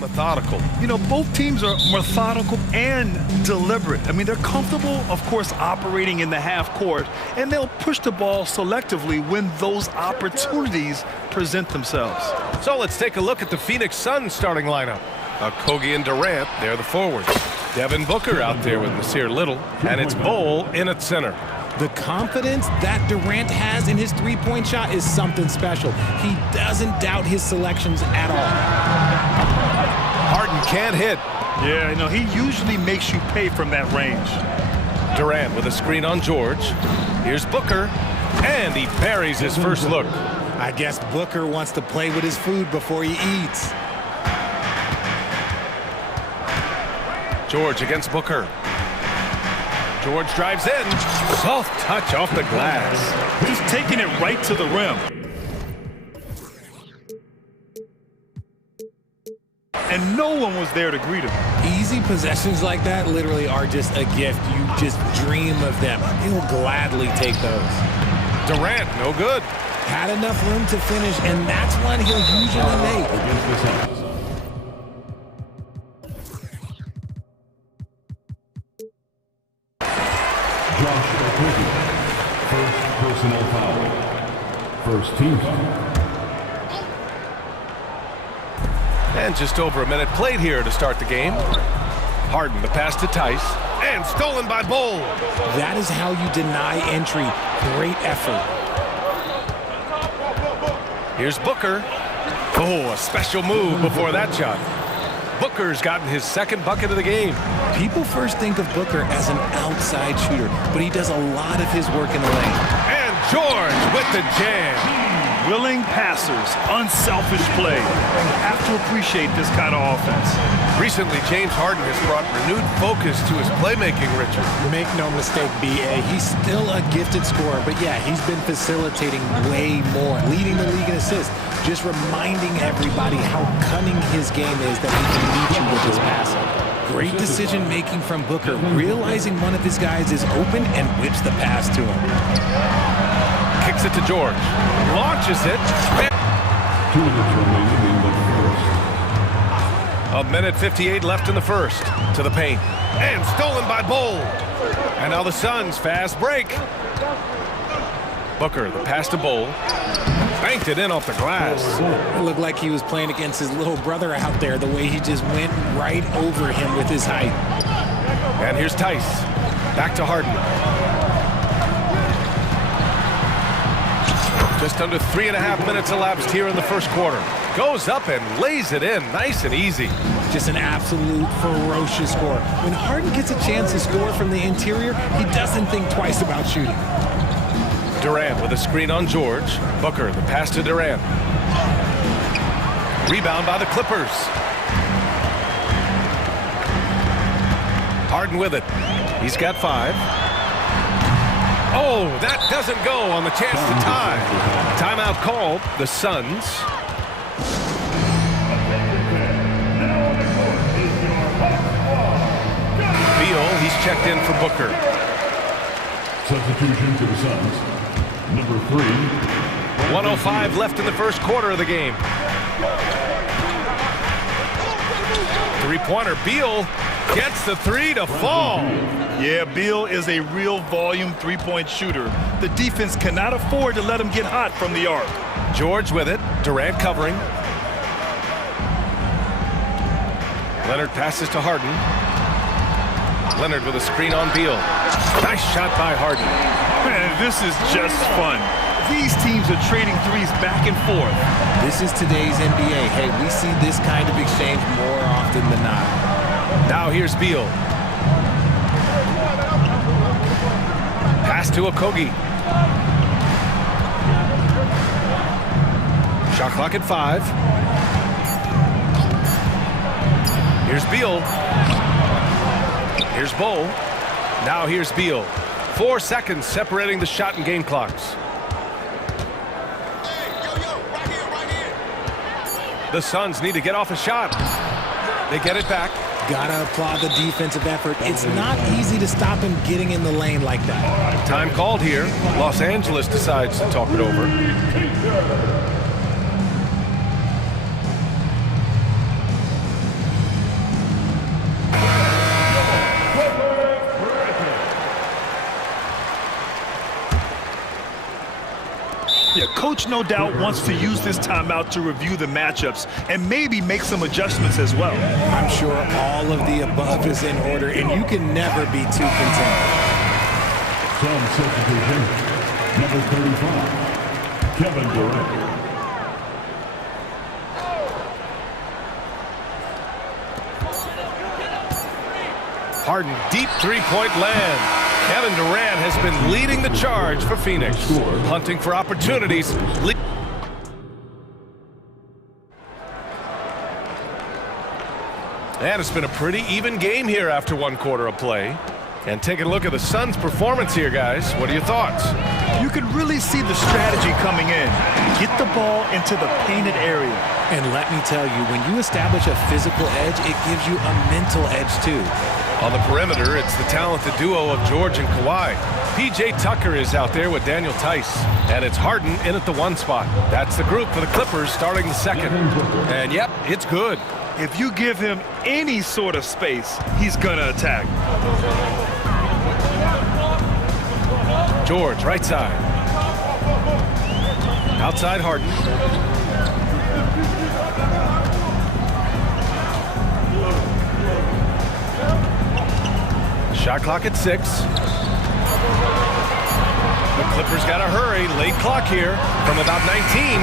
Methodical. You know, both teams are methodical and deliberate. I mean, they're comfortable, of course, operating in the half court, and they'll push the ball selectively when those opportunities present themselves. So let's take a look at the Phoenix Suns starting lineup. Kogi and Durant, they're the forwards. Devin Booker out there with Nasir Little, and it's Bol in at center. The confidence that Durant has in his three-point shot is something special. He doesn't doubt his selections at all. Harden can't hit. Yeah, you know, he usually makes you pay from that range. Durant with a screen on George. Here's Booker, and he buries his first look. I guess Booker wants to play with his food before he eats. George against Booker. George drives in. Soft touch off the glass. Just taking it right to the rim. And no one was there to greet him. Easy possessions like that literally are just a gift. You just dream of them. He'll gladly take those. Durant, no good. Had enough room to finish, and that's one he'll usually make. First personal foul. First team foul. And just over a minute played here to start the game. Harden, the pass to Tice, and stolen by Bol. That is how you deny entry. Great effort. Here's Booker. Oh, a special move before that shot. Booker's gotten his second bucket of the game. People first think of Booker as an outside shooter, but he does a lot of his work in the lane. And George with the jam. Willing passers, unselfish play. You have to appreciate this kind of offense. Recently, James Harden has brought renewed focus to his playmaking, Richard. Make no mistake, B.A., he's still a gifted scorer, but yeah, he's been facilitating way more, leading the league in assists, just reminding everybody how cunning his game is that he can meet you with his passing. Great decision-making from Booker, realizing one of his guys is open and whips the pass to him. Kicks it to George. Launches it. 2 minutes remaining in the first. A minute 58 left in the first. To the paint. And stolen by Bol. And now the Suns fast break. Booker, the pass to Bol. Banked it in off the glass. It looked like he was playing against his little brother out there, the way he just went right over him with his height. And here's Tice. Back to Harden. Just under 3.5 minutes elapsed here in the first quarter. Goes up and lays it in, nice and easy. Just an absolute ferocious score. When Harden gets a chance to score from the interior, he doesn't think twice about shooting. Durant with a screen on George. Booker, the pass to Durant. Rebound by the Clippers. Harden with it. He's got 5. Oh, that doesn't go on the chance to tie. Timeout called. The Suns. Beal, he's checked in for Booker. Substitution to the Suns. Number 3. 1:05 left in the first quarter of the game. Three-pointer. Beal gets the 3 to fall. Yeah, Beal is a real volume three-point shooter. The defense cannot afford to let him get hot from the arc. George with it. Durant covering. Leonard passes to Harden. Leonard with a screen on Beal. Nice shot by Harden. Man, this is just fun. These teams are trading threes back and forth. This is today's NBA. Hey, we see this kind of exchange more often than not. Now here's Beal. Pass to Okogie. Shot clock at 5. Here's Beal. Here's Bol. Now here's Beal. 4 seconds separating the shot and game clocks. The Suns need to get off a shot. They get it back. Gotta applaud the defensive effort. It's not easy to stop him getting in the lane like that. Time called here. Los Angeles decides to talk it over. no doubt wants to use this timeout to review the matchups and maybe make some adjustments as well. I'm sure all of the above is in order, and you can never be too content. From substitution, number 35, Kevin Durant. Harden, deep three-point land. Kevin Durant has been leading the charge for Phoenix, hunting for opportunities. And it's been a pretty even game here after one quarter of play. And taking a look at the Suns' performance here, guys. What are your thoughts? You can really see the strategy coming in. Get the ball into the painted area. And let me tell you, when you establish a physical edge, it gives you a mental edge too. On the perimeter, it's the talented duo of George and Kawhi. P.J. Tucker is out there with Daniel Tice. And it's Harden in at the one spot. That's the group for the Clippers starting the second. And yep, it's good. If you give him any sort of space, he's gonna attack. George, right side. Outside Harden. Shot clock at 6. The Clippers got to hurry. Late clock here from about 19.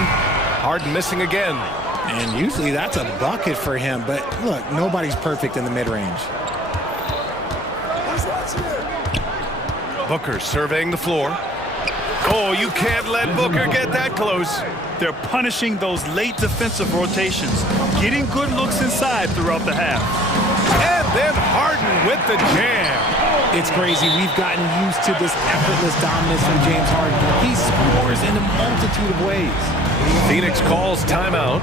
Harden missing again. And usually that's a bucket for him, but look, nobody's perfect in the mid-range. Booker surveying the floor. Oh, you can't let Booker get that close. They're punishing those late defensive rotations, getting good looks inside throughout the half. And then Harden with the jam. It's crazy. We've gotten used to this effortless dominance from James Harden. He scores in a multitude of ways. Phoenix calls timeout.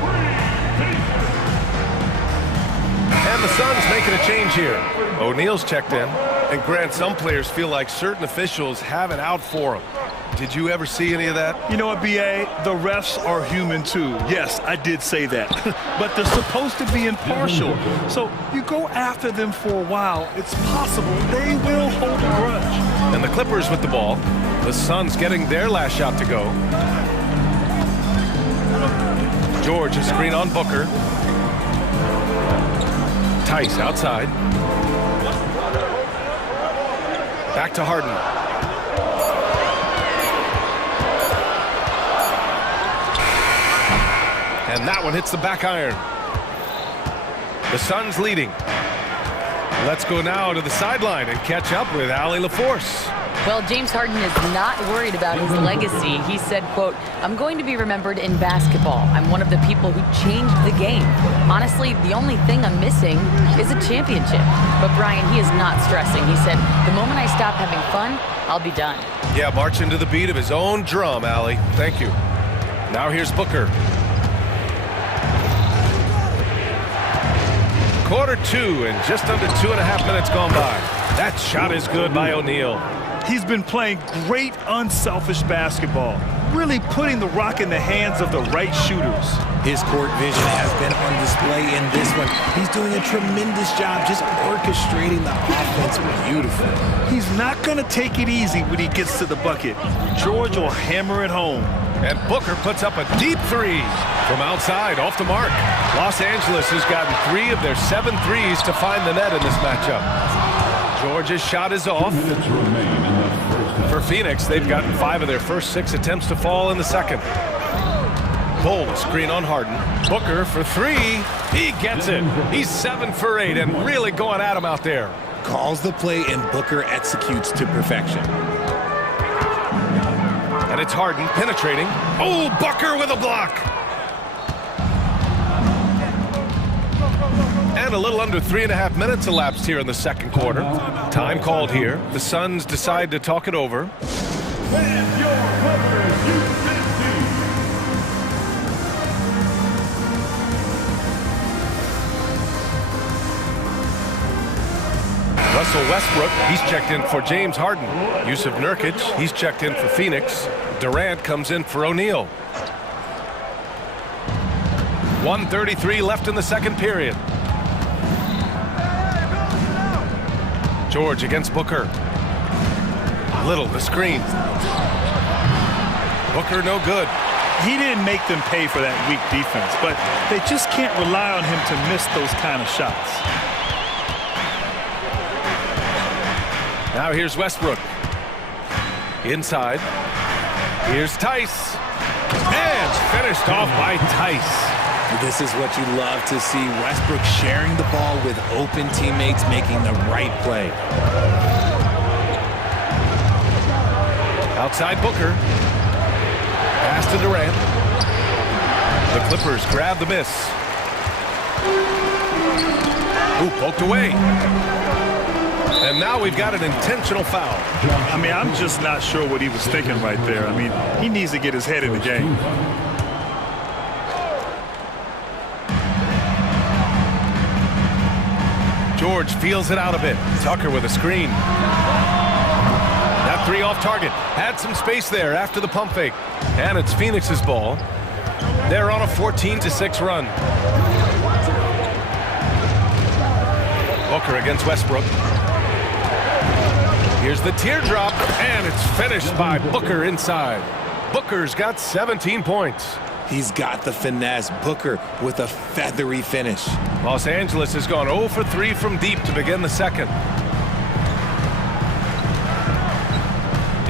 And the Suns making a change here. O'Neal's checked in. And Grant, some players feel like certain officials have it out for them. Did you ever see any of that? You know what, B.A.? The refs are human too. Yes, I did say that. But they're supposed to be impartial. So you go after them for a while, it's possible they will hold a grudge. And the Clippers with the ball. The Suns getting their last shot to go. George, a screen on Booker. Tice outside. Back to Harden. And that one hits the back iron. The Suns leading. Let's go now to the sideline and catch up with Allie LaForce. Well, James Harden is not worried about his legacy. He said, quote, "I'm going to be remembered in basketball. I'm one of the people who changed the game. Honestly, the only thing I'm missing is a championship." But Brian, he is not stressing. He said, "The moment I stop having fun, I'll be done." Yeah, marching to the beat of his own drum, Allie. Thank you. Now here's Booker. Quarter 2 and just under 2.5 minutes gone by. That shot is good by O'Neal. He's been playing great unselfish basketball, really putting the rock in the hands of the right shooters. His court vision has been on display in this one. He's doing a tremendous job just orchestrating the offense beautifully. He's not going to take it easy when he gets to the bucket. George will hammer it home. And Booker puts up a deep three from outside, off the mark. Los Angeles has gotten 3 of their 7 threes to find the net in this matchup. George's shot is off. For Phoenix, they've gotten 5 of their first 6 attempts to fall in the second. Bold screen on Harden. Booker for 3. He gets it. He's 7 for 8 and really going at him out there. Calls the play and Booker executes to perfection. And it's Harden penetrating. Oh, Booker with a block. And a little under 3.5 minutes elapsed here in the second quarter. Time called here. The Suns decide to talk it over. Russell Westbrook, he's checked in for James Harden. Yusuf Nurkic, he's checked in for Phoenix. Durant comes in for O'Neal. 1:33 left in the second period. George against Booker. Little, the screen. Booker no good. He didn't make them pay for that weak defense, but they just can't rely on him to miss those kind of shots. Now here's Westbrook. Inside. Here's Tice. And finished off by Tice. This is what you love to see. Westbrook sharing the ball with open teammates, making the right play. Outside Booker. Pass to Durant. The Clippers grab the miss. Ooh, poked away. And now we've got an intentional foul. I mean, I'm just not sure what he was thinking right there. I mean, he needs to get his head in the game. George feels it out a bit. Tucker with a screen. That three off target. Had some space there after the pump fake. And it's Phoenix's ball. They're on a 14-6 run. Booker against Westbrook. Here's the teardrop, and it's finished by Booker inside. Booker's got 17 points. He's got the finesse. Booker with a feathery finish. Los Angeles has gone 0 for 3 from deep to begin the second.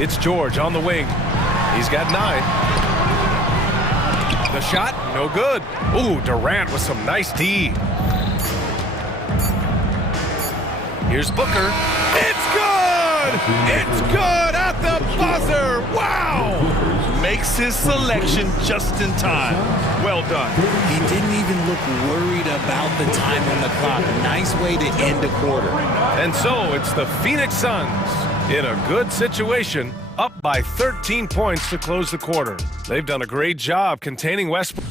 It's George on the wing. He's got 9. The shot, no good. Ooh, Durant with some nice D. Here's Booker. It's good! It's good at the buzzer! Wow! Makes his selection just in time. Well done. He didn't even look worried about the time on the clock. Nice way to end a quarter. And so it's the Phoenix Suns in a good situation, up by 13 points to close the quarter. They've done a great job containing Westbrook.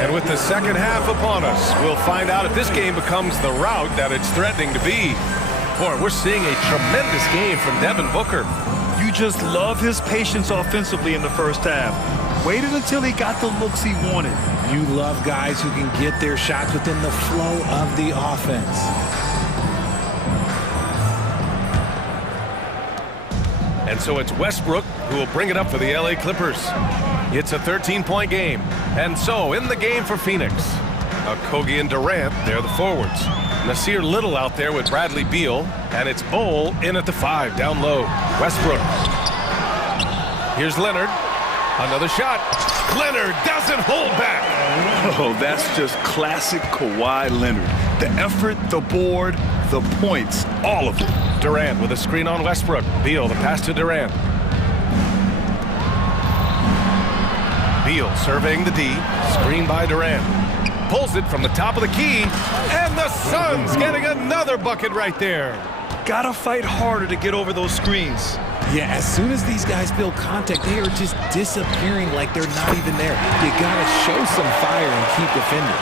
And with the second half upon us, we'll find out if this game becomes the rout that it's threatening to be. Boy, we're seeing a tremendous game from Devin Booker. You just love his patience offensively in the first half. Waited until he got the looks he wanted. You love guys who can get their shots within the flow of the offense. And so it's Westbrook who will bring it up for the LA Clippers. It's a 13-point game. And so in the game for Phoenix, Kogi and Durant, they're the forwards. Nasir Little out there with Bradley Beal, and it's Bol in at the 5, down low. Westbrook. Here's Leonard. Another shot. Leonard doesn't hold back. Oh, that's just classic Kawhi Leonard. The effort, the board, the points, all of it. Durant with a screen on Westbrook. Beal, the pass to Durant. Beal surveying the D. Screen by Durant. Pulls it from the top of the key. And the Suns getting another bucket right there. Gotta fight harder to get over those screens. Yeah, as soon as these guys feel contact, they are just disappearing like they're not even there. You gotta show some fire and keep defending.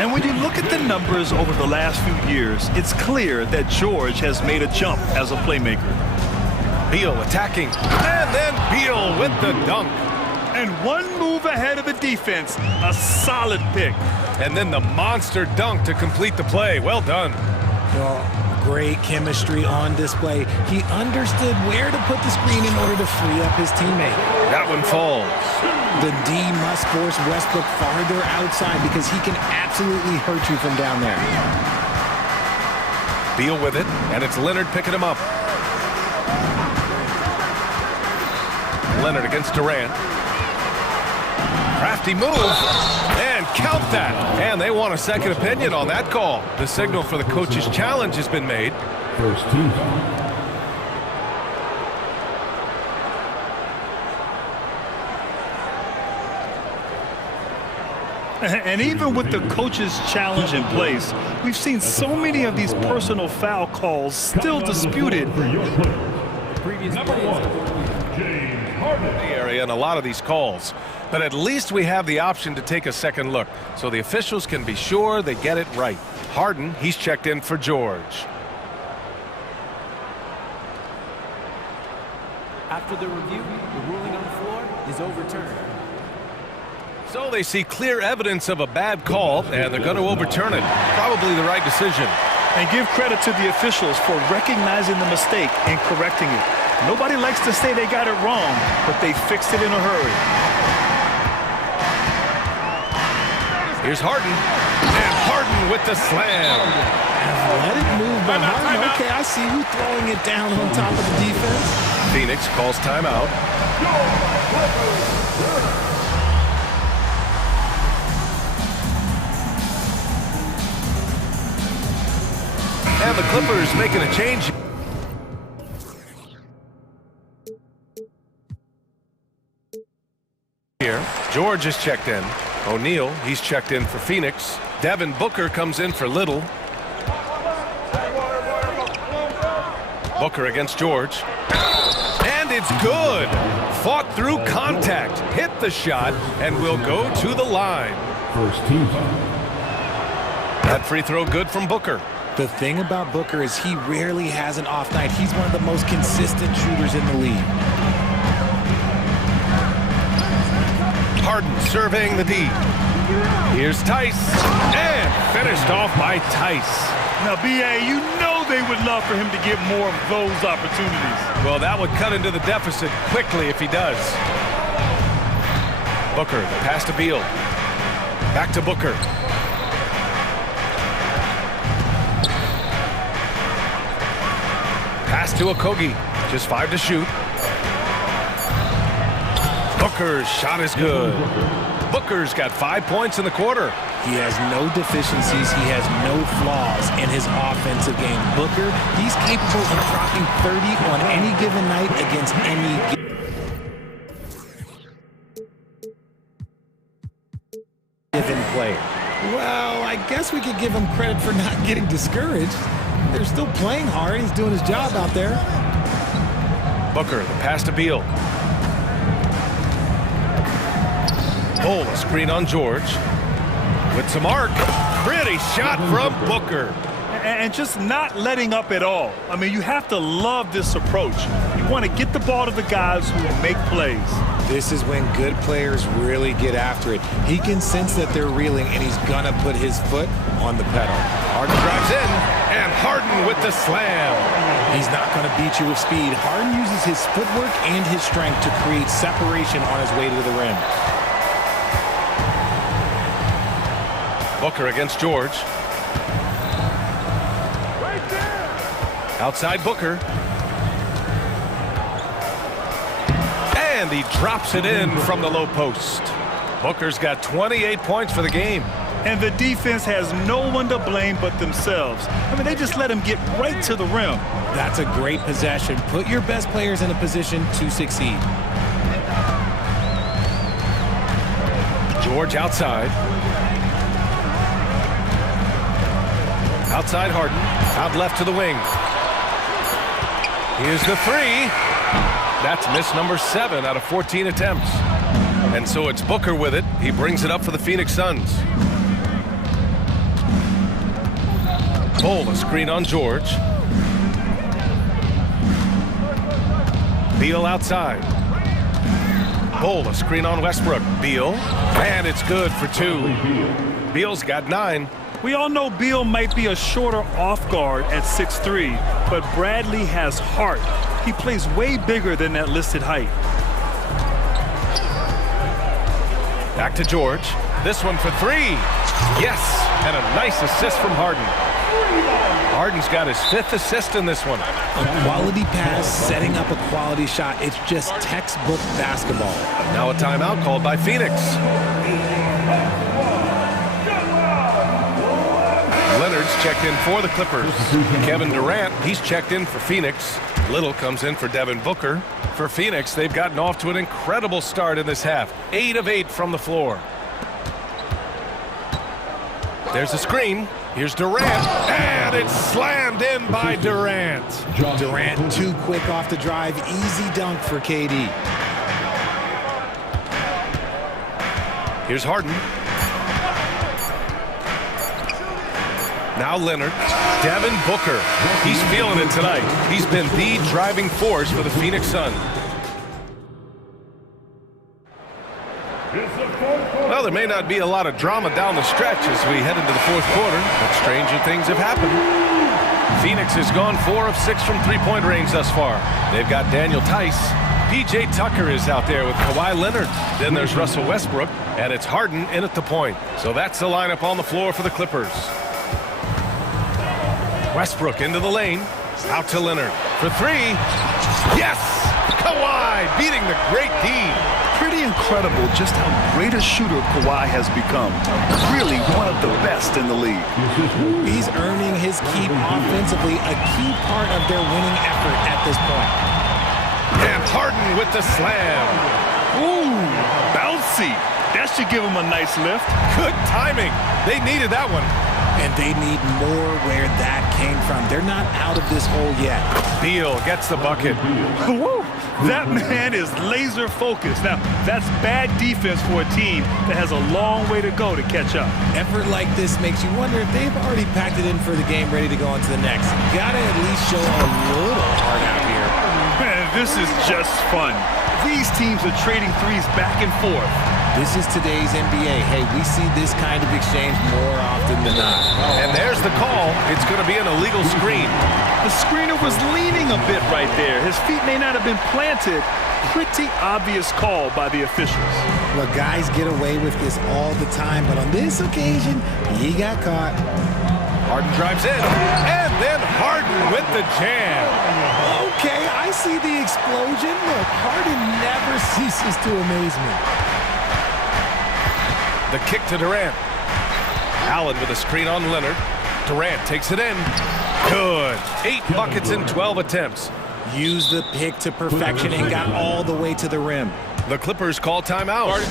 And when you look at the numbers over the last few years, it's clear that George has made a jump as a playmaker. Beal attacking. And then Beal with the dunk. And one move ahead of the defense. A solid pick. And then the monster dunk to complete the play. Well done. Oh, great chemistry on display. He understood where to put the screen in order to free up his teammate. That one falls. The D must force Westbrook farther outside because he can absolutely hurt you from down there. Beal with it, and it's Leonard picking him up. Leonard against Durant. Crafty move, and count that. And they want a second opinion on that call. The signal for the coach's challenge has been made. First team foul. And even with the coach's challenge in place, we've seen so many of these personal foul calls still disputed. Number 1, James Harden. The area in a lot of these calls. But at least we have the option to take a second look, so the officials can be sure they get it right. Harden, he's checked in for George. After the review, the ruling on the floor is overturned. So they see clear evidence of a bad call, and they're going to overturn it. Probably the right decision. And give credit to the officials for recognizing the mistake and correcting it. Nobody likes to say they got it wrong, but they fixed it in a hurry. Here's Harden. And Harden with the slam. Let it move by Harden. Okay, I see you throwing it down on top of the defense. Phoenix calls timeout. And the Clippers making a change. Here, George is checked in. O'Neal, he's checked in for Phoenix. Devin Booker comes in for Little. Booker against George. And it's good. Fought through contact, hit the shot, and will go to the line. First team. That free throw good from Booker. The thing about Booker is he rarely has an off night. He's one of the most consistent shooters in the league. Harden surveying the D. Here's Tice. And finished off by Tice. Now, B.A., you know they would love for him to get more of those opportunities. Well, that would cut into the deficit quickly if he does. Booker, the pass to Beal. Back to Booker. Pass to Okogie. Just 5 to shoot. Booker's shot is good. Booker's got 5 points in the quarter. He has no deficiencies. He has no flaws in his offensive game. Booker, he's capable of dropping 30 on any given night against any given player. Well, I guess we could give him credit for not getting discouraged. They're still playing hard. He's doing his job out there. Booker, the pass to Beal. Oh, a screen on George. With some arc. Pretty shot from Booker. And just not letting up at all. I mean, you have to love this approach. You want to get the ball to the guys who make plays. This is when good players really get after it. He can sense that they're reeling, and he's going to put his foot on the pedal. Harden drives in, and Harden with the slam. He's not going to beat you with speed. Harden uses his footwork and his strength to create separation on his way to the rim. Booker against George. Outside Booker. And he drops it in from the low post. Booker's got 28 points for the game. And the defense has no one to blame but themselves. I mean, they just let him get right to the rim. That's a great possession. Put your best players in a position to succeed. George outside. Outside Harden. Out left to the wing. Here's the three. That's miss number 7 out of 14 attempts. And so it's Booker with it. He brings it up for the Phoenix Suns. Bull, a screen on George. Beal outside. Bull, a screen on Westbrook. Beal. And it's good for 2. Beal's got 9. We all know Beal might be a shorter off guard at 6'3", but Bradley has heart. He plays way bigger than that listed height. Back to George. This one for 3. Yes, and a nice assist from Harden. Harden's got his 5th assist in this one. A quality pass, setting up a quality shot. It's just textbook basketball. Now a timeout called by Phoenix. Leonard's checked in for the Clippers. Kevin Durant, he's checked in for Phoenix. Little comes in for Devin Booker. For Phoenix, they've gotten off to an incredible start in this half. 8 of 8 from the floor. There's a screen. Here's Durant. And it's slammed in by Durant. Durant too quick off the drive. Easy dunk for KD. Here's Harden. Now Leonard. Devin Booker. He's feeling it tonight. He's been the driving force for the Phoenix Suns. Well, there may not be a lot of drama down the stretch as we head into the 4th quarter, but stranger things have happened. Phoenix has gone 4 of 6 from three-point range thus far. They've got Daniel Tice. P.J. Tucker is out there with Kawhi Leonard. Then there's Russell Westbrook, and it's Harden in at the point. So that's the lineup on the floor for the Clippers. Westbrook into the lane. Out to Leonard for three. Yes! Kawhi beating the great D. Pretty incredible just how great a shooter Kawhi has become. Really one of the best in the league. He's earning his keep offensively, a key part of their winning effort at this point. And Harden with the slam. Ooh, bouncy. That should give him a nice lift. Good timing. They needed that one. And they need more where that came from. They're not out of this hole yet. Beal gets the bucket. Woo! That man is laser focused. Now, that's bad defense for a team that has a long way to go to catch up. Effort like this makes you wonder if they've already packed it in for the game, ready to go on to the next. Gotta at least show a little heart out here. Man, this is just fun. These teams are trading threes back and forth. This is today's NBA. Hey, we see this kind of exchange more often than not. And there's the call. It's going to be an illegal screen. The screener was leaning a bit right there. His feet may not have been planted. Pretty obvious call by the officials. Look, guys get away with this all the time, but on this occasion, he got caught. Harden drives in, and then Harden with the jam. Okay, I see the explosion. Look, Harden never ceases to amaze me. The kick to Durant. Allen with a screen on Leonard. Durant takes it in. Good. 8 buckets in 12 attempts. Used the pick to perfection and got all the way to the rim. The Clippers call timeout.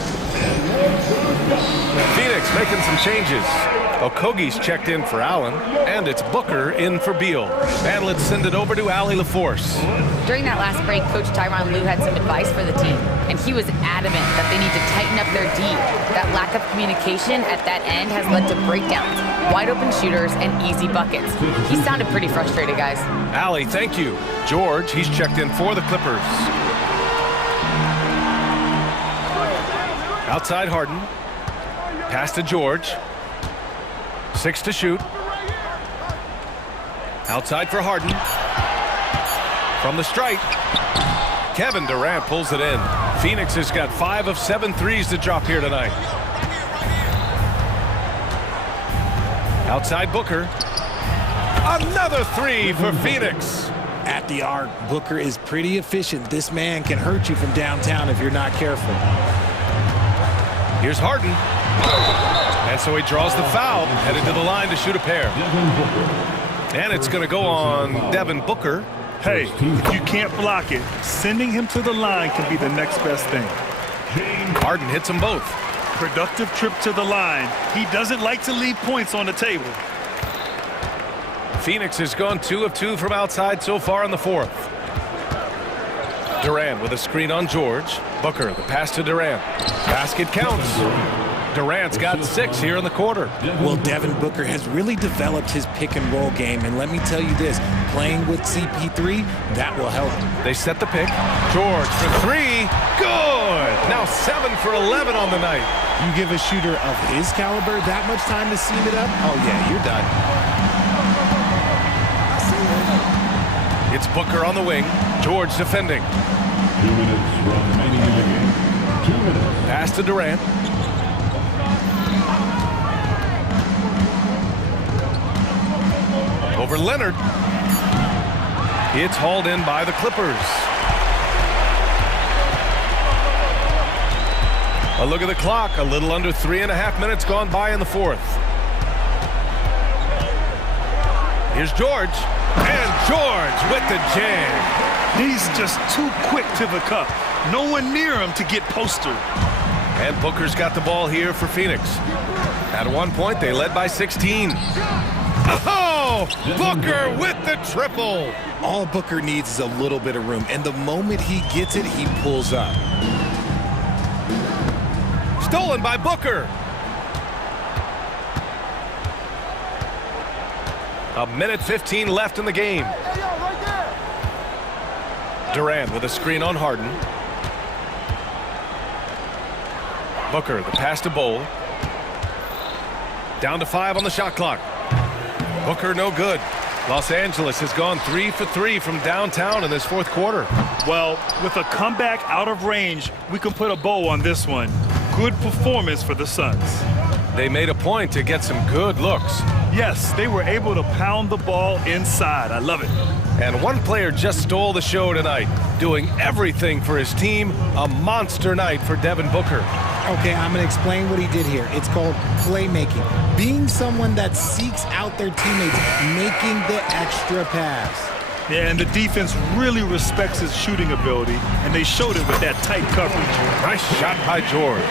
Phoenix making some changes. Okogie's checked in for Allen, and it's Booker in for Beal. And let's send it over to Allie LaForce. During that last break, Coach Tyronn Lue had some advice for the team, and he was adamant that they need to tighten up their D. That lack of communication at that end has led to breakdowns, wide open shooters, and easy buckets. He sounded pretty frustrated, guys. Allie, thank you. George, he's checked in for the Clippers. Outside Harden. Pass to George. 6 to shoot. Outside for Harden. From the stripe. Kevin Durant pulls it in. Phoenix has got 5 of 7 threes to drop here tonight. Outside Booker. Another 3 for Phoenix. At the arc, Booker is pretty efficient. This man can hurt you from downtown if you're not careful. Here's Harden. And so he draws the foul, headed to the line to shoot a pair. And it's going to go on Devin Booker. Hey, if you can't block it, sending him to the line can be the next best thing. Harden hits them both. Productive trip to the line. He doesn't like to leave points on the table. Phoenix has gone 2 of 2 from outside so far in the fourth. Durant with a screen on George. Booker, the pass to Durant. Basket counts. Durant's got 6 here in the quarter. Well, Devin Booker has really developed his pick-and-roll game, and let me tell you this, playing with CP3, that will help. They set the pick. George for 3. Good! Now 7 for 11 on the night. You give a shooter of his caliber that much time to seam it up, oh yeah, you're done. It's Booker on the wing. George defending. 2 minutes remaining in the game. 2 minutes. Pass to Durant. Over Leonard. It's hauled in by the Clippers. A look at the clock. A little under 3.5 minutes gone by in the fourth. Here's George. And George with the jam. He's just too quick to the cup. No one near him to get postered. And Booker's got the ball here for Phoenix. At one point, they led by 16. Oh, Booker with the triple. All Booker needs is a little bit of room, and the moment he gets it, he pulls up. Stolen by Booker. A minute 15 left in the game. Durant with a screen on Harden. Booker, the pass to Bowl. Down to 5 on the shot clock. Booker no good. Los Angeles has gone 3 for 3 from downtown in this fourth quarter. Well, with a comeback out of range, we can put a bow on this one. Good performance for the Suns. They made a point to get some good looks. Yes, they were able to pound the ball inside. I love it. And one player just stole the show tonight, doing everything for his team. A monster night for Devin Booker. Okay, I'm going to explain what he did here. It's called playmaking. Being someone that seeks out their teammates, making the extra pass. Yeah, and the defense really respects his shooting ability, and they showed it with that tight coverage. Nice shot by George.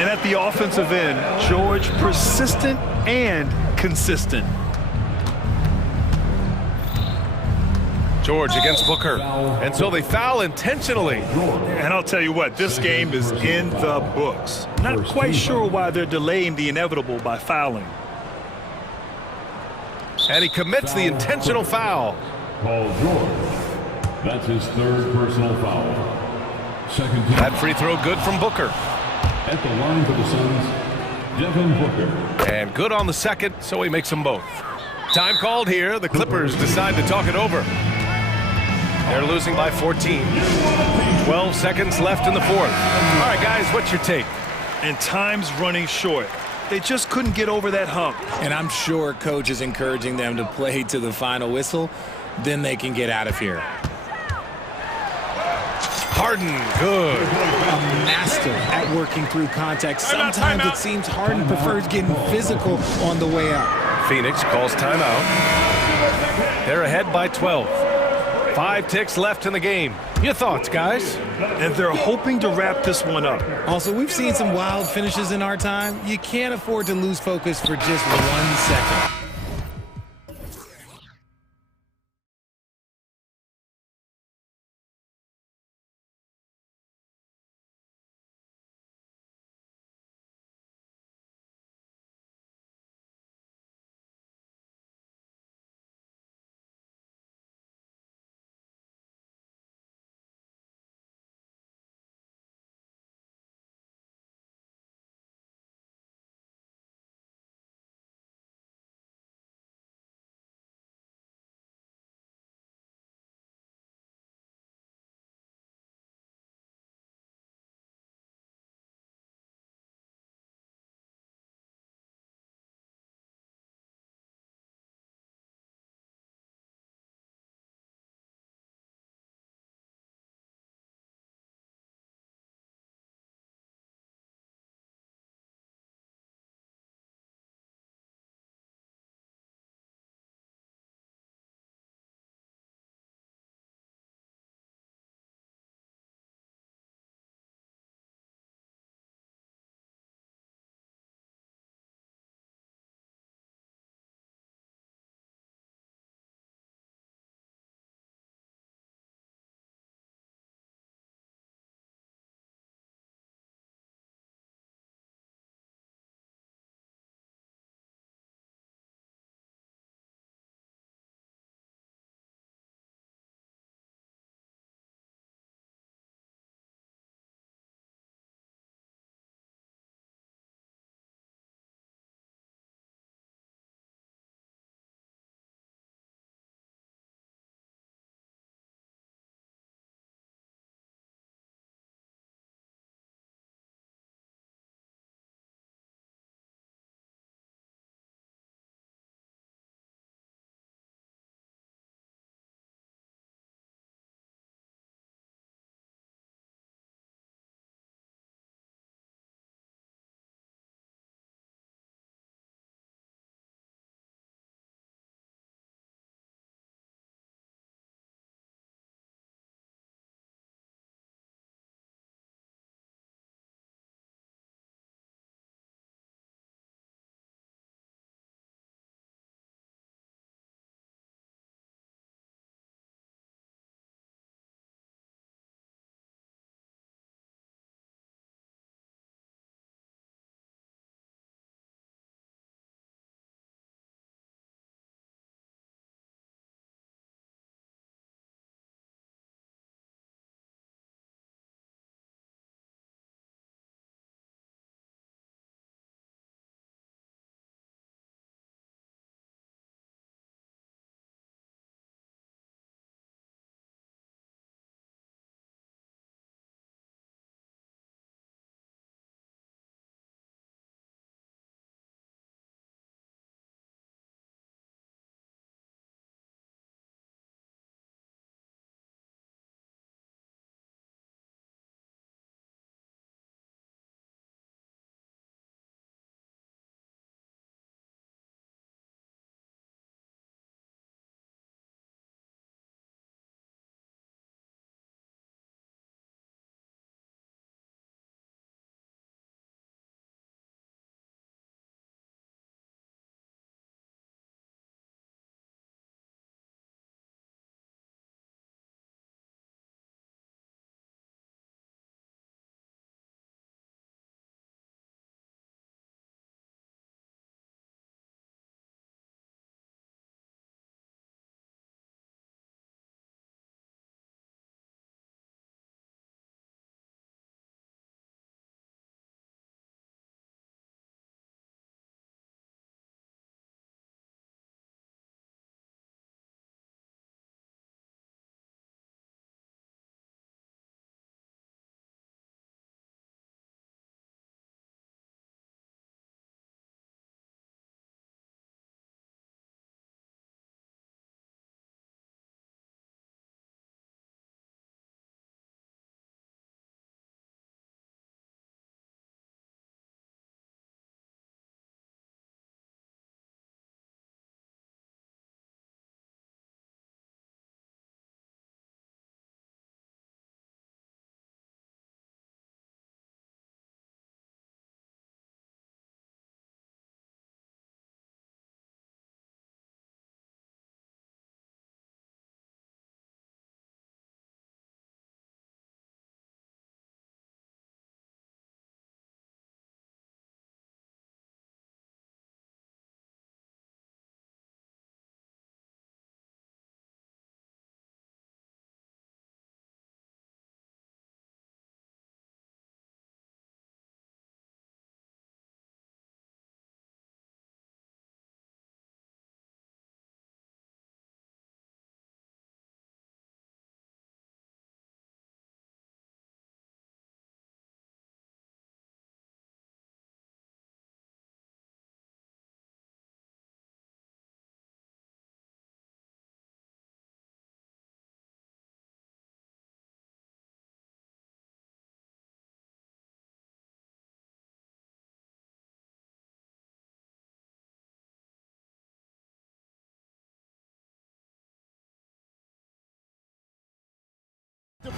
And at the offensive end, George persistent and consistent. George against Booker. And so they foul intentionally. And I'll tell you what, this game is in the books. Not quite sure why they're delaying the inevitable by fouling. And he commits the intentional foul. Paul George. That's his third personal foul. Second team. That free throw good from Booker. At the line for the Suns, Devin Booker. And good on the second, so he makes them both. Time called here. The Clippers decide to talk it over. They're losing by 14. 12 seconds left in the fourth. All right, guys, what's your take? And time's running short. They just couldn't get over that hump. And I'm sure coach is encouraging them to play to the final whistle. Then they can get out of here. Harden, good. A master at working through contact. Sometimes it seems Harden prefers getting physical on the way up. Phoenix calls timeout. They're ahead by 12. 5 ticks left in the game. Your thoughts, guys? And they're hoping to wrap this one up. Also, we've seen some wild finishes in our time. You can't afford to lose focus for just 1 second.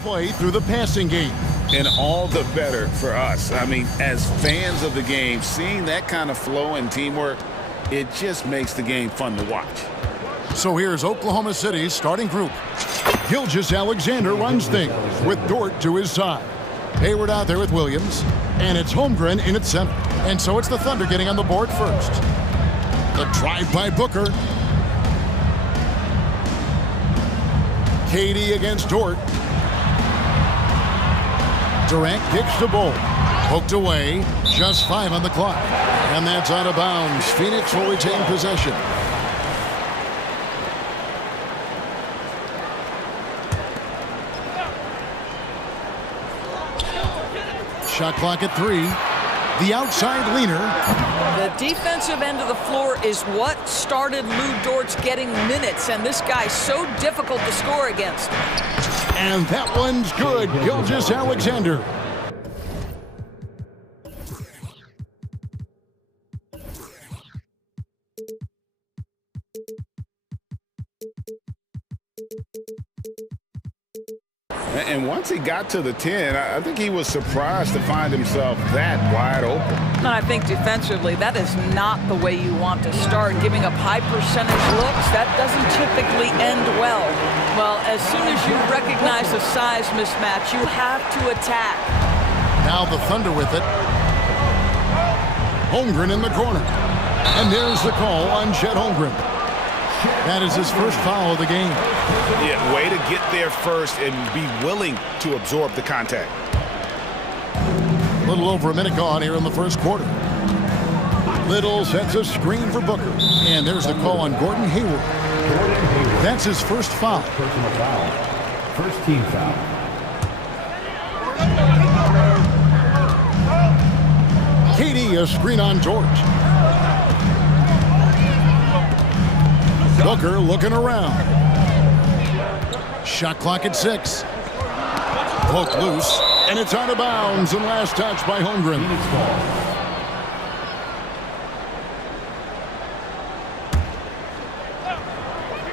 play through the passing game. And all the better for us. I mean, as fans of the game, seeing that kind of flow and teamwork, it just makes the game fun to watch. So here's Oklahoma City's starting group. Gilgeous-Alexander runs things with Dort to his side. Hayward out there with Williams. And it's Holmgren in its center. And so it's the Thunder getting on the board first. The drive by Booker. KD against Dort. Durant kicks the ball. Poked away. Just 5 on the clock. And that's out of bounds. Phoenix will retain possession. Shot clock at 3. The outside leaner. The defensive end of the floor is what started Lou Dort's getting minutes, and this guy's so difficult to score against. And that one's good. Gilgeous-Alexander. And once he got to the 10, I think he was surprised to find himself that wide open. And I think defensively, that is not the way you want to start. Giving up high percentage looks, that doesn't typically end well. Well, as soon as you recognize the size mismatch, you have to attack. Now the Thunder with it. Holmgren in the corner. And there's the call on Chet Holmgren. That is his first foul of the game. Yeah, way to get there first and be willing to absorb the contact. A little over a minute gone here in the first quarter. Little sets a screen for Booker. And there's the call on Gordon Hayward. That's his first foul. Personal foul. First team foul. KD a screen on George. Booker looking around. Shot clock at 6. Poke loose, and it's out of bounds, and last touch by Holmgren.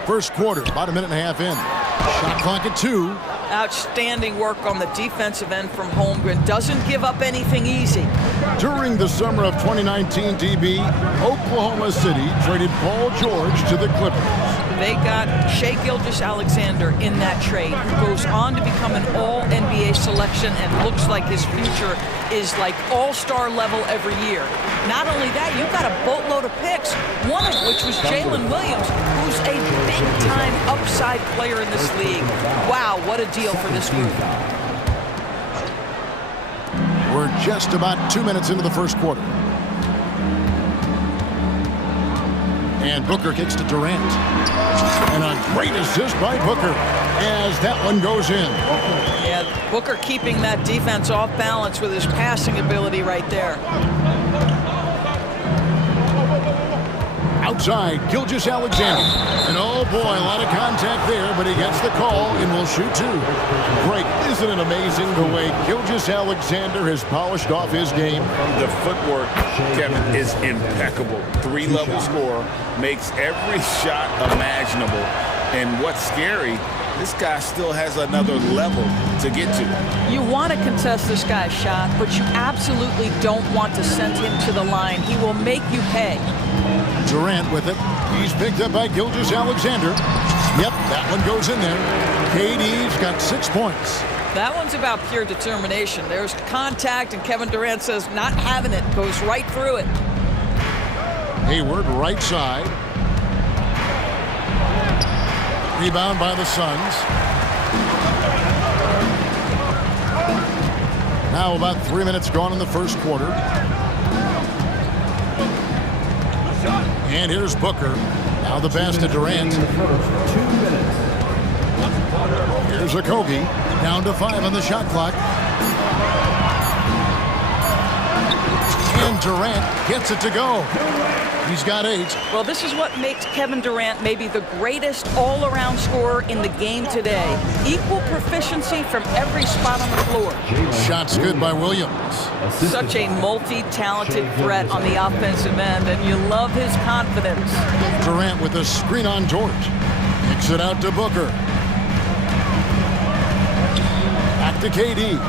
First quarter, about a minute and a half in. Shot clock at 2. Outstanding work on the defensive end from Holmgren. Doesn't give up anything easy. During the summer of 2019, DB, Oklahoma City traded Paul George to the Clippers. They got Shai Gilgeous-Alexander in that trade, who goes on to become an all-NBA selection and looks like his future is like all-star level every year. Not only that, you've got a boatload of picks, one of which was Jalen Williams, who's a big-time upside player in this league. Wow, what a deal for this group. We're just about 2 minutes into the first quarter. And Booker kicks to Durant. And a great assist by Booker as that one goes in. Yeah, Booker keeping that defense off balance with his passing ability right there. Outside, Gilgeous-Alexander. And oh boy, a lot of contact there, but he gets the call and will shoot 2. Great. Isn't it amazing the way Gilgeous-Alexander has polished off his game? The footwork, Kevin, is impeccable. 3-level scorer, makes every shot imaginable. And what's scary, this guy still has another level to get to. You want to contest this guy's shot, but you absolutely don't want to send him to the line. He will make you pay. Durant with it. He's picked up by Gilgeous-Alexander. Yep, that one goes in there. KD's got 6 points. That one's about pure determination. There's contact, and Kevin Durant says not having it, goes right through it. Hayward, right side. Rebound by the Suns. Now about 3 minutes gone in the first quarter. And here's Booker. Now the pass to Durant. 2 minutes. Here's Okogie. Down to 5 on the shot clock. And Durant gets it to go. He's got 8. Well, this is what makes Kevin Durant maybe the greatest all-around scorer in the game today. Equal proficiency from every spot on the floor. Shots good by Williams. Such a multi-talented threat on the offensive end, and you love his confidence. Durant with a screen on George. Kicks it out to Booker. Back to KD.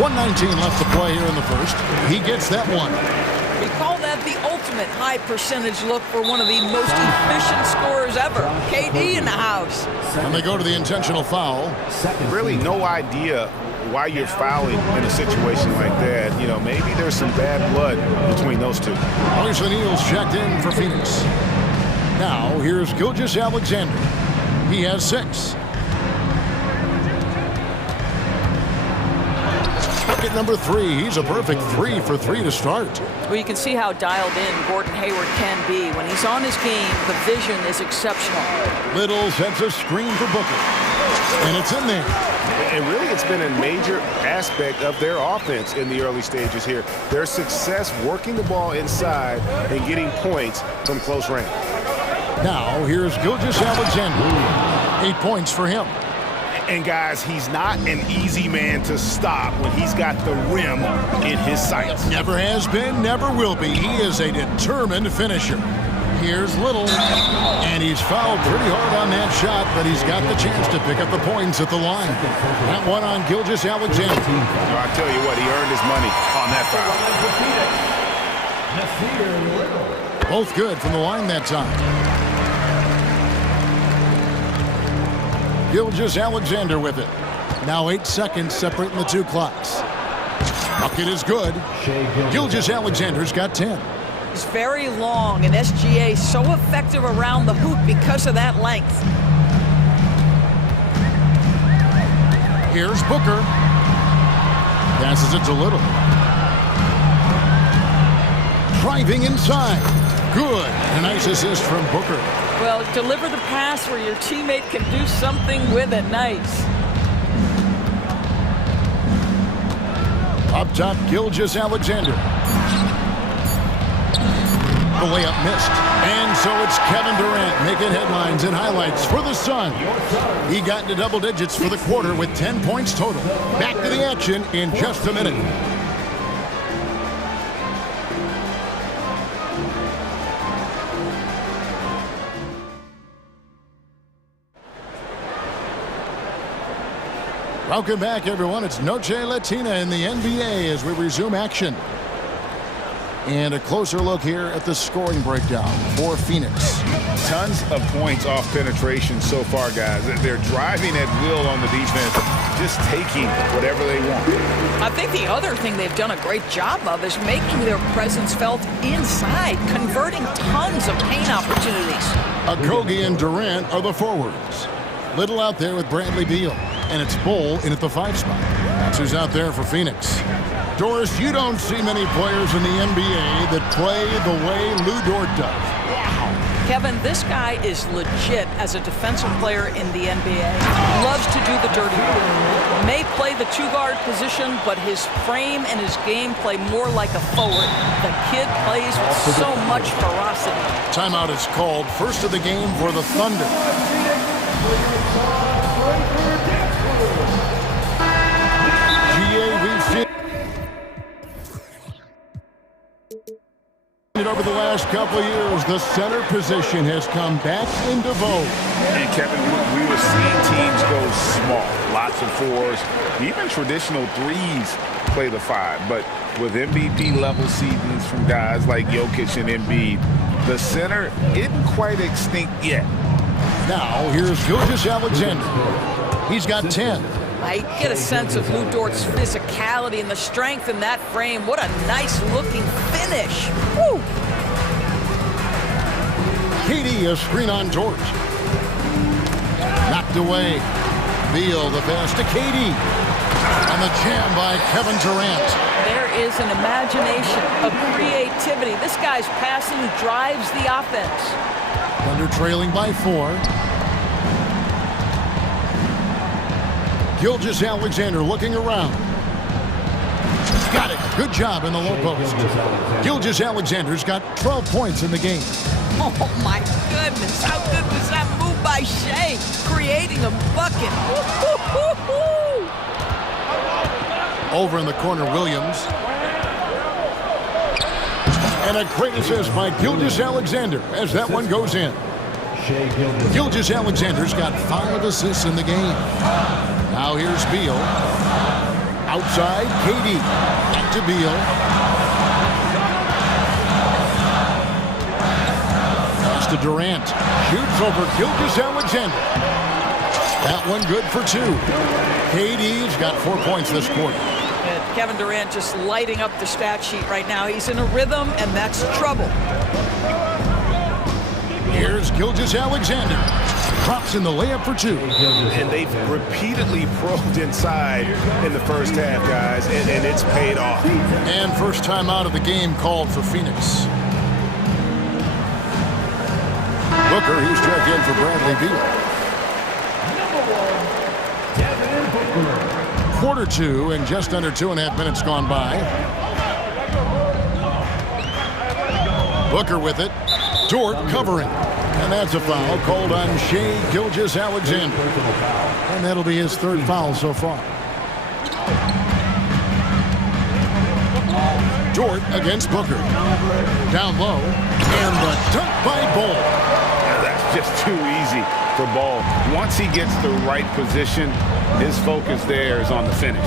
1:19 left to play here in the first. He gets that one. We call that the ultimate high percentage look for one of the most efficient scorers ever. KD in the house. And they go to the intentional foul. Really no idea why you're fouling in a situation like that. You know, maybe there's some bad blood between those two. Obviously, Neal's checked in for Phoenix. Now, here's Gilgeous-Alexander. He has 6. Bucket number 3. He's a perfect 3 for 3 to start. Well, you can see how dialed in Gordon Hayward can be. When he's on his game, the vision is exceptional. Little sets a screen for Booker. And it's in there. And really, it's been a major aspect of their offense in the early stages here. Their success working the ball inside and getting points from close range. Now, here's Gilgeous-Alexander. 8 points for him. And guys, he's not an easy man to stop when he's got the rim in his sights. Never has been, never will be. He is a determined finisher. Here's Little, and he's fouled pretty hard on that shot, but he's got the chance to pick up the points at the line. That one on Gilgeous-Alexander. Well, I tell you what, he earned his money on that foul. Both good from the line that time. Gilgeous-Alexander with it. Now 8 seconds separating the 2 clocks. Bucket is good. Gilgeous-Alexander's got 10. He's very long, and SGA so effective around the hoop because of that length. Here's Booker. Passes it to Little. Driving inside. Good. A nice assist from Booker. Well, deliver the pass where your teammate can do something with it. Nice. Up top, Gilgeous-Alexander. The layup missed. And so it's Kevin Durant making headlines and highlights for the Sun. He got into double digits for the quarter with 10 points total. Back to the action in just a minute. Welcome back, everyone. It's Noche Latina in the NBA as we resume action. And a closer look here at the scoring breakdown for Phoenix. Tons of points off penetration so far, guys. They're driving at will on the defense, just taking whatever they want. I think the other thing they've done a great job of is making their presence felt inside, converting tons of paint opportunities. Okogie and Durant are the forwards. Little out there with Bradley Beal. And it's Bull in at the 5 spot. That's who's out there for Phoenix. Doris, you don't see many players in the NBA that play the way Lou Dort does. Wow. Kevin, this guy is legit as a defensive player in the NBA. Loves to do the dirty work. May play the 2-guard position, but his frame and his game play more like a forward. The kid plays with so much ferocity. Timeout is called. First of the game for the Thunder. Over the last couple of years, the center position has come back into vogue. And Kevin, we were seeing teams go small, lots of 4s, even traditional 3s play the 5. But with MVP level seasons from guys like Jokic and Embiid, the center isn't quite extinct yet. Now here's Gilgeous-Alexander. He's got 10. I get a sense of Lou Dort's physicality and the strength in that frame. What a nice-looking finish. Woo! KD, a screen on George. Knocked away. Beal, the pass to KD. And the jam by Kevin Durant. There is an imagination, a creativity. This guy's passing drives the offense. Thunder trailing by 4. Gilgeous-Alexander looking around. Got it. Good job in the low post. Gilgeous-Alexander's got 12 points in the game. Oh, my goodness. How good was that move by Shea? Creating a bucket. Over in the corner, Williams. And a great assist by Gilgeous-Alexander as that one goes in. Gilgeous Alexander's got 5 assists in the game. Now here's Beal. Outside, KD. Back to Beal. Pass to Durant. Shoots over Gilgeous Alexander. That one good for 2. KD's got 4 points this quarter. And Kevin Durant just lighting up the stat sheet right now. He's in a rhythm, and that's trouble. Here's Gilgeous Alexander. Drops in the layup for 2. And they've repeatedly probed inside in the first half, guys, and it's paid off. And first time out of the game called for Phoenix. Booker, he's checked in for Bradley Beal. Quarter 2 and just under 2.5 minutes gone by. Booker with it. Dort covering. And that's a foul called on Shai Gilgeous-Alexander. And that'll be his 3rd foul so far. Dort against Booker. Down low. And the dunk by Ball. That's just too easy for Ball. Once he gets the right position, his focus there is on the finish.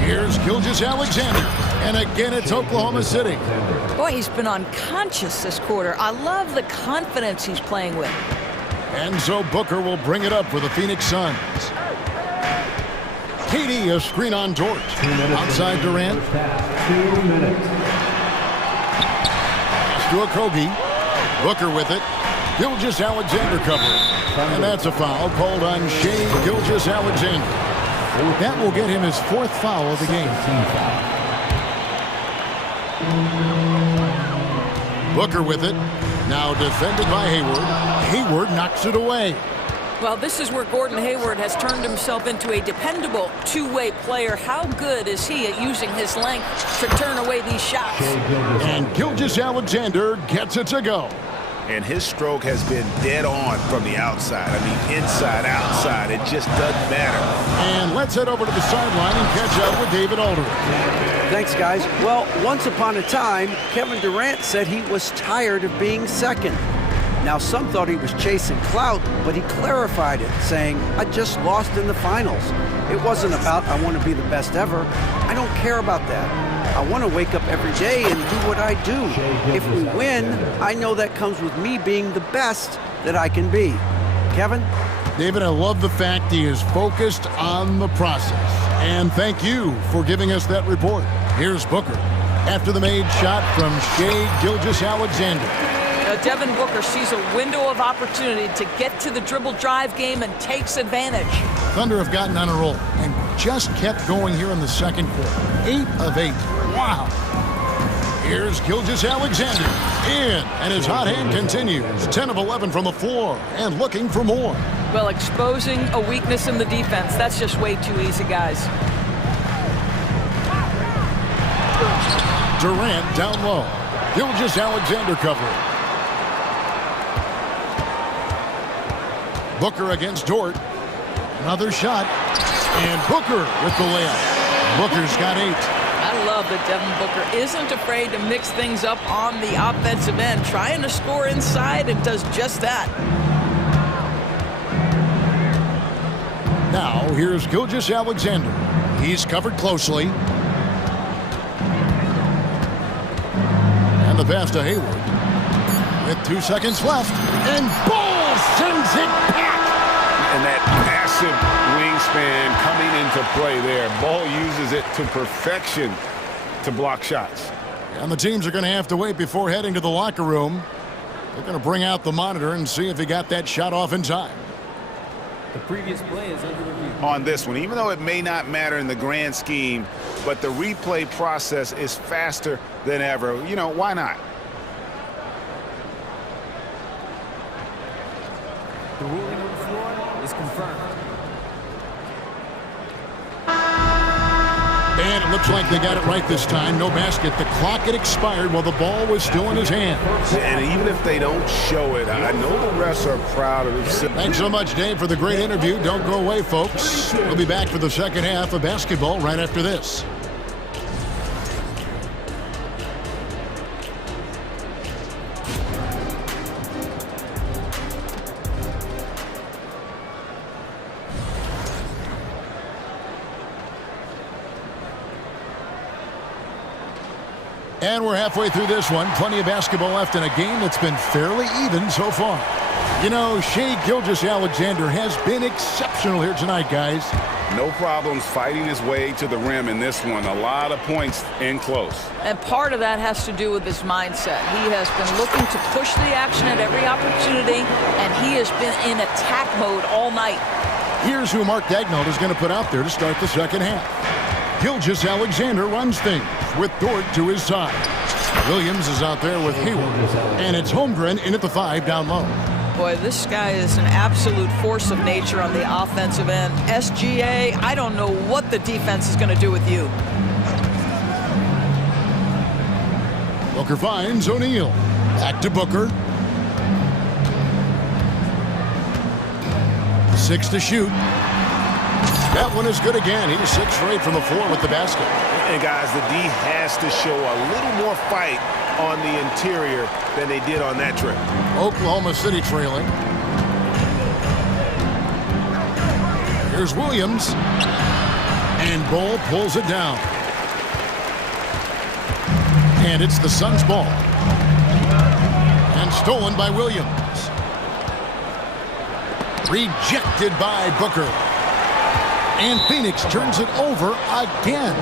Here's Gilgeous-Alexander. And again, it's Oklahoma City. Boy, he's been unconscious this quarter. I love the confidence he's playing with. And so Booker will bring it up for the Phoenix Suns. KD, a screen on Dort. Outside Durant. 2 minutes. Pass to Okogie. Booker with it. Gilgeous-Alexander covering. And that's a foul called on Shai Gilgeous-Alexander. That will get him his 4th foul of the game. Booker with it. Now defended by Hayward. Hayward knocks it away. Well, this is where Gordon Hayward has turned himself into a dependable two-way player. How good is he at using his length to turn away these shots? And Gilgeous-Alexander gets it to go. And his stroke has been dead on from the outside. I mean, inside, outside, it just doesn't matter. And let's head over to the sideline and catch up with David Aldridge. Thanks, guys. Well, once upon a time, Kevin Durant said he was tired of being second. Now, some thought he was chasing clout, but he clarified it, saying, I just lost in the finals. It wasn't about, I want to be the best ever. I don't care about that. I want to wake up every day and do what I do. If we win, I know that comes with me being the best that I can be. Kevin? David, I love the fact he is focused on the process. And thank you for giving us that report. Here's Booker after the made shot from Shai Gilgeous-Alexander. Devin Booker sees a window of opportunity to get to the dribble drive game and takes advantage. Thunder have gotten on a roll and just kept going here in the second quarter. 8 of 8. Wow. Here's Gilgeous-Alexander in, and his hot hand continues. 10 of 11 from the floor and looking for more. Well, exposing a weakness in the defense, that's just way too easy, guys. Durant down low. Gilgeous-Alexander covering. Booker against Dort. Another shot. And Booker with the layup. Booker's got 8. I love that Devin Booker isn't afraid to mix things up on the offensive end, trying to score inside, and does just that. Now, here's Gilgeous-Alexander. He's covered closely. And the pass to Hayward. With 2 seconds left. And Ball sends it back. And that passive wingspan coming into play there. Ball uses it to perfection to block shots. And the teams are going to have to wait before heading to the locker room. They're going to bring out the monitor and see if he got that shot off in time. The previous play is under review. On this one, even though it may not matter in the grand scheme, but the replay process is faster than ever. You know, why not? The ruling on the floor is confirmed. And it looks like they got it right this time. No basket. The clock had expired while the ball was still in his hand. And even if they don't show it, I know the refs are proud of it. Thanks so much, Dave, for the great interview. Don't go away, folks. We'll be back for the second half of basketball right after this. And we're halfway through this one. Plenty of basketball left in a game that's been fairly even so far. You know, Shai Gilgeous-Alexander has been exceptional here tonight, guys. No problems fighting his way to the rim in this one. A lot of points in close. And part of that has to do with his mindset. He has been looking to push the action at every opportunity, and he has been in attack mode all night. Here's who Mark Daignault is going to put out there to start the second half. Gilgeous-Alexander runs things with Dort to his side. Williams is out there with Hayward, and it's Holmgren in at the 5 down low. Boy, this guy is an absolute force of nature on the offensive end. SGA, I don't know what the defense is going to do with you. Booker finds O'Neal. Back to Booker. 6 to shoot. That one is good again. He's 6 straight from the floor with the basket. And guys, the D has to show a little more fight on the interior than they did on that trip. Oklahoma City trailing. Here's Williams. And Ball pulls it down. And it's the Suns' ball. And stolen by Williams. Rejected by Booker. And Phoenix turns it over again.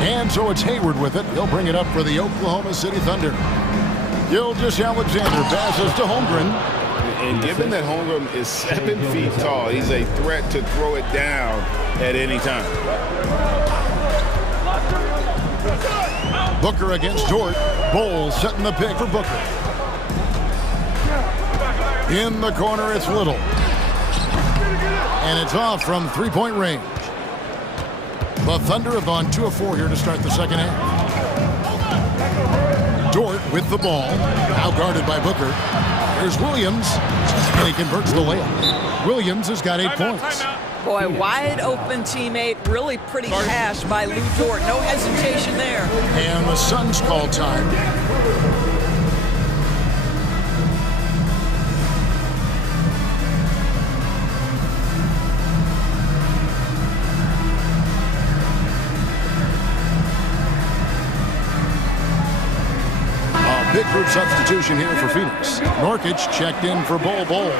And so it's Hayward with it. He'll bring it up for the Oklahoma City Thunder. Gilgeous-Alexander passes to Holmgren. And given that Holmgren is 7 feet tall, he's a threat to throw it down at any time. Booker against Dort. Bowles setting the pick for Booker. In the corner, it's Little. And it's off from three-point range. The Thunder have gone 2 of 4 here to start the second half. Dort with the ball. Now guarded by Booker. Here's Williams. And he converts the layup. Williams has got 8 points. Boy, wide open teammate. Really pretty pass by Lou Dort. No hesitation there. And the Suns call time. Big group substitution here for Phoenix. Nurkic checked in for Bol.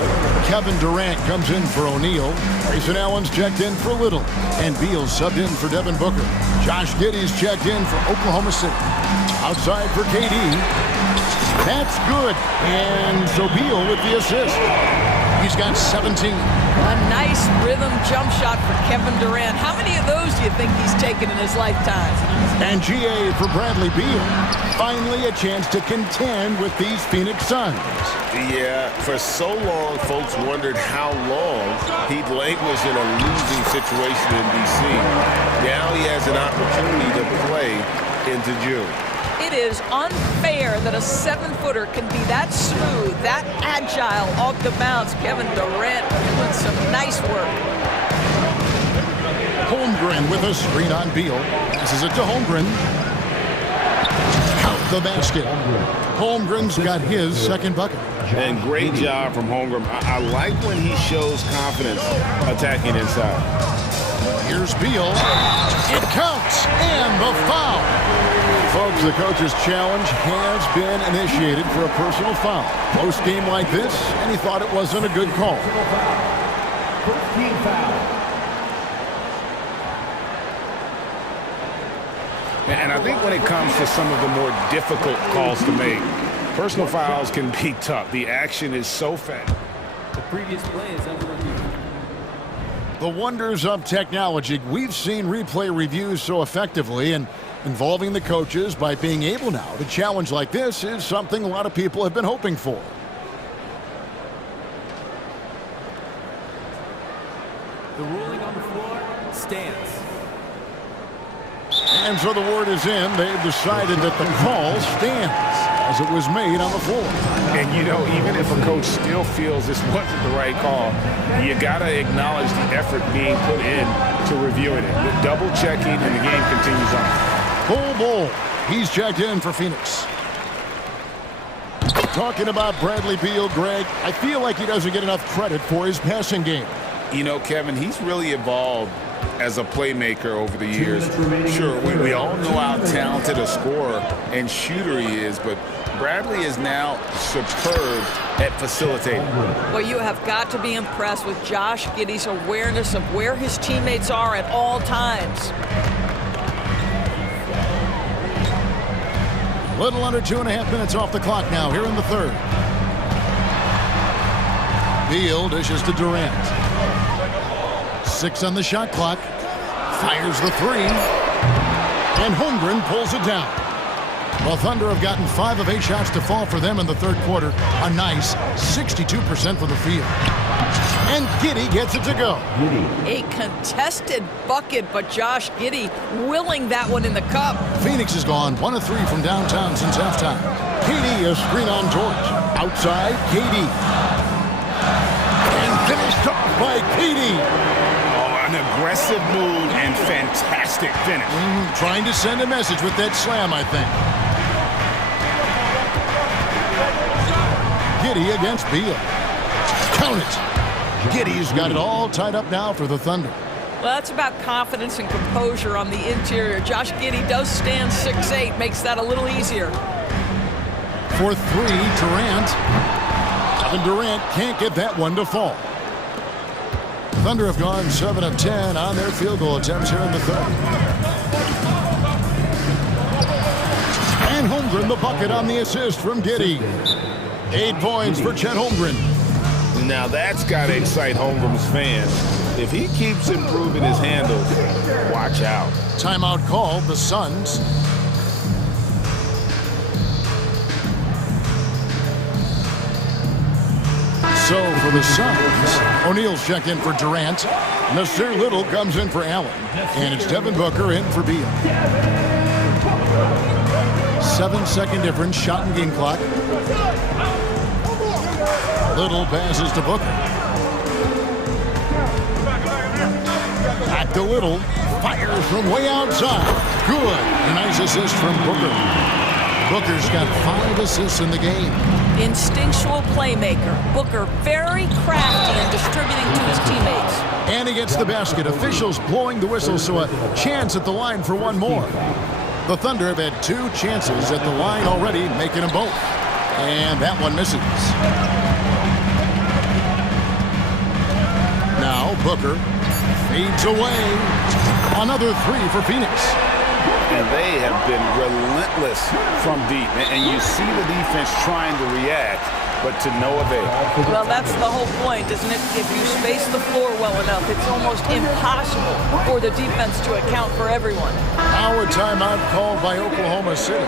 Kevin Durant comes in for O'Neal. Grayson Allen's checked in for Little. And Beal's subbed in for Devin Booker. Josh Giddey's checked in for Oklahoma City. Outside for KD. That's good. And so Beal with the assist. He's got 17. A nice rhythm jump shot for Kevin Durant. How many of those do you think he's taken in his lifetime? And GA for Bradley Beal. Finally a chance to contend with these Phoenix Suns. Yeah, for so long, folks wondered how long he'd languished in a losing situation in D.C. Now he has an opportunity to play into June. It is unfair that a 7-footer can be that smooth, that agile off the bounce. Kevin Durant doing some nice work. Holmgren with a screen on Beal. Passes it to Holmgren. Count the basket. Holmgren's got his second bucket. And great job from Holmgren. I like when he shows confidence attacking inside. Here's Beal. It counts. And the foul. Folks, the coach's challenge has been initiated for a personal foul. Post game like this, and he thought it wasn't a good call. And I think when it comes to some of the more difficult calls to make, personal fouls can be tough. The action is so fast. The previous play is under review. The wonders of technology. We've seen replay reviews so effectively, and involving the coaches by being able now to challenge like this is something a lot of people have been hoping for. The ruling on the floor stands. And so the word is in. They've decided that the call stands as it was made on the floor. And, you know, even if a coach still feels this wasn't the right call, you got to acknowledge the effort being put in to reviewing it. The double checking, and the game continues on. Bol. He's checked in for Phoenix. Talking about Bradley Beal, Greg, I feel like he doesn't get enough credit for his passing game. You know, Kevin, he's really evolved as a playmaker over the years. Sure, we all know how talented a scorer and shooter he is, but Bradley is now superb at facilitating. Well, you have got to be impressed with Josh Giddey's awareness of where his teammates are at all times. A little under 2.5 minutes off the clock now here in the third. Beal dishes to Durant. 6 on the shot clock. Fires the 3. And Holmgren pulls it down. The Thunder have gotten 5 of 8 shots to fall for them in the third quarter. A nice 62% from the field. And Giddey gets it to go. A contested bucket, but Josh Giddey willing that one in the cup. Phoenix has gone 1 of 3 from downtown since halftime. KD, a screen on George. Outside, KD. And finished off by KD. An aggressive move and fantastic finish. Trying to send a message with that slam, I think. Giddey against Beal. Count it. Giddey's got it all tied up now for the Thunder. Well, that's about confidence and composure on the interior. Josh Giddey does stand 6'8", makes that a little easier. For 3, Durant. Kevin Durant can't get that one to fall. Thunder have gone 7 of 10 on their field goal attempts here in the third. And Holmgren the bucket on the assist from Giddey. 8 points for Chet Holmgren. Now that's got to excite Holmgren's fans. If he keeps improving his handles, watch out. Timeout called, the Suns. So for the Suns, O'Neal's checked in for Durant. Nasir Little comes in for Allen. And it's Devin Booker in for Beal. 7-second difference, shot and game clock. Little passes to Booker. Back to Little. Fires from way outside. Good. A nice assist from Booker. Booker's got 5 assists in the game. Instinctual playmaker. Booker very crafty in distributing to his teammates. And he gets the basket. Officials blowing the whistle, so a chance at the line for one more. The Thunder have had 2 chances at the line already, making them both. And that one misses. Now Booker fades away. Another 3 for Phoenix. And they have been relentless from deep. And you see the defense trying to react, but to no avail. Well, that's the whole point, isn't it? If you space the floor well enough, it's almost impossible for the defense to account for everyone. Now a timeout called by Oklahoma City.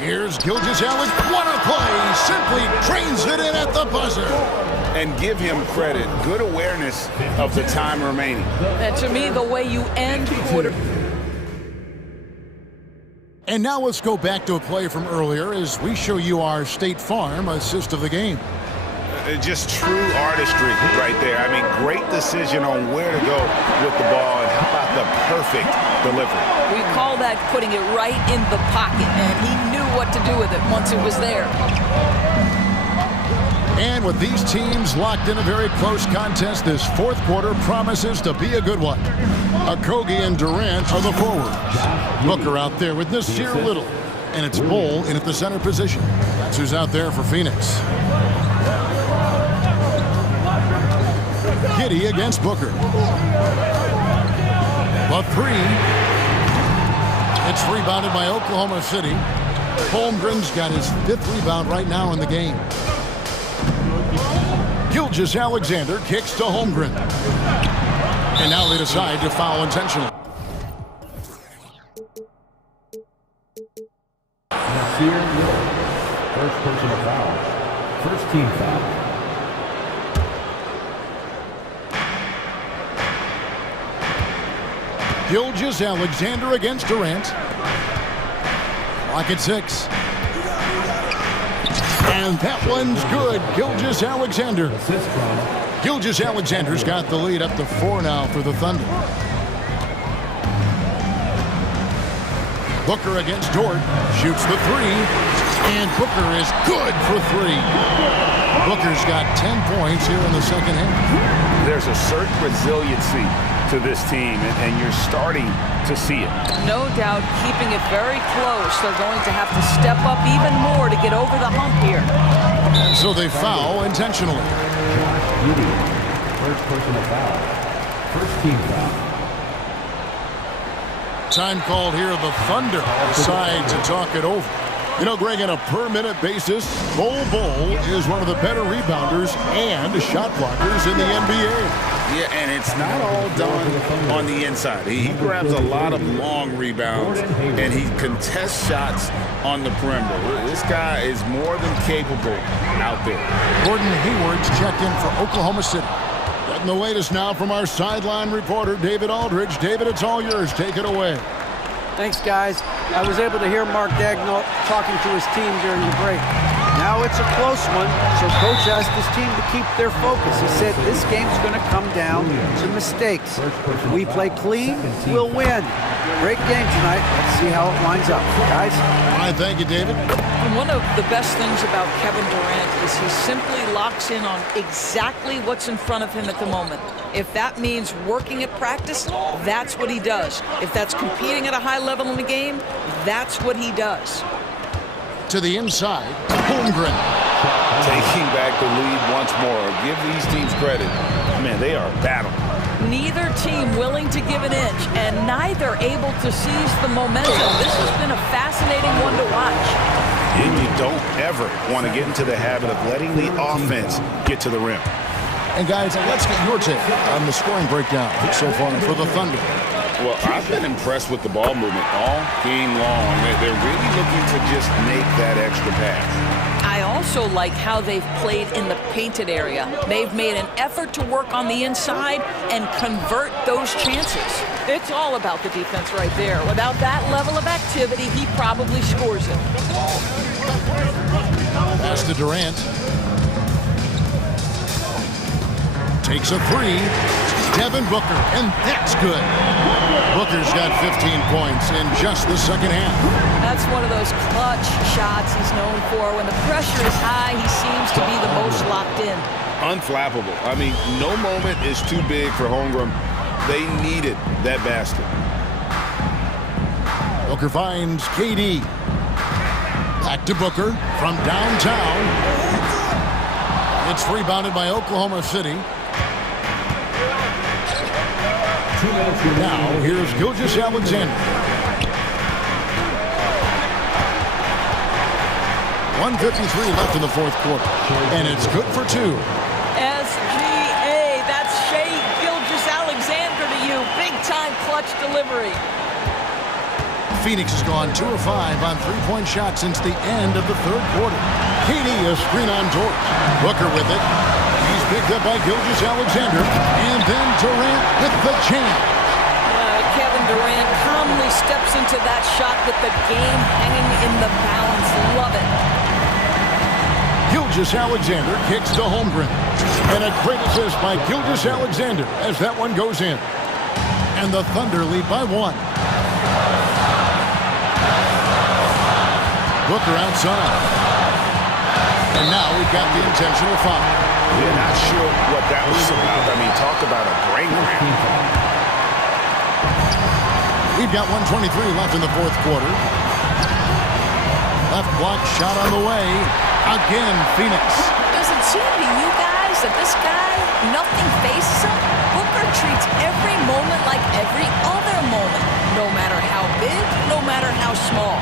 Here's Gilgeous-Allen. What a play! Simply trains it in at the buzzer. And give him credit. Good awareness of the time remaining. And to me, the way you end quarter. And now let's go back to a play from earlier as we show you our State Farm assist of the game. Just true artistry right there. I mean, great decision on where to go with the ball, and how about the perfect delivery? We call that putting it right in the pocket, and he knew what to do with it once it was there. And with these teams locked in a very close contest, this fourth quarter promises to be a good one. Okogie and Durant are the forwards. Booker out there with Nasir Little. And it's Bull in at the center position. That's who's out there for Phoenix. Giddey against Booker. The 3. It's rebounded by Oklahoma City. Holmgren's got his 5th rebound right now in the game. Gilgeous-Alexander kicks to Holmgren. And now they decide to foul intentionally. Nasir Little, first personal foul. First team foul. Gilgeous-Alexander against Durant. Clock at 6. And that one's good. Gilgeous-Alexander. Gilgeous-Alexander's got the lead up to 4 now for the Thunder. Booker against Dort. Shoots the 3. And Booker is good for 3. Booker's got 10 points here in the second half. There's a certain resiliency to this team, and you're starting to see it. No doubt keeping it very close. They're going to have to step up even more to get over the hump here. And so they foul intentionally. First personal foul. First team foul. Time called here. The Thunder decide to talk it over. You know, Greg, on a per-minute basis, Bol is one of the better rebounders and shot blockers in the NBA. Yeah, and it's not all done on the inside. He grabs a lot of long rebounds, and he contests shots on the perimeter. This guy is more than capable out there. Gordon Hayward's checked in for Oklahoma City. Getting the latest now from our sideline reporter, David Aldridge. David, it's all yours. Take it away. Thanks, guys. I was able to hear Mark Daigneault talking to his team during the break. Now it's a close one, so Coach asked his team to keep their focus. He said this game's going to come down to mistakes. If we play clean, we'll win. Great game tonight. Let's see how it winds up. Guys? All right, thank you, David. And one of the best things about Kevin Durant is he simply locks in on exactly what's in front of him at the moment. If that means working at practice, that's what he does. If that's competing at a high level in the game, that's what he does. To the inside, Holmgren. Taking back the lead once more. Give these teams credit. Man, they are battling. Neither team willing to give an inch, and neither able to seize the momentum. This has been a fascinating one to watch. And you don't ever want to get into the habit of letting the offense get to the rim. And guys, let's get your take on the scoring breakdown so far for the Thunder. Well, I've been impressed with the ball movement all game long. They're really looking to just make that extra pass. I also like how they've played in the painted area. They've made an effort to work on the inside and convert those chances. It's all about the defense right there. Without that level of activity, he probably scores it. Pass to Durant. Takes a 3. Devin Booker, and that's good. Booker's got 15 points in just the second half. That's one of those clutch shots he's known for. When the pressure is high, he seems to be the most locked in. Unflappable. I mean, no moment is too big for Holmgren. They needed that basket. Booker finds KD. Back to Booker from downtown. It's rebounded by Oklahoma City. Now, here's Gilgeous-Alexander. 1:53 left in the fourth quarter. And it's good for 2. SGA, that's Shai Gilgeous-Alexander to you. Big-time clutch delivery. Phoenix has gone 2 of 5 on three-point shots since the end of the third quarter. KD a screen on George. Booker with it. He's picked up by Gilgeous-Alexander. And then Durant with the jam. Kevin Durant calmly steps into that shot with the game hanging in the balance. Love it. Gilgeous-Alexander kicks to Holmgren. And a great assist by Gilgeous-Alexander as that one goes in. And the Thunder lead by 1. Booker outside. And now we've got the intentional foul. Yeah, not sure what that was about. I mean, talk about a brain cramp. We've got 1:23 left in the fourth quarter. Left block shot on the way. Again, Phoenix. Does it seem to you guys that this guy, nothing faces him? Booker treats every moment like every other moment. No matter how big, no matter how small.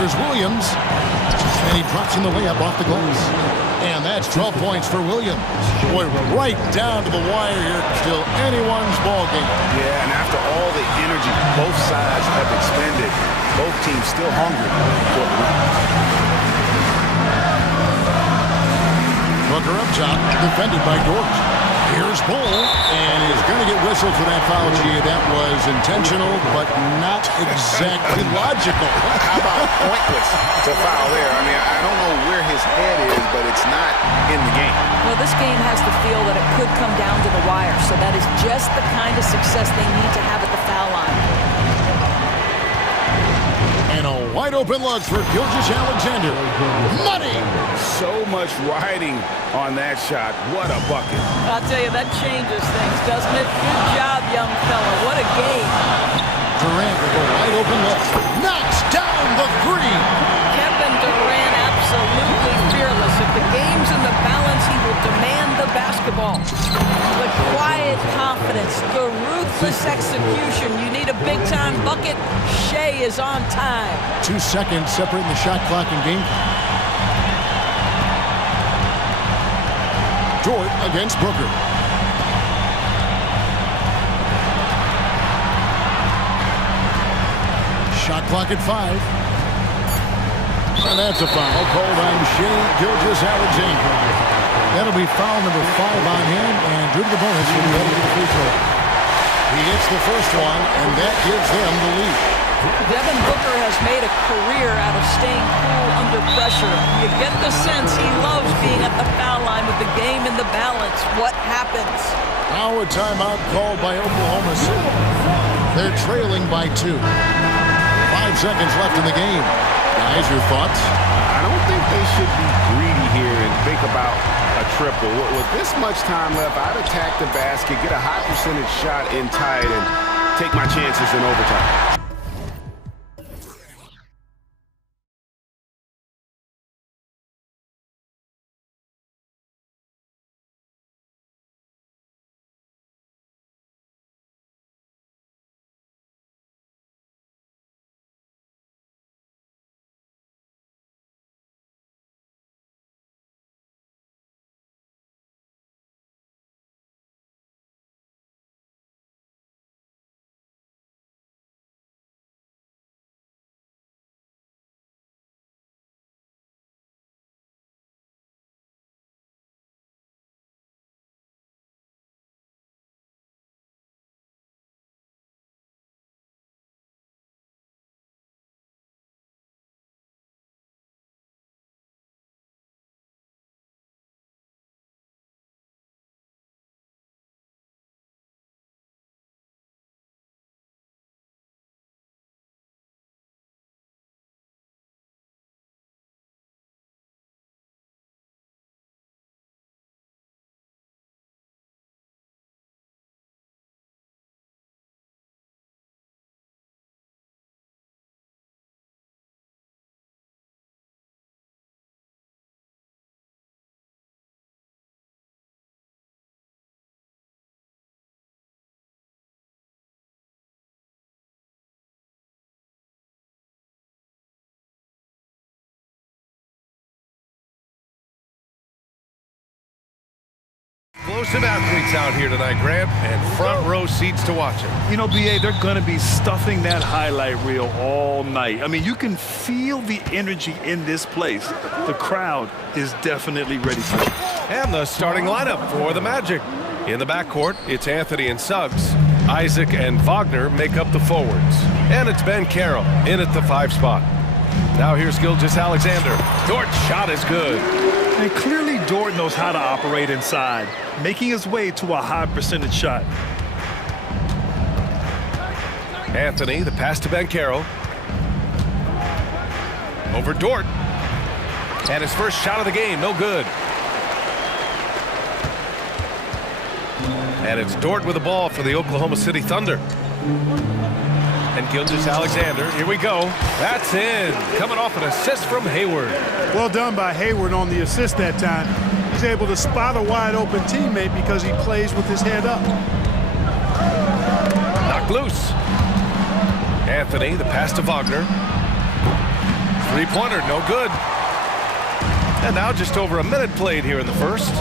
There's Williams. And he drops in the layup off the glass. And that's 12 points for Williams. Boy, right down to the wire here. Still anyone's ball game. Yeah, and after all the energy both sides have expended, both teams still hungry for the win. Booker up top, defended by Dort. Here's Bull, and he's going to get whistled for that foul. Gee, that was intentional, but not exactly logical. How about pointless to foul there? I mean, I don't know where his head is, but it's not in the game. Well, this game has the feel that it could come down to the wire, so that is just the kind of success they need to have at the foul line. And And a wide open look for Gilgeous-Alexander. Money! So much riding on that shot. What a bucket. I'll tell you, that changes things, doesn't it? Good job, young fella. What a game. Durant with a wide open look. Knocks down the three. Kevin Durant, absolutely fearless. If the game's in the balance, he will demand the basketball. The quiet confidence, the ruthless execution. You need a big-time bucket. Shea is on time. 2 seconds separating the shot clock and game clock. Dort against Booker. Shot clock at 5. And that's a foul called on Shea Gilgeous-Alexander. That'll be foul number 5 on him, and due to the bonus, he'll be headed to the free throw. He hits the first one, and that gives them the lead. Devin Booker has made a career out of staying cool under pressure. You get the sense he loves being at the foul line with the game in the balance. What happens? Now a timeout called by Oklahoma City. They're trailing by 2. 5 seconds left in the game. Guys, your thoughts? I don't think they should be greedy here and think about a triple. With this much time left, I'd attack the basket, get a high percentage shot in tight, and take my chances in overtime. Explosive athletes out here tonight, Grant, and front row seats to watch it. You know, BA, they're going to be stuffing that highlight reel all night. I mean, you can feel the energy in this place. The crowd is definitely ready for it. And the starting lineup for the Magic. In the backcourt, it's Anthony and Suggs. Isaac and Wagner make up the forwards. And it's Ben Carroll in at the 5 spot. Now here's Gilgeous-Alexander. Dort's shot is good. And clearly Dort knows how to operate inside, making his way to a high percentage shot. Anthony, the pass to Ben Carroll. Over Dort. And his first shot of the game, no good. And it's Dort with the ball for the Oklahoma City Thunder. And Gilgeous-Alexander, here we go. That's in. Coming off an assist from Hayward. Well done by Hayward on the assist that time. He's able to spot a wide open teammate because he plays with his head up. Knocked loose. Anthony, the pass to Wagner. Three-pointer, no good. And now just over a minute played here in the first.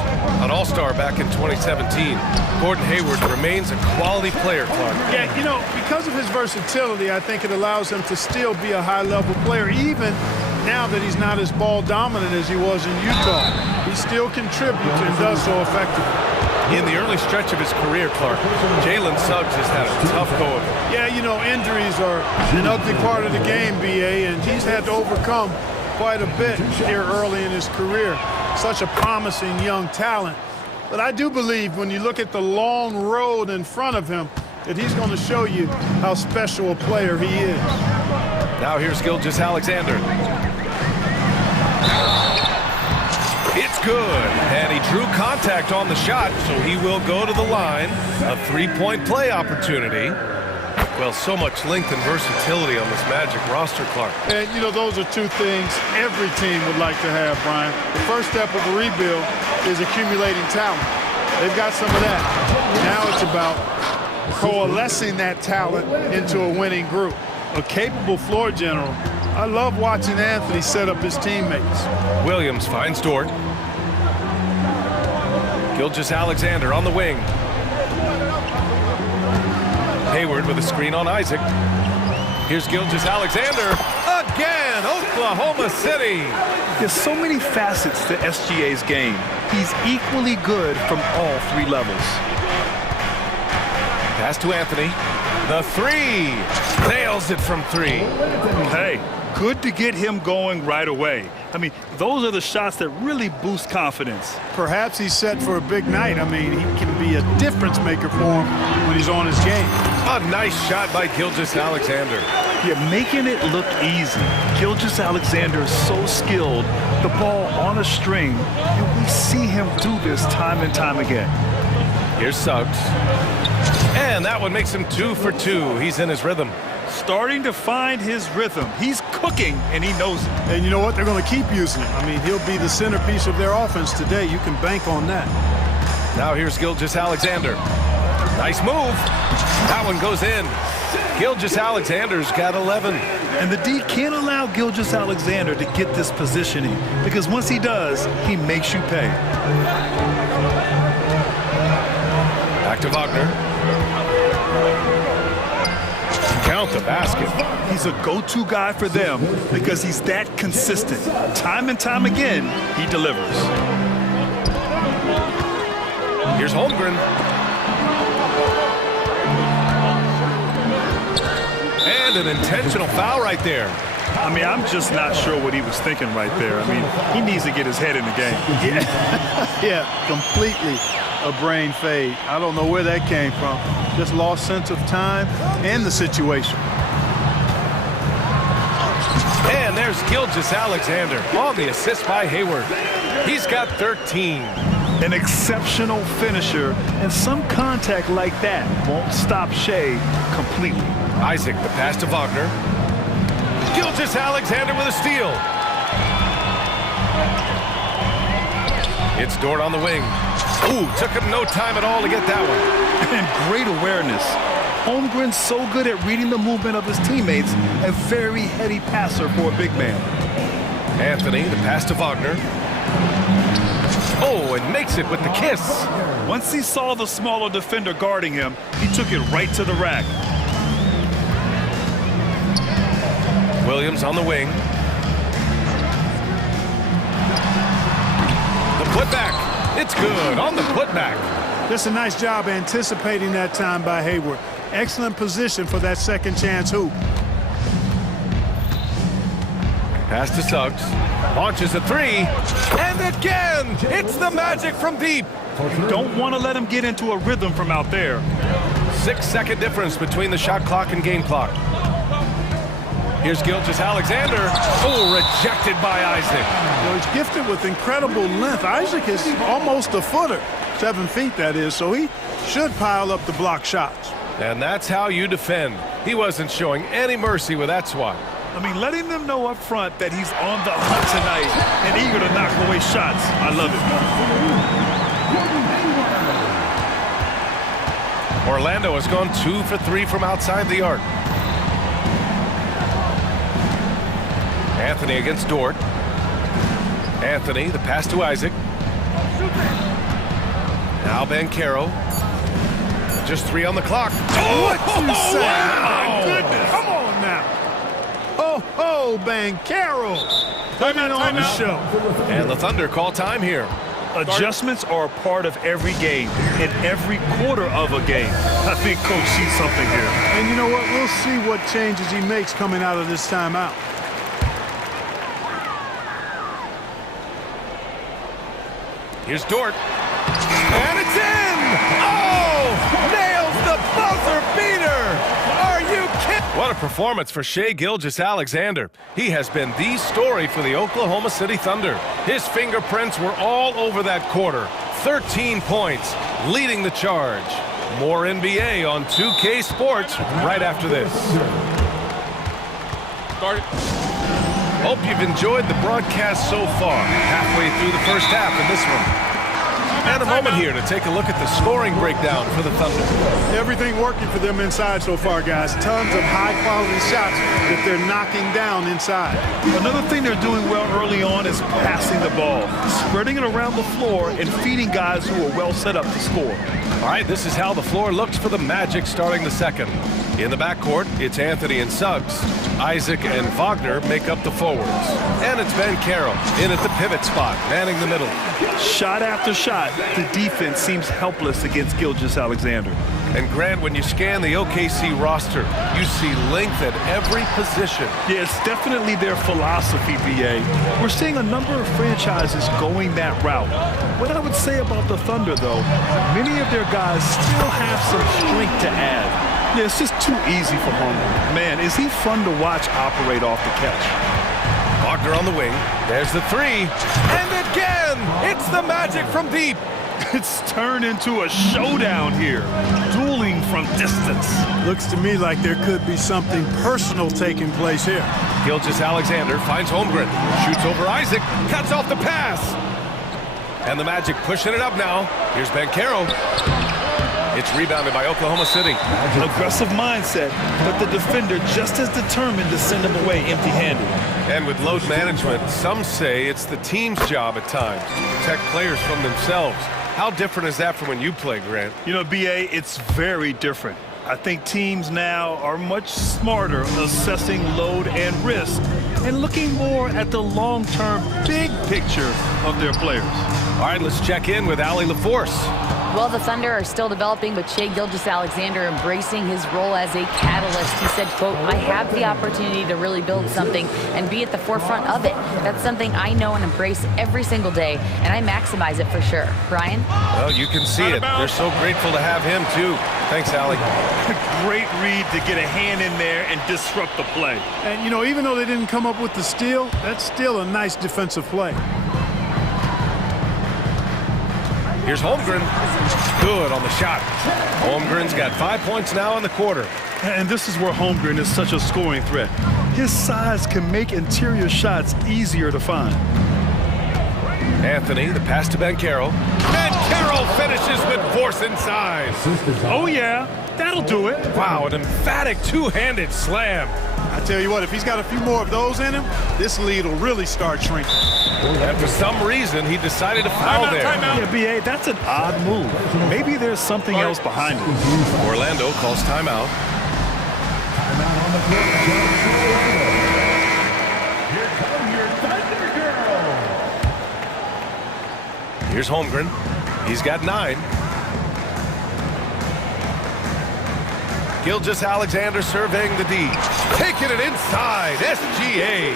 An all-star back in 2017. Gordon Hayward remains a quality player, Clark. Yeah, you know, because of his versatility, I think it allows him to still be a high-level player, even now that he's not as ball-dominant as he was in Utah. He still contributes and does so effectively. In the early stretch of his career, Clark, Jalen Suggs has had a tough go of it. Yeah, you know, injuries are an ugly part of the game, BA, and he's had to overcome quite a bit here early in his career. Such a promising young talent. But I do believe when you look at the long road in front of him that he's going to show you how special a player he is. Now here's Gilgeous-Alexander. It's good, and he drew contact on the shot, so he will go to the line. A three-point play opportunity. Well, so much length and versatility on this Magic roster, Clark. And, you know, those are two things every team would like to have, Brian. The first step of a rebuild is accumulating talent. They've got some of that. Now it's about coalescing that talent into a winning group. A capable floor general. I love watching Anthony set up his teammates. Williams finds Dort. Gilgeous-Alexander on the wing. Hayward with a screen on Isaac. Here's Gilgeous-Alexander. Again, Oklahoma City. There's so many facets to SGA's game. He's equally good from all three levels. Pass to Anthony. The three. Nails it from three. Hey, good to get him going right away. I mean, those are the shots that really boost confidence. Perhaps he's set for a big night. I mean, he can be a difference maker for him when he's on his game. A nice shot by Gilgeous-Alexander. You're making it look easy. Gilgeous-Alexander is so skilled. The ball on a string, and we see him do this time and time again. Here's Suggs. And that one makes him 2 for 2. He's in his rhythm. Starting to find his rhythm. He's cooking, and he knows it. And you know what? They're going to keep using him. I mean, he'll be the centerpiece of their offense today. You can bank on that. Now here's Gilgeous-Alexander. Nice move. That one goes in. Gilgeous-Alexander's got 11. And the D can't allow Gilgeous-Alexander to get this positioning, because once he does, he makes you pay. Back to Wagner. Count the basket. He's a go-to guy for them because he's that consistent. Time and time again, he delivers. Here's Holmgren. And an intentional foul right there. I mean, I'm just not sure what he was thinking right there. I mean, he needs to get his head in the game. Yeah, completely a brain fade. I don't know where that came from. Just lost sense of time and the situation. And there's Gilgeous-Alexander on the assist by Hayward. He's got 13. An exceptional finisher, and some contact like that won't stop Shea completely. Isaac, the pass to Wagner. Gilgeous-Alexander with a steal. It's Dort on the wing. Ooh, took him no time at all to get that one. And great awareness. Holmgren's so good at reading the movement of his teammates, a very heady passer for a big man. Anthony, the pass to Wagner. Oh, and makes it with the kiss. Once he saw the smaller defender guarding him, he took it right to the rack. Williams on the wing. The putback. It's good on the putback. Just a nice job anticipating that time by Hayward. Excellent position for that second chance hoop. Pass to Suggs. Launches a three. And again, it's the Magic from deep. Don't want to let him get into a rhythm from out there. 6-second difference between the shot clock and game clock. Here's Gilgeous-Alexander. Oh, rejected by Isaac. You know, he's gifted with incredible length. Isaac is almost a footer. 7 feet, that is, so he should pile up the block shots. And that's how you defend. He wasn't showing any mercy with that swat. I mean, letting them know up front that he's on the hunt tonight and eager to knock away shots. I love it. Orlando has gone 2 for 3 from outside the arc. Anthony against Dort. Anthony, the pass to Isaac. Now Banchero. Just 3 on the clock. Oh, what you say? Wow. My goodness. Come on now. Oh, Banchero. Put it on the show. And the Thunder call time here. Adjustments are a part of every game, in every quarter of a game. I think Coach sees something here. And you know what? We'll see what changes he makes coming out of this timeout. Here's Dort. And it's in! Oh! Nails the buzzer beater! Are you kidding? What a performance for Shai Gilgeous-Alexander. He has been the story for the Oklahoma City Thunder. His fingerprints were all over that quarter. 13 points, leading the charge. More NBA on 2K Sports right after this. Hope you've enjoyed the broadcast so far. Halfway through the first half in this one. And a moment here to take a look at the scoring breakdown for the Thunder. Everything working for them inside so far, guys. Tons of high-quality shots that they're knocking down inside. Another thing they're doing well early on is passing the ball, spreading it around the floor and feeding guys who are well set up to score. All right, this is how the floor looks for the Magic starting the second. In the backcourt, it's Anthony and Suggs. Isaac and Wagner make up the forwards. And it's Banchero in at the pivot spot, manning the middle. Shot after shot, the defense seems helpless against Gilgeous-Alexander. And Grant, when you scan the OKC roster, you see length at every position. Yeah, it's definitely their philosophy, BA. We're seeing a number of franchises going that route. What I would say about the Thunder, though, many of their guys still have some strength to add. Yeah, it's just too easy for Holmgren. Man, is he fun to watch operate off the catch. Wagner on the wing. There's the three. And again, it's the Magic from deep. It's turned into a showdown here. Dueling from distance. Looks to me like there could be something personal taking place here. Gilgeous-Alexander finds Holmgren. Shoots over Isaac. Cuts off the pass. And the Magic pushing it up now. Here's Banchero. It's rebounded by Oklahoma City. Aggressive mindset, but the defender just as determined to send him away empty-handed. And with load management, some say it's the team's job at times to protect players from themselves. How different is that from when you play, Grant? You know, BA, it's very different. I think teams now are much smarter assessing load and risk and looking more at the long-term big picture of their players. All right, let's check in with Allie LaForce. Well, the Thunder are still developing, but Shai Gilgeous-Alexander embracing his role as a catalyst. He said, quote, I have the opportunity to really build something and be at the forefront of it. That's something I know and embrace every single day, and I maximize it for sure. Brian? Well, you can see it. They're so grateful to have him, too. Thanks, Allie. Great read to get a hand in there and disrupt the play. And, you know, even though they didn't come up with the steal, that's still a nice defensive play. Here's Holmgren. Good on the shot. Holmgren's got 5 points now in the quarter. And this is where Holmgren is such a scoring threat. His size can make interior shots easier to find. Anthony, the pass to Banchero. Banchero finishes with force inside. Oh, yeah. That'll do it. Wow, an emphatic two-handed slam. I tell you what, if he's got a few more of those in him, this lead will really start shrinking. And for some reason, he decided to foul there. Yeah, BA, that's an odd move. Maybe there's something else behind it. Orlando calls timeout. Timeout on the court. Here come your Thunder girls. Here's Holmgren. He's got 9. Gilgeous-Alexander surveying the D. Taking it inside. SGA.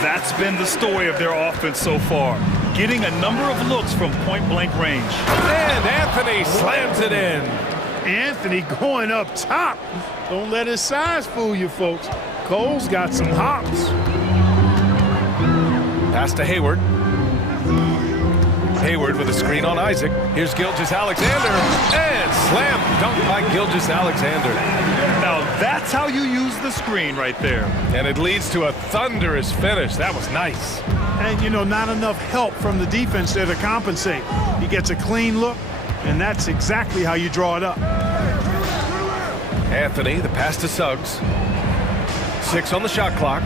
That's been the story of their offense so far. Getting a number of looks from point-blank range. And Anthony slams it in. Anthony going up top. Don't let his size fool you, folks. Cole's got some hops. Pass to Hayward. Hayward with a screen on Isaac. Here's Gilgeous-Alexander. And slam dunk by Gilgeous-Alexander. Now that's how you use the screen right there. And it leads to a thunderous finish. That was nice. And, you know, not enough help from the defense there to compensate. He gets a clean look, and that's exactly how you draw it up. Anthony, the pass to Suggs. 6 on the shot clock.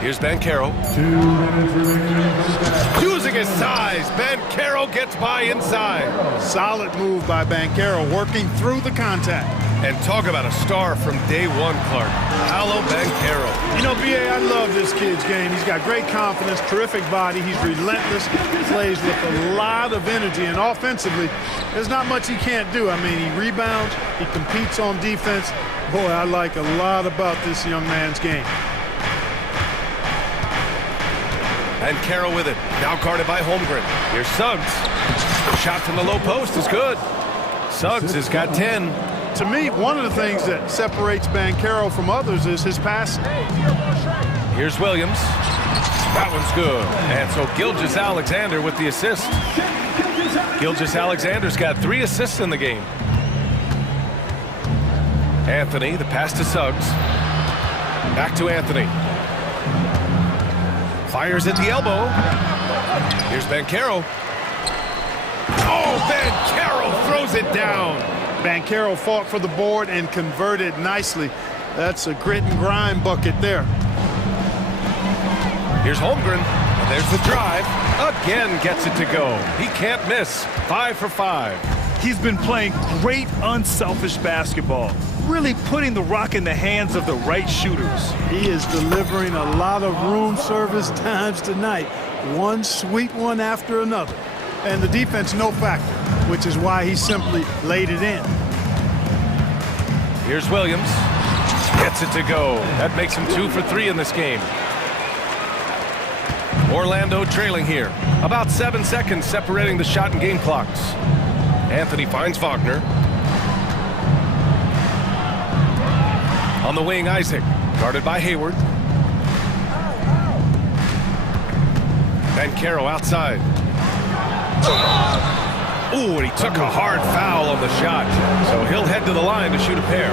Here's Banchero. 2 minutes remaining. Using his size, Banchero gets by inside. Solid move by Banchero, working through the contact. And talk about a star from day one, Clark. Paolo Banchero. You know, BA, I love this kid's game. He's got great confidence, terrific body. He's relentless, plays with a lot of energy, and offensively, there's not much he can't do. I mean, he rebounds, he competes on defense. Boy, I like a lot about this young man's game. Banchero with it. Now guarded by Holmgren. Here's Suggs. Shot from the low post is good. Suggs has got 10. to me, one of the things that separates Banchero from others is his passing. Here's Williams. That one's good. And so Gilgeous-Alexander with the assist. Gilgeous-Alexander's got 3 assists in the game. Anthony, the pass to Suggs. Back to Anthony. Fires at the elbow. Here's Banchero. Oh, Banchero throws it down. Banchero fought for the board and converted nicely. That's a grit and grind bucket there. Here's Holmgren. And there's the drive. Again gets it to go. He can't miss. 5 for 5. He's been playing great, unselfish basketball, really putting the rock in the hands of the right shooters. He is delivering a lot of room service times tonight. One sweet one after another. And the defense no factor, which is why he simply laid it in. Here's Williams. Gets it to go. That makes him 2 for 3 in this game. Orlando trailing here. About 7 seconds separating the shot and game clocks. Anthony finds Wagner. On the wing, Isaac. Guarded by Hayward. Banchero outside. Ooh, and he took a hard foul on the shot. So he'll head to the line to shoot a pair.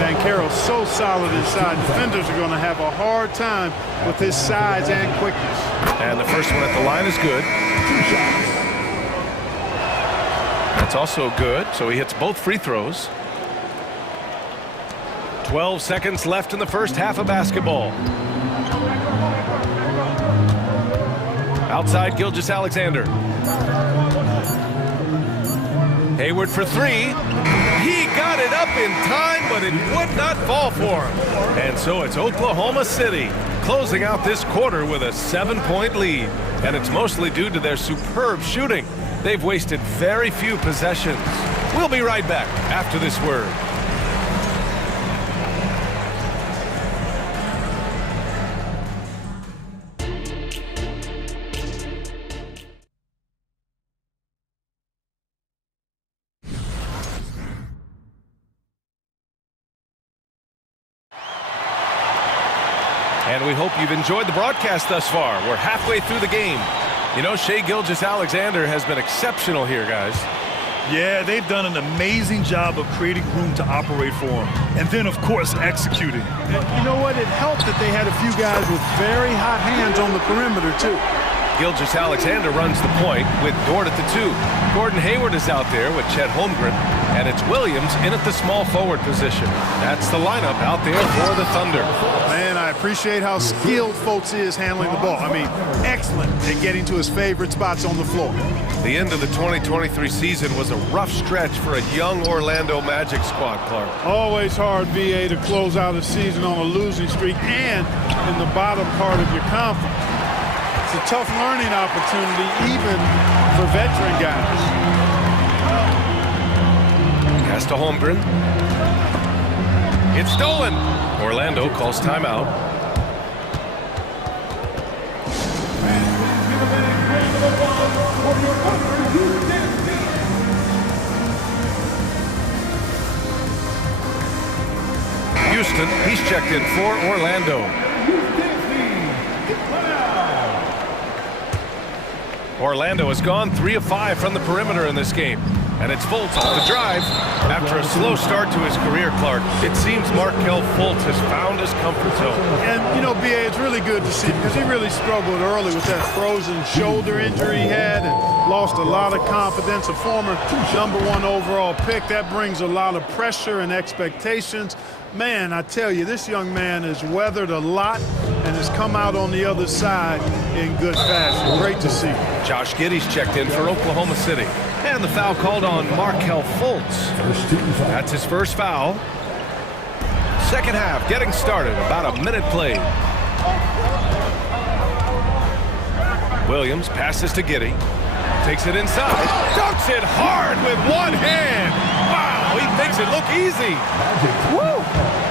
Banchero's so solid inside. Defenders are going to have a hard time with his size and quickness. And the first one at the line is good. That's also good, so he hits both free throws. 12 seconds left in the first half of basketball. Outside, Gilgeous-Alexander. Hayward for 3. He got it up in time, but it would not fall for him. And so it's Oklahoma City closing out this quarter with a 7-point lead. And it's mostly due to their superb shooting. They've wasted very few possessions. We'll be right back after this word. And we hope you've enjoyed the broadcast thus far. We're halfway through the game. You know, Shai Gilgeous-Alexander has been exceptional here, guys. Yeah, they've done an amazing job of creating room to operate for him. And then, of course, executing. And you know what? It helped that they had a few guys with very hot hands on the perimeter, too. Gilgeous-Alexander runs the point with Dort at the 2. Gordon Hayward is out there with Chet Holmgren. And it's Williams in at the small forward position. That's the lineup out there for the Thunder. Man, I appreciate how skilled Fultz is handling the ball. I mean, excellent at getting to his favorite spots on the floor. The end of the 2023 season was a rough stretch for a young Orlando Magic squad, Clark. Always hard, BA, to close out a season on a losing streak and in the bottom part of your conference. It's a tough learning opportunity, even for veteran guys. Pass to Holmgren. It's stolen. Orlando calls timeout. Houston, he's checked in for Orlando. Orlando has gone 3 of 5 from the perimeter in this game. And it's Fultz off the drive. After a slow start to his career, Clark, it seems Markelle Fultz has found his comfort zone. And, you know, BA, it's really good to see because he really struggled early with that frozen shoulder injury he had and lost a lot of confidence. A former #1 overall pick. That brings a lot of pressure and expectations. Man, I tell you, this young man has weathered a lot and has come out on the other side in good fashion. Great to see. Josh Giddey's checked in for Oklahoma City. And the foul called on Markelle Fultz. That's his first foul. Second half getting started, about a minute played. Williams passes to Giddey. Takes it inside. Dunks it hard with one hand. Wow, he makes it look easy. Woo!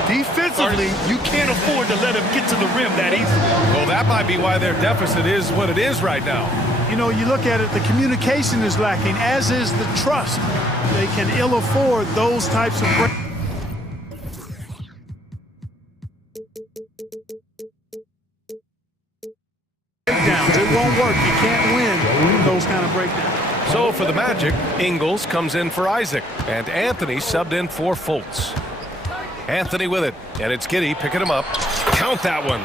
Defensively, you can't afford to let him get to the rim that easily. Well, that might be why their deficit is what it is right now. You know, you look at it, the communication is lacking, as is the trust. They can ill afford those types of breaks. can't win with those kind of breakdowns. So for the Magic, Ingles comes in for Isaac, and Anthony subbed in for Fultz. Anthony with it, and it's Giddey picking him up. Count that one.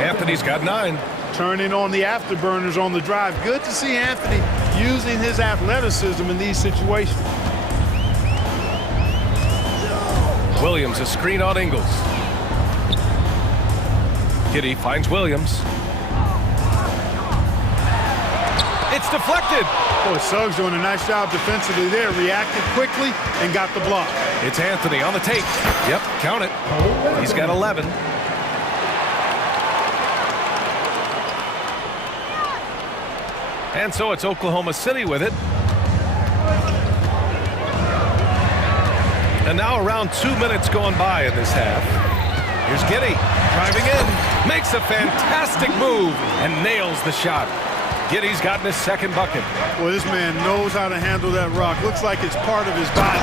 Anthony's got 9. Turning on the afterburners on the drive. Good to see Anthony using his athleticism in these situations. Williams a screen on Ingles. Giddey finds Williams. It's deflected. Boy, Suggs doing a nice job defensively there. Reacted quickly and got the block. It's Anthony on the tape. Yep, count it. He's got 11. And so it's Oklahoma City with it. And now around 2 minutes going by in this half. Here's Giddey driving in, makes a fantastic move, and nails the shot. Giddey's gotten his second bucket. Well, this man knows how to handle that rock. Looks like it's part of his body.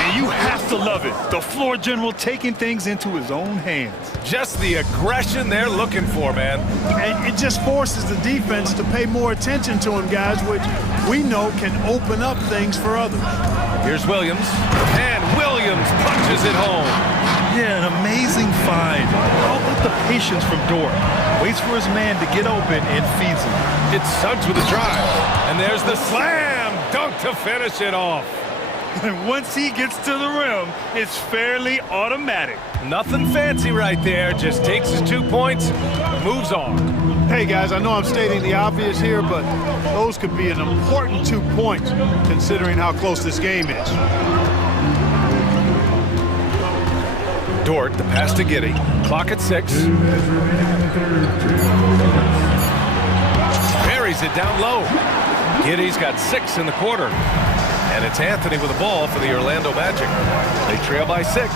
And you have to love it. The floor general taking things into his own hands. Just the aggression they're looking for, man. And it just forces the defense to pay more attention to him, guys, which we know can open up things for others. Here's Williams, and Williams punches it home. Yeah, an amazing find. How about the patience from Dort? Waits for his man to get open and feeds him. It's Suggs with a drive, and there's the slam dunk to finish it off. And once he gets to the rim, it's fairly automatic. Nothing fancy right there, just takes his 2 points, moves on. Hey, guys, I know I'm stating the obvious here, but those could be an important 2 points considering how close this game is. Dort, the pass to Giddey. Clock at 6. Buries it down low. Giddey's got 6 in the quarter. And it's Anthony with the ball for the Orlando Magic. They trail by 6.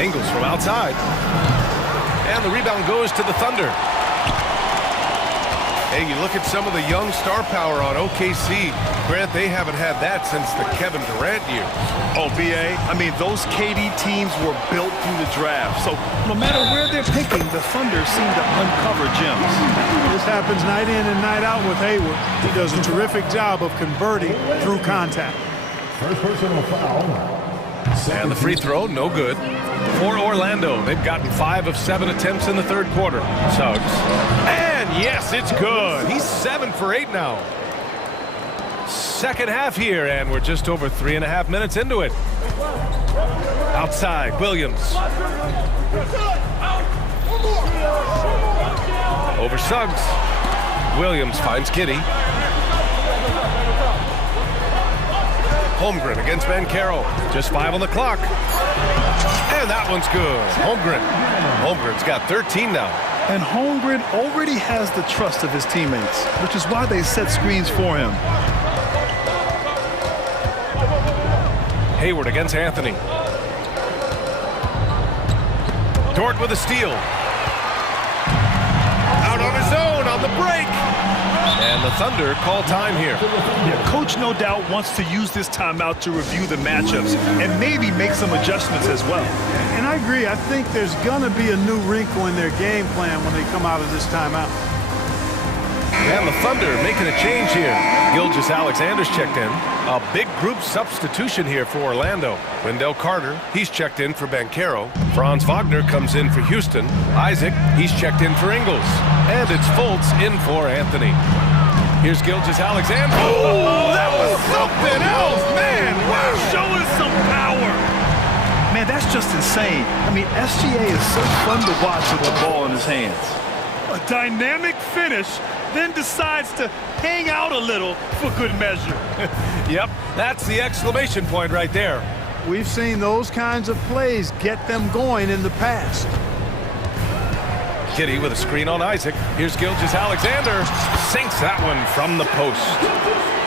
Ingles from outside. And the rebound goes to the Thunder. Hey, you look at some of the young star power on OKC. Grant, they haven't had that since the Kevin Durant years. Oh, BA, I mean, those KD teams were built through the draft. So no matter where they're picking, the Thunder seem to uncover gems. This happens night in and night out with Hayward. He does a terrific job of converting through contact. First personal foul. And the free throw, no good. For Orlando, they've gotten 5 of 7 attempts in the third quarter. Suggs. And yes, it's good. He's 7 for 8 now. Second half here, and we're just over 3.5 minutes into it. Outside, Williams. Over Suggs. Williams finds Giddey. Holmgren against Bancaro. Just 5 on the clock. And that one's good. Holmgren's got 13 now. And Holmgren already has the trust of his teammates, which is why they set screens for him. Hayward against Anthony. Dort with a steal. Out on his own on the break. And the Thunder call time here. Yeah, coach no doubt wants to use this timeout to review the matchups and maybe make some adjustments as well. And I agree. I think there's going to be a new wrinkle in their game plan when they come out of this timeout. And the Thunder making a change here. Gilgeous-Alexander's checked in. A big group substitution here for Orlando. Wendell Carter, he's checked in for Bancaro. Franz Wagner comes in for Houston. Isaac, he's checked in for Ingles. And it's Fultz in for Anthony. Here's Gilgeous-Alexander. Oh, that was something else, man. Wow. Showing some power. Man, that's just insane. I mean, SGA is so fun to watch with the ball in his hands. A dynamic finish, then decides to hang out a little for good measure. Yep, that's the exclamation point right there. We've seen those kinds of plays get them going in the past. Giddey with a screen on Isaac. Here's Gilgeous-Alexander. Sinks that one from the post.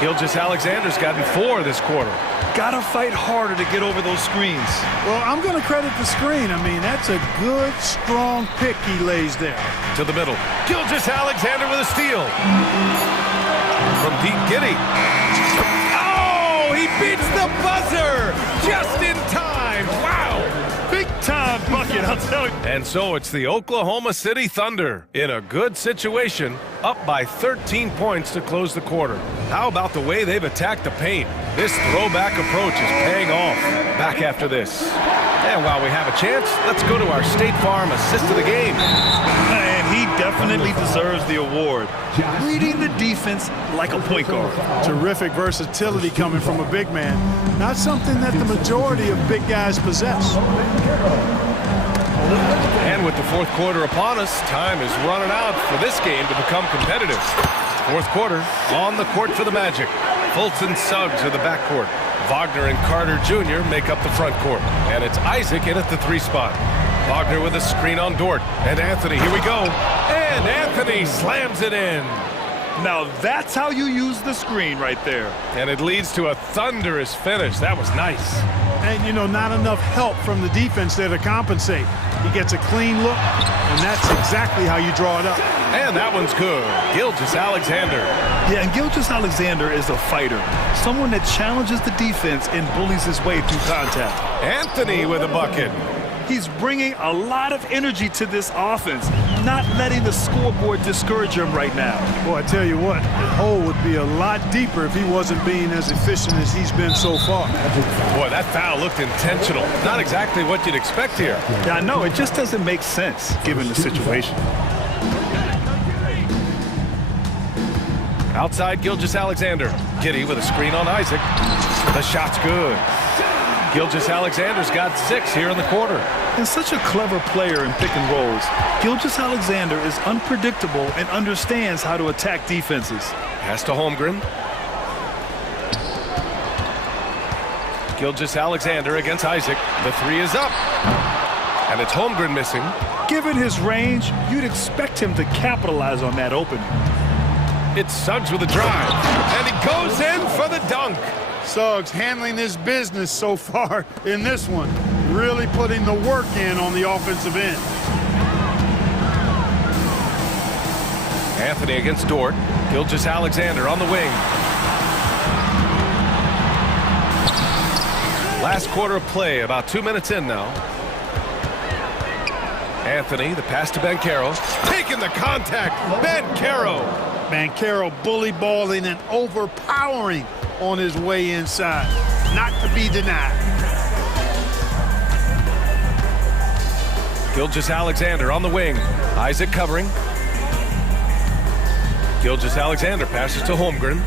Gilgeous-Alexander's gotten 4 this quarter. Gotta fight harder to get over those screens. Well, I'm going to credit the screen. I mean, that's a good, strong pick he lays there. To the middle. Gilgeous-Alexander with a steal. From deep, Giddey. Oh, he beats the buzzer just in time. Wow. Big big-time bucket, I'll tell you. And so it's the Oklahoma City Thunder in a good situation, up by 13 points to close the quarter. How about the way they've attacked the paint? This throwback approach is paying off. Back after this. And while we have a chance, let's go to our State Farm assist of the game. And he definitely deserves the award. Reading the defense like a point guard. Terrific versatility coming from a big man. Not something that the majority of big guys possess. And with the fourth quarter upon us, time is running out for this game to become competitive. Fourth quarter, on the court for the Magic. Fultz and Suggs are the backcourt. Wagner and Carter Jr. make up the front court. And it's Isaac in at the 3 spot. Wagner with a screen on Dort. And Anthony, here we go. And Anthony slams it in. Now that's how you use the screen right there. And it leads to a thunderous finish. That was nice. And, you know, not enough help from the defense there to compensate. He gets a clean look, and that's exactly how you draw it up. And that one's good. Gilgeous-Alexander. Yeah, and Gilgeous-Alexander is a fighter. Someone that challenges the defense and bullies his way through contact. Anthony with a bucket. He's bringing a lot of energy to this offense, not letting the scoreboard discourage him right now. Boy, I tell you what, the hole would be a lot deeper if he wasn't being as efficient as he's been so far. Boy, that foul looked intentional. Not exactly what you'd expect here. Yeah, I know. It just doesn't make sense given the situation. Outside Gilgeous-Alexander. Giddey with a screen on Isaac. The shot's good. Gilgeous-Alexander's got 6 here in the quarter. And such a clever player in pick and rolls. Gilgeous-Alexander is unpredictable and understands how to attack defenses. Pass to Holmgren. Gilgeous-Alexander against Isaac. The 3 is up. And it's Holmgren missing. Given his range, you'd expect him to capitalize on that opening. It's Suggs with a drive. And he goes in for the dunk. Suggs handling his business so far in this one. Really putting the work in on the offensive end. Anthony against Dort. Gilgeous-Alexander on the wing. Last quarter of play, about 2 minutes in now. Anthony, the pass to Banchero. Taking the contact. Banchero. Banchero bully balling and overpowering on his way inside. Not to be denied. Gilgeous-Alexander on the wing. Isaac covering. Gilgeous-Alexander passes to Holmgren.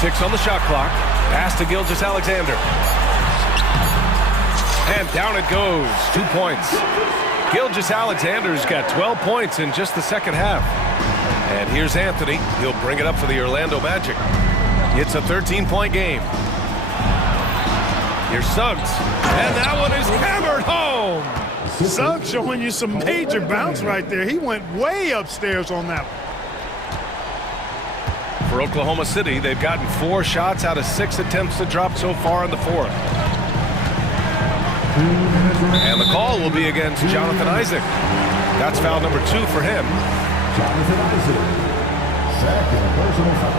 6 on the shot clock. Pass to Gilgeous-Alexander. And down it goes. 2 points. Gilgeous-Alexander's got 12 points in just the second half. And here's Anthony. He'll bring it up for the Orlando Magic. It's a 13-point game. Here's Suggs. And that one is hammered home. Suggs showing you some major bounce right there. He went way upstairs on that one. For Oklahoma City, they've gotten 4 shots out of 6 attempts to drop so far in the fourth. And the call will be against Jonathan Isaac. That's foul number 2 for him. Jonathan Isaac, second personal foul.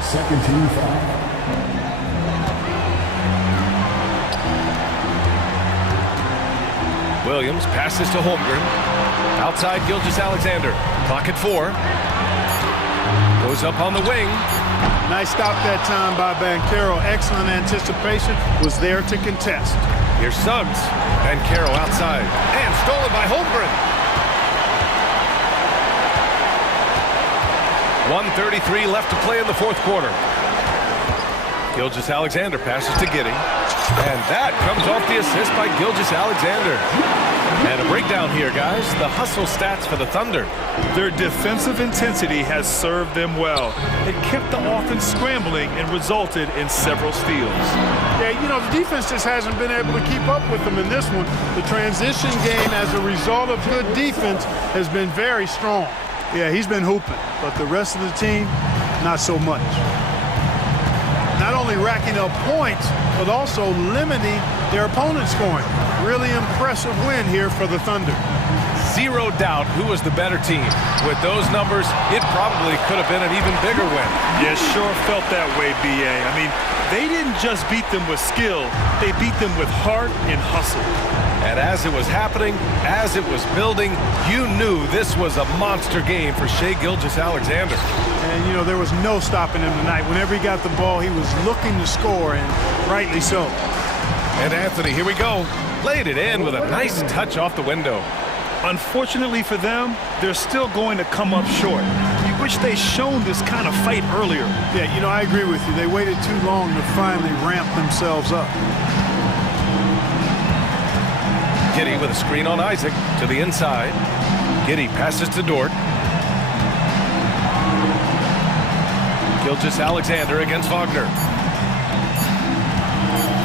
Second team foul. Williams passes to Holmgren. Outside Gilgeous-Alexander. Clock at 4. Goes up on the wing. Nice stop that time by Banchero. Excellent anticipation. Was there to contest. Here's Suggs. Banchero outside. And stolen by Holmgren. 1:33 left to play in the fourth quarter. Gilgeous-Alexander passes to Giddey. And that comes off the assist by Gilgeous-Alexander. And a breakdown here, guys. The hustle stats for the Thunder. Their defensive intensity has served them well. It kept the offense scrambling and resulted in several steals. Yeah, you know, the defense just hasn't been able to keep up with them in this one. The transition game as a result of good defense has been very strong. Yeah, he's been hooping, but the rest of the team, not so much. Not only racking up points, but also limiting their opponent's scoring. Really impressive win here for the Thunder. Zero doubt who was the better team. With those numbers, it probably could have been an even bigger win. Yeah, sure felt that way, B.A. I mean, They didn't just beat them with skill, they beat them with heart and hustle. And as it was happening, as it was building, you knew this was a monster game for Shai Gilgeous-Alexander. And, you know, there was no stopping him tonight. Whenever he got the ball, he was looking to score, and rightly so. And Anthony, here we go. Played it in with a nice touch off the window. Unfortunately for them, they're still going to come up short. You wish they'd shown this kind of fight earlier. Yeah, you know, I agree with you. They waited too long to finally ramp themselves up. Giddy with a screen on Isaac to the inside. Giddy passes to Dort. Gilgeous-Alexander against Wagner.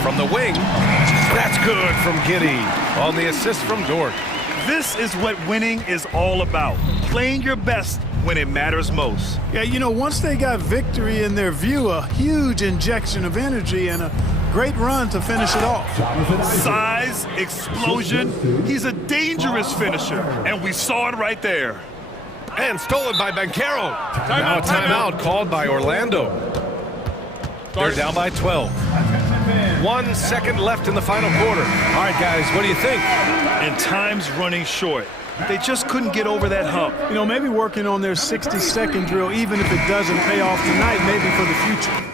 From the wing, that's good from Giddy on the assist from Dort. This is what winning is all about. Playing your best when it matters most. Yeah, you know, once they got victory in their view, a huge injection of energy and a great run to finish it off. Size, explosion, he's a dangerous finisher, and we saw it right there. And stolen by Banchero. Now a timeout called by Orlando. They're down by 12. 1 second left in the final quarter. All right, guys, what do you think? And time's running short. They just couldn't get over that hump. You know, maybe working on their 60-second drill, even if it doesn't pay off tonight, maybe for the future.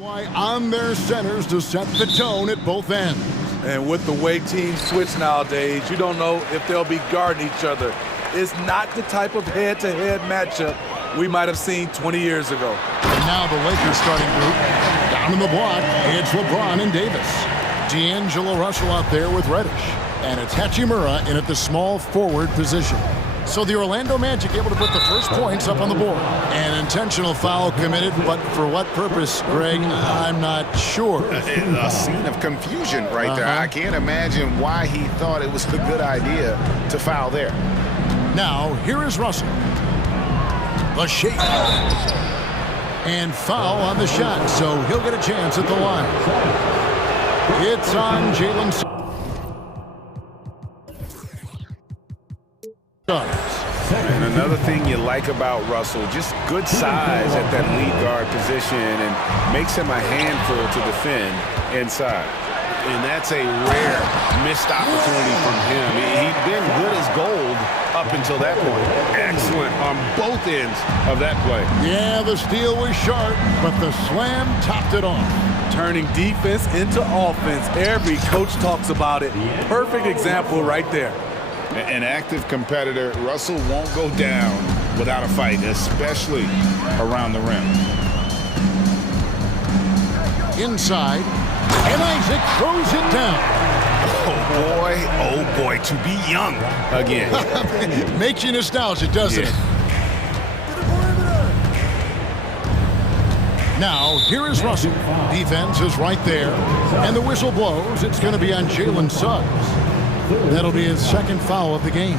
On their centers to set the tone at both ends. And with the way teams switch nowadays, you don't know if they'll be guarding each other. It's not the type of head-to-head matchup we might have seen 20 years ago. And now the Lakers starting group. Down in the block, it's LeBron and Davis. D'Angelo Russell out there with Reddish. And it's Hachimura in at the small forward position. So the Orlando Magic able to put the first points up on the board. An intentional foul committed, but for what purpose, Greg, I'm not sure. A scene of confusion right there. I can't imagine why he thought it was a good idea to foul there. Now, here is Russell. The shake. And foul on the shot, so he'll get a chance at the line. It's on Jalen. And another thing you like about Russell, just good size at that lead guard position and makes him a handful to defend inside. And that's a rare missed opportunity from him. He'd been good as gold up until that point. Excellent on both ends of that play. Yeah, the steal was sharp, but the slam topped it off. Turning defense into offense. Every coach talks about it. Perfect example right there. An active competitor, Russell won't go down without a fight, especially around the rim. Inside, and Isaac throws it down. Oh boy, to be young again. Makes you nostalgic, doesn't it? Now, here is Russell. Defense is right there, and the whistle blows. It's going to be on Jalen Suggs. That'll be his second foul of the game.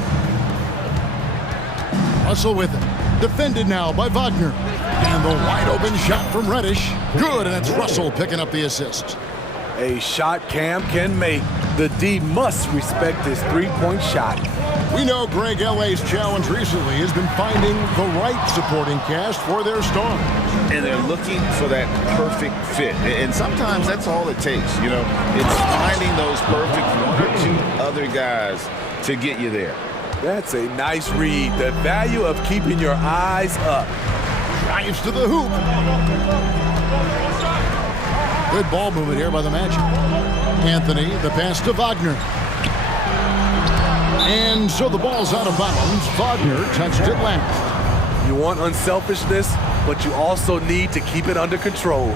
Russell with it. Defended now by Wagner. And the wide open shot from Reddish. Good, and it's Russell picking up the assist. A shot Cam can make. The D must respect his three-point shot. We know Greg LA's challenge recently has been finding the right supporting cast for their stars. And they're looking for that perfect fit. And sometimes that's all it takes, you know. It's finding those perfect one or two other guys to get you there. That's a nice read. The value of keeping your eyes up. Drives to the hoop. Good ball movement here by the Magic. Anthony, the pass to Wagner. And so the ball's out of bounds. Wagner touched it last. You want unselfishness, but you also need to keep it under control.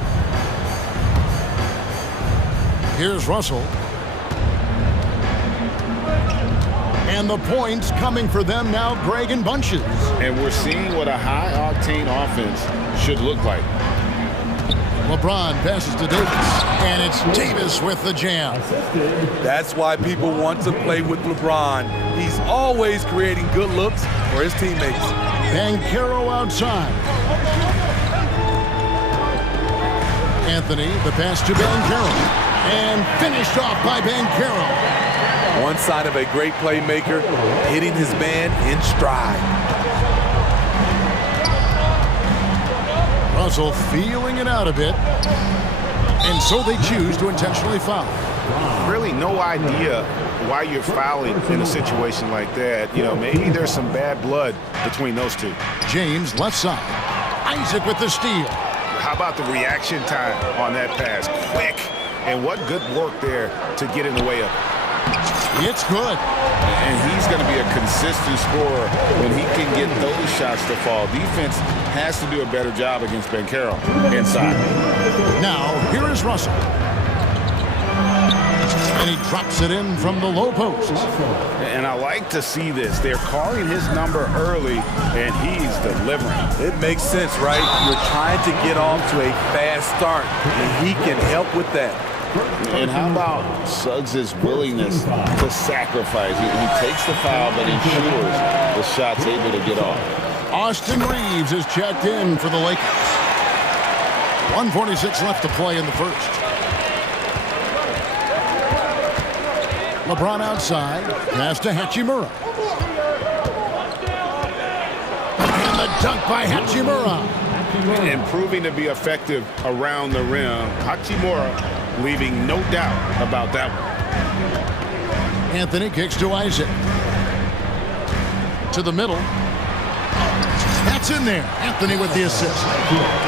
Here's Russell. And the points coming for them now, Greg, in bunches. And we're seeing what a high-octane offense should look like. LeBron passes to Davis, and it's Davis with the jam. That's why people want to play with LeBron. He's always creating good looks for his teammates. Banchero outside. Anthony, the pass to Banchero, and finished off by Banchero. One sign of a great playmaker, hitting his man in stride. Russell feeling it out a bit, and so they choose to intentionally foul. Really no idea why you're fouling in a situation like that. You know, maybe there's some bad blood between those two. James left side. Isaac with the steal. How about the reaction time on that pass? Quick, and what good work there to get in the way of it. It's good. And he's going to be a consistent scorer when he can get those shots to fall. Defense has to do a better job against Banchero inside. Now, here is Russell. And he drops it in from the low post. And I like to see this. They're calling his number early, and he's delivering. It makes sense, right? You're trying to get off to a fast start, and he can help with that. And how about Suggs' willingness to sacrifice? He takes the foul, but ensures the shot's able to get off. Austin Reeves is checked in for the Lakers. 1:46 left to play in the first. LeBron outside, pass to Hachimura. And the dunk by Hachimura. And proving to be effective around the rim. Hachimura leaving no doubt about that one. Anthony kicks to Isaac. To the middle. That's in there. Anthony with the assist.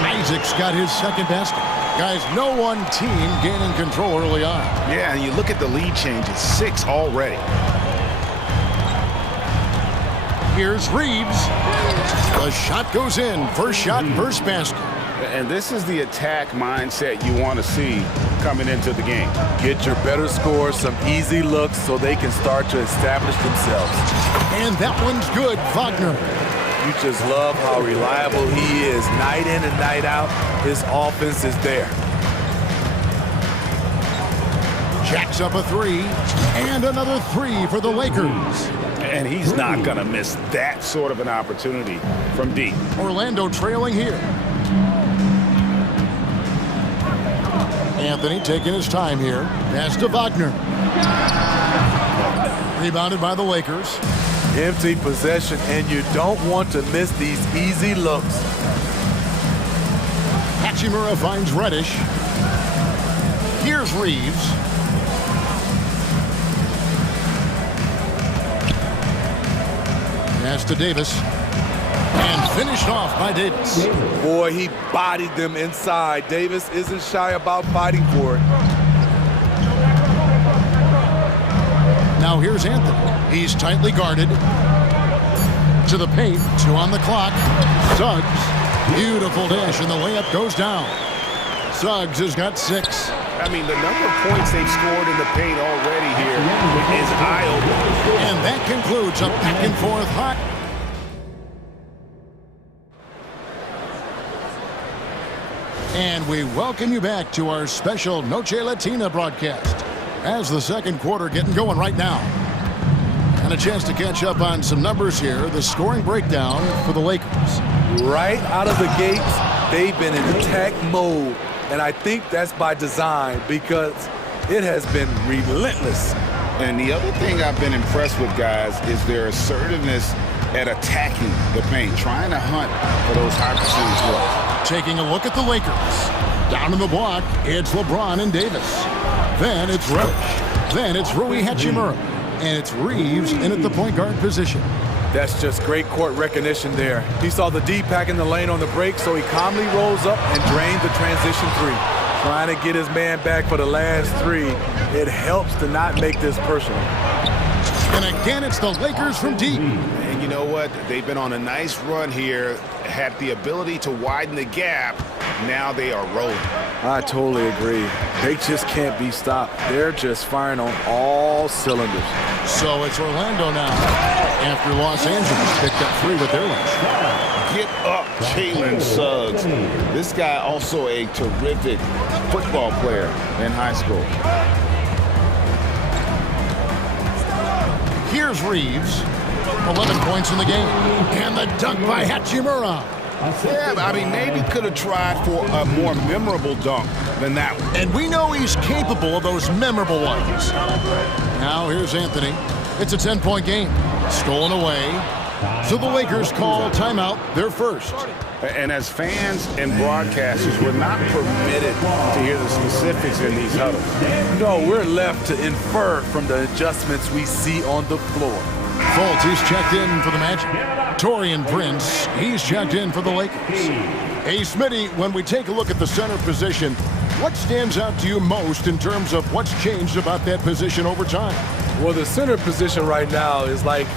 Isaac's got his second basket. Guys, no one team gaining control early on. Yeah, and you look at the lead changes, 6 already. Here's Reeves. The shot goes in. First shot, first basket. And this is the attack mindset you want to see coming into the game. Get your better scores, some easy looks so they can start to establish themselves. And that one's good, Wagner. You just love how reliable he is night in and night out. His offense is there. Jacks up a 3, and another 3 for the Lakers. And he's not going to miss that sort of an opportunity from deep. Orlando trailing here. Anthony taking his time here. Pass to Wagner. Rebounded by the Lakers. Empty possession, and you don't want to miss these easy looks. Hachimura finds Reddish. Here's Reeves. Pass to Davis. And finished off by Davis. Boy, he bodied them inside. Davis isn't shy about fighting for it. Now here's Anthony. He's tightly guarded. To the paint, 2 on the clock. Suggs, beautiful dish, and the layup goes down. Suggs has got 6. I mean, the number of points they've scored in the paint already here is eye-opening. And that concludes a back-and-forth hot. And we welcome you back to our special Noche Latina broadcast. As the second quarter getting going right now. And a chance to catch up on some numbers here. The scoring breakdown for the Lakers. Right out of the gates, they've been in attack mode. And I think that's by design because it has been relentless. And the other thing I've been impressed with, guys, is their assertiveness at attacking the paint, trying to hunt for those high percentage looks. Taking a look at the Lakers. Down in the block, it's LeBron and Davis. Then it's Reddish. Then it's Rui Hachimura. And it's Reeves in at the point guard position. That's just great court recognition there. He saw the D pack in the lane on the break, so he calmly rolls up and drains the transition 3. Trying to get his man back for the last 3. It helps to not make this personal. And again, it's the Lakers from deep. And you know what? They've been on a nice run here, had the ability to widen the gap. Now they are rolling. I totally agree. They just can't be stopped. They're just firing on all cylinders. So it's Orlando now. After Los Angeles picked up 3 with their lunch. Get up, Jalen Suggs. This guy also a terrific football player in high school. Here's Reeves. 11 points in the game. And the dunk by Hachimura. Yeah, I mean, maybe could have tried for a more memorable dunk than that one. And we know he's capable of those memorable ones. Now here's Anthony. It's a 10-point game. Stolen away. So the Lakers call timeout, their first. And as fans and broadcasters, we're not permitted to hear the specifics in these huddles. No, we're left to infer from the adjustments we see on the floor. Fultz, he's checked in for the Magic. Taurean Prince, he's checked in for the Lakers. Hey, Smitty, when we take a look at the center position, what stands out to you most in terms of what's changed about that position over time? Well, the center position right now is like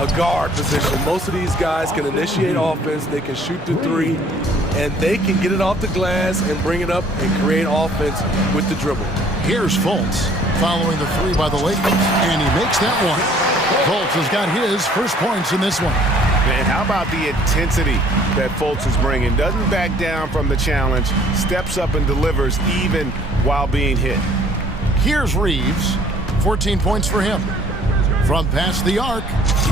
a guard position. Most of these guys can initiate offense, they can shoot the 3, and they can get it off the glass and bring it up and create offense with the dribble. Here's Fultz following the 3 by the Lakers, and he makes that one. Fultz has got his first points in this one. And how about the intensity that Fultz is bringing? Doesn't back down from the challenge, steps up and delivers even while being hit. Here's Reeves, 14 points for him. From past the arc,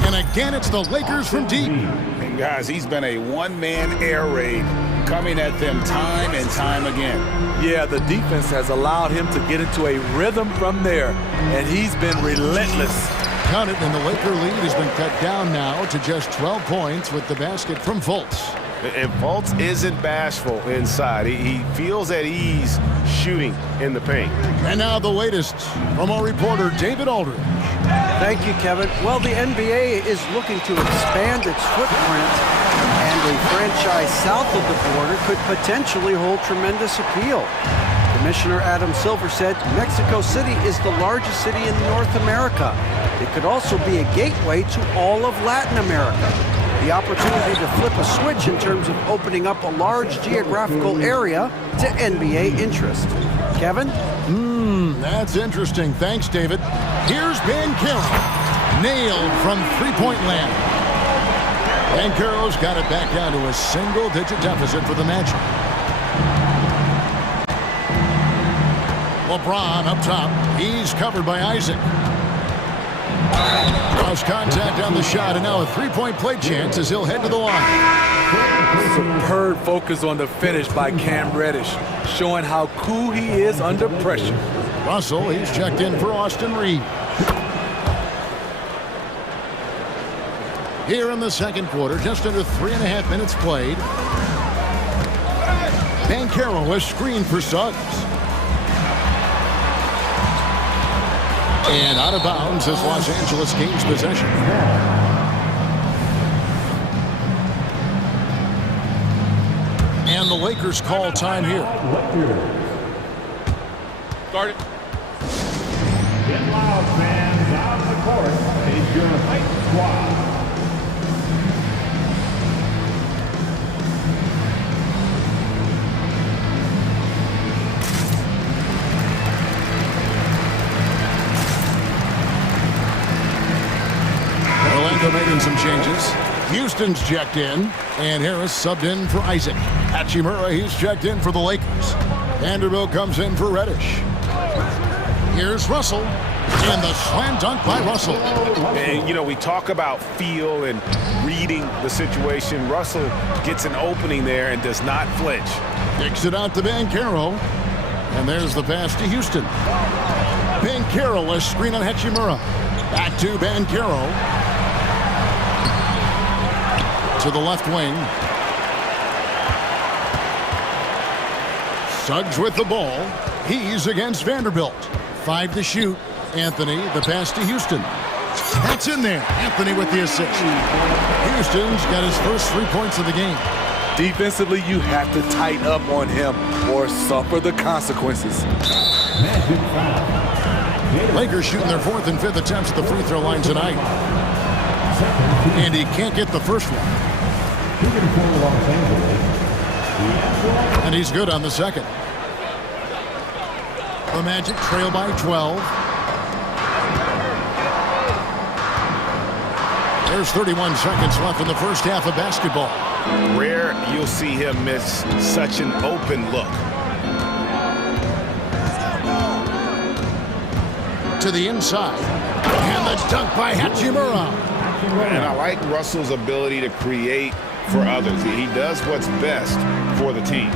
and again it's the Lakers from deep. And guys, he's been a one-man air raid coming at them time and time again. Yeah, the defense has allowed him to get into a rhythm from there, and he's been relentless. Count it, and the Laker lead has been cut down now to just 12 points with the basket from Fultz. And Fultz isn't bashful inside. He feels at ease shooting in the paint. And now the latest from our reporter, David Aldridge. Thank you, Kevin. Well, the NBA is looking to expand its footprint, and a franchise south of the border could potentially hold tremendous appeal. Commissioner Adam Silver said Mexico City is the largest city in North America. It could also be a gateway to all of Latin America. The opportunity to flip a switch in terms of opening up a large geographical area to NBA interest. Kevin? That's interesting. Thanks, David. Here's Banchero. Nailed from three-point land. Banchero's got it back down to a single-digit deficit for the matchup. LeBron up top. He's covered by Isaac. Draws contact on the shot, and now a three-point play chance as he'll head to the line. Superb focus on the finish by Cam Reddish, showing how cool he is under pressure. Russell, he's checked in for Austin Reed. Here in the second quarter, just under 3.5 minutes played. Banchero is screened for Suggs. And out of bounds as Los Angeles gains possession. And the Lakers call time here. Start it. Get loud, fans. On the court is your Fight Squad. Making some changes. Houston's checked in, and Harris subbed in for Isaac. Hachimura, he's checked in for the Lakers. Vanderbilt comes in for Reddish. Here's Russell, and the slam dunk by Russell. And, you know, we talk about feel and reading the situation. Russell gets an opening there and does not flinch. Kicks it out to Banchero, and there's the pass to Houston. Banchero, a screen on Hachimura. Back to Banchero. To the left wing. Suggs with the ball. He's against Vanderbilt. 5 to shoot. Anthony, the pass to Houston. That's in there. Anthony with the assist. Houston's got his first 3 points of the game. Defensively, you have to tighten up on him or suffer the consequences. Lakers shooting their 4th and 5th attempts at the free throw line tonight. And he can't get the first one. And he's good on the second. The Magic trail by 12. There's 31 seconds left in the first half of basketball. Rare you'll see him miss such an open look. To the inside. And the dunk by Hachimura. And I like Russell's ability to create for others. He does what's best for the team.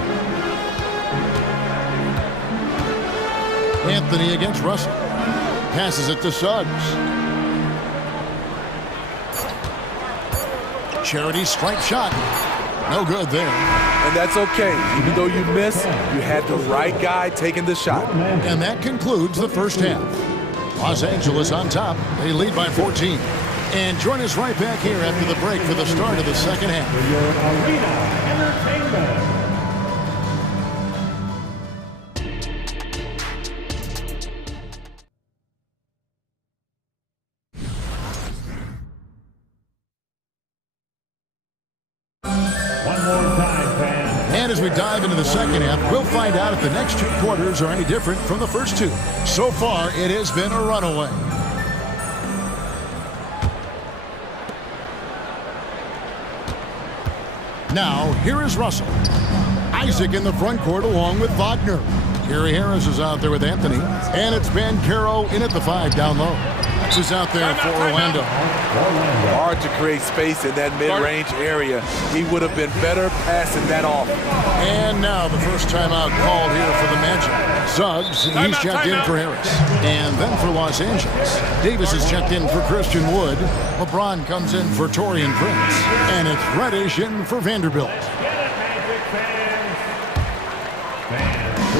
Anthony against Russell. Passes it to Suggs. Charity strike shot. No good there. And that's okay. Even though you miss, you had the right guy taking the shot. And that concludes the first half. Los Angeles on top. They lead by 14. And join us right back here after the break for the start of the second half. One more time, fans. And as we dive into the second half, we'll find out if the next 2 quarters are any different from the first 2. So far, it has been a runaway. Now, here is Russell. Isaac in the front court along with Wagner. Gary Harris is out there with Anthony. And it's Banchero in at the 5 down low. This is out there for Orlando. Hard to create space in that mid-range area. He would have been better passing that off. And now the first timeout called here for the Magic. Suggs, he's checked in for Harris. And then for Los Angeles, Davis is checked in for Christian Wood. LeBron comes in for Taurean Prince. And it's Reddish in for Vanderbilt.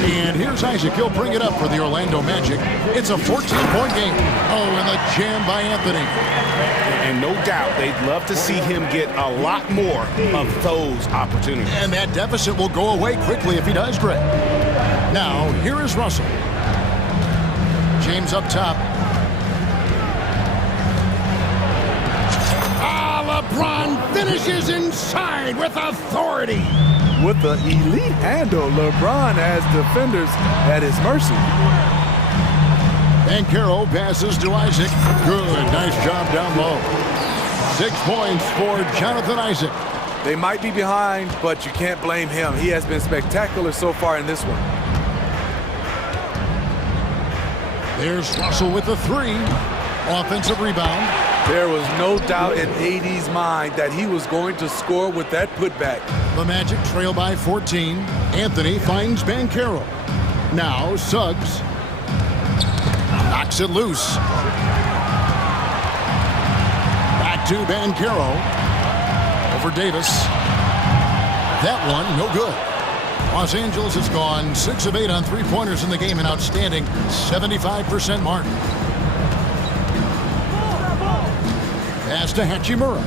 And here's Isaac. He'll bring it up for the Orlando Magic. It's a 14-point game. Oh, and the jam by Anthony. And no doubt they'd love to see him get a lot more of those opportunities. And that deficit will go away quickly if he does, Greg. Now, here is Russell. James up top. LeBron finishes inside with authority. With the elite handle, LeBron has defenders at his mercy. And Carroll passes to Isaac. Good, nice job down low. 6 points for Jonathan Isaac. They might be behind, but you can't blame him. He has been spectacular so far in this one. There's Russell with the 3. Offensive rebound. There was no doubt in AD's mind that he was going to score with that putback. The Magic trail by 14. Anthony finds Banchero. Now Suggs knocks it loose. Back to Banchero. Over Davis. That one, no good. Los Angeles has gone 6 of 8 on three-pointers in the game, an outstanding 75% mark. Pass to Hachimura.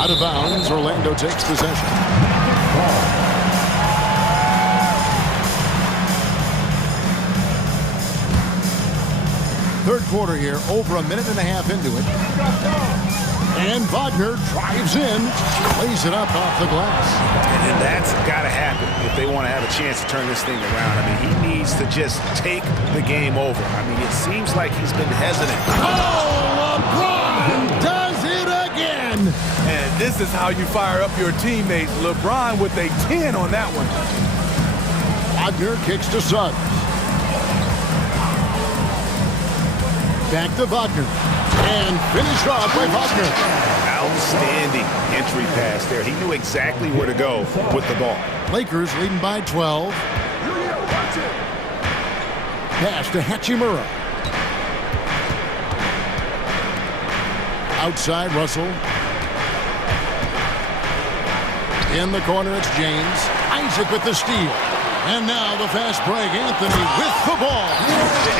Out of bounds, Orlando takes possession. Third quarter here, over a minute and a half into it. And Wagner drives in, lays it up off the glass. And that's got to happen if they want to have a chance to turn this thing around. I mean, he needs to just take the game over. I mean, it seems like he's been hesitant. Oh, LeBron does it again. And this is how you fire up your teammates. LeBron with a 10 on that one. Wagner kicks to Suggs. Back to Wagner. And finished off by Wagner. Outstanding entry pass there. He knew exactly where to go with the ball. Lakers leading by 12. Pass to Hachimura. Outside Russell. In the corner, it's James. Isaac with the steal. And now the fast break. Anthony with the ball.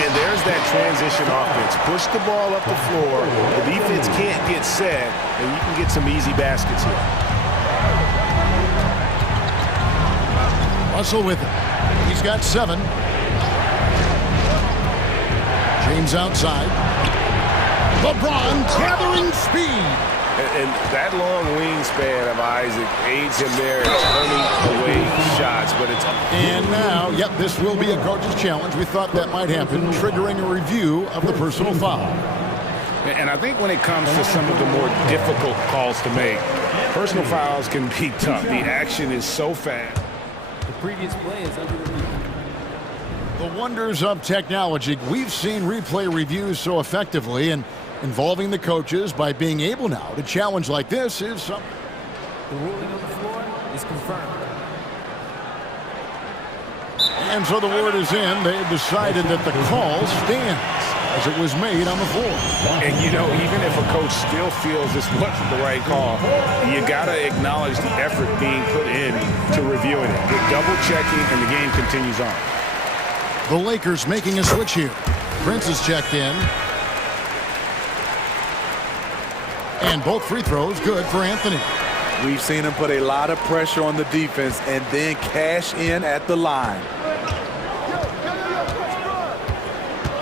And there's that transition offense. Push the ball up the floor. The defense can't get set, and you can get some easy baskets here. Russell with it. He's got 7. James outside. LeBron gathering speed. And that long wingspan of Isaac aids him there in turning away shots, but it's... And now, yep, this will be a coach's challenge. We thought that might happen, triggering a review of the personal foul. And I think when it comes to some of the more difficult calls to make, personal fouls can be tough. The action is so fast. The previous play is under review. The wonders of technology. We've seen replay reviews so effectively, and involving the coaches by being able now to challenge like this is something. The ruling on the floor is confirmed. And so the word is in. They've decided that the call stands as it was made on the floor. And, you know, even if a coach still feels this wasn't the right call, you got to acknowledge the effort being put in to reviewing it. They're double-checking, and the game continues on. The Lakers making a switch here. Prince is checked in. And both free throws good for Anthony. We've seen him put a lot of pressure on the defense and then cash in at the line.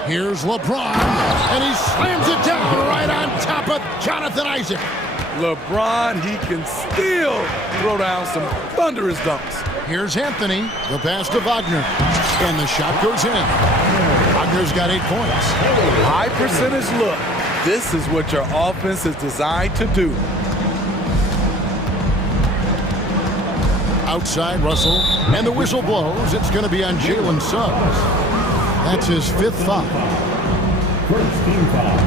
Here's LeBron, and he slams it down right on top of Jonathan Isaac. LeBron, he can still throw down some thunderous dunks. Here's Anthony, the pass to Wagner, and the shot goes in. Wagner's got 8 points. High percentage look. This is what your offense is designed to do. Outside Russell, and the whistle blows. It's going to be on Jalen Suggs. That's his 5th foul. First team foul.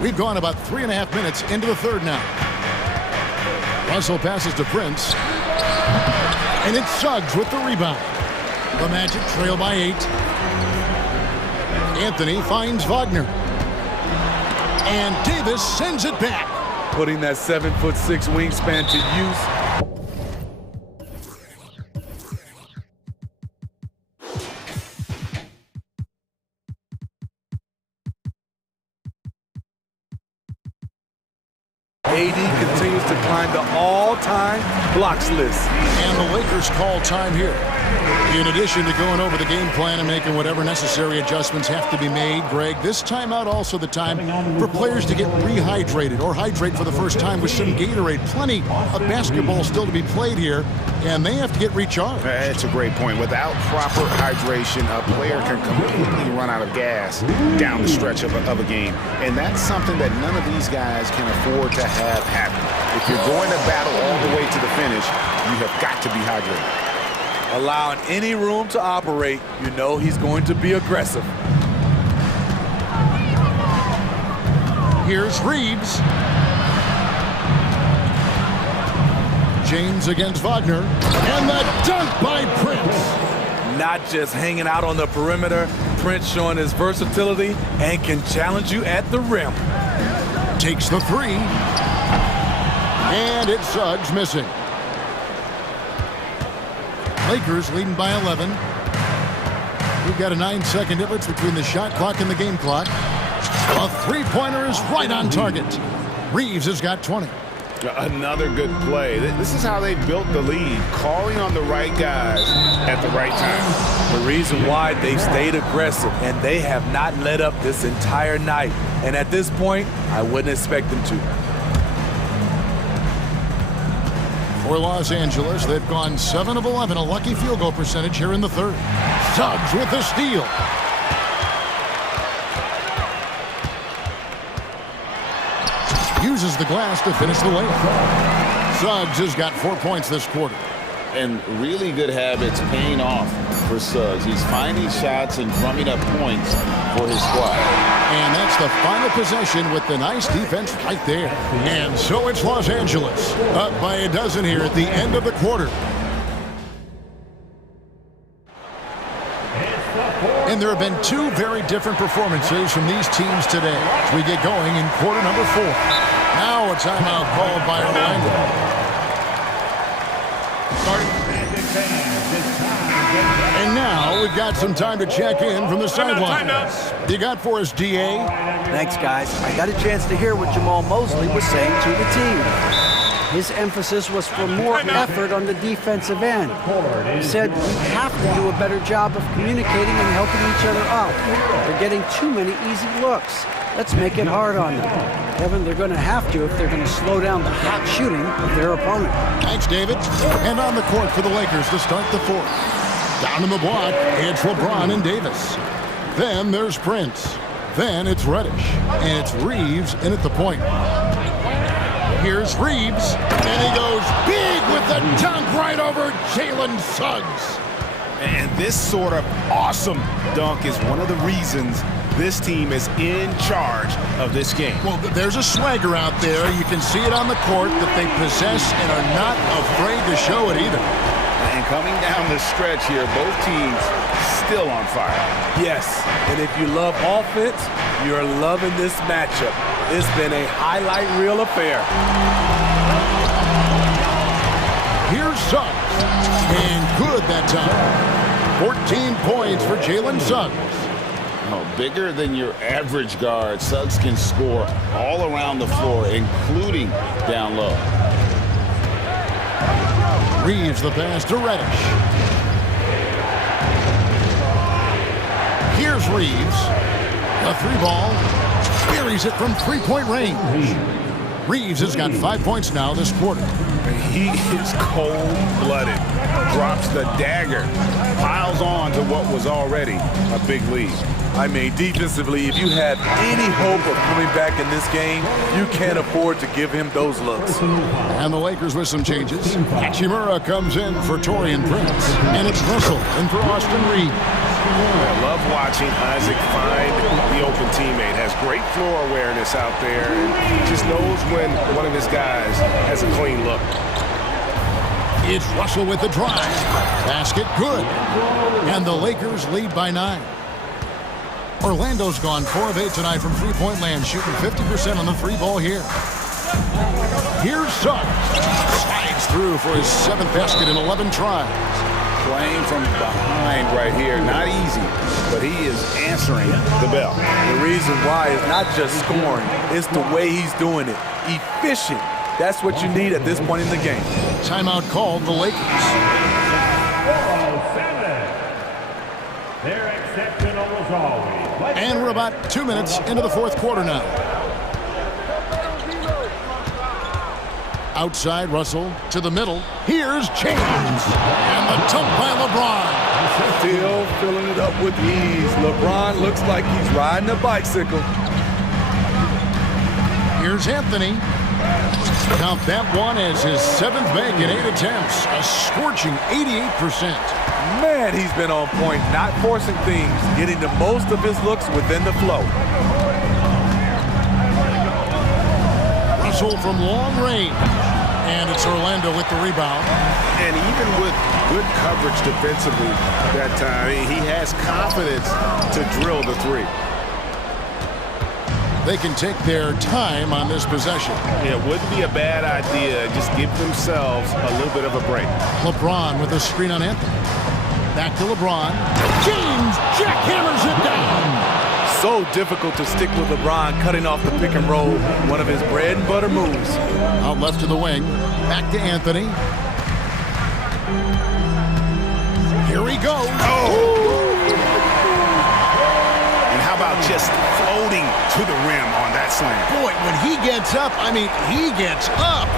We've gone about 3.5 minutes into the third now. Russell passes to Prince. And it's Suggs with the rebound. The Magic trail by 8. Anthony finds Wagner. And Davis sends it back. Putting that 7'6" wingspan to use. AD continues to climb the all-time blocks list. And the Lakers call time here. In addition to going over the game plan and making whatever necessary adjustments have to be made, Greg, this timeout also the time for players to get rehydrated or hydrate for the first time with some Gatorade. Plenty of basketball still to be played here, and they have to get recharged. That's a great point. Without proper hydration, a player can completely run out of gas down the stretch of a game. And that's something that none of these guys can afford to have happen. If you're going to battle all the way to the finish, you have got to be hydrated. Allowing any room to operate, you know he's going to be aggressive. Here's Reeves. James against Wagner. And the dunk by Prince. Not just hanging out on the perimeter, Prince showing his versatility and can challenge you at the rim. Takes the three. And it's Suggs missing. Lakers leading by 11. We've got a 9-second difference between the shot clock and the game clock. A three-pointer is right on target. Reeves has got 20. Another good play. This is how they built the lead, calling on the right guys at the right time. The reason why they've stayed aggressive, and they have not let up this entire night. And at this point, I wouldn't expect them to. For Los Angeles, they've gone 7 of 11, a lucky field goal percentage here in the third. Suggs with the steal. Uses the glass to finish the layup. Suggs has got 4 points this quarter. And really good habits paying off for Suggs. He's finding shots and drumming up points for his squad. And that's the final possession with the nice defense right there. And so it's Los Angeles, up by a dozen here at the end of the quarter. And there have been 2 very different performances from these teams today as we get going in quarter number 4. Now a timeout called by Orlando. And now we've got some time to check in from the sidelines. You got for us, DA? Thanks, guys. I got a chance to hear what Jamal Mosley was saying to the team. His emphasis was for more effort on the defensive end. He said we have to do a better job of communicating and helping each other out. They're getting too many easy looks. Let's make it hard on them. Kevin, they're going to have to if they're going to slow down the hot shooting of their opponent. Thanks, David. And on the court for the Lakers to start the fourth. Down in the block, it's LeBron and Davis. Then there's Prince. Then it's Reddish. And it's Reeves in at the point. Here's Reeves. And he goes big with the dunk right over Jalen Suggs. And this sort of awesome dunk is one of the reasons this team is in charge of this game. Well, there's a swagger out there. You can see it on the court that they possess and are not afraid to show it either. And coming down the stretch here, both teams still on fire. Yes, and if you love offense, you're loving this matchup. It's been a highlight reel affair. Here's Suggs. And good that time. 14 points for Jalen Suggs. Oh, bigger than your average guard, Suggs can score all around the floor, including down low. Reeves the pass to Reddish. Here's Reeves. A 3-ball. Buries it from 3-point range. Reeves has got 5 points now this quarter. He is cold-blooded. Drops the dagger. Piles on to what was already a big lead. I mean, defensively, if you have any hope of coming back in this game, you can't afford to give him those looks. And the Lakers with some changes. Hachimura comes in for Taurean Prince. And it's Russell in for Austin Reeves. I love watching Isaac find the open teammate. Has great floor awareness out there and just knows when one of his guys has a clean look. It's Russell with the drive. Basket good. And the Lakers lead by 9. Orlando's gone 4 of 8 tonight from three-point land, shooting 50% on the 3-ball here. Here's Suggs. Slides through for his 7th basket in 11 tries. Playing from behind right here. Not easy, but he is answering the bell. The reason why is not just scoring, it's the way he's doing it. efficient. That's what you need at this point in the game. Timeout called the Lakers. 407. They're exceptional as always. And we're about 2 minutes into the fourth quarter now. Outside, Russell to the middle. Here's James. And the dunk by LeBron. Still filling it up with ease. LeBron looks like he's riding a bicycle. Here's Anthony. Count that one as his 7th make in 8 attempts. A scorching 88%. Man, he's been on point, not forcing things, getting the most of his looks within the flow. Russell from long range. And it's Orlando with the rebound. And even with good coverage defensively that time, he has confidence to drill the three. They can take their time on this possession. It wouldn't be a bad idea. Just give themselves a little bit of a break. LeBron with a screen on Anthony. Back to LeBron. James jackhammers it down. So difficult to stick with LeBron cutting off the pick and roll, one of his bread and butter moves. Out left to the wing. Back to Anthony. Here he goes. Oh! And how about just floating to the rim on that slam? Boy, when he gets up, I mean, he gets up.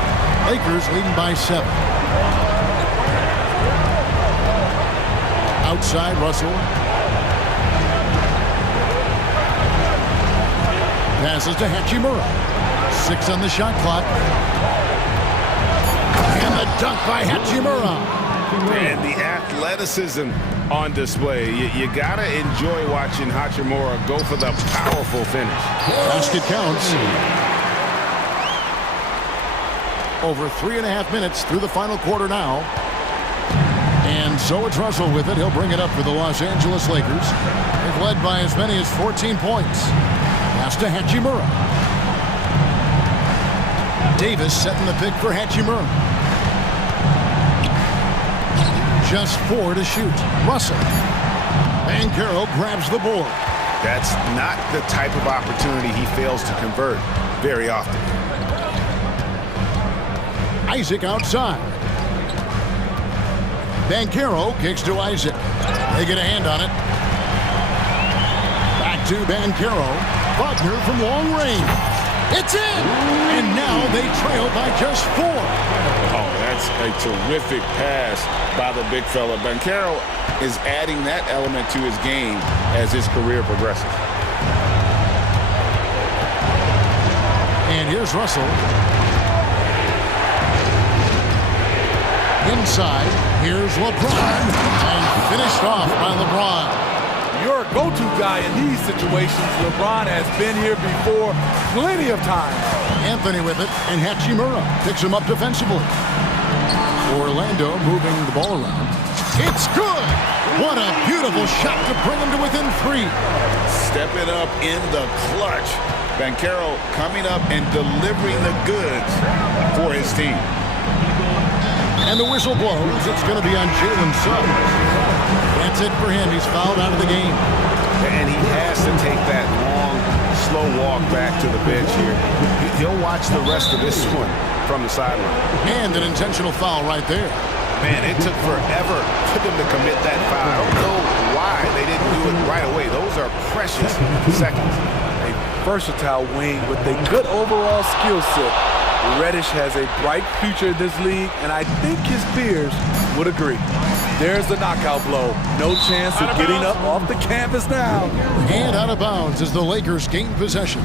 Lakers leading by 7. Outside, Russell. Passes to Hachimura. 6 on the shot clock. And the dunk by Hachimura. And the athleticism on display. You got to enjoy watching Hachimura go for the powerful finish. Basket counts. Over 3.5 minutes through the final quarter now. And so it's Russell with it. He'll bring it up for the Los Angeles Lakers. They've led by as many as 14 points. Pass to Hachimura. Davis setting the pick for Hachimura. Just 4 to shoot. Russell. Banchero grabs the board. That's not the type of opportunity he fails to convert very often. Isaac outside. Banchero kicks to Isaac. They get a hand on it. Back to Banchero. Wagner from long range. It's in! And now they trail by just 4. Oh, that's a terrific pass by the big fella. Banchero is adding that element to his game as his career progresses. And here's Russell. Inside, here's LeBron. And finished off by LeBron. Your go-to guy in these situations, LeBron has been here before plenty of times. Anthony with it, and Hachimura picks him up defensively. Orlando moving the ball around. It's good! What a beautiful shot to bring him to within 3. Stepping up in the clutch. Banchero coming up and delivering the goods for his team. And the whistle blows. It's going to be on Jalen Suggs. That's it for him. He's fouled out of the game. And he has to take that long, slow walk back to the bench here. He'll watch the rest of this one from the sideline. And an intentional foul right there. Man, it took forever for them to commit that foul. I don't know why they didn't do it right away. Those are precious seconds. A versatile wing with a good overall skill set. Reddish has a bright future in this league, and I think his peers would agree. There's the knockout blow. No chance of getting up off the canvas now. And out of bounds as the Lakers gain possession.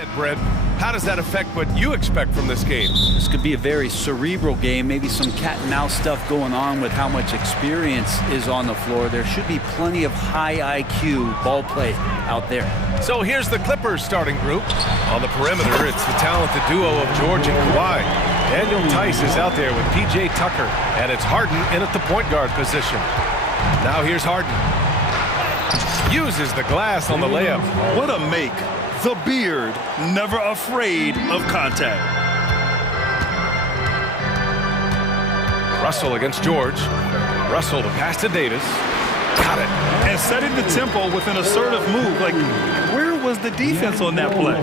ahead, Brent. How does that affect what you expect from this game? This could be a very cerebral game, maybe some cat and mouse stuff going on with how much experience is on the floor. There should be plenty of high IQ ball play out there. So here's the Clippers starting group. On the perimeter, it's the talented duo of George and Kawhi. Daniel Tice is out there with P.J. Tucker, and it's Harden in at the point guard position. Now here's Harden. Uses the glass on the layup. What a make. The beard, never afraid of contact. Russell against George. Russell to pass to Davis. Got it. And setting the tempo with an assertive move. Like, where was the defense on that play?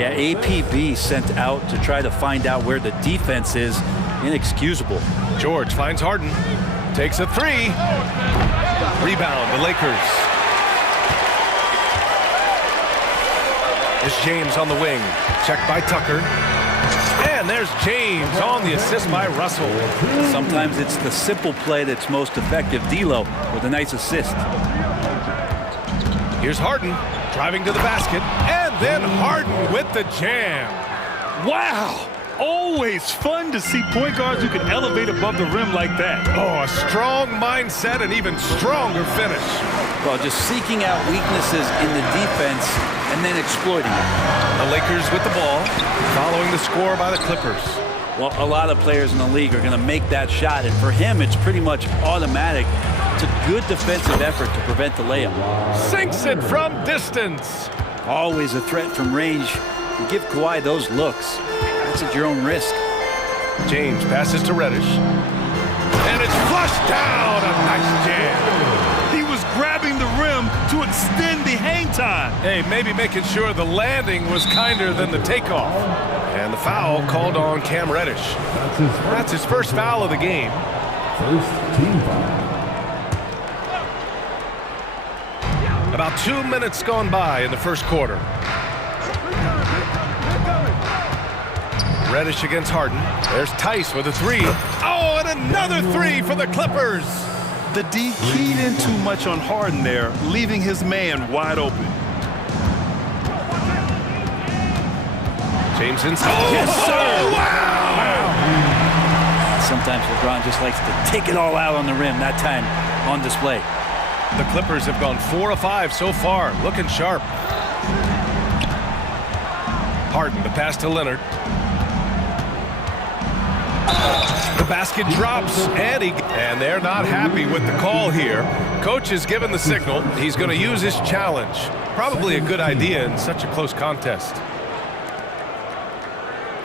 Yeah, APB sent out to try to find out where the defense is. Inexcusable. George finds Harden. Takes a three. Rebound, the Lakers. It's James on the wing. Checked by Tucker. And there's James on the assist by Russell. Sometimes it's the simple play that's most effective. D'Lo with a nice assist. Here's Harden driving to the basket. And then Harden with the jam. Wow! Always fun to see point guards who can elevate above the rim like that. Oh, a strong mindset and even stronger finish. Well, just seeking out weaknesses in the defense and then exploiting it. The Lakers with the ball, following the score by the Clippers. Well, a lot of players in the league are going to make that shot, and for him, it's pretty much automatic. It's a good defensive effort to prevent the layup. Sinks it from distance. Always a threat from range. You give Kawhi those looks. That's at your own risk. James passes to Reddish. And it's flushed down. A nice jam. He was grabbing the rim to extend the hang time. Hey, maybe making sure the landing was kinder than the takeoff. And the foul called on Cam Reddish. That's his first foul of the game. First team foul. About 2 minutes gone by in the first quarter. Reddish against Harden. There's Tice with a three. Oh, and another three for the Clippers. The D keyed in too much on Harden there, leaving his man wide open. James inside. Oh, yes, sir. Wow. Sometimes LeBron just likes to take it all out on the rim. That time on display. The Clippers have gone 4 of 5 so far, looking sharp. Harden, the pass to Leonard. The basket drops, and they're not happy with the call here. Coach has given the signal. He's going to use his challenge. Probably a good idea in such a close contest.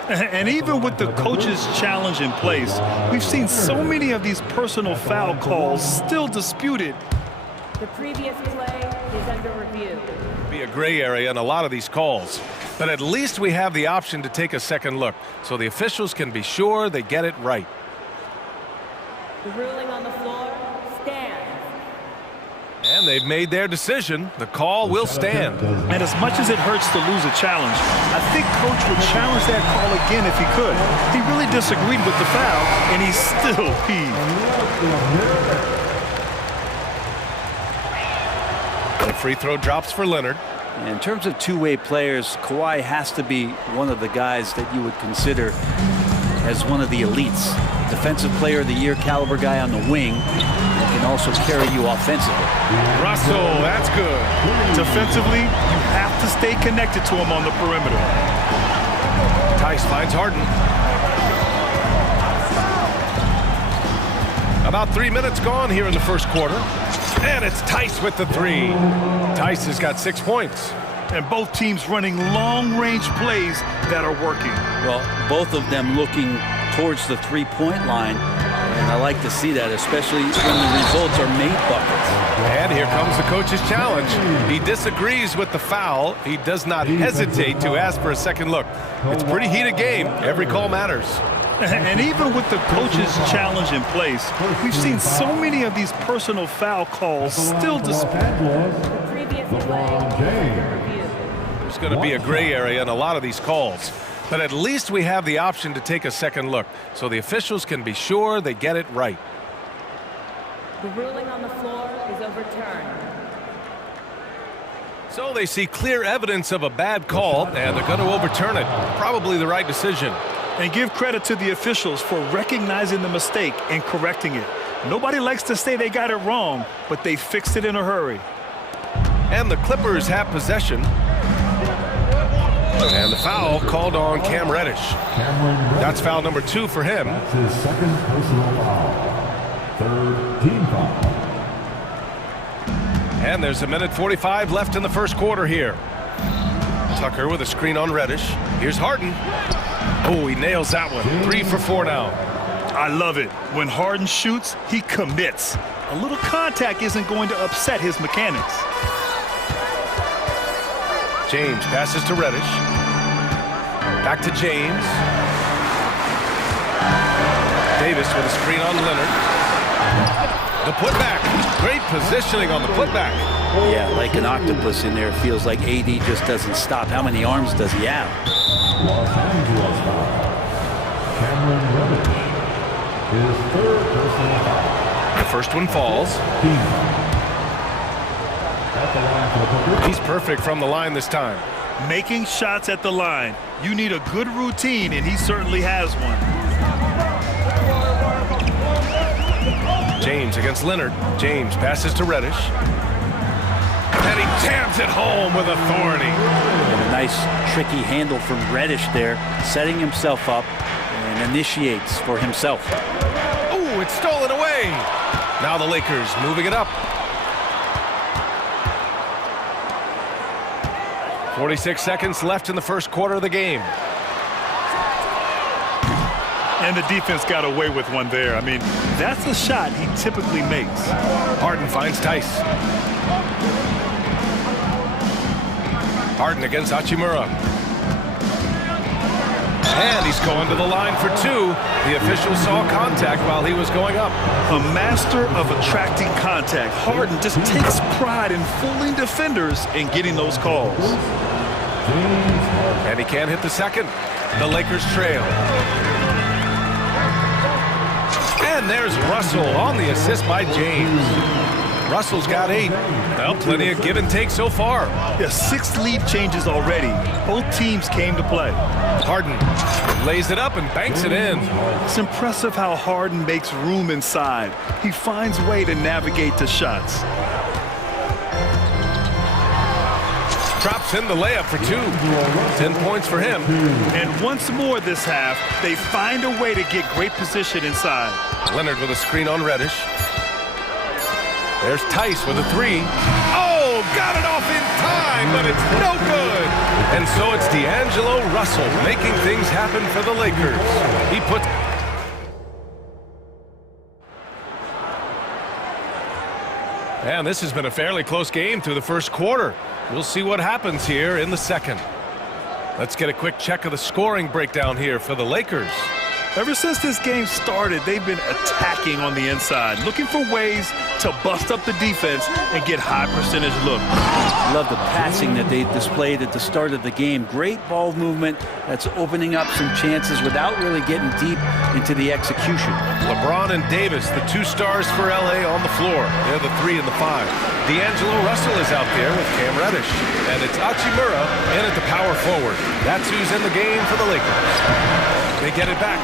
And even with the coach's challenge in place, we've seen so many of these personal foul calls still disputed. The previous play is under review. Be a gray area in a lot of these calls. But at least we have the option to take a second look, so the officials can be sure they get it right. The ruling on the floor stands. And they've made their decision. The call will stand. And as much as it hurts to lose a challenge, I think Coach would challenge that call again if he could. He really disagreed with the foul, and he's still peeved. The free throw drops for Leonard. In terms of two-way players, Kawhi has to be one of the guys that you would consider as one of the elites. Defensive player of the year caliber guy on the wing that can also carry you offensively. Russell, that's good. Defensively, you have to stay connected to him on the perimeter. Tice finds Harden. About 3 minutes gone here in the first quarter. And it's Tice with the three. Tice has got 6 points. And both teams running long-range plays that are working. Well, both of them looking towards the three-point line. And I like to see that, especially when the results are made buckets. And here comes the coach's challenge. He disagrees with the foul. He does not hesitate to ask for a second look. It's a pretty heated game. Every call matters. And even with the coach's challenge in place, we've seen so many of these personal foul calls still disputed. There's going to be a gray area in a lot of these calls. But at least we have the option to take a second look, so the officials can be sure they get it right. The ruling on the floor is overturned. So they see clear evidence of a bad call, and they're going to overturn it. Probably the right decision. And give credit to the officials for recognizing the mistake and correcting it. Nobody likes to say they got it wrong, but they fixed it in a hurry. And the Clippers have possession. And the foul called on Cam Reddish. That's foul number 2 for him. That's his second personal foul. Third team foul. And there's 1:45 left in the first quarter here. Tucker with a screen on Reddish. Here's Harden. Oh, he nails that one. 3 for 4 now. I love it. When Harden shoots, he commits. A little contact isn't going to upset his mechanics. James passes to Reddish. Back to James. Davis with a screen on Leonard. The putback. Great positioning on the putback. Yeah, like an octopus in there. It feels like AD just doesn't stop. How many arms does he have? Los Angeles foul. Cameron Reddish. His third personal foul. The first one falls. He's perfect from the line this time. Making shots at the line. You need a good routine, and he certainly has one. James against Leonard. James passes to Reddish. And he jams it home with authority. And a nice, tricky handle from Reddish there, setting himself up and initiates for himself. Oh, it's stolen away. Now the Lakers moving it up. 46 seconds left in the first quarter of the game. And the defense got away with one there. I mean, that's a shot he typically makes. Harden finds Tice. Harden against Hachimura. And he's going to the line for 2. The official saw contact while he was going up. A master of attracting contact. Harden just takes pride in fooling defenders and getting those calls. And he can't hit the second. The Lakers trail. And there's Russell on the assist by James. Russell's got 8. Well, plenty of give and take so far. Yeah, 6 lead changes already. Both teams came to play. Harden lays it up and banks it in. It's impressive how Harden makes room inside. He finds a way to navigate the shots. Drops in the layup for 2. 10 points for him. And once more this half, they find a way to get great position inside. Leonard with a screen on Reddish. There's Tice with a 3. Oh, got it off in time, but it's no good. And so it's D'Angelo Russell making things happen for the Lakers. He puts... And this has been a fairly close game through the first quarter. We'll see what happens here in the second. Let's get a quick check of the scoring breakdown here for the Lakers. Ever since this game started, they've been attacking on the inside, looking for ways to bust up the defense and get high percentage looks. Love the passing that they displayed at the start of the game. Great ball movement that's opening up some chances without really getting deep into the execution. LeBron and Davis, the 2 stars for LA on the floor. They're the 3 and the 5. D'Angelo Russell is out there with Cam Reddish. And it's Hachimura in at the power forward. That's who's in the game for the Lakers. They get it back.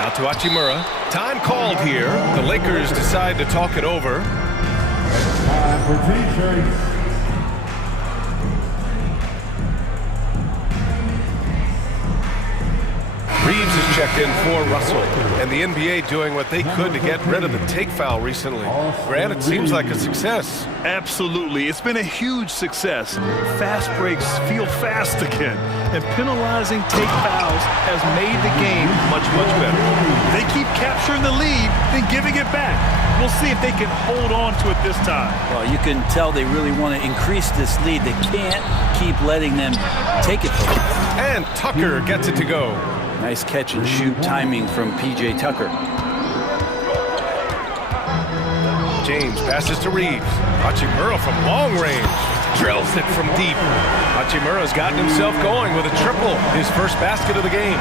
Now to Hachimura. Time called here. The Lakers decide to talk it over. Time for T-shirts. Reeves is checked in for Russell. And the NBA doing what they could to get rid of the take foul recently. Grant, it seems like a success. Absolutely. It's been a huge success. Fast breaks feel fast again. And penalizing take fouls has made the game much, much better. They keep capturing the lead, then giving it back. We'll see if they can hold on to it this time. Well, you can tell they really want to increase this lead. They can't keep letting them take it from them. And Tucker gets it to go. Nice catch and shoot timing from P.J. Tucker. James passes to Reeves. Hachimura from long range. Drills it from deep. Hachimura's gotten himself going with a triple. His first basket of the game.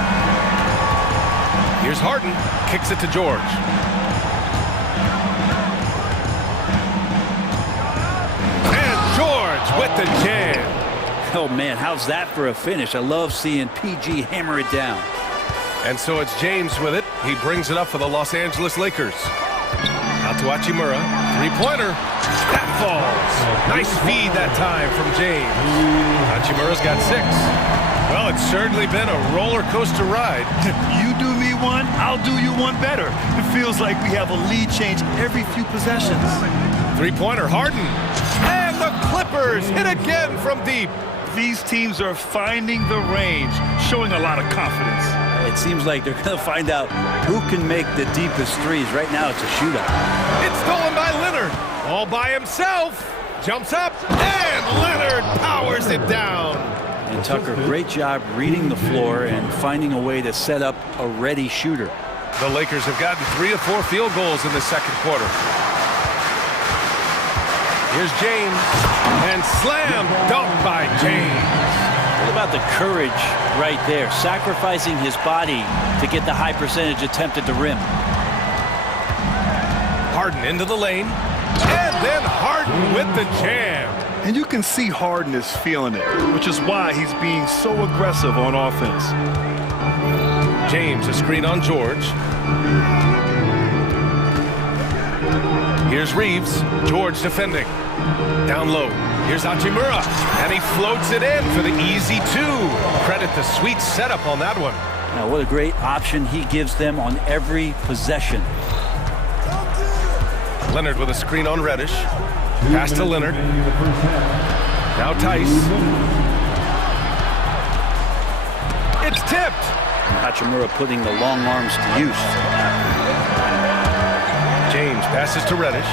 Here's Harden. Kicks it to George. And George George with the jam. Oh, man, how's that for a finish? I love seeing PG hammer it down. And so it's James with it. He brings it up for the Los Angeles Lakers. Out to Hachimura. Three-pointer. That falls. Nice feed that time from James. Hachimura's got 6. Well, it's certainly been a roller coaster ride. You do me one, I'll do you one better. It feels like we have a lead change every few possessions. Three-pointer, Harden. And the Clippers hit again from deep. These teams are finding the range, showing a lot of confidence. It seems like they're going to find out who can make the deepest threes. Right now, it's a shootout. It's stolen by Leonard. All by himself. Jumps up, and Leonard powers it down. And Tucker, great job reading the floor and finding a way to set up a ready shooter. The Lakers have gotten 3 of 4 field goals in the second quarter. Here's James, and slam dunk by James. What about the courage right there, sacrificing his body to get the high percentage attempt at the rim? Harden into the lane, and then Harden with the jam. And you can see Harden is feeling it, which is why he's being so aggressive on offense. James, a screen on George. Here's Reeves. George defending. Down low. Here's Hachimura. And he floats it in for the easy 2. Credit the sweet setup on that one. Now, what a great option he gives them on every possession. Leonard with a screen on Reddish. Pass to Leonard. Now Tice. It's tipped. Hachimura putting the long arms to use. James passes to Reddish.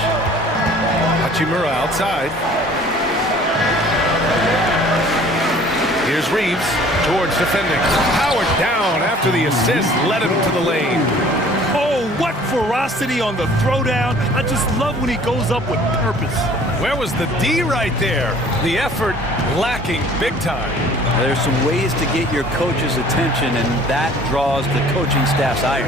Hachimura outside. Here's Reeves. George defending. Powered down after the assist led him to the lane. Oh, what ferocity on the throwdown. I just love when he goes up with purpose. Where was the D right there? The effort lacking big time. There's some ways to get your coach's attention, and that draws the coaching staff's ire.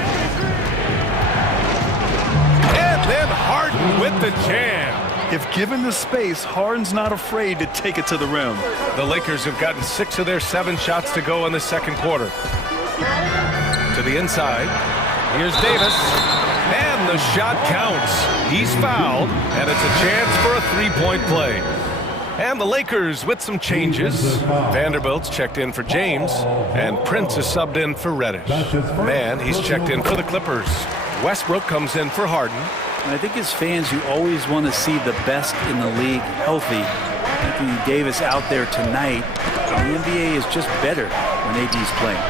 And then Harden with the jam. If given the space, Harden's not afraid to take it to the rim. The Lakers have gotten 6 of their 7 shots to go in the second quarter. To the inside. Here's Davis. And the shot counts. He's fouled, and it's a chance for a 3-point play. And the Lakers with some changes. Vanderbilt's checked in for James, and Prince is subbed in for Reddish. Man, he's checked in for the Clippers. Westbrook comes in for Harden. I think as fans, you always want to see the best in the league healthy. Anthony Davis out there tonight. The NBA is just better when AD's playing.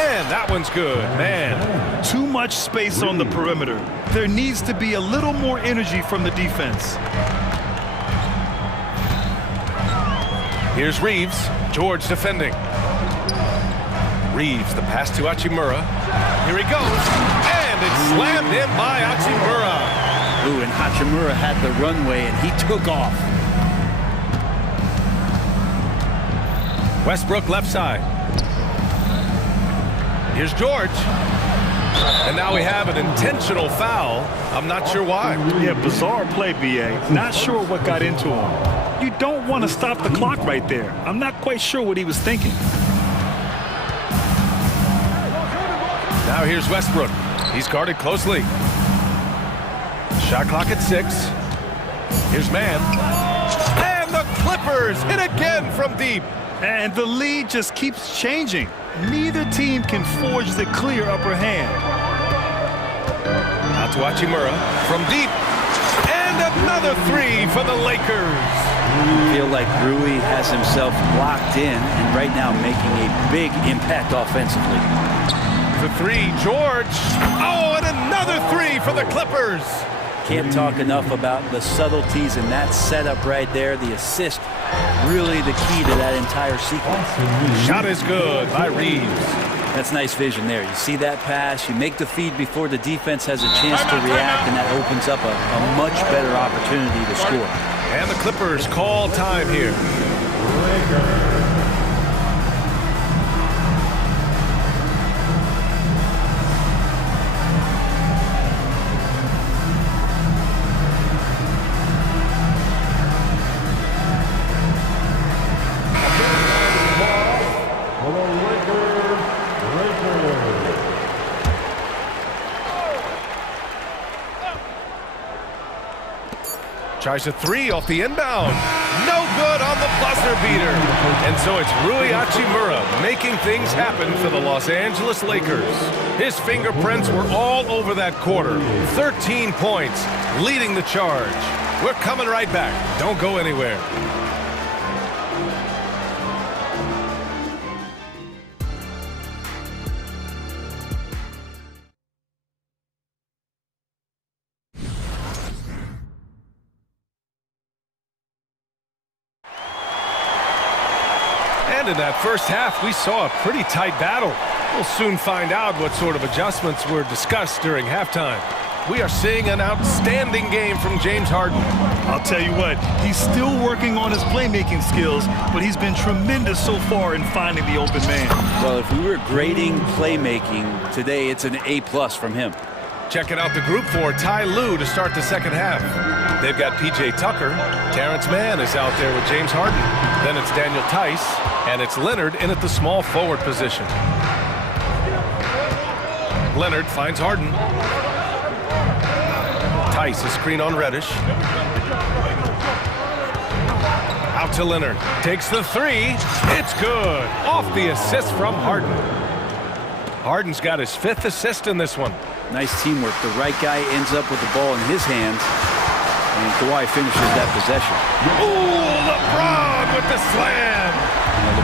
And that one's good, man. Too much space on the perimeter. There needs to be a little more energy from the defense. Here's Reeves. George defending. Reeves, the pass to Hachimura. Here he goes. And it's slammed in by Hachimura. Ooh, and Hachimura had the runway, and he took off. Westbrook left side. Here's George. And now we have an intentional foul. I'm not sure why. Yeah, bizarre play, BA. Not sure what got into him. You don't want to stop the clock right there. I'm not quite sure what he was thinking. Now here's Westbrook. He's guarded closely. Shot clock at 6. Here's Mann. And the Clippers hit again from deep. And the lead just keeps changing. Neither team can forge the clear upper hand. Out to Hachimura from deep. And another 3 for the Lakers. I feel like Rui has himself locked in and right now making a big impact offensively. The 3, George. Oh, and another 3 for the Clippers. Can't talk enough about the subtleties in that setup right there. The assist, really the key to that entire sequence. Shot is good by Reeves. That's nice vision there. You see that pass, you make the feed before the defense has a chance to react, and that opens up a much better opportunity to score. And the Clippers call time here. Tries a three off the inbound. No good on the buzzer beater. And so it's Rui Hachimura making things happen for the Los Angeles Lakers. His fingerprints were all over that quarter. 13 points, leading the charge. We're coming right back. Don't go anywhere. And in that first half, we saw a pretty tight battle. We'll soon find out what sort of adjustments were discussed during halftime. We are seeing an outstanding game from James Harden. I'll tell you what, he's still working on his playmaking skills, but he's been tremendous so far in finding the open man. Well, if we were grading playmaking today, it's an A+ from him. Checking out the group for Ty Lue to start the second half. They've got P.J. Tucker. Terrence Mann is out there with James Harden. Then it's Daniel Tice, and it's Leonard in at the small forward position. Leonard finds Harden. Tice, a screen on Reddish. Out to Leonard. Takes the three. It's good. Off the assist from Harden. Harden's got his 5th assist in this one. Nice teamwork. The right guy ends up with the ball in his hands, and Kawhi finishes that possession. Ooh, LeBron with the slam.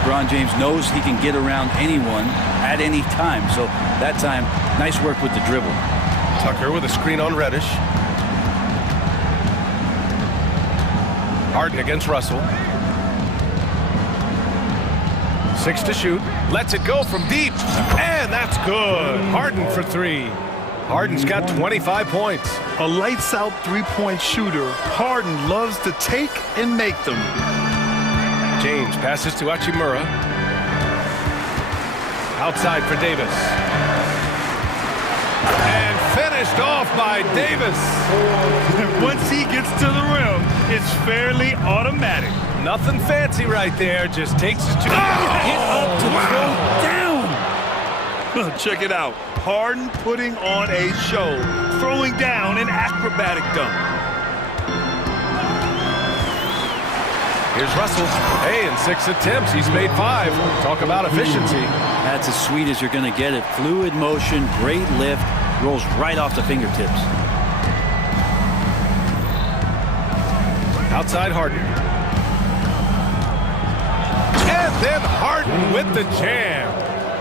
LeBron James knows he can get around anyone at any time, so that time, nice work with the dribble. Tucker with a screen on Reddish. Harden against Russell. 6 to shoot. Lets it go from deep. And that's good. Harden for 3. Harden's got 25 points. A lights-out three-point shooter. Harden loves to take and make them. James passes to Hachimura. Outside for Davis. And finished off by Davis. Once he gets to the rim, it's fairly automatic. Nothing fancy right there. Just takes his two. Get up to throw down. Check it out. Harden putting on a show, throwing down an acrobatic dunk. Here's Russell. Hey, in 6 attempts, he's made 5. Talk about efficiency. That's as sweet as you're going to get it. Fluid motion, great lift, rolls right off the fingertips. Outside Harden. And then Harden with the jam.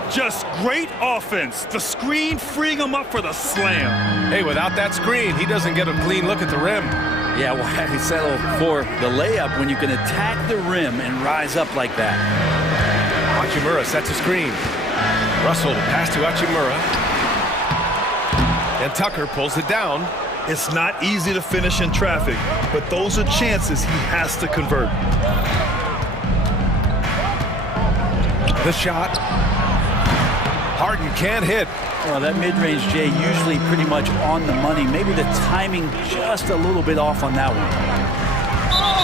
Just great offense. The screen freeing him up for the slam. Hey, without that screen, he doesn't get a clean look at the rim. Yeah, why settle for the layup when you can attack the rim and rise up like that? Hachimura sets a screen. Russell pass to Hachimura. And Tucker pulls it down. It's not easy to finish in traffic, but those are chances he has to convert. The shot. Harden can't hit. Well, that mid-range, Jay, usually pretty much on the money. Maybe the timing just a little bit off on that one.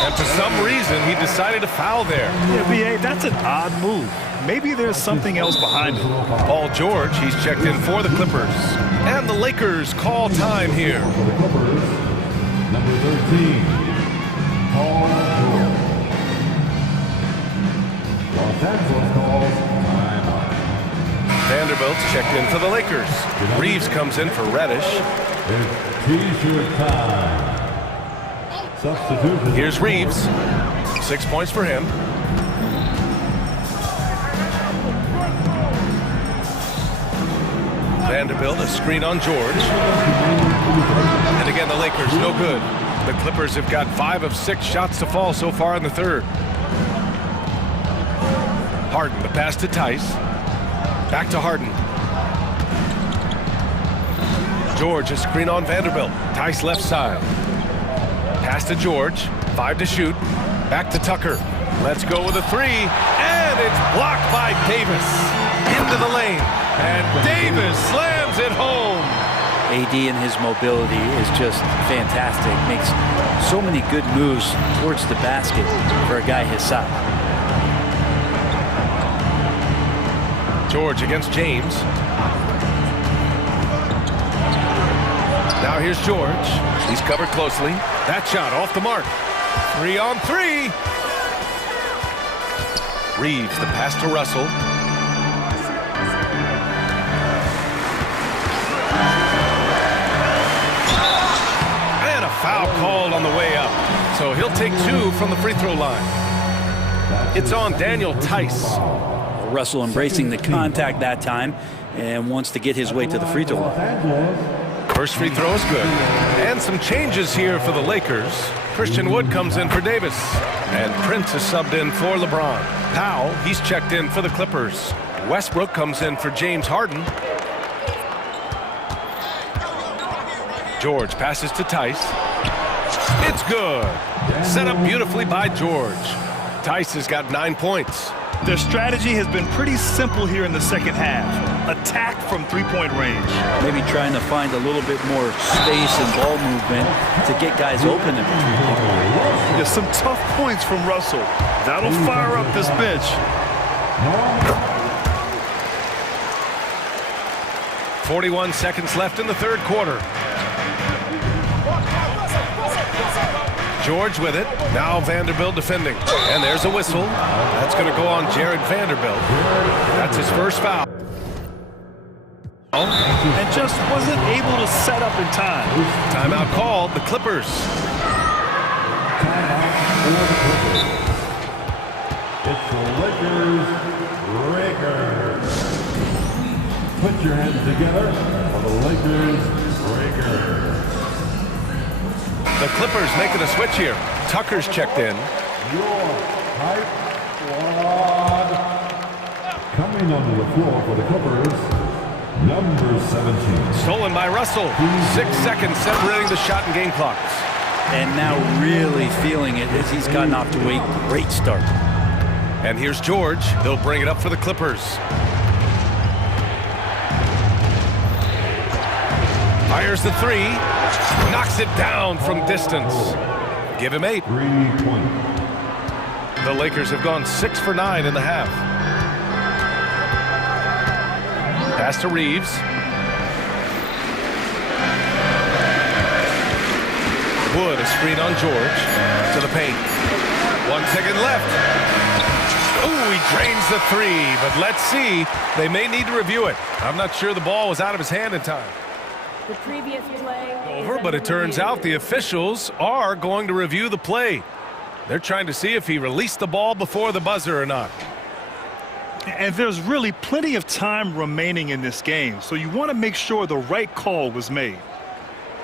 And for some reason, he decided to foul there. Yeah, B.A., that's an odd move. Maybe there's something else behind it. Paul George, he's checked in for the Clippers. And the Lakers call time here. Number 13, Paul George. Los Angeles calls timeout. Vanderbilt's checked in for the Lakers. Reeves comes in for Reddish. It's T-shirt time. Substitution. Here's Reeves. 6 points for him. Vanderbilt, a screen on George. And again, the Lakers, no good. The Clippers have got 5 of 6 shots to fall so far in the third. Harden, the pass to Tice. Back to Harden. George, a screen on Vanderbilt. Tice left side. Pass to George. 5 to shoot. Back to Tucker. Let's go with a 3. And it's blocked by Davis. Into the lane. And Davis slams it home. AD and his mobility is just fantastic. Makes so many good moves towards the basket for a guy his size. George against James. Now here's George. He's covered closely. That shot off the mark. 3 on 3. Reeves, the pass to Russell. And a foul called on the way up. So he'll take 2 from the free throw line. It's on Daniel Tice. Russell embracing the contact that time and wants to get his way to the free throw line. First free throw is good. And some changes here for the Lakers. Christian Wood comes in for Davis. And Prince is subbed in for LeBron. Powell, he's checked in for the Clippers. Westbrook comes in for James Harden. George passes to Tice. It's good. Set up beautifully by George. Tice has got 9 points. Their strategy has been pretty simple here in the second half. Attack from three-point range. Maybe trying to find a little bit more space and ball movement to get guys open in between. There's some tough points from Russell. That'll fire up this bench. 41 seconds left in the third quarter. George with it. Now Vanderbilt defending. And there's a whistle. That's going to go on Jared Vanderbilt. That's his first foul. And just wasn't able to set up in time. Timeout called. The Clippers. It's the Lakers. Put your hands together for the Lakers. The Clippers making a switch here. Tucker's checked in. Your hype squad coming onto the floor for the Clippers, number 17. Stolen by Russell. 6 seconds separating the shot and game clocks. And now really feeling it as he's gotten off to a great start. And here's George. He'll bring it up for the Clippers. Fires the 3. Knocks it down from distance. Give him 8. 3-point. The Lakers have gone 6 for 9 in the half. Pass to Reeves. Wood, a screen on George. To the paint. 1 second left. Ooh, he drains the 3. But let's see. They may need to review it. I'm not sure the ball was out of his hand in time. The previous play Over, but it turns out the officials are going to review the play. They're trying to see if he released the ball before the buzzer or not. And there's really plenty of time remaining in this game, so you want to make sure the right call was made.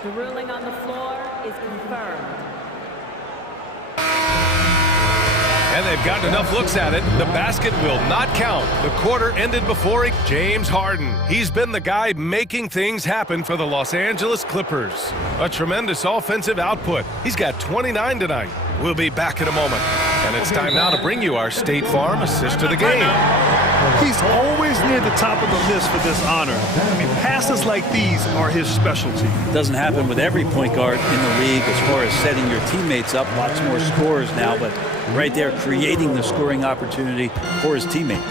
The ruling on the floor is confirmed. And they've gotten enough looks at it. The basket will not count. The quarter ended before it. James Harden. He's been the guy making things happen for the Los Angeles Clippers. A tremendous offensive output. He's got 29 tonight. We'll be back in a moment. And it's time now to bring you our State Farm assist of the game. He's always near the top of the list for this honor. I mean, passes like these are his specialty. It doesn't happen with every point guard in the league as far as setting your teammates up. Lots more scorers now, but right there creating the scoring opportunity for his teammate.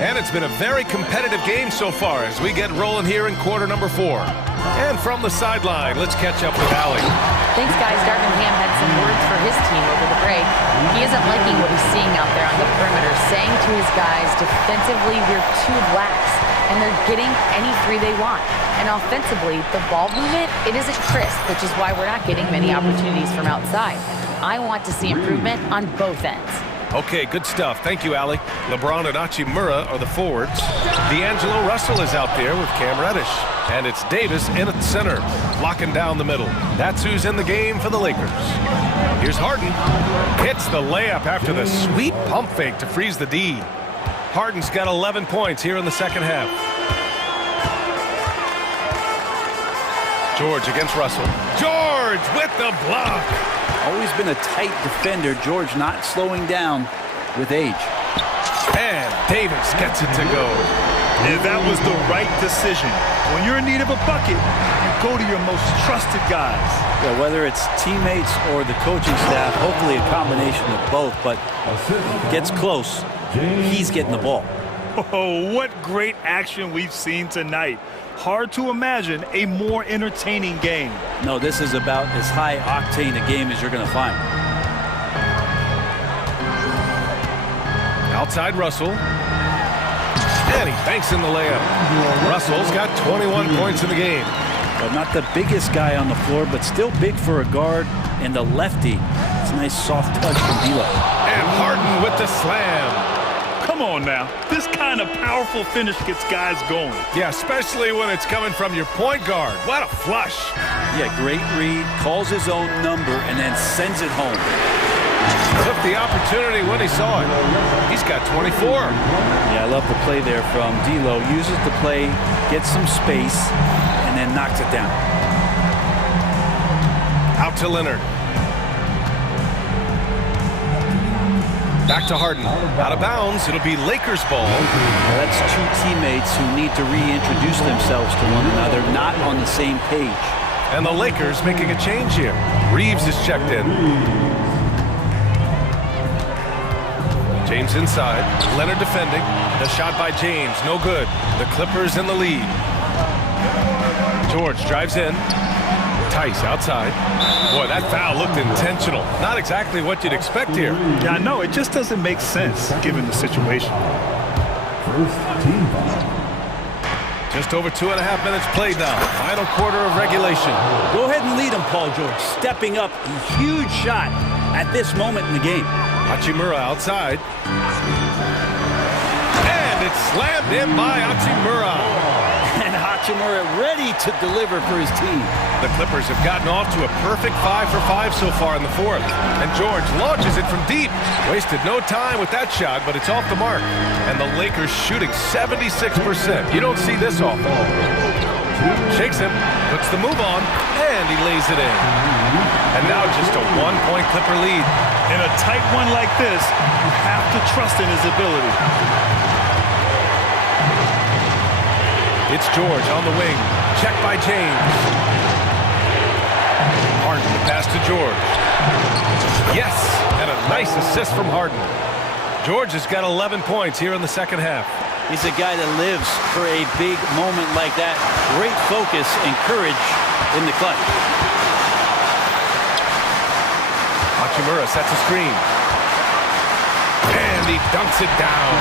And it's been a very competitive game so far as we get rolling here in quarter number 4. And from the sideline, let's catch up with Allie. Thanks, guys. Darvin Ham had some words for his team over the break. He isn't liking what he's seeing out there on the perimeter, saying to his guys, defensively, we're too lax, and they're getting any 3 they want. And offensively, the ball movement, it isn't crisp, which is why we're not getting many opportunities from outside. I want to see improvement on both ends. Okay, good stuff. Thank you, Allie. LeBron and Hachimura are the forwards. D'Angelo Russell is out there with Cam Reddish. And it's Davis in at center, locking down the middle. That's who's in the game for the Lakers. Here's Harden. Hits the layup after the sweet pump fake to freeze the D. Harden's got 11 points here in the second half. George against Russell. George with the block. Always been a tight defender. George not slowing down with age. And Davis gets it to go. And that was the right decision. When you're in need of a bucket, you go to your most trusted guys. Yeah, whether it's teammates or the coaching staff, hopefully a combination of both, but gets close, he's getting the ball. Oh, what great action we've seen tonight. Hard to imagine a more entertaining game. No, this is about as high octane a game as you're going to find. Outside Russell. And he banks in the layup. Russell's got 21 points in the game. Well, not the biggest guy on the floor, but still big for a guard and the lefty. It's a nice soft touch from D'Lo. And Harden with the slam. Come on now. This kind of powerful finish gets guys going. Yeah, especially when it's coming from your point guard. What a flush. Yeah, great read, calls his own number, and then sends it home. Took the opportunity when he saw it. He's got 24. Yeah, I love the play there from D'Lo. Uses the play, gets some space, and then knocks it down. Out to Leonard. Back to Harden. Out of bounds. It'll be Lakers ball. Well, that's two teammates who need to reintroduce themselves to one another, not on the same page. And the Lakers making a change here. Reeves is checked in. James inside. Leonard defending. The shot by James. No good. The Clippers in the lead. George drives in. Tice outside. Boy, that foul looked intentional. Not exactly what you'd expect here. Yeah, I know. It just doesn't make sense given the situation. First team foul. Just over 2.5 minutes played now. Final quarter of regulation. Go ahead and lead him, Paul George. Stepping up. A huge shot at this moment in the game. Hachimura outside. And it's slammed in by Hachimura. And Hachimura ready to deliver for his team. The Clippers have gotten off to a perfect 5 for 5 so far in the fourth. And George launches it from deep. Wasted no time with that shot, but it's off the mark. And the Lakers shooting 76%. You don't see this often. Shakes him, puts the move on, and he lays it in. And now just a 1-point Clipper lead. In a tight one like this, you have to trust in his ability. It's George on the wing. Checked by James. Harden, the pass to George. Yes, and a nice assist from Harden. George has got 11 points here in the second half. He's a guy that lives for a big moment like that. Great focus and courage in the clutch. Hachimura sets a screen. And he dunks it down.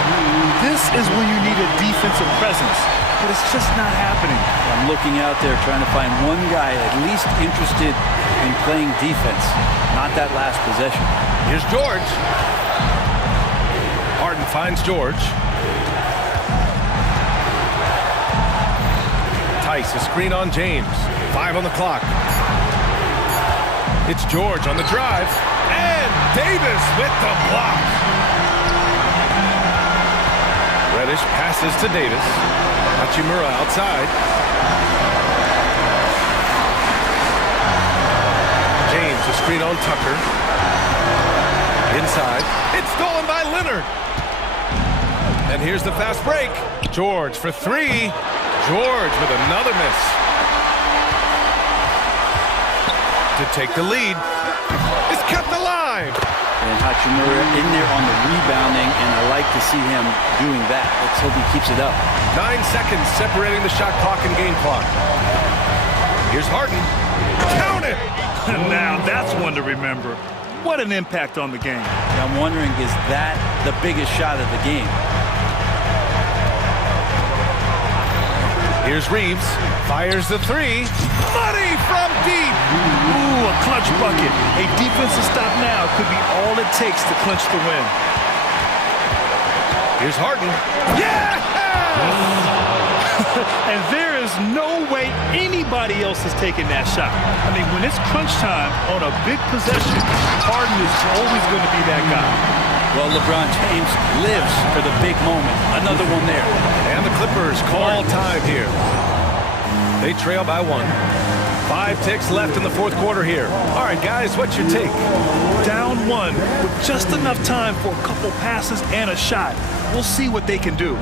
This is when you need a defensive presence, but it's just not happening. I'm looking out there trying to find one guy at least interested in playing defense, not that last possession. Here's George. Harden finds George. Tice, a screen on James. 5 on the clock. It's George on the drive. And Davis with the block. Reddish passes to Davis. Hachimura outside. James, a screen on Tucker. Inside. It's stolen by Leonard. And here's the fast break. George for 3. George with another miss. To take the lead. It's kept alive. And Hachimura in there on the rebounding, and I like to see him doing that. Let's hope he keeps it up. 9 seconds separating the shot clock and game clock. Here's Harden. Count it! Now that's one to remember. What an impact on the game. I'm wondering, is that the biggest shot of the game? Here's Reeves. Fires the 3. Money from deep. Ooh, a clutch bucket. A defensive stop now could be all it takes to clinch the win. Here's Harden. Yes! And there is no way anybody else is taking that shot. I mean, when it's crunch time on a big possession, Harden is always going to be that guy. Well, LeBron James lives for the big moment. Another one there. And the Clippers call time here. They trail by 1. 5 ticks left in the fourth quarter here. All right, guys, what's your take? Down 1 with just enough time for a couple passes and a shot. We'll see what they can do.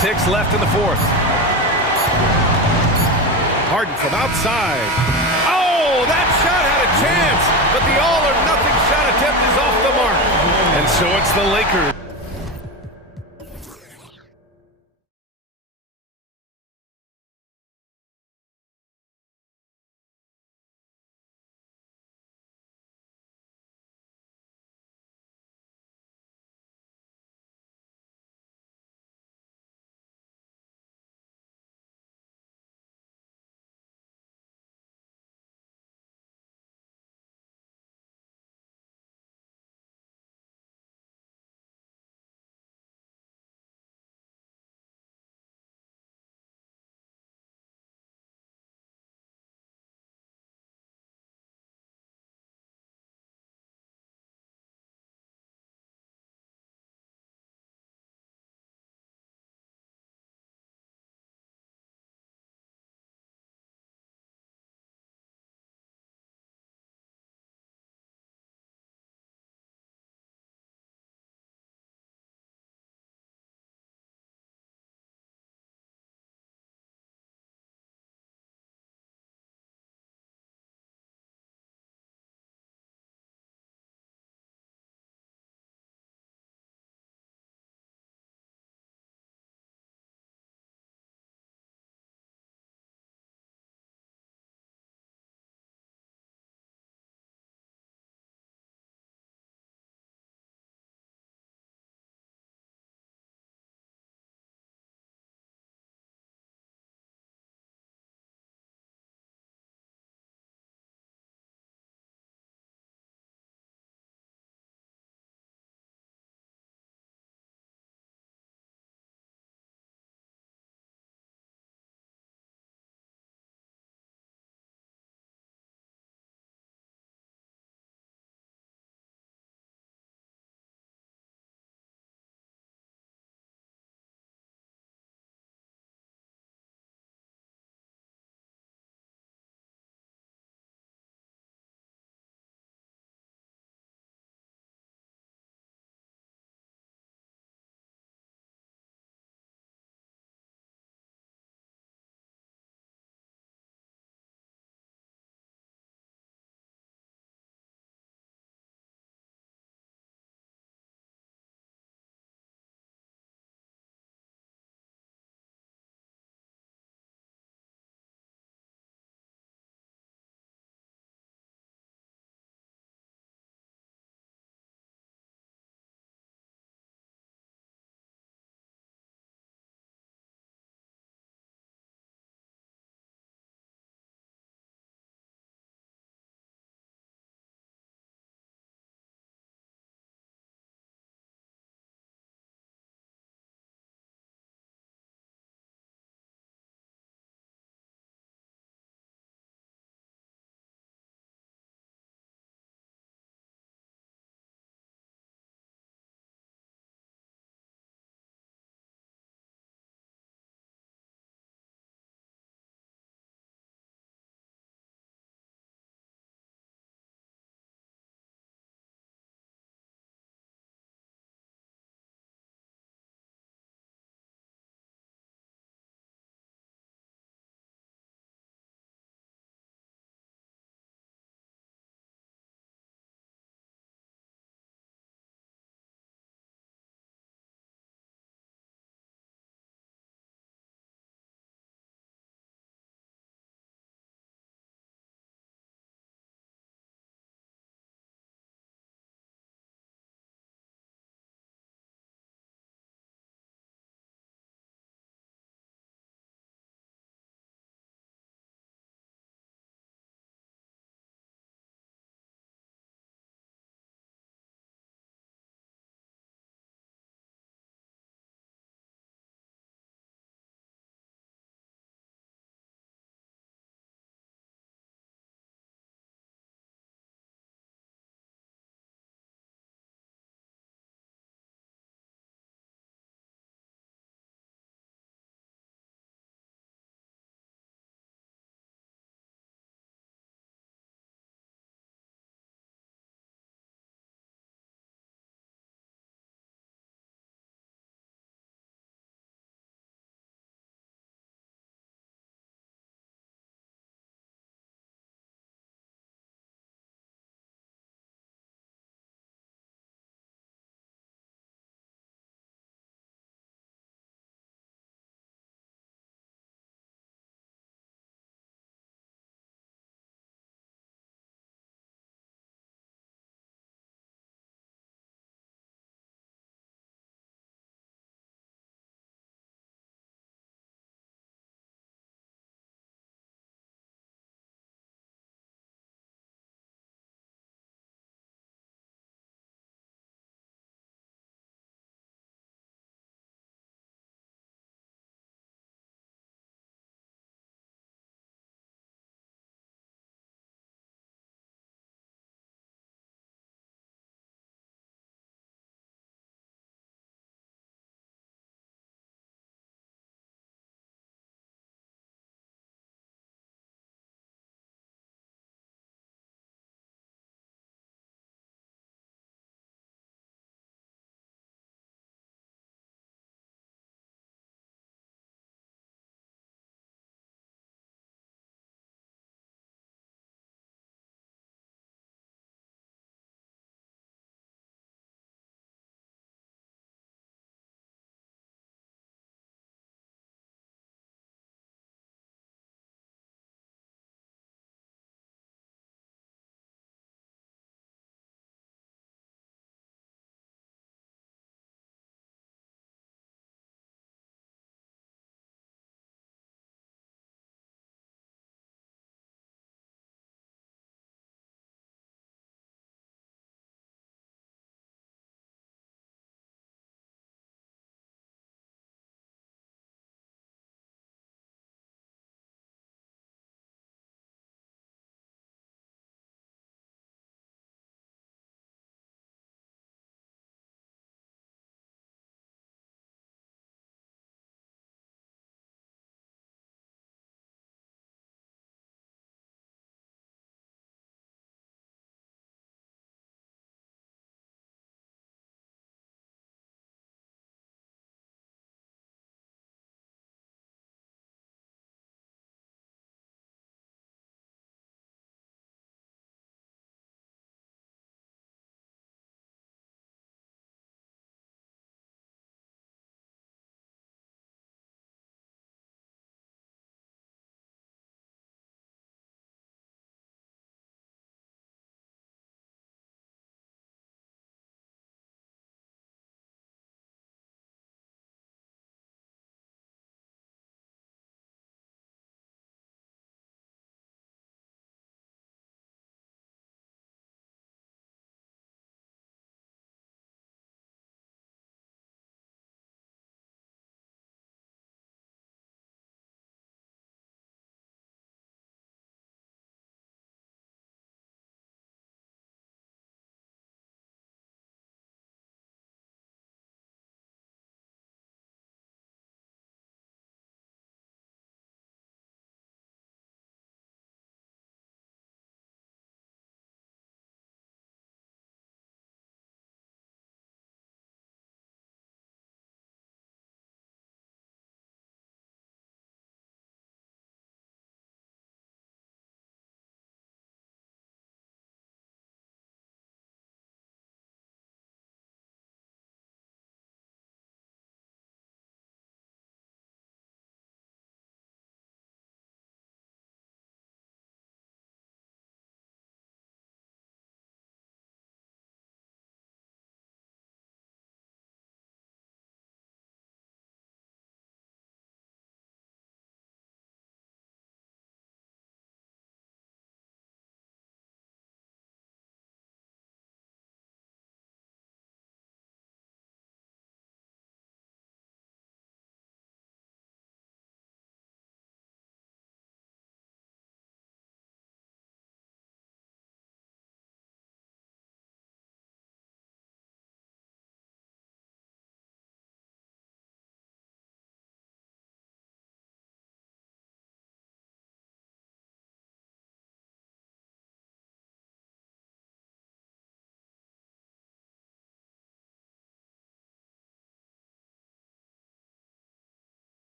ticks left in the fourth. Harden from outside. Oh, that shot had a chance, but the all-or-nothing shot attempt is off the mark. And so it's the Lakers.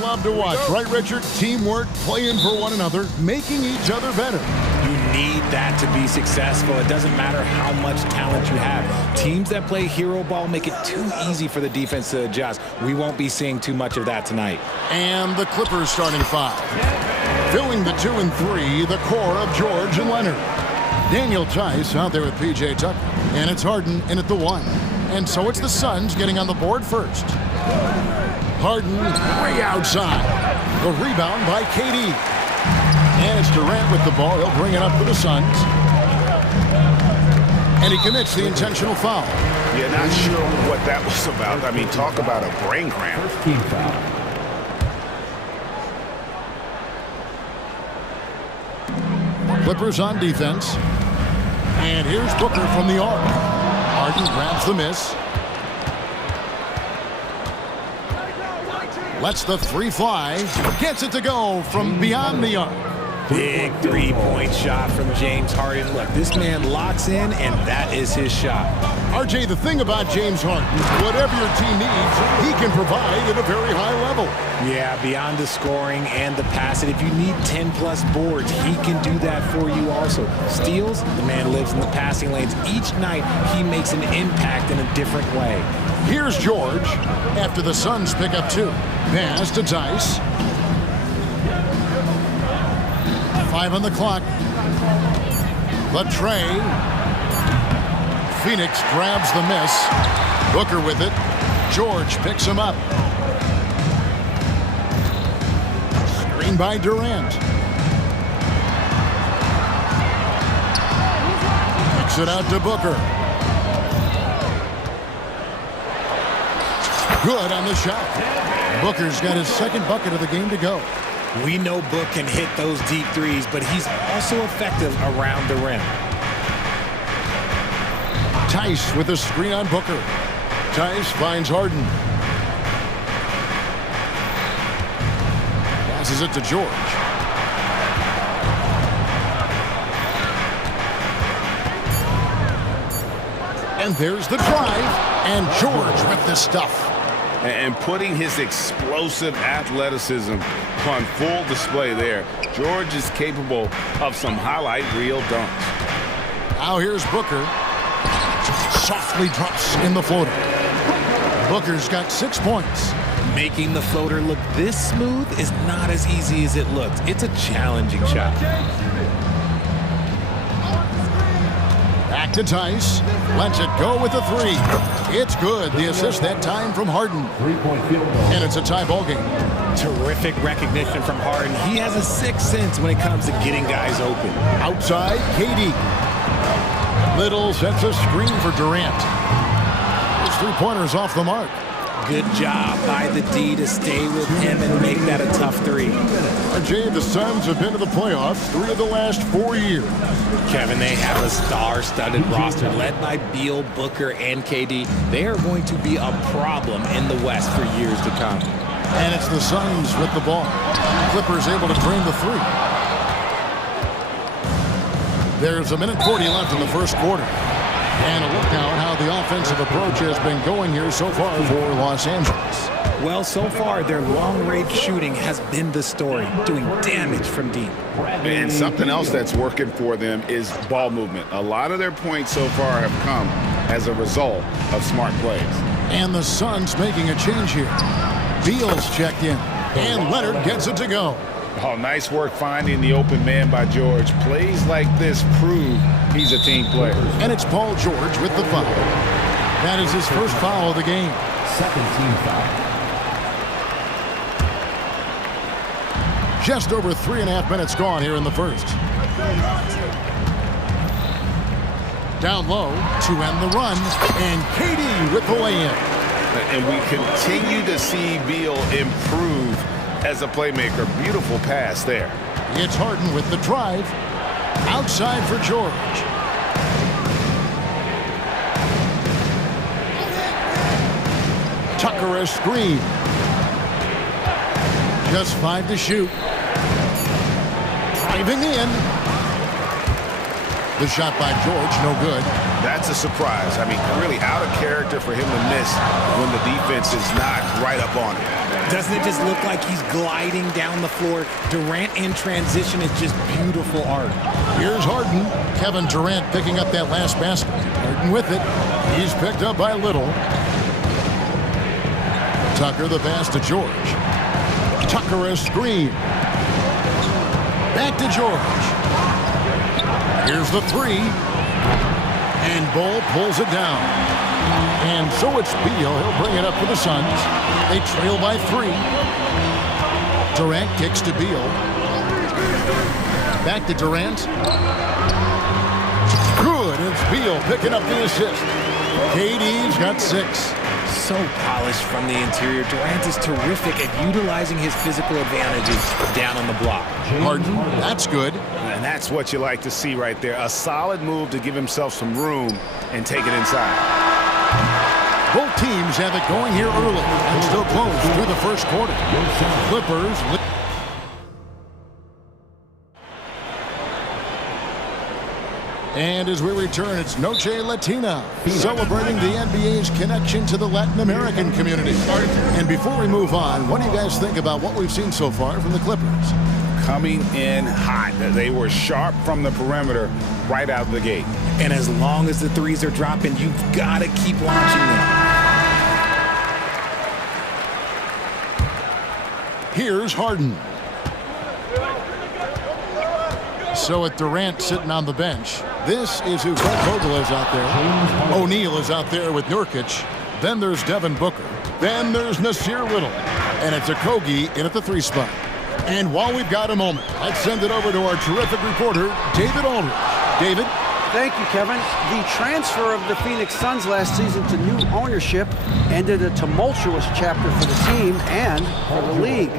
love to watch, right, Richard? Teamwork, playing for one another, making each other better. You need that to be successful. It doesn't matter how much talent you have. Teams that play hero ball make it too easy for the defense to adjust. We won't be seeing too much of that tonight. And the Clippers starting five. Filling the 2 and 3, the core of George and Leonard. Daniel Tice out there with P.J. Tucker. And it's Harden in at the 1. And so it's the Suns getting on the board first. Harden way outside. The rebound by KD. And it's Durant with the ball. He'll bring it up for the Suns. And he commits the intentional foul. Yeah, not sure what that was about. I mean, talk about a brain cramp. First team foul. Clippers on defense. And here's Booker from the arc. Harden grabs the miss. Lets the 3 fly. Gets it to go from beyond the arc. Big three-point shot from James Harden. Look, this man locks in, and that is his shot. RJ, the thing about James Harden, whatever your team needs, he can provide at a very high level. Yeah, beyond the scoring and the passing, if you need 10-plus boards, he can do that for you also. Steals, the man lives in the passing lanes. Each night, he makes an impact in a different way. Here's George after the Suns pick up 2. Pass to Tice. 5 on the clock. The tray. Phoenix grabs the miss. Booker with it. George picks him up. Screen by Durant. Kicks it out to Booker. Good on the shot. Booker's got his second bucket of the game to go. We know Book can hit those deep threes, but he's also effective around the rim. Tice with a screen on Booker. Tice finds Harden. Passes it to George. And there's the drive. And George with the stuff. And putting his explosive athleticism on full display there. George is capable of some highlight reel dunks. Now here's Booker. Softly drops in the floater. Booker's got 6 points. Making the floater look this smooth is not as easy as it looks. It's a challenging shot. Back to Tice. Lets it go with a 3. It's good. The assist that time from Harden. 3-point field goal. And it's a tie ball game. Terrific recognition from Harden. He has a sixth sense when it comes to getting guys open. Outside, KD. Little sets a screen for Durant. His 3-pointer's off the mark. Good job by the D to stay with him and make that a tough 3. RJ, the Suns have been to the playoffs 3 of the last 4 years. Kevin, they have a star-studded roster led by Beal, Booker, and KD. They are going to be a problem in the West for years to come. And it's the Suns with the ball. Clippers able to drain the 3. There's 1:40 left in the first quarter. And a look now at how the offensive approach has been going here so far for Los Angeles. Well, so far, their long-range shooting has been the story, doing damage from deep. And something else that's working for them is ball movement. A lot of their points so far have come as a result of smart plays. And the Suns making a change here. Beal's checked in, and Leonard gets it to go. Oh, nice work finding the open man by George. Plays like this prove he's a team player. And it's Paul George with the foul. That is his first foul of the game. Second team foul. Just over 3.5 minutes gone here in the first. Down low to end the run, and KD with the lay-in. And we continue to see Beal improve as a playmaker. Beautiful pass there. It's Harden with the drive. Outside for George. Tucker a screen. Just 5 to shoot. Driving in. The shot by George, no good. That's a surprise. I mean, really out of character for him to miss when the defense is not right up on him. Doesn't it just look like he's gliding down the floor? Durant in transition is just beautiful art. Here's Harden. Kevin Durant picking up that last basket. Harden with it. He's picked up by Little. Tucker the pass to George. Tucker a screen. Back to George. Here's the three. And Bull pulls it down. And so it's Beal. He'll bring it up for the Suns. They trail by 3. Durant kicks to Beal. Back to Durant. Good. It's Beal picking up the assist. KD's got 6. So polished from the interior. Durant is terrific at utilizing his physical advantages down on the block. Harden, that's good. And that's what you like to see right there. A solid move to give himself some room and take it inside. Both teams have it going here early and still close through the first quarter. Clippers. And as we return, it's Noche Latina, celebrating the NBA's connection to the Latin American community. And before we move on, what do you guys think about what we've seen so far from the Clippers? Coming in hot. They were sharp from the perimeter right out of the gate. And as long as the threes are dropping, you've got to keep launching them. Here's Harden. So with Durant sitting on the bench, this is who Fred Vogel is out there. O'Neal is out there with Nurkic. Then there's Devin Booker. Then there's Nasir Little. And it's Okogie in at the 3 spot. And while we've got a moment, let's send it over to our terrific reporter, David Aldridge. David? Thank you, Kevin. The transfer of the Phoenix Suns last season to new ownership ended a tumultuous chapter for the team and for the league.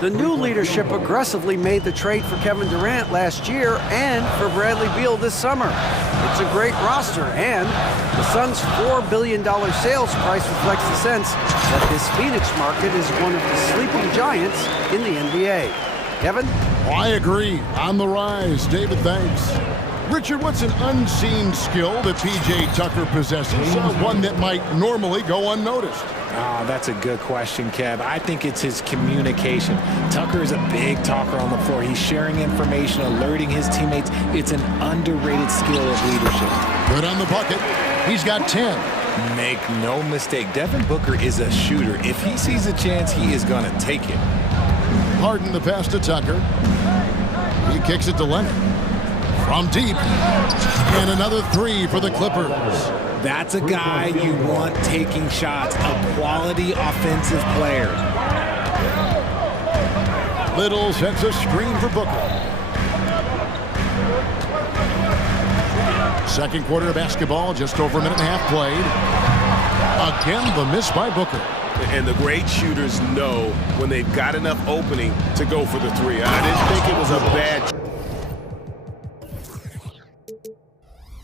The new leadership aggressively made the trade for Kevin Durant last year and for Bradley Beal this summer. It's a great roster, and the Suns' $4 billion sales price reflects the sense that this Phoenix market is one of the sleeping giants in the NBA. Kevin? I agree. On the rise. David, thanks. Richard, what's an unseen skill that P.J. Tucker possesses, one that might normally go unnoticed? Oh, that's a good question, Kev. I think it's his communication. Tucker is a big talker on the floor. He's sharing information, alerting his teammates. It's an underrated skill of leadership. Good on the bucket. He's got 10. Make no mistake, Devin Booker is a shooter. If he sees a chance, he is going to take it. Harden the pass to Tucker. He kicks it to Leonard. From deep. And another 3 for the Clippers. That's a guy you want taking shots, a quality offensive player. Little sets a screen for Booker. Second quarter of basketball, just over a minute and a half played. Again, the miss by Booker. And the great shooters know when they've got enough opening to go for the 3. I didn't think it was a bad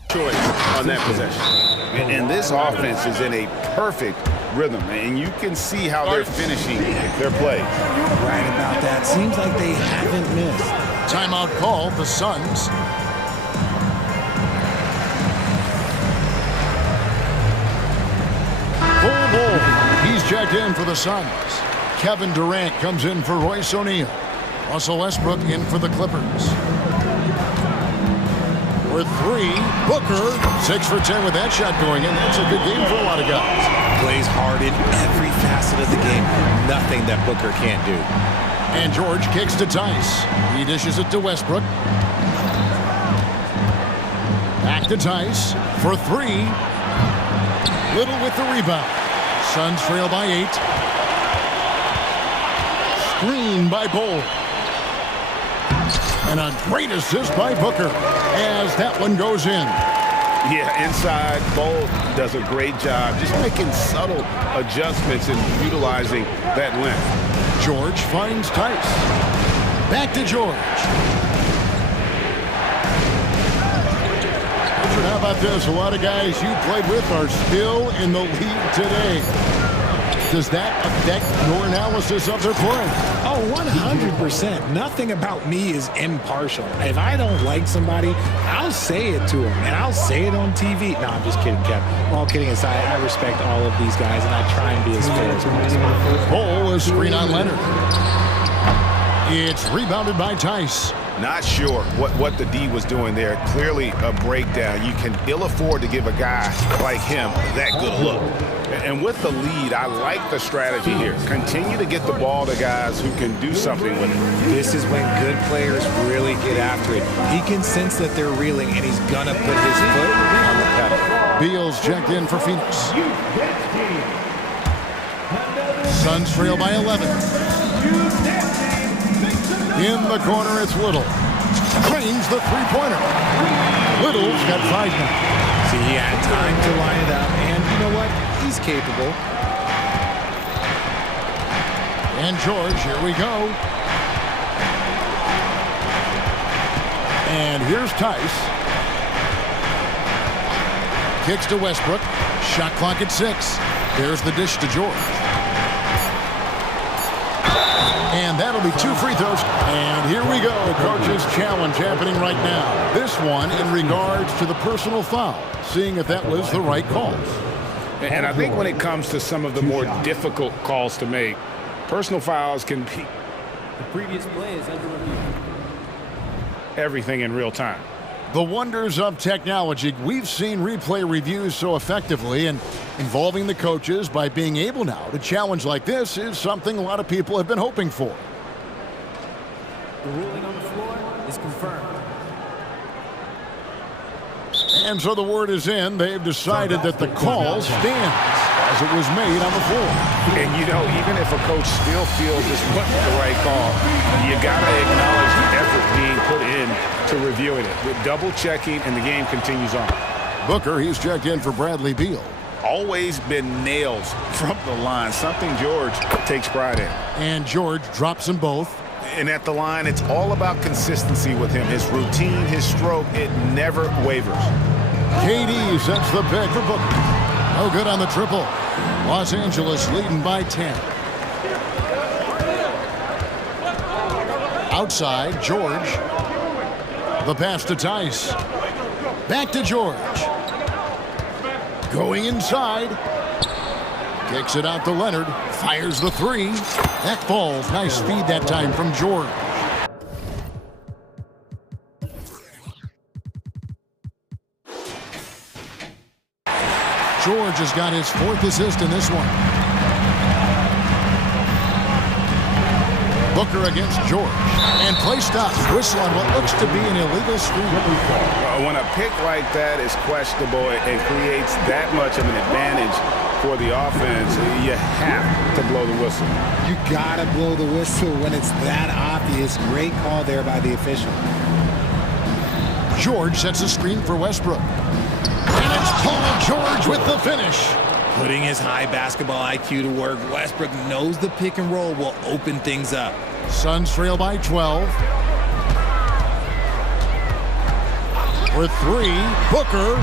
choice on that possession. And this offense is in a perfect rhythm, and you can see how they're finishing their play. Right about that. Seems like they haven't missed. Timeout called, the Suns. Full ball. He's checked in for the Suns. Kevin Durant comes in for Royce O'Neal. Russell Westbrook in for the Clippers. For 3, Booker, 6 for 10 with that shot going in. That's a good game for a lot of guys. Plays hard in every facet of the game. Nothing that Booker can't do. And George kicks to Tice. He dishes it to Westbrook. Back to Tice for 3. Little with the rebound. Suns trail by 8. Screen by Bull. And a great assist by Booker as that one goes in. Yeah, inside, Bull does a great job just making subtle adjustments and utilizing that length. George finds Tice. Back to George. How about this? A lot of guys you played with are still in the league today. Does that affect your analysis of their play? Oh, 100%. Nothing about me is impartial. If I don't like somebody, I'll say it to them, and I'll say it on TV. No, I'm just kidding, Kevin. All kidding aside, I respect all of these guys, and I try and be as fair as possible. Ball is screen on Leonard. It's rebounded by Tice. Not sure what the D was doing there. Clearly a breakdown. You can ill afford to give a guy like him that good a look. And with the lead, I like the strategy here. Continue to get the ball to guys who can do something with it. This is when good players really get after it. He can sense that they're reeling, and he's going to put his foot on the pedal. Beals checked in for Phoenix. Suns trail by 11. In the corner, it's Little. Trains the three-pointer. Little's got 5 now. See, he had time to line it up, and you know what? He's capable. And George, here we go. And here's Tice. Kicks to Westbrook. Shot clock at 6. There's the dish to George. And that'll be 2 free throws. And here we go. Coach's challenge happening right now. This one in regards to the personal foul. Seeing if that was the right call. And I think when it comes to some of the more difficult calls to make, personal fouls can be The previous play is under review. everything in real time. The wonders of technology. We've seen replay reviews so effectively, and involving the coaches by being able now to challenge like this is something a lot of people have been hoping for. The ruling on the floor is confirmed. And so the word is in. They've decided that the call stands as it was made on the floor. And, you know, even if a coach still feels this wasn't the right call, you got to acknowledge the effort being put in to reviewing it. With double checking, and the game continues on. Booker, he's checked in for Bradley Beal. Always been nails from the line, something George takes pride in. And George drops them both. And at the line, it's all about consistency with him. His routine, his stroke, it never wavers. KD sets the pick for Booker. No good on the triple. Los Angeles leading by 10. Outside, George. The pass to Tice. Back to George. Going inside. Kicks it out to Leonard. Fires the 3. That falls. Nice feed that time from George. George has got his 4th assist in this one. Booker against George. And play stops. Whistle on what looks to be an illegal screen. When a pick like that is questionable and creates that much of an advantage for the offense, you have to blow the whistle. You gotta blow the whistle when it's that obvious. Great call there by the official. George sets a screen for Westbrook. And it's Paul George with the finish. Putting his high basketball IQ to work, Westbrook knows the pick and roll will open things up. Suns trail by 12. For 3, Booker.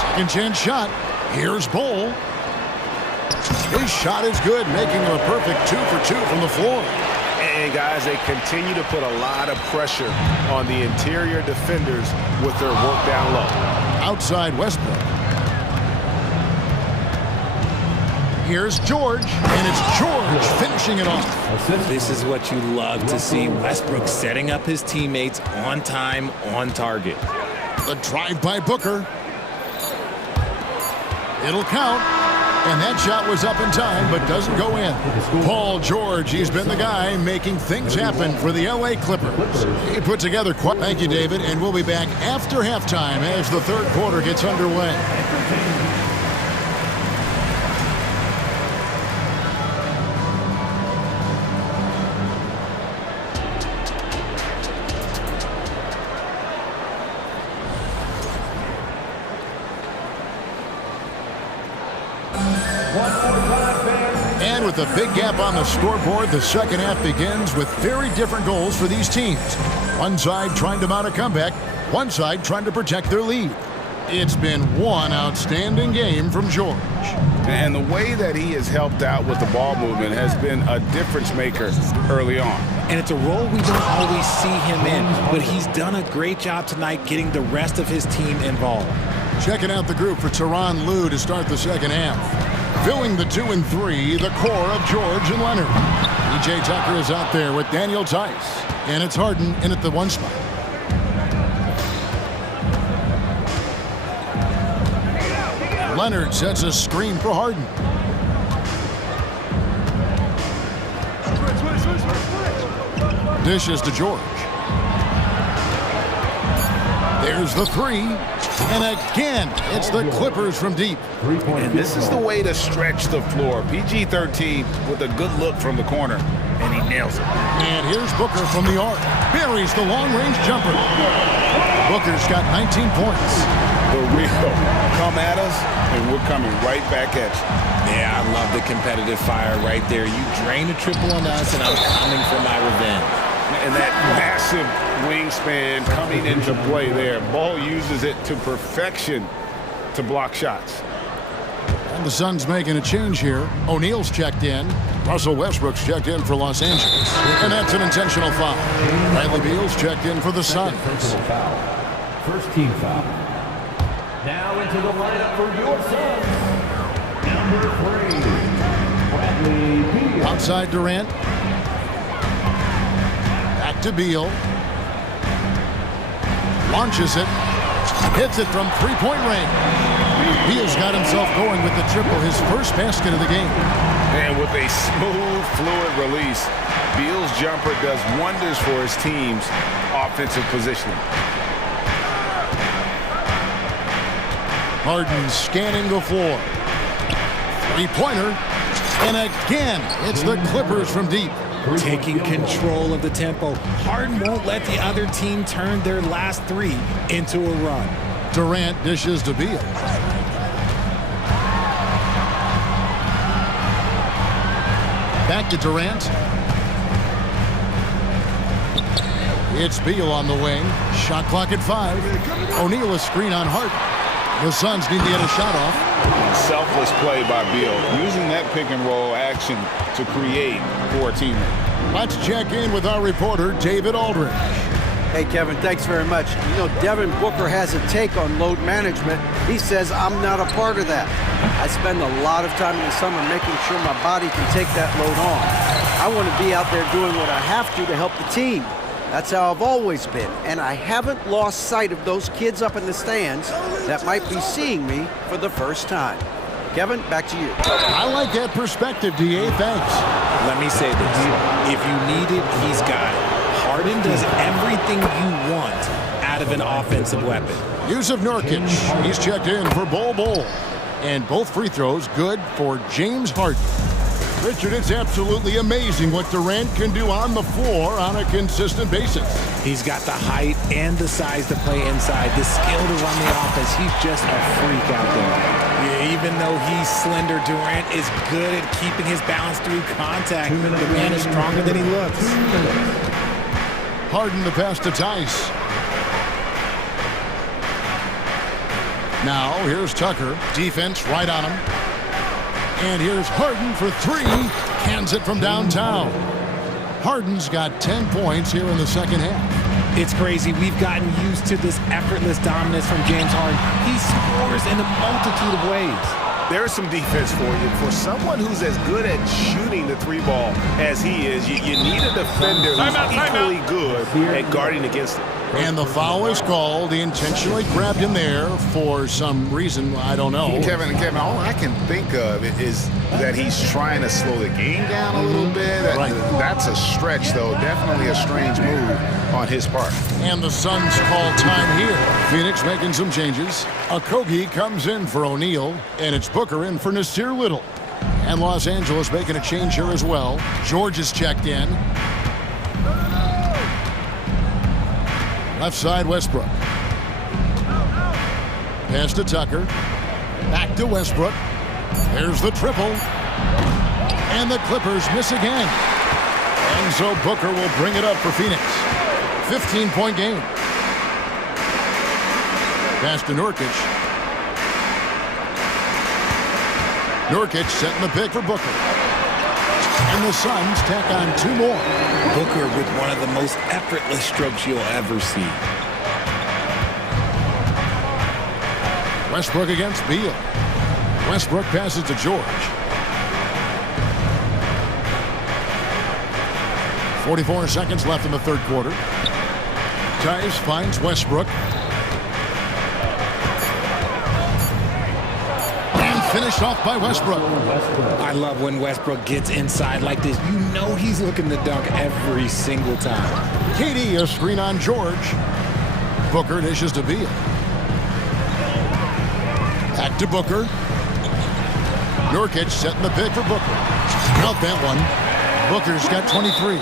Second chance shot. Here's Bull. His shot is good, making him a perfect 2 for 2 from the floor. And guys, they continue to put a lot of pressure on the interior defenders with their work down low. Outside Westbrook. Here's George, and it's George finishing it off. This is what you love to see. Westbrook setting up his teammates on time, on target. The drive by Booker. It'll count. And that shot was up in time, but doesn't go in. Paul George, he's been the guy making things happen for the LA Clippers. He put together quite... Thank you, David, and we'll be back after halftime as the 3rd quarter gets underway. And with a big gap on the scoreboard, the second half begins with very different goals for these teams. One side trying to mount a comeback, one side trying to protect their lead. It's been one outstanding game from George. And the way that he has helped out with the ball movement has been a difference maker early on. And it's a role we don't always see him in, but he's done a great job tonight getting the rest of his team involved. Checking out the group for Tyronn Lue to start the second half. Filling the 2 and 3, the core of George and Leonard. E.J. Tucker is out there with Daniel Tice. And it's Harden in at the 1 spot. Leonard sets a screen for Harden. Dishes to George. There's the 3. And again, it's the Clippers from deep. And this is the way to stretch the floor. PG-13 with a good look from the corner, and he nails it. And here's Booker from the arc. Buries the long-range jumper. Booker's got 19 points. The real come at us, and we're coming right back at you. Yeah, I love the competitive fire right there. You drain a triple on us, and I'm coming for my revenge. And that massive wingspan coming into play there. Ball uses it to perfection to block shots. And the Suns making a change here. O'Neal's checked in. Russell Westbrook's checked in for Los Angeles. And that's an intentional foul. Bradley Beal's checked in for the Suns. First team foul. Now into the lineup for your Suns. Number 3, Bradley Beal. Outside Durant. Back to Beal. Launches it. Hits it from three-point range. Beal's got himself going with the triple, his first basket of the game. And with a smooth, fluid release, Beal's jumper does wonders for his team's offensive positioning. Harden scanning the floor. Three-pointer. And again, it's the Clippers from deep. Taking control of the tempo. Harden won't let the other team turn their last 3 into a run. Durant dishes to Beal. Back to Durant. It's Beal on the wing. Shot clock at 5. O'Neal a screen on Harden. The Suns need to get a shot off. Selfless play by Beal, using that pick and roll action to create for a teammate. Let's check in with our reporter, David Aldridge. Hey, Kevin, thanks very much. You know, Devin Booker has a take on load management. He says, I'm not a part of that. I spend a lot of time in the summer making sure my body can take that load on. I want to be out there doing what I have to help the team. That's how I've always been, and I haven't lost sight of those kids up in the stands that might be seeing me for the first time. Kevin, back to you. I like that perspective, D.A. Thanks. Let me say this. If you need it, he's got it. Harden does everything you want out of an offensive weapon. Yusuf Nurkic, he's checked in for Bol. And both free throws good for James Harden. Richard, it's absolutely amazing what Durant can do on the floor on a consistent basis. He's got the height and the size to play inside, the skill to run the offense. He's just a freak out there. Yeah, even though he's slender, Durant is good at keeping his balance through contact. The man is stronger than he looks. Harden the pass to Tice. Now here's Tucker. Defense right on him. And here's Harden for 3. Cans it from downtown. Harden's got 10 points here in the second half. It's crazy. We've gotten used to this effortless dominance from James Harden. He scores in a multitude of ways. There's some defense for you. For someone who's as good at shooting the 3-ball as he is, you need a defender who's equally good at guarding against it. And the foul is called. He intentionally grabbed him there for some reason. I don't know. Kevin, all I can think of is that he's trying to slow the game down a little bit. Right. That's a stretch, though. Definitely a strange move on his part. And the Suns call time here. Phoenix making some changes. Okogie comes in for O'Neal, and it's Booker in for Nasir Little. And Los Angeles making a change here as well. George is checked in. Left side, Westbrook. Pass to Tucker. Back to Westbrook. There's the triple. And the Clippers miss again. And so Booker will bring it up for Phoenix. 15-point game. Pass to Nurkic. Nurkic setting the pick for Booker. And the Suns tack on 2 more. Booker with one of the most effortless strokes you'll ever see. Westbrook against Beal. Westbrook passes to George. 44 seconds left in the third quarter. Tice finds Westbrook. And finished off by Westbrook. I love when Westbrook gets inside like this. You know he's looking to dunk every single time. KD, a screen on George. Booker dishes to Beal. Back to Booker. Nurkic setting the pick for Booker. Out that one. Booker's got 23.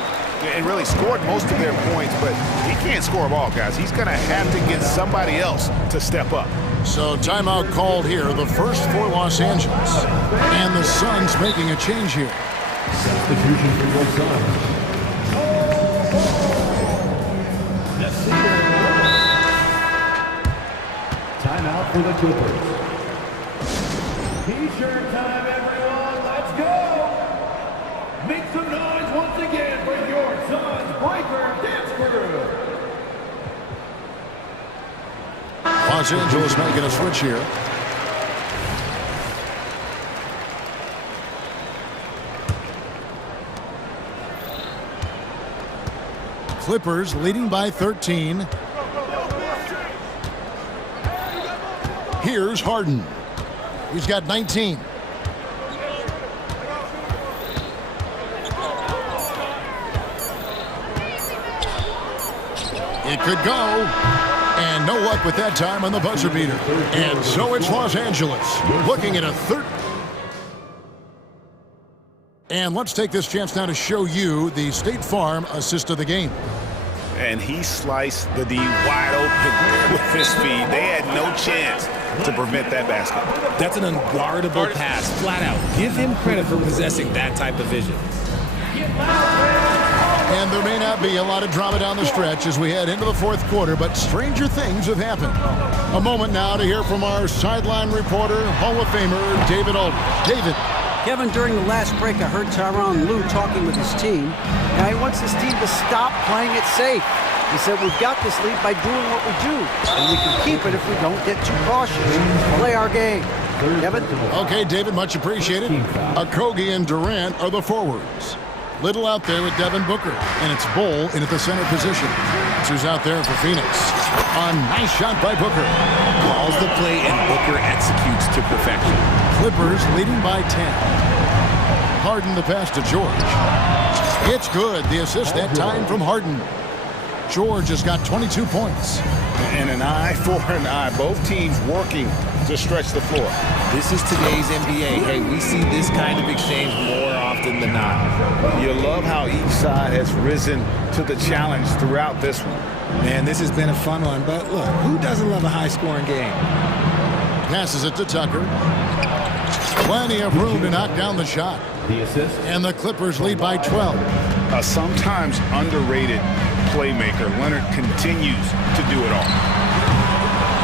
And really scored most of their points, but he can't score them all, guys. He's going to have to get somebody else to step up. So timeout called here, the first for Los Angeles. And the Suns making a change here. Substitution for the Suns. Timeout for the Clippers. T-shirt time, everyone. Let's go. Make some noise once again for your Suns Breaker Dance Crew. Los Angeles making a switch here. Clippers leading by 13. Here's Harden. He's got 19. It could go. And no luck with that time on the buzzer beater. And so it's Los Angeles looking at a third. And let's take this chance now to show you the State Farm assist of the game. And he sliced the D wide open with his feet. They had no chance to prevent that basket. That's an unguardable pass, flat out. Give him credit for possessing that type of vision. And there may not be a lot of drama down the stretch as we head into the fourth quarter, but stranger things have happened. A moment now to hear from our sideline reporter, Hall of Famer David Aldridge. David. Kevin, during the last break, I heard Tyronn Lue talking with his team. Now he wants his team to stop playing it safe. He said, we've got this lead by doing what we do, and we can keep it if we don't get too cautious. Play our game. Kevin? Okay, David, much appreciated. Okogie and Durant are the forwards. Little out there with Devin Booker, and it's Bol in at the center position. That's who's out there for Phoenix. A nice shot by Booker. Calls the play, and Booker executes to perfection. Clippers leading by 10. Harden the pass to George. It's good. The assist that time from Harden. George has got 22 points. And an eye for an eye. Both teams working to stretch the floor. This is today's NBA. Hey, we see this kind of exchange more often than not. You love how each side has risen to the challenge throughout this one. Man, this has been a fun one, but look, who doesn't love a high-scoring game? Passes it to Tucker. Plenty of room to knock down the shot. The assist. And the Clippers lead by 12. A sometimes underrated playmaker. Leonard continues to do it all.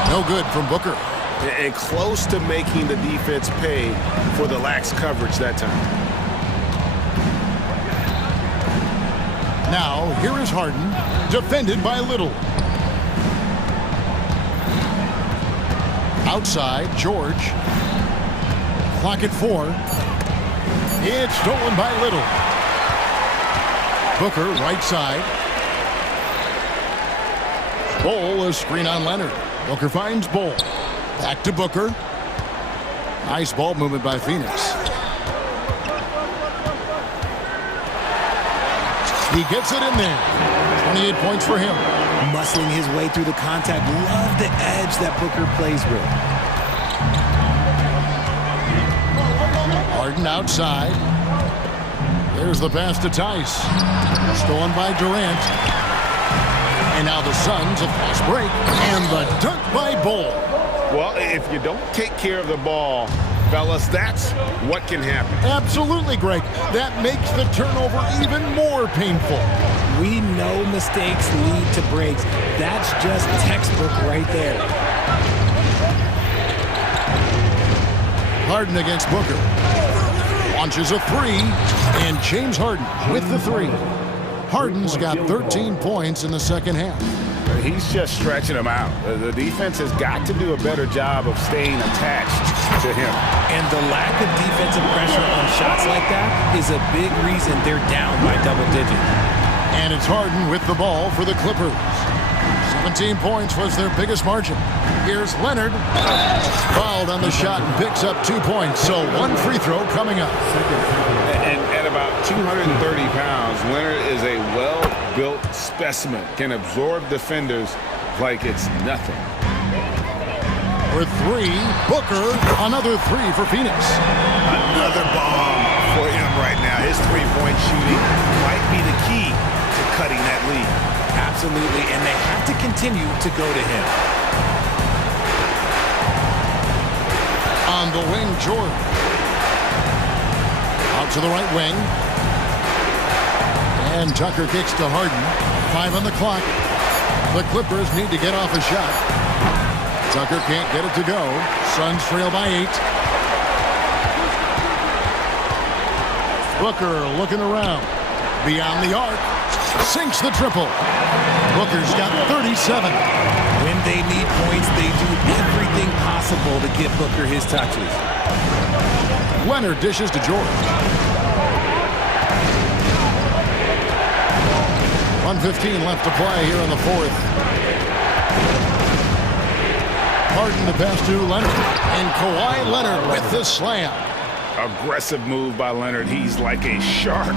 No good from Booker. And close to making the defense pay for the lax coverage that time. Now, here is Harden, defended by Little. Outside, George. Clock at 4. It's stolen by Little. Booker, right side. Bol, a screen on Leonard. Booker finds Bol. Back to Booker. Nice ball movement by Phoenix. He gets it in there. 28 points for him. Muscling his way through the contact. Love the edge that Booker plays with. Harden outside. There's the pass to Tice. Stolen by Durant. And now the Suns, a fast break. And the dunk by Bol. Well, if you don't take care of the ball, fellas, that's what can happen. Absolutely, Greg. That makes the turnover even more painful. We know mistakes lead to breaks. That's just textbook right there. Harden against Booker. Launches a three, and James Harden with the three. Harden's got 13 points in the second half. He's just stretching them out. The defense has got to do a better job of staying attached to him. And the lack of defensive pressure on shots like that is a big reason they're down by double digits. And it's Harden with the ball for the Clippers. 17 points was their biggest margin. Here's Leonard. Fouled on the shot and picks up 2 points. So one free throw coming up. And at about 230 pounds, Leonard is a well-built specimen. Can absorb defenders like it's nothing. For three, Booker. Another three for Phoenix. Another bomb for him right now. His three-point shooting might be the key to cutting that lead. Absolutely, and they have to continue to go to him. On the wing, George. Out to the right wing. And Tucker kicks to Harden. 5 on the clock. The Clippers need to get off a shot. Tucker can't get it to go. Suns trail by 8. Booker looking around. Beyond the arc. Sinks the triple. Booker's got 37. When they need points, they do everything possible to get Booker his touches. Leonard dishes to George. 1:15 left to play here in the fourth. Harden to pass to Leonard. And Kawhi Leonard with the slam. Aggressive move by Leonard. He's like a shark.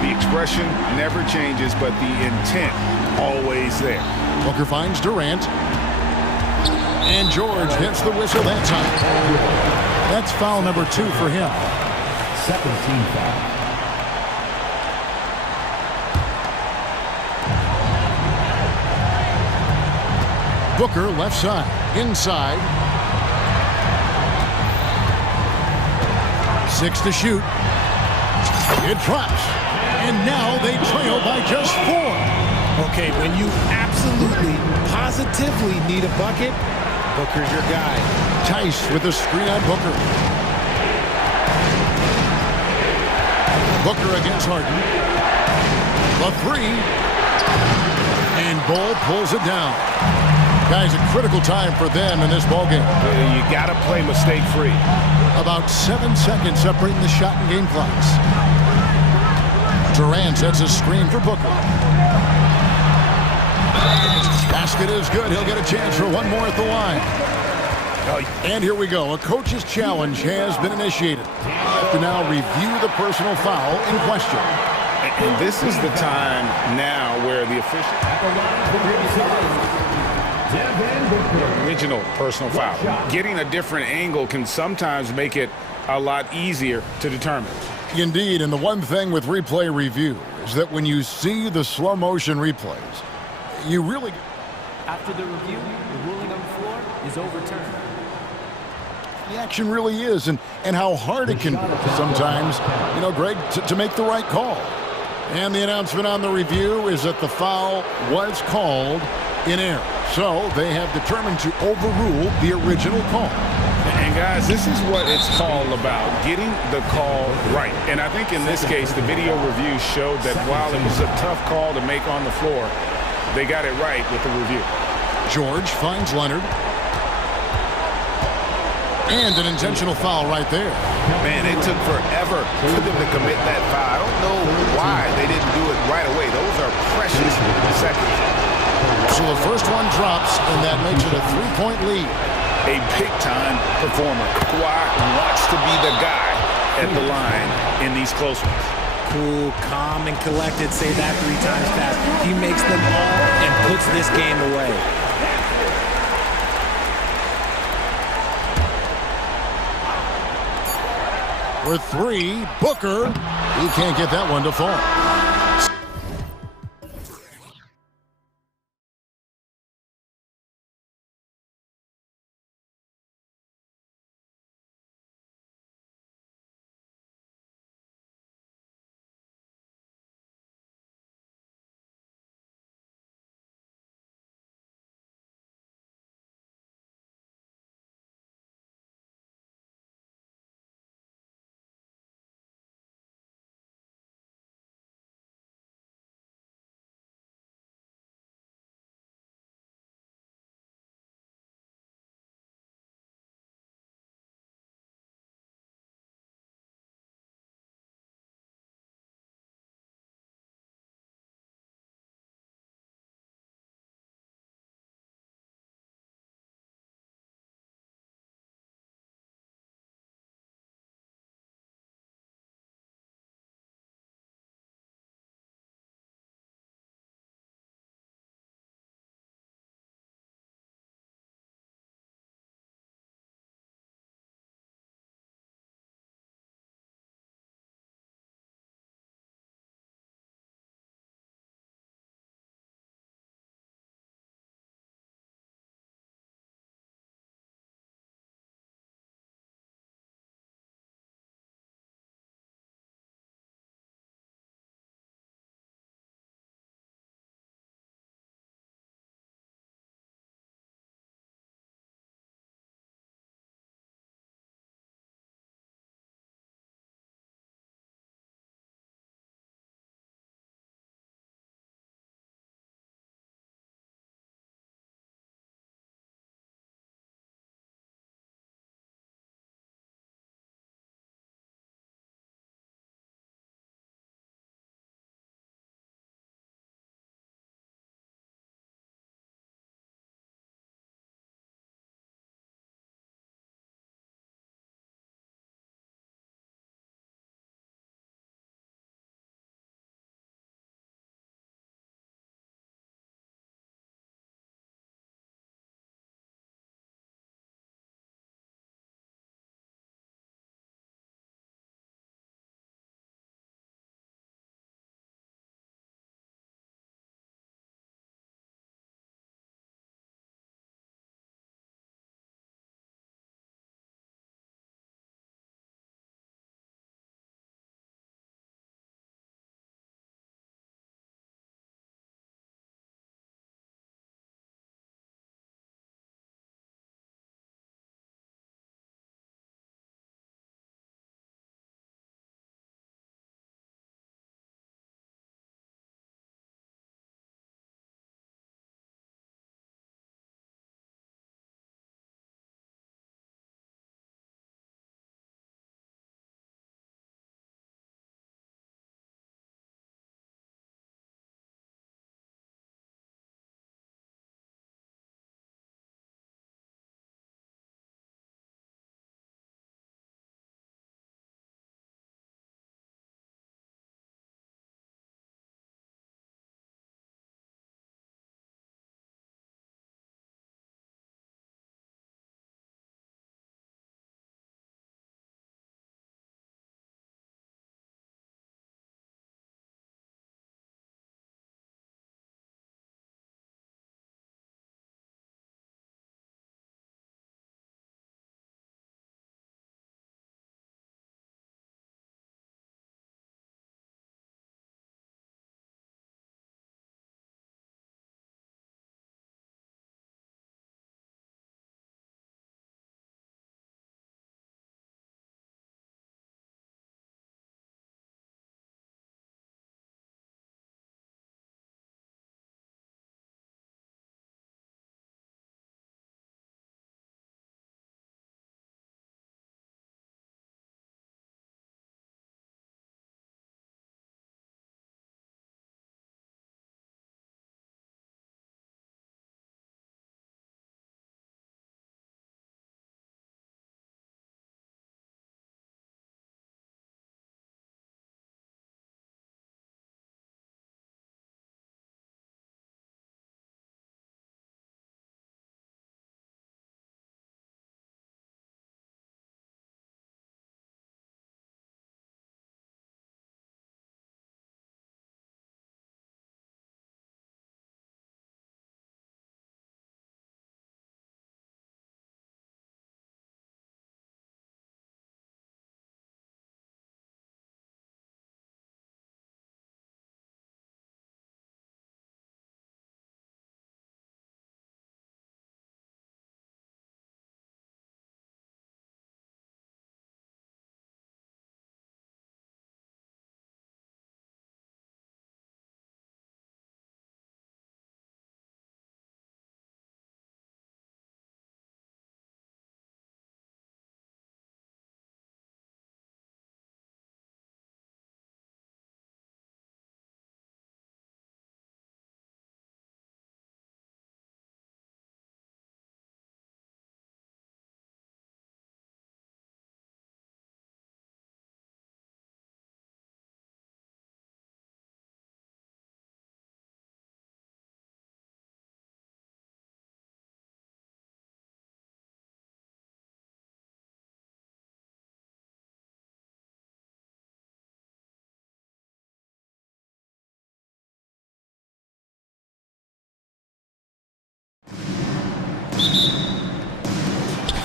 The expression never changes, but the intent always there. Booker finds Durant. And George hits the whistle that time. That's foul number 2 for him. Second team foul. Booker left side. Inside. 6 to shoot. It drops. And now they trail by just 4. Okay, when you absolutely, positively need a bucket, Booker's your guy. Tice with a screen on Booker. Booker against Harden. The three. And Bull pulls it down. Guys, a critical time for them in this ballgame. You got to play mistake-free. About 7 seconds separating the shot and game clocks. Durant sets a screen for Booker. Basket is good. He'll get a chance for one more at the line. And here we go. A coach's challenge has been initiated. To now review the personal foul in question. And this is the time now where the official... The original personal foul. Getting a different angle can sometimes make it a lot easier to determine. Indeed, and the one thing with replay review is that when you see the slow motion replays, you really... After the review, the ruling on the floor is overturned. The action really is, and how hard it can be sometimes, you know, Greg, to make the right call. And the announcement on the review is that the foul was called in error. So they have determined to overrule the original call. And guys, this is what it's all about, getting the call right. And I think in this case, the video review showed that while it was a tough call to make on the floor, they got it right with the review. George finds Leonard. And an intentional foul right there. Man, it took forever for them to commit that foul. I don't know why they didn't do it right away. Those are precious seconds. So the first one drops, and that makes it a 3-point lead. A big-time performer. Kawhi wants to be the guy at the line in these close ones. Cool, calm, and collected. Say that 3 times fast. He makes them all and puts this game away. For 3, Booker. He can't get that one to fall.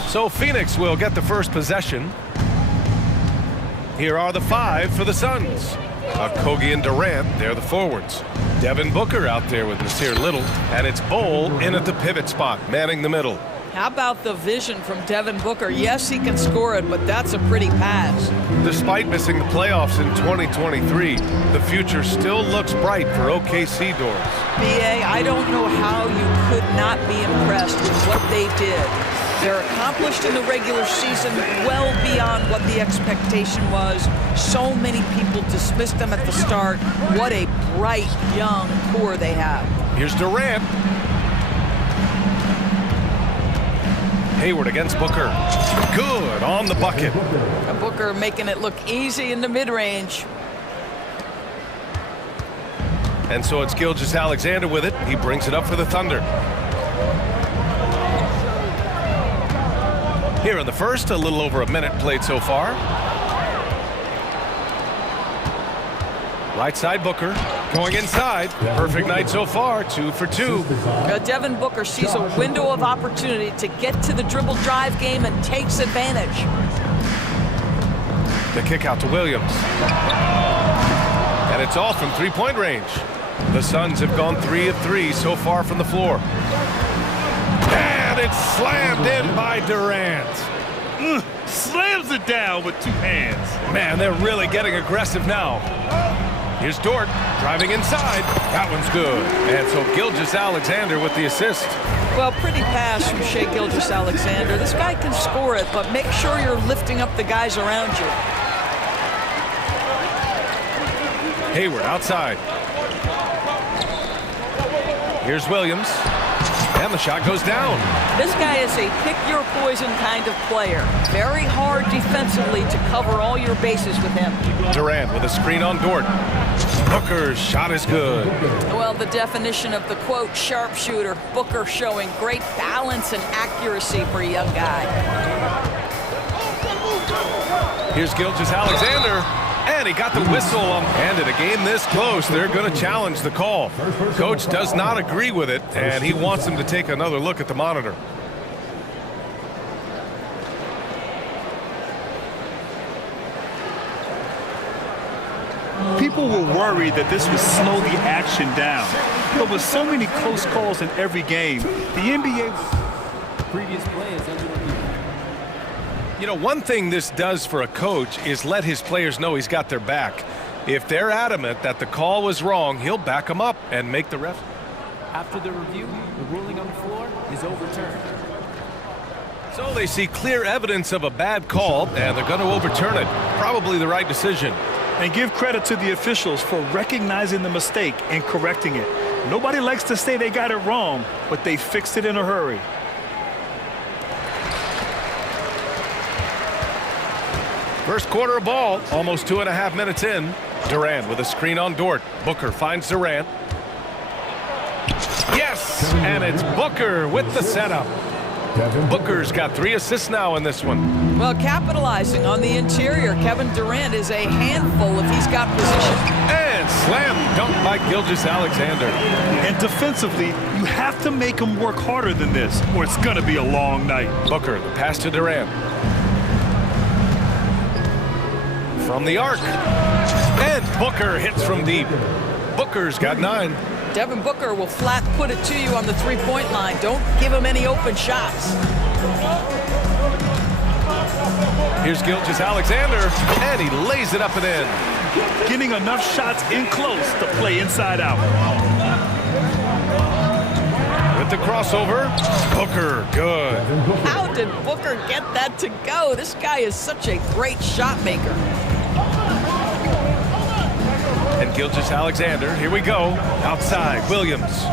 So Phoenix will get the first possession. Here are the 5 for the Suns. Kogi and Durant, they're the forwards. Devin Booker out there with Nasir Little. And it's Bol in at the pivot spot, manning the middle. How about the vision from Devin Booker? Yes, he can score it, but that's a pretty pass. Despite missing the playoffs in 2023, the future still looks bright for OKC doors. BA, I don't know how you could not be impressed with what they did. They're accomplished in the regular season well beyond what the expectation was. So many people dismissed them at the start. What a bright, young core they have. Here's Durant. Hayward against Booker. Good on the bucket. Booker making it look easy in the mid-range. And so it's Gilgeous-Alexander with it. He brings it up for the Thunder. Here in the first, a little over a minute played so far. Right side Booker going inside. Perfect night so far, 2 for 2. Devin Booker sees a window of opportunity to get to the dribble drive game and takes advantage. The kick out to Williams. And it's off from three-point range. The Suns have gone 3 of 3 so far from the floor. And it's slammed in by Durant. Slams it down with 2 hands. Man, they're really getting aggressive now. Here's Dort driving inside. That one's good. And so Gilgeous-Alexander with the assist. Well, pretty pass from Shai Gilgeous-Alexander. This guy can score it, but make sure you're lifting up the guys around you. Hayward outside. Here's Williams. And the shot goes down. This guy is a pick-your-poison kind of player. Very hard defensively to cover all your bases with him. Durant with a screen on Dort. Booker's shot is good. Well, the definition of the, quote, sharpshooter. Booker showing great balance and accuracy for a young guy. Here's Gilgeous-Alexander. And he got the whistle on. And in a game this close, they're going to challenge the call. Coach does not agree with it, and he wants him to take another look at the monitor. People were worried that this would slow the action down. But with so many close calls in every game, the NBA... Previous play has ended. You know, one thing this does for a coach is let his players know he's got their back. If they're adamant that the call was wrong, he'll back them up and make the ref. After the review, the ruling on the floor is overturned. So they see clear evidence of a bad call, and they're going to overturn it. Probably the right decision. And give credit to the officials for recognizing the mistake and correcting it. Nobody likes to say they got it wrong, but they fixed it in a hurry. First quarter of ball, almost 2.5 minutes in. Durant with a screen on Dort. Booker finds Durant. Yes, and it's Booker with the setup. Booker's got 3 assists now in this one. Well, capitalizing on the interior, Kevin Durant is a handful if he's got position. And slam dunk by Gilgeous-Alexander. And defensively, you have to make him work harder than this, or it's going to be a long night. Booker, the pass to Durant. From the arc. And Booker hits from deep. Booker's got 9. Devin Booker will flat put it to you on the three-point line. Don't give him any open shots. Here's Gilgeous-Alexander, and he lays it up and in. Getting enough shots in close to play inside out. With the crossover, Booker, good. How did Booker get that to go? This guy is such a great shot maker. And Gilgeous-Alexander, here we go. Outside, Williams.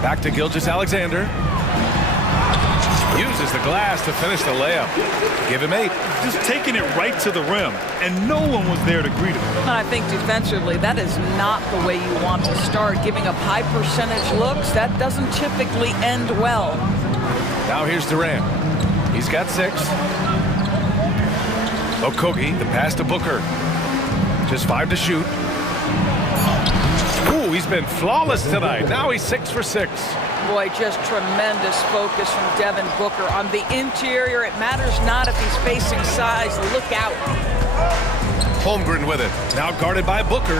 Back to Gilgeous-Alexander. Uses the glass to finish the layup. Give him 8. Just taking it right to the rim, and no one was there to greet him. I think defensively, that is not the way you want to start. Giving up high percentage looks, that doesn't typically end well. Now here's Durant. He's got 6. Okogie, the pass to Booker. Just 5 to shoot. Ooh, he's been flawless tonight. Now he's 6 for 6. Boy, just tremendous focus from Devin Booker. On the interior, it matters not if he's facing size. Look out. Holmgren with it. Now guarded by Booker.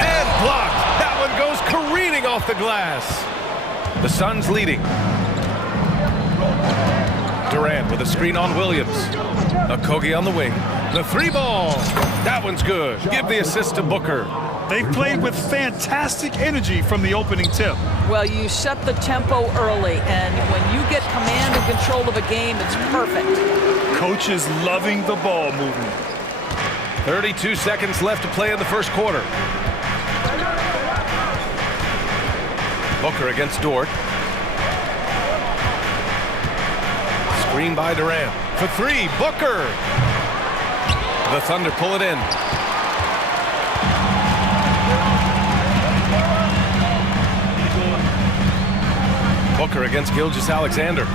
And blocked. That one goes careening off the glass. The Suns leading. Durant with a screen on Williams. Okogie on the wing. The three ball. That one's good. Give the assist to Booker. They've played with fantastic energy from the opening tip. Well, you set the tempo early, and when you get command and control of a game, it's perfect. Coach is loving the ball movement. 32 seconds left to play in the first quarter. Booker against Dort. Screen by Durant. For three, Booker. The Thunder pull it in. Booker against Gilgeous-Alexander.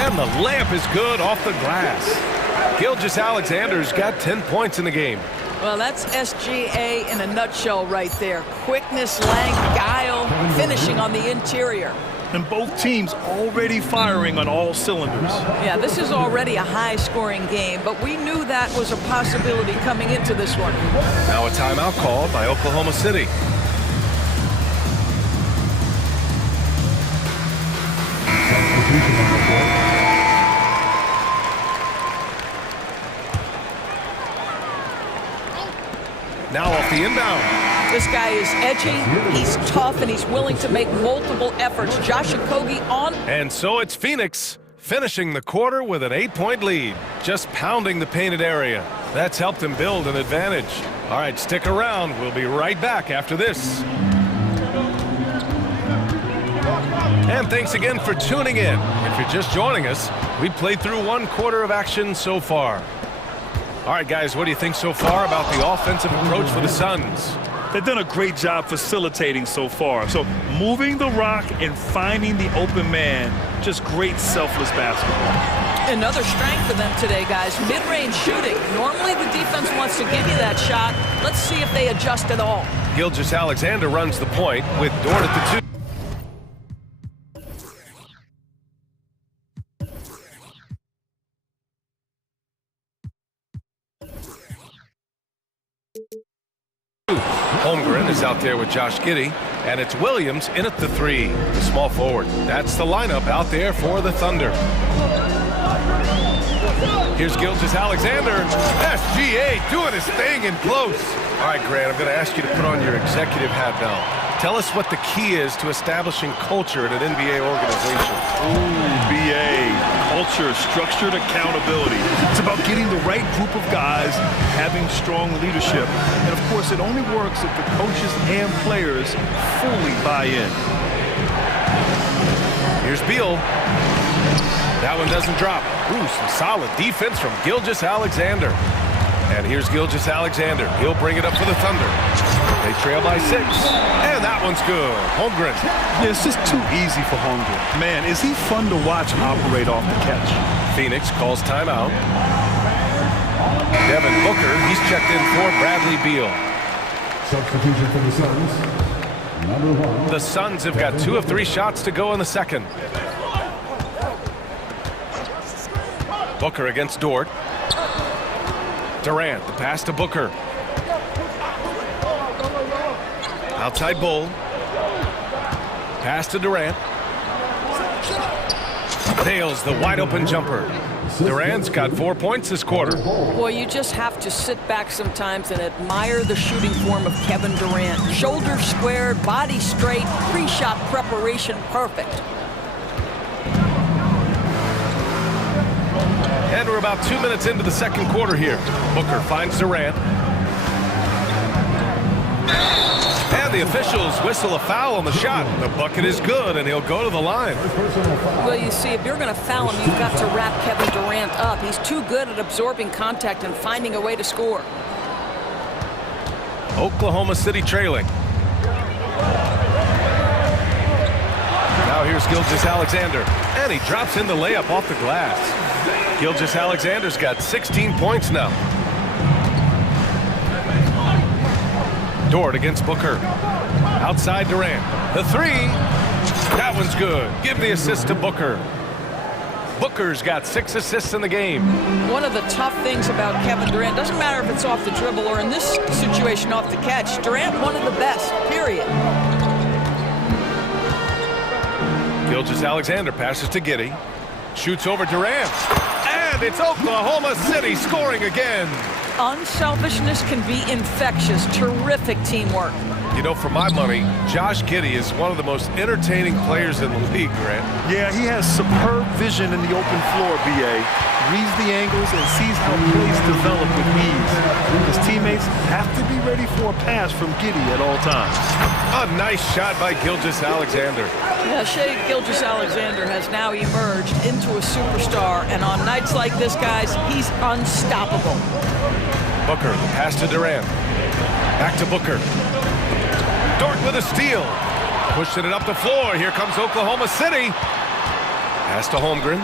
And the layup is good off the glass. Gilgeous-Alexander's got 10 points in the game. Well, that's SGA in a nutshell right there. Quickness, length, guile, finishing on the interior. And both teams already firing on all cylinders. Yeah, this is already a high-scoring game, but we knew that was a possibility coming into this one. Now a timeout called by Oklahoma City. Now off the inbound. This guy is edgy, he's tough, and he's willing to make multiple efforts. Josh Okogie on. And so it's Phoenix finishing the quarter with an 8-point lead. Just pounding the painted area. That's helped them build an advantage. All right, stick around. We'll be right back after this. And thanks again for tuning in. If you're just joining us, we've played through one quarter of action so far. All right, guys, what do you think so far about the offensive approach for the Suns? They've done a great job facilitating so far. So moving the rock and finding the open man, just great selfless basketball. Another strength for them today, guys, mid-range shooting. Normally the defense wants to give you that shot. Let's see if they adjust at all. Gilgeous-Alexander runs the point with Dort at the 2. Holmgren is out there with Josh Giddey, and it's Williams in at the 3, the small forward. That's the lineup out there for the Thunder. Here's Gilgeous-Alexander. SGA doing his thing in close. All right, Grant, I'm going to ask you to put on your executive hat now. Tell us what the key is to establishing culture at an NBA organization. Ooh, BA. Culture, structured accountability. It's about getting the right group of guys, having strong leadership. And, of course, it only works if the coaches and players fully buy in. Here's Beal. That one doesn't drop. Ooh, some solid defense from Gilgeous-Alexander. And here's Gilgeous-Alexander. He'll bring it up for the Thunder. They trail by 6. And that one's good. Holmgren. Yeah, it's just too easy for Holmgren. Man, is he fun to watch operate off the catch. Phoenix calls timeout. Devin Booker, he's checked in for Bradley Beal. Substitution for the Suns. Number 1. The Suns have got 2 of 3 shots to go in the second. Booker against Dort. Durant, the pass to Booker. Outside Bull. Pass to Durant. Nails the wide open jumper. Durant's got 4 points this quarter. Boy, you just have to sit back sometimes and admire the shooting form of Kevin Durant. Shoulders squared, body straight, pre-shot preparation perfect. And we're about 2 minutes into the second quarter here. Booker finds Durant. And the officials whistle a foul on the shot. The bucket is good, and he'll go to the line. Well, you see, if you're going to foul him, you've got to wrap Kevin Durant up. He's too good at absorbing contact and finding a way to score. Oklahoma City trailing. Now here's Gilgeous-Alexander. And he drops in the layup off the glass. Gilgeous-Alexander's got 16 points now. Dort against Booker. Outside Durant. The three. That one's good. Give the assist to Booker. Booker's got 6 assists in the game. One of the tough things about Kevin Durant, doesn't matter if it's off the dribble or in this situation off the catch, Durant one of the best, period. Gilgeous-Alexander passes to Giddey. Shoots over Durant. And it's Oklahoma City scoring again. Unselfishness can be infectious. Terrific teamwork. You know, for my money, Josh Giddey is one of the most entertaining players in the league, Grant. Yeah, he has superb vision in the open floor, B.A. Reads the angles and sees how plays develop with ease. His teammates have to be ready for a pass from Giddey at all times. A nice shot by Gilgeous-Alexander. Yeah, Shai Gilgeous-Alexander has now emerged into a superstar, and on nights like this, guys, he's unstoppable. Booker, the pass to Durant. Back to Booker. Dort with a steal. Pushing it up the floor. Here comes Oklahoma City. Pass to Holmgren.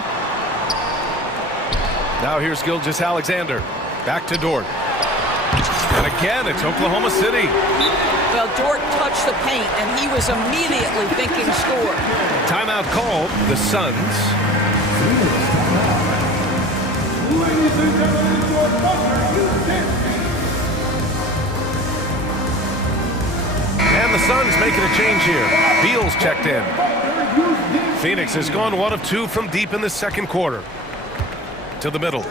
Now here's Gilgeous-Alexander. Back to Dort. And again, it's Oklahoma City. Well, Dort touched the paint, and he was immediately thinking score. Timeout called. The Suns. Ladies and gentlemen, your buzzer, And the Suns making a change here. Beal's checked in. Phoenix has gone 1 of 2 from deep in the second quarter. To the middle.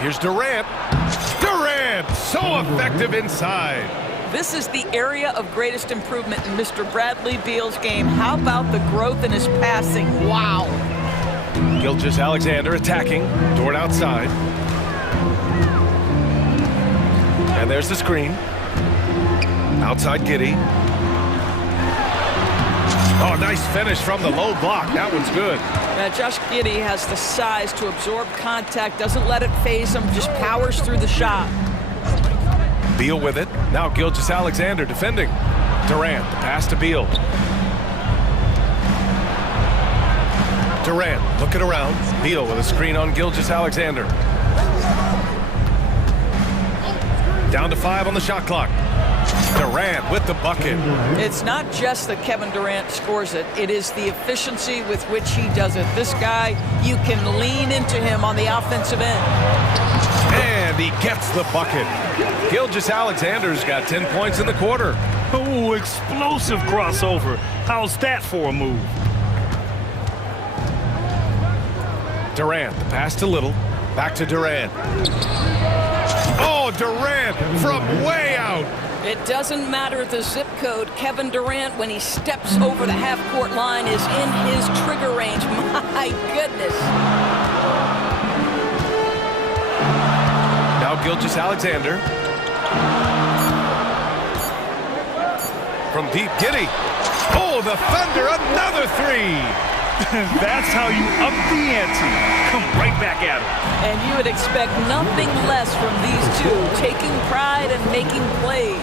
Here's Durant. Durant! So effective inside. This is the area of greatest improvement in Mr. Bradley Beal's game. How about the growth in his passing? Wow. Gilgeous-Alexander attacking. Dort outside. And there's the screen. Outside Giddey. Oh, nice finish from the low block. That one's good. Josh Giddey has the size to absorb contact, doesn't let it phase him, just powers through the shot. Beal with it. Now Gilgeous-Alexander defending. Durant, the pass to Beal. Durant looking around. Beal with a screen on Gilgeous-Alexander. Down to 5 on the shot clock. Durant with the bucket. It's not just that Kevin Durant scores it. It is the efficiency with which he does it. This guy, you can lean into him on the offensive end. And he gets the bucket. Gilgeous-Alexander's got 10 points in the quarter. Oh, explosive crossover. How's that for a move? Durant, the pass to Little. Back to Durant. Oh, Durant from way out. It doesn't matter the zip code. Kevin Durant, when he steps over the half-court line, is in his trigger range. My goodness. Now Gilgeous-Alexander. From deep, Giddey. Oh, the Thunder, another three. That's how you up the ante. Come right back at him. And you would expect nothing less from these two, taking pride and making plays.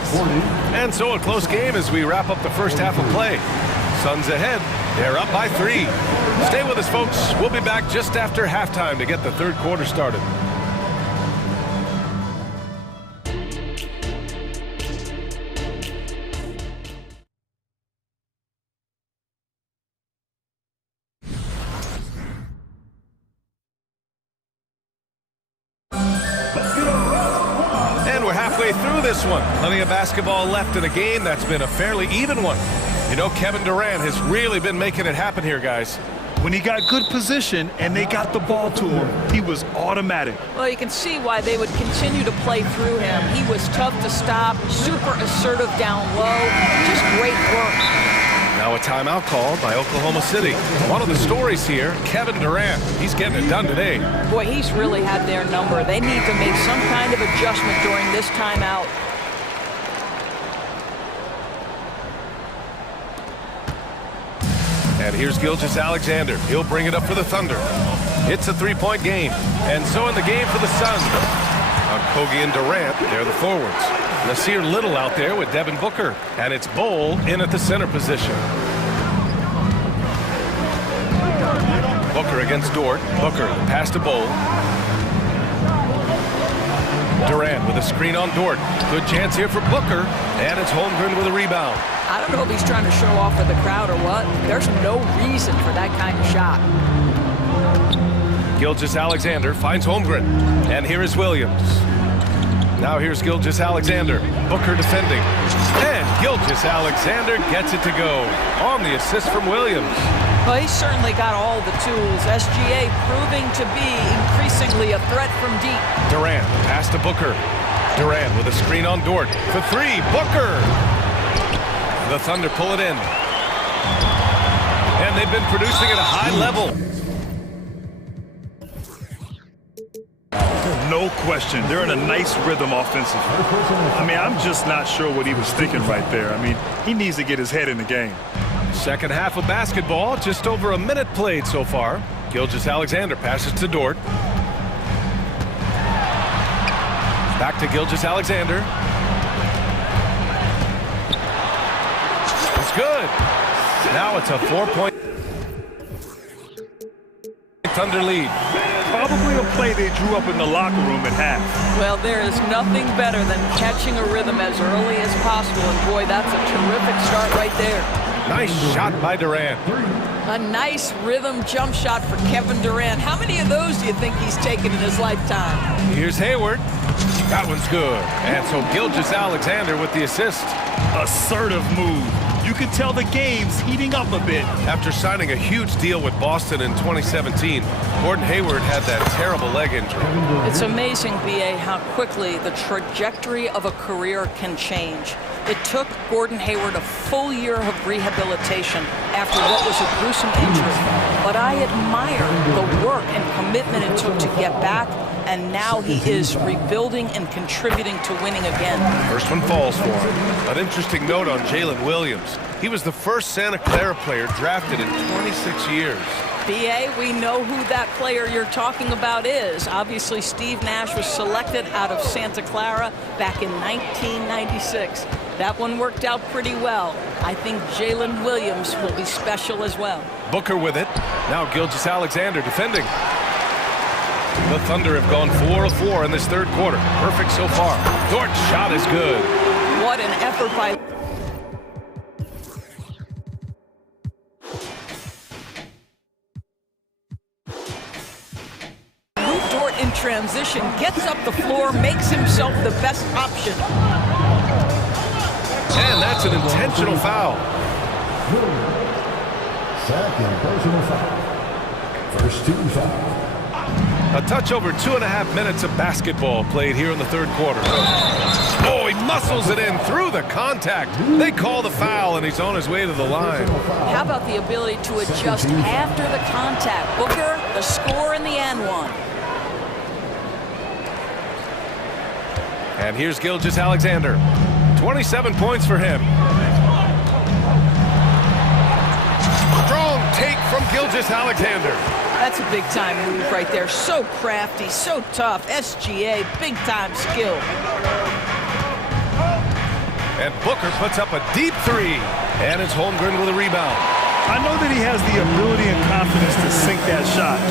And so a close game as we wrap up the first half of play. Suns ahead. They're up by 3. Stay with us, folks. We'll be back just after halftime to get the third quarter started. Through this one. Plenty of basketball left in a game that's been a fairly even one. You know, Kevin Durant has really been making it happen here, guys. When he got good position and they got the ball to him, he was automatic. Well, you can see why they would continue to play through him. He was tough to stop, super assertive down low, just great work. Now a timeout called by Oklahoma City. One of the stories here, Kevin Durant. He's getting it done today. Boy, he's really had their number. They need to make some kind of adjustment during this timeout. And here's Gilgeous-Alexander. He'll bring it up for the Thunder. It's a 3-point game. And so in the game for the Suns, Kogi and Durant, they're the forwards. Nasir Little out there with Devin Booker. And it's Bol in at the center position. Booker against Dort. Booker, pass to Bol. Durant with a screen on Dort. Good chance here for Booker, and it's Holmgren with a rebound. I don't know if he's trying to show off for the crowd or what. There's no reason for that kind of shot. Gilgeous-Alexander finds Holmgren, and here is Williams. Now here's Gilgeous-Alexander. Booker defending, and Gilgeous-Alexander gets it to go on the assist from Williams. Well, he's certainly got all the tools. SGA proving to be increasingly a threat from deep. Durant, pass to Booker. Durant with a screen on Dort. For three, Booker! The Thunder pull it in. And they've been producing at a high level. No question. They're in a nice rhythm offensively. I mean, I'm just not sure what he was thinking right there. I mean, he needs to get his head in the game. Second half of basketball, just over a minute played so far. Gilgeous-Alexander passes to Dort. Back to Gilgeous-Alexander. It's good. Now it's a 4-point Thunder lead. Probably a play they drew up in the locker room at half. Well, there is nothing better than catching a rhythm as early as possible. And boy, that's a terrific start right there. Nice shot by Durant. A nice rhythm jump shot for Kevin Durant. How many of those do you think he's taken in his lifetime? Here's Hayward. That one's good. And so Gilgeous-Alexander with the assist. Assertive move. You can tell the game's heating up a bit. After signing a huge deal with Boston in 2017, Gordon Hayward had that terrible leg injury. It's amazing, B.A., how quickly the trajectory of a career can change. It took Gordon Hayward a full year of rehabilitation after what was a gruesome injury. But I admire the work and commitment it took to get back, and now he is rebuilding and contributing to winning again. First one falls for him. An interesting note on Jalen Williams. He was the first Santa Clara player drafted in 26 years. B.A., we know who that player you're talking about is. Obviously, Steve Nash was selected out of Santa Clara back in 1996. That one worked out pretty well. I think Jalen Williams will be special as well. Booker with it. Now Gilgeous-Alexander defending. The Thunder have gone 4 of 4 in this third quarter. Perfect so far. Dort's shot is good. What an effort by... Dort in transition, gets up the floor, makes himself the best option. And that's an intentional foul. Second personal foul. First team foul. A touch over 2.5 minutes of basketball played here in the third quarter. Oh, he muscles it in through the contact. They call the foul, and he's on his way to the line. How about the ability to adjust after the contact? Booker, the score in the and one. And here's Gilgeous-Alexander. 27 points for him. Strong take from Gilgeous-Alexander. That's a big-time move right there. So crafty, so tough. SGA, big-time skill. And Booker puts up a deep three. And it's Holmgren with a rebound. I know that he has the ability and confidence to sink that shot.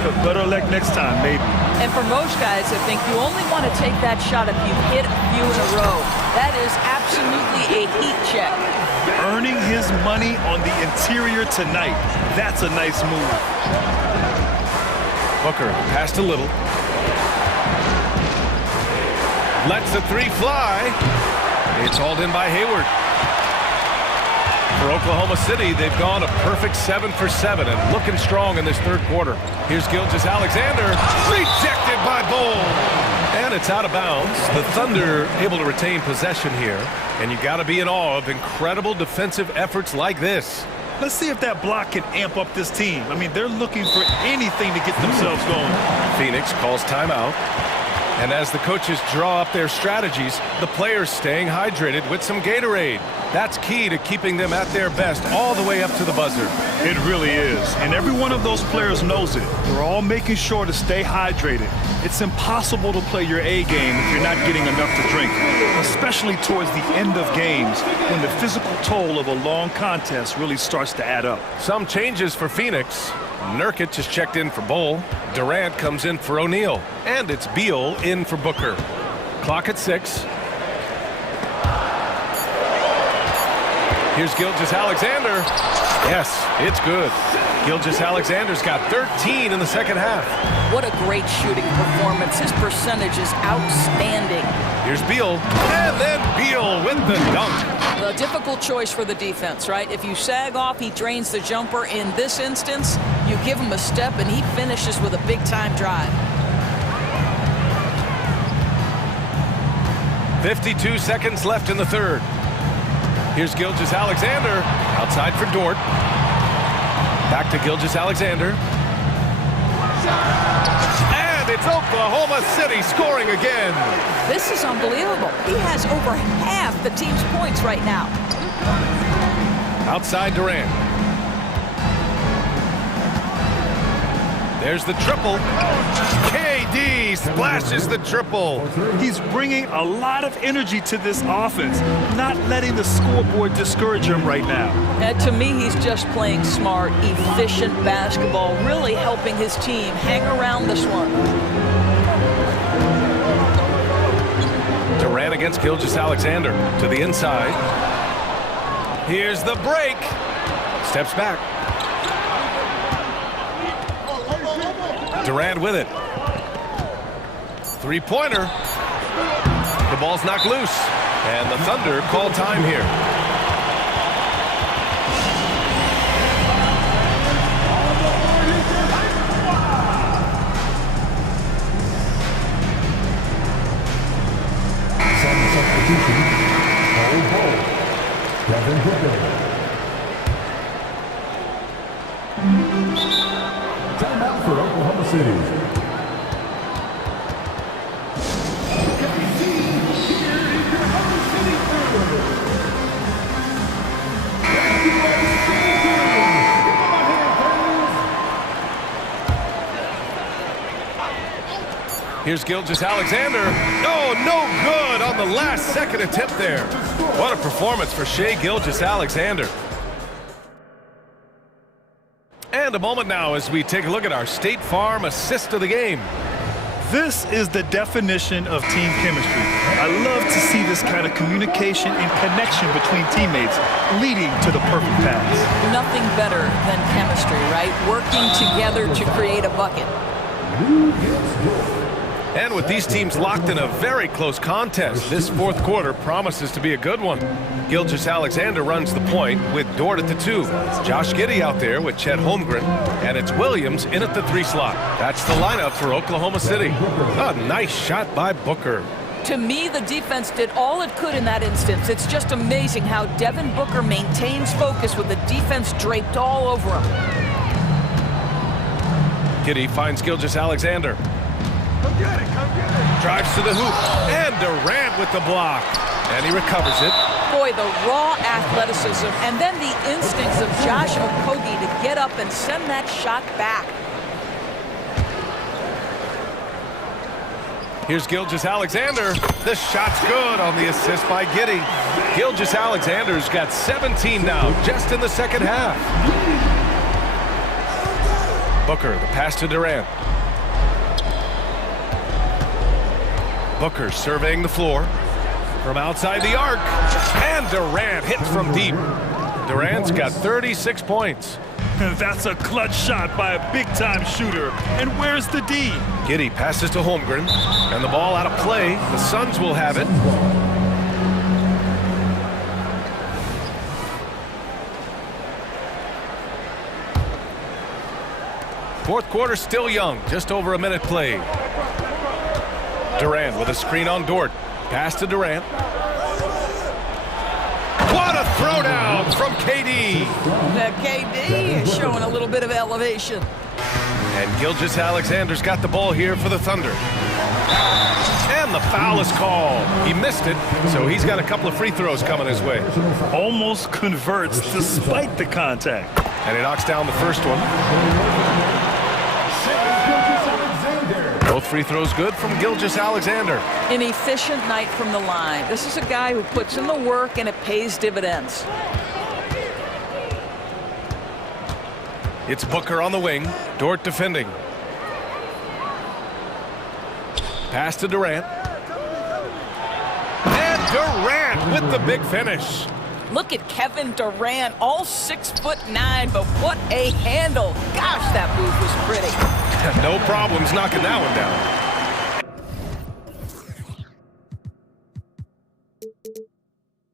But better luck next time, maybe. And for most guys, I think you only want to take that shot if you've hit a few in a row. That is absolutely a heat check. Earning his money on the interior tonight. That's a nice move. Booker passed a little. Lets the three fly. It's hauled in by Hayward. For Oklahoma City, they've gone a perfect 7 for 7 and looking strong in this third quarter. Here's Gilgeous-Alexander, rejected by Bull. And it's out of bounds. The Thunder able to retain possession here. And you got to be in awe of incredible defensive efforts like this. Let's see if that block can amp up this team. I mean, they're looking for anything to get themselves going. Phoenix calls timeout. And as the coaches draw up their strategies, the players staying hydrated with some Gatorade. That's key to keeping them at their best all the way up to the buzzer. It really is. And every one of those players knows it. They're all making sure to stay hydrated. It's impossible to play your A game if you're not getting enough to drink, especially towards the end of games when the physical toll of a long contest really starts to add up. Some changes for Phoenix. Nurkic is checked in for Bull. Durant comes in for O'Neal. And it's Beal in for Booker. Clock at 6. Here's Gilgeous-Alexander. Yes, it's good. Gilgeous-Alexander's got 13 in the second half. What a great shooting performance. His percentage is outstanding. Here's Beal, and then Beal with the dunk. The difficult choice for the defense, right? If you sag off, he drains the jumper. In this instance, you give him a step, and he finishes with a big-time drive. 52 seconds left in the third. Here's Gilgeous-Alexander, outside for Dort. Back to Gilgeous-Alexander. And it's Oklahoma City scoring again. This is unbelievable. He has over half the team's points right now. Outside Durant. There's the triple. KD splashes the triple. He's bringing a lot of energy to this offense, not letting the scoreboard discourage him right now. And to me, he's just playing smart, efficient basketball, really helping his team hang around this one. Durant against Gilgeous-Alexander to the inside. Here's the break. Steps back. Durant with it. Three-pointer. The ball's knocked loose. And the Thunder call time here. Some substitution. Devin Booker. Timeout for Oklahoma City. Here's Gilgeous-Alexander. Oh, no good on the last second attempt there. What a performance for Shai Gilgeous-Alexander. And a moment now as we take a look at our State Farm assist of the game. This is the definition of team chemistry. I love to see this kind of communication and connection between teammates leading to the perfect pass. Nothing better than chemistry, right? Working together to create a bucket. And with these teams locked in a very close contest, this fourth quarter promises to be a good one. Gilgeous-Alexander runs the point with Dort at the 2. Josh Giddey out there with Chet Holmgren. And it's Williams in at the 3 slot. That's the lineup for Oklahoma City. A nice shot by Booker. To me, the defense did all it could in that instance. It's just amazing how Devin Booker maintains focus with the defense draped all over him. Giddey finds Gilgeous-Alexander. Drives to the hoop, and Durant with the block. And he recovers it. Boy, the raw athleticism, and then the instincts of Josh Okogie to get up and send that shot back. Here's Gilgeous-Alexander. The shot's good on the assist by Giddey. Gilgeous-Alexander's got 17 now, just in the second half. Booker, the pass to Durant. Booker surveying the floor from outside the arc, and Durant hits from deep. Durant's got 36 points. That's a clutch shot by a big-time shooter. And where's the D? Giddey passes to Holmgren, and the ball out of play. The Suns will have it. Fourth quarter still young, just over a minute played. Durant with a screen on Dort. Pass to Durant. What a throwdown from KD. That KD is showing a little bit of elevation. And Gilgeous-Alexander's got the ball here for the Thunder. And the foul is called. He missed it, so he's got a couple of free throws coming his way. Almost converts despite the contact. And he knocks down the first one. Both free throws good from Gilgeous-Alexander. An efficient night from the line. This is a guy who puts in the work and it pays dividends. It's Booker on the wing. Dort defending. Pass to Durant. Durant with the big finish. Look at Kevin Durant, all 6'9", but what a handle. Gosh, that move was pretty. No problems knocking that one down.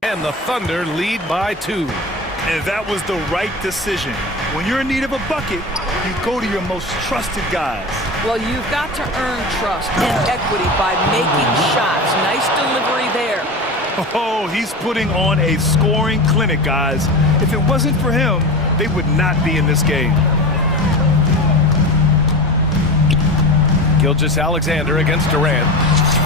And the Thunder lead by 2. And that was the right decision. When you're in need of a bucket, you go to your most trusted guys. Well, you've got to earn trust and equity by making shots. Nice delivery there. Oh, he's putting on a scoring clinic, guys. If it wasn't for him, they would not be in this game. Gilgeous-Alexander against Durant.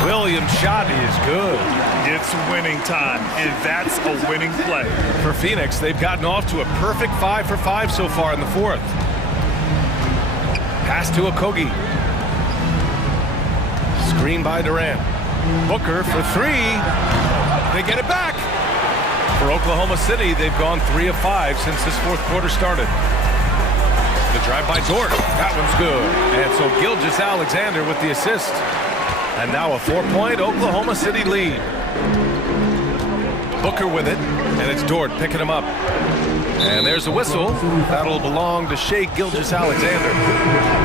Williams' shot is good. It's winning time, and that's a winning play. For Phoenix, they've gotten off to a perfect 5 for 5 so far in the 4th. Pass to Okogie. Screen by Durant. Booker for 3. They get it back. For Oklahoma City, they've gone 3 of 5 since this 4th quarter started. The drive by Dort. That one's good. And so Gilgeous-Alexander with the assist. And now a 4-point Oklahoma City lead. Booker with it, and it's Dort picking him up. And there's a whistle. That'll belong to Shai Gilgeous-Alexander.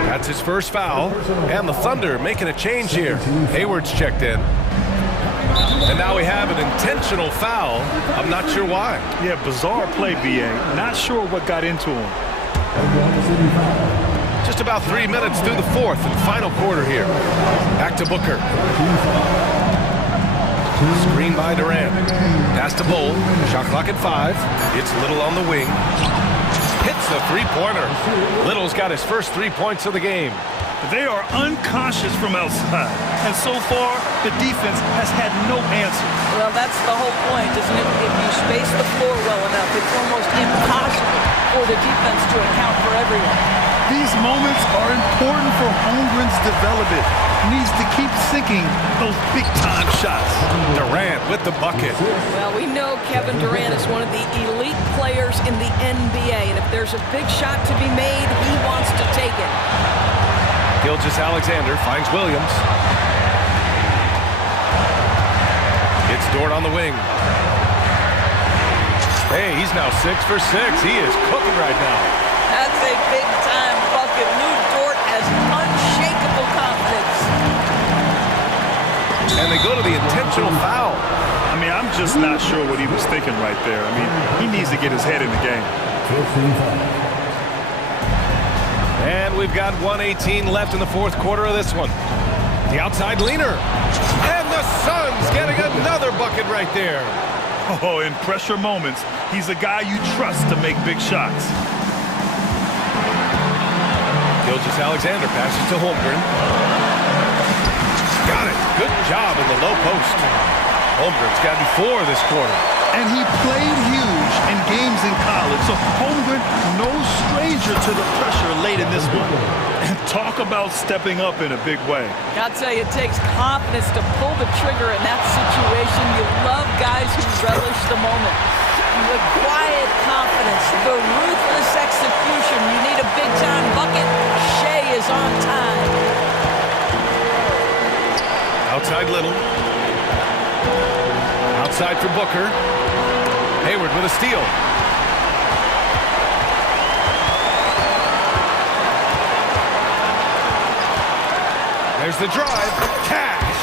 That's his first foul. And the Thunder making a change here. Hayward's checked in. And now we have an intentional foul. I'm not sure why. Yeah, bizarre play, B.A. Not sure what got into him. Just about 3 minutes through the 4th and final quarter here. Back to Booker. Screen by Durant. Pass to Bull. Shot clock at 5. It's Little on the wing. Hits a three-pointer. Little's got his first 3 points of the game. They are unconscious from outside. And so far, the defense has had no answer. Well, that's the whole point, isn't it? If you space the floor well enough, it's almost impossible for the defense to account for everyone. These moments are important for Holmgren's development. He needs to keep sinking those big-time shots. Durant with the bucket. Well, we know Kevin Durant is one of the elite players in the NBA, and if there's a big shot to be made, he wants to take it. Gilgeous-Alexander finds Williams. It's Dort on the wing. Hey, he's now 6 for 6. He is cooking right now. That's a big-time bucket. Lou Dort has unshakable confidence. And they go to the intentional foul. I mean, I'm just not sure what he was thinking right there. I mean, he needs to get his head in the game. And we've got 1:18 left in the 4th quarter of this one. The outside leaner. And the Suns getting another bucket right there. Oh, in pressure moments, he's a guy you trust to make big shots. Gilgeous-Alexander passes to Holmgren. Got it. Good job in the low post. Holmgren's gotten 4 this quarter. And he played huge in games in college, so Holmgren, no stranger to the pressure late in this one. And talk about stepping up in a big way. I'll tell you, it takes confidence to pull the trigger in that situation. You love guys who relish the moment. The quiet confidence, the ruthless execution. You need a big-time bucket. Shai is on time. Outside Little. Outside for Booker. Hayward with a steal. There's the drive. Cash.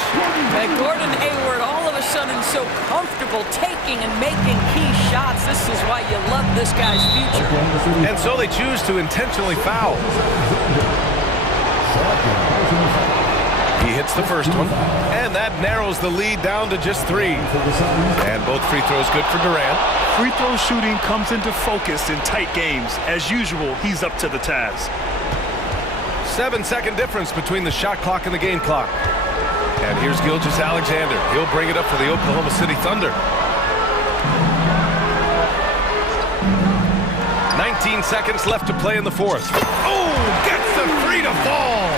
And Gordon Hayward all of a sudden so comfortable taking and making key shots. This is why you love this guy's future. And so they choose to intentionally foul. He hits the first one, and that narrows the lead down to just 3. And both free throws good for Durant. Free throw shooting comes into focus in tight games. As usual, he's up to the task. 7-second difference between the shot clock and the game clock. And here's Gilgeous-Alexander. He'll bring it up for the Oklahoma City Thunder. 19 seconds left to play in the 4th. Oh, gets the 3 to fall.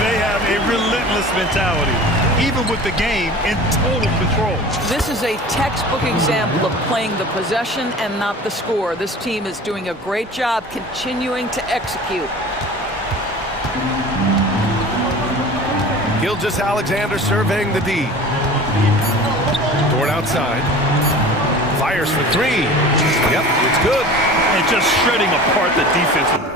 They have a relentless mentality, even with the game in total control. This is a textbook example of playing the possession and not the score. This team is doing a great job continuing to execute. Gilgeous-Alexander surveying the D. Dort outside. Fires for three. Yep, it's good. And just shredding apart the defense.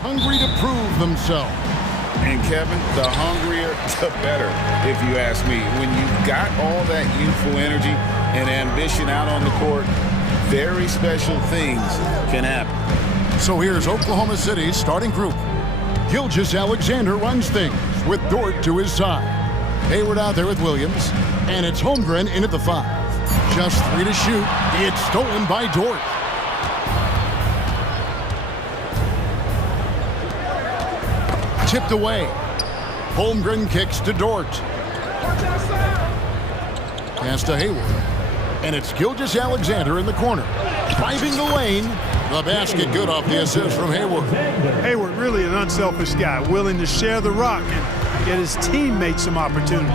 Hungry to prove themselves. And Kevin, the hungrier, the better, if you ask me. When you've got all that youthful energy and ambition out on the court, very special things can happen. So here's Oklahoma City's starting group. Gilgeous Alexander runs things with Dort to his side. Hayward out there with Williams, and it's Holmgren in at the 5. Just 3 to shoot. It's stolen by Dort. Chipped away. Holmgren kicks to Dort. Pass to Hayward. And it's Gilgeous-Alexander in the corner. Driving the lane. The basket good off the assist from Hayward. Hayward really an unselfish guy, willing to share the rock and get his teammates some opportunity.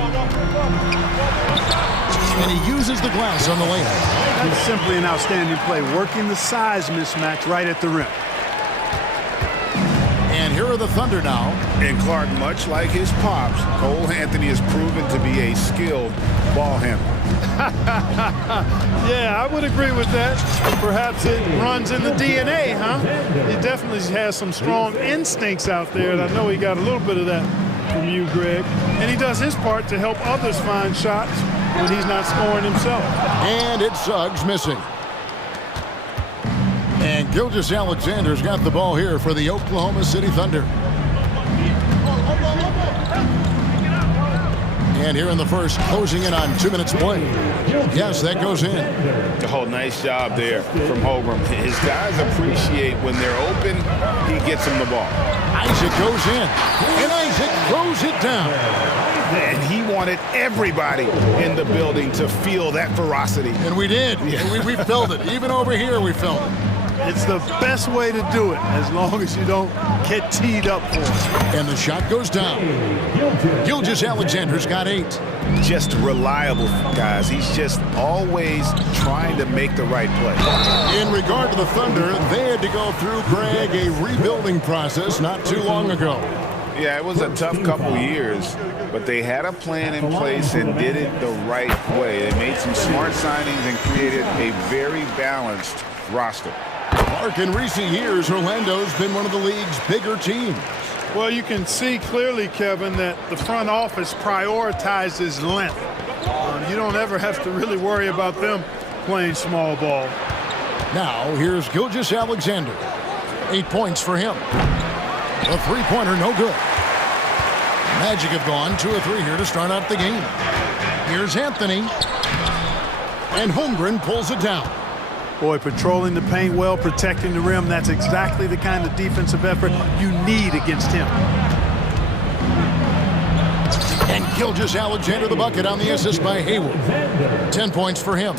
And he uses the glass on the lane. That's simply an outstanding play, working the size mismatch right at the rim. And here are the Thunder now. And Clark, much like his pops, Cole Anthony has proven to be a skilled ball handler. Yeah, I would agree with that. Perhaps it runs in the DNA, huh? He definitely has some strong instincts out there, and I know he got a little bit of that from you, Greg. And he does his part to help others find shots when he's not scoring himself. And it's Suggs missing. And Gilgeous-Alexander's got the ball here for the Oklahoma City Thunder. And here in the first, closing in on 2 minutes play. Yes, that goes in. Oh, nice job there from Holmgren. His guys appreciate when they're open, he gets them the ball. Isaac goes in, and Isaac throws it down. And he wanted everybody in the building to feel that ferocity. And we did. Yeah. We felt it. Even over here, we felt it. It's the best way to do it, as long as you don't get teed up for it. And the shot goes down. Gilgeous-Alexander's got 8. Just reliable, guys. He's just always trying to make the right play. In regard to the Thunder, they had to go through, Greg, a rebuilding process not too long ago. Yeah, it was a tough couple years, but they had a plan in place and did it the right way. They made some smart signings and created a very balanced roster. Mark, in recent years, Orlando's been one of the league's bigger teams. Well, you can see clearly, Kevin, that the front office prioritizes length. You don't ever have to really worry about them playing small ball. Now, here's Gilgeous-Alexander. 8 points for him. A three-pointer, no good. Magic have gone 2 of 3 here to start out the game. Here's Anthony. And Holmgren pulls it down. Boy, patrolling the paint well, protecting the rim, that's exactly the kind of defensive effort you need against him. And Gilgeous-Alexander the bucket on the assist by Hayward. 10 points for him.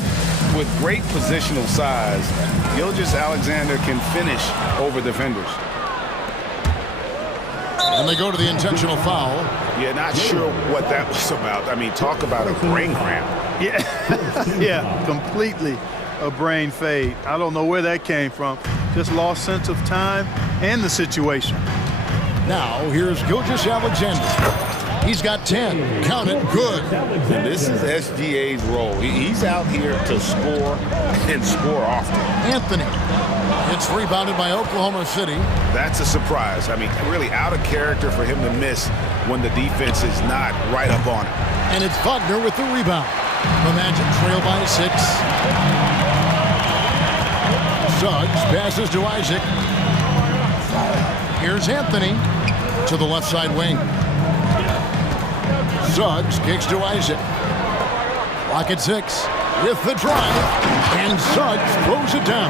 With great positional size, Gilgeous-Alexander can finish over defenders. And they go to the intentional foul. Yeah, not sure what that was about. I mean, talk about a brain cramp. Yeah, yeah, completely a brain fade. I don't know where that came from. Just lost sense of time and the situation. Now, here's Gilgeous-Alexander. He's got 10. Count it. Good. And this is SGA's role. He's out here to score and score often. Anthony. It's rebounded by Oklahoma City. That's a surprise. I mean, really out of character for him to miss when the defense is not right up on it. And it's Wagner with the rebound. The Magic trail by 6. Suggs passes to Isaac. Here's Anthony to the left side wing. Suggs kicks to Isaac. Lock at 6 with the drive, and Suggs throws it down.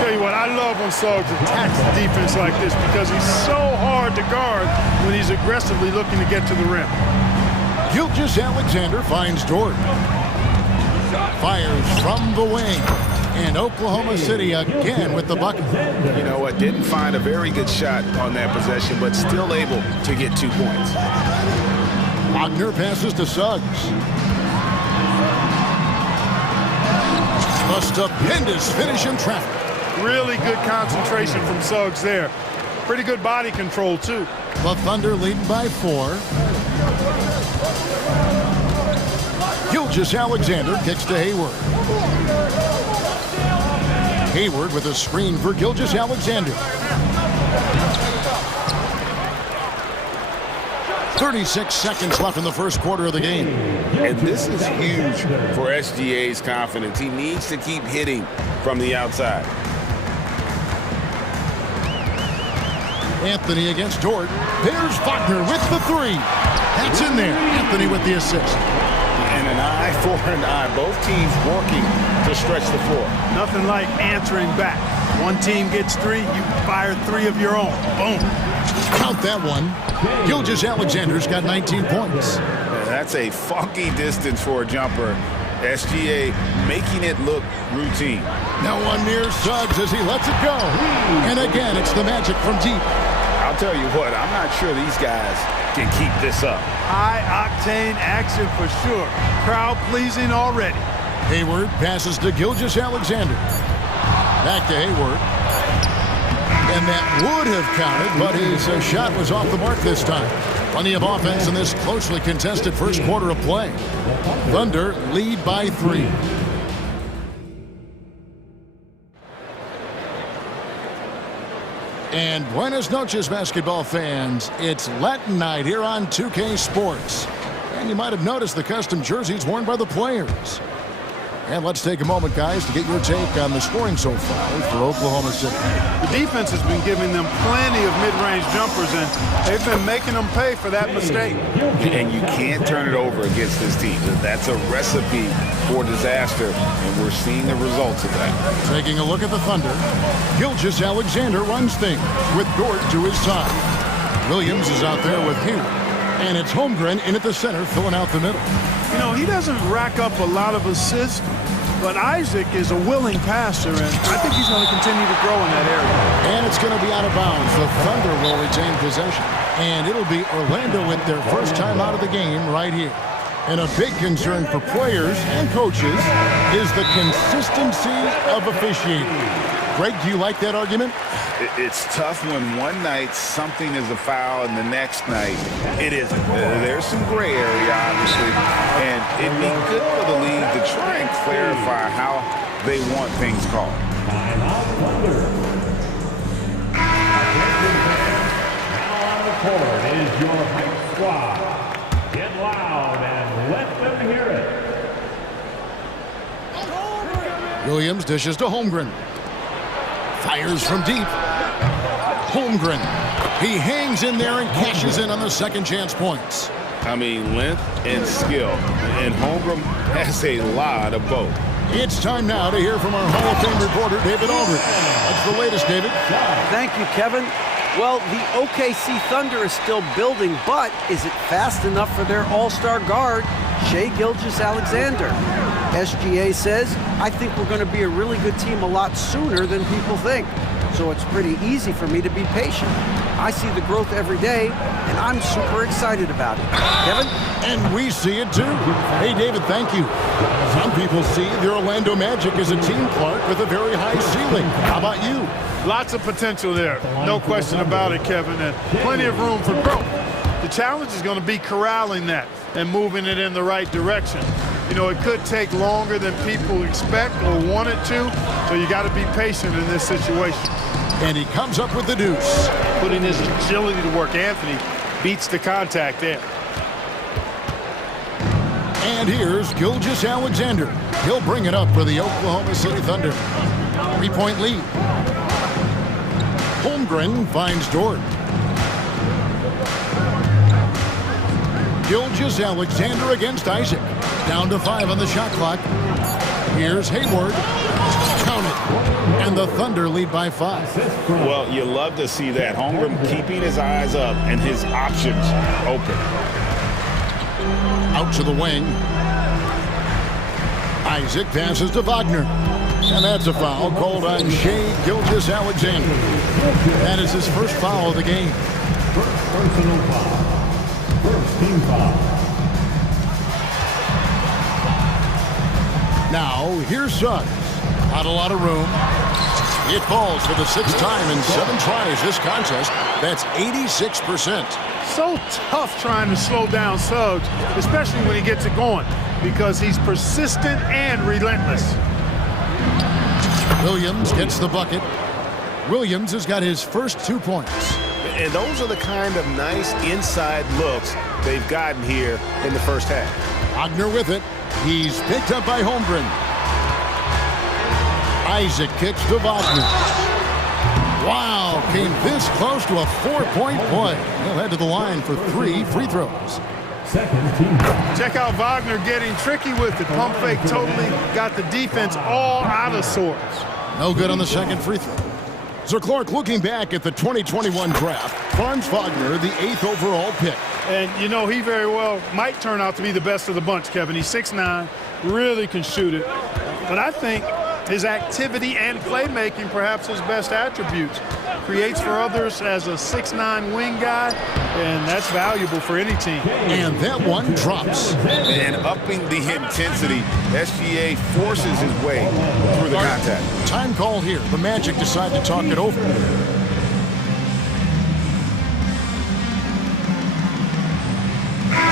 Tell you what, I love when Suggs attacks the defense like this because he's so hard to guard when he's aggressively looking to get to the rim. Gilgeous-Alexander finds Dort. Fires from the wing. And Oklahoma City again with the bucket. You know what? Didn't find a very good shot on that possession, but still able to get 2 points. Wagner passes to Suggs. A stupendous finish in traffic. Really good concentration from Suggs there. Pretty good body control, too. The Thunder leading by 4. Gilgeous-Alexander kicks to Hayward. Hayward with a screen for Gilgeous-Alexander. 36 seconds left in the first quarter of the game. And this is huge for SGA's confidence. He needs to keep hitting from the outside. Anthony against Dort. There's Wagner with the 3. That's in there. Anthony with the assist. And an eye for an eye. Both teams working to stretch the floor. Nothing like answering back. One team gets 3, you fire 3 of your own. Boom. Count that one. Gilgeous-Alexander's got 19 points. That's a funky distance for a jumper. SGA making it look routine. Now one near Suggs as he lets it go. And again, it's the magic from deep. I'll tell you what, I'm not sure these guys can keep this up. High-octane action for sure. Crowd-pleasing already. Hayward passes to Gilgeous-Alexander. Back to Hayward. And that would have counted, but his shot was off the mark this time. Plenty of offense in this closely contested first quarter of play. Thunder lead by 3. And buenas noches, basketball fans. It's Latin night here on 2K Sports. And you might have noticed the custom jerseys worn by the players. And let's take a moment, guys, to get your take on the scoring so far for Oklahoma City. The defense has been giving them plenty of mid-range jumpers, and they've been making them pay for that mistake. And you can't turn it over against this team. That's a recipe for disaster, and we're seeing the results of that. Taking a look at the Thunder, Gilgeous-Alexander runs things with Dort to his side. Williams is out there with Hayward, and it's Holmgren in at the center, filling out the middle. You know, he doesn't rack up a lot of assists, but Isaac is a willing passer, and I think he's going to continue to grow in that area. And it's going to be out of bounds. The Thunder will retain possession, and it'll be Orlando with their first time out of the game right here. And a big concern for players and coaches is the consistency of officiating. Greg, do you like that argument? It's tough when one night something is a foul and the next night it isn't. There's some gray area, obviously, and it'd be good for the league to try and clarify how they want things called. Now on the court is your hype squad. Get loud and let them hear it. Williams dishes to Holmgren. Fires from deep. Holmgren. He hangs in there and cashes in on the second chance points. I mean, length and skill. And Holmgren has a lot of both. It's time now to hear from our Hall of Fame reporter, David Aldridge. What's the latest, David? Thank you, Kevin. Well, the OKC Thunder is still building, but is it fast enough for their all-star guard, Shai Gilgeous-Alexander? SGA says, I think we're going to be a really good team a lot sooner than people think. So it's pretty easy for me to be patient. I see the growth every day, and I'm super excited about it. Kevin? And we see it too. Hey, David, thank you. Some people see the Orlando Magic as a team, Clark, with a very high ceiling. How about you? Lots of potential there. No question about it, Kevin, and plenty of room for growth. The challenge is going to be corralling that and moving it in the right direction. You know, it could take longer than people expect or want it to, so you got to be patient in this situation. And he comes up with the deuce. Putting his agility to work, Anthony beats the contact there. And here's Gilgeous-Alexander. He'll bring it up for the Oklahoma City Thunder. 3-point lead. Holmgren finds Dort. Gilgeous-Alexander against Isaac. Down to 5 on the shot clock. Here's Hayward. Count it. And the Thunder lead by 5. Well, you love to see that. Holmgren keeping his eyes up and his options open. Out to the wing. Isaac passes to Wagner. And that's a foul called on Shai Gilgeous-Alexander. That is his first foul of the game. First personal foul. First team foul. Now, here's Suggs. Not a lot of room. It falls for the 6th time in 7 tries this contest. That's 86%. So tough trying to slow down Suggs, especially when he gets it going, because he's persistent and relentless. Williams gets the bucket. Williams has got his first 2 points. And those are the kind of nice inside looks they've gotten here in the first half. Wagner with it. He's picked up by Holmgren. Isaac kicks to Wagner. Wow, came this close to a 4-point play. He'll head to the line for 3 free throws. Check out Wagner getting tricky with it. Pump fake totally got the defense all out of sorts. No good on the second free throw. So Clark, looking back at the 2021 draft, Franz Wagner, the 8th overall pick. And, you know, he very well might turn out to be the best of the bunch, Kevin. He's 6'9", really can shoot it. But I think his activity and playmaking, perhaps his best attributes. Creates for others as a 6'9" wing guy, and that's valuable for any team. And that one drops. And upping the intensity, SGA forces his way through the contact. Time call here. The Magic decide to talk it over.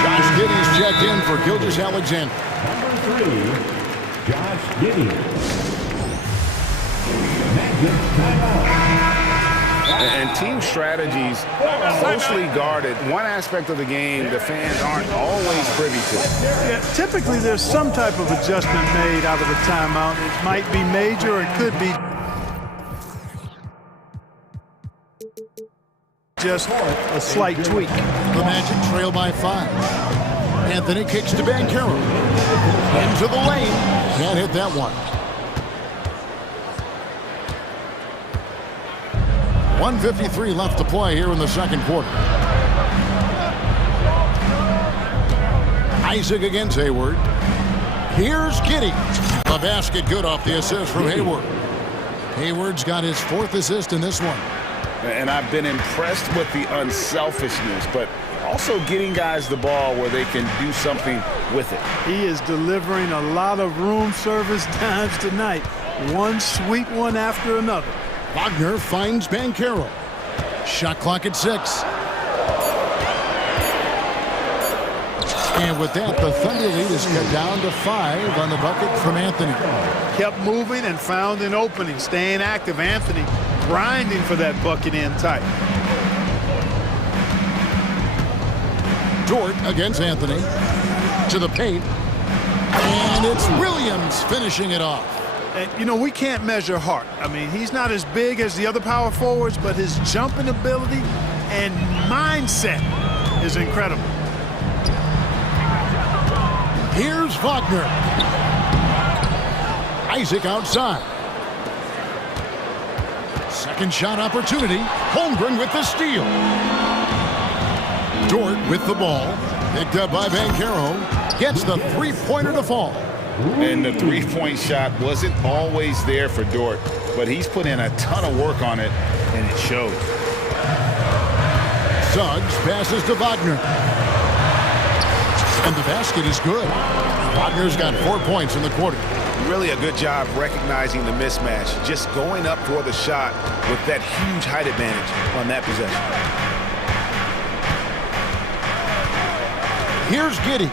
Josh Giddey's checked in for Gilgeous-Alexander. Number 3, Josh Giddey. Magic timeout. And team strategies closely guarded. One aspect of the game the fans aren't always privy to. Yeah, typically there's some type of adjustment made out of a timeout. It might be major or it could be just a slight tweak. The Magic trail by 5. Anthony kicks to Banchero. Into the lane. Can't hit that one. 1:53 left to play here in the second quarter. Isaac against Hayward. Here's Giddey. The basket good off the assist from Hayward. Hayward's got his 4th assist in this one. And I've been impressed with the unselfishness, but also getting guys the ball where they can do something with it. He is delivering a lot of room service times tonight. One sweet one after another. Wagner finds Banchero. Shot clock at 6. And with that, the Thunder lead is cut down to 5 on the bucket from Anthony. Kept moving and found an opening. Staying active, Anthony grinding for that bucket in tight. Dort against Anthony. To the paint. And it's Williams finishing it off. And, you know, we can't measure heart. I mean, he's not as big as the other power forwards, but his jumping ability and mindset is incredible. Here's Wagner. Isaac outside. Second shot opportunity. Holmgren with the steal. Dort with the ball. Picked up by Banchero. Gets the three-pointer to fall. And the three-point shot wasn't always there for Dort, but he's put in a ton of work on it, and it showed. Suggs passes to Wagner. And the basket is good. Wagner's got 4 points in the quarter. Really a good job recognizing the mismatch, just going up for the shot with that huge height advantage on that possession. Here's Giddey.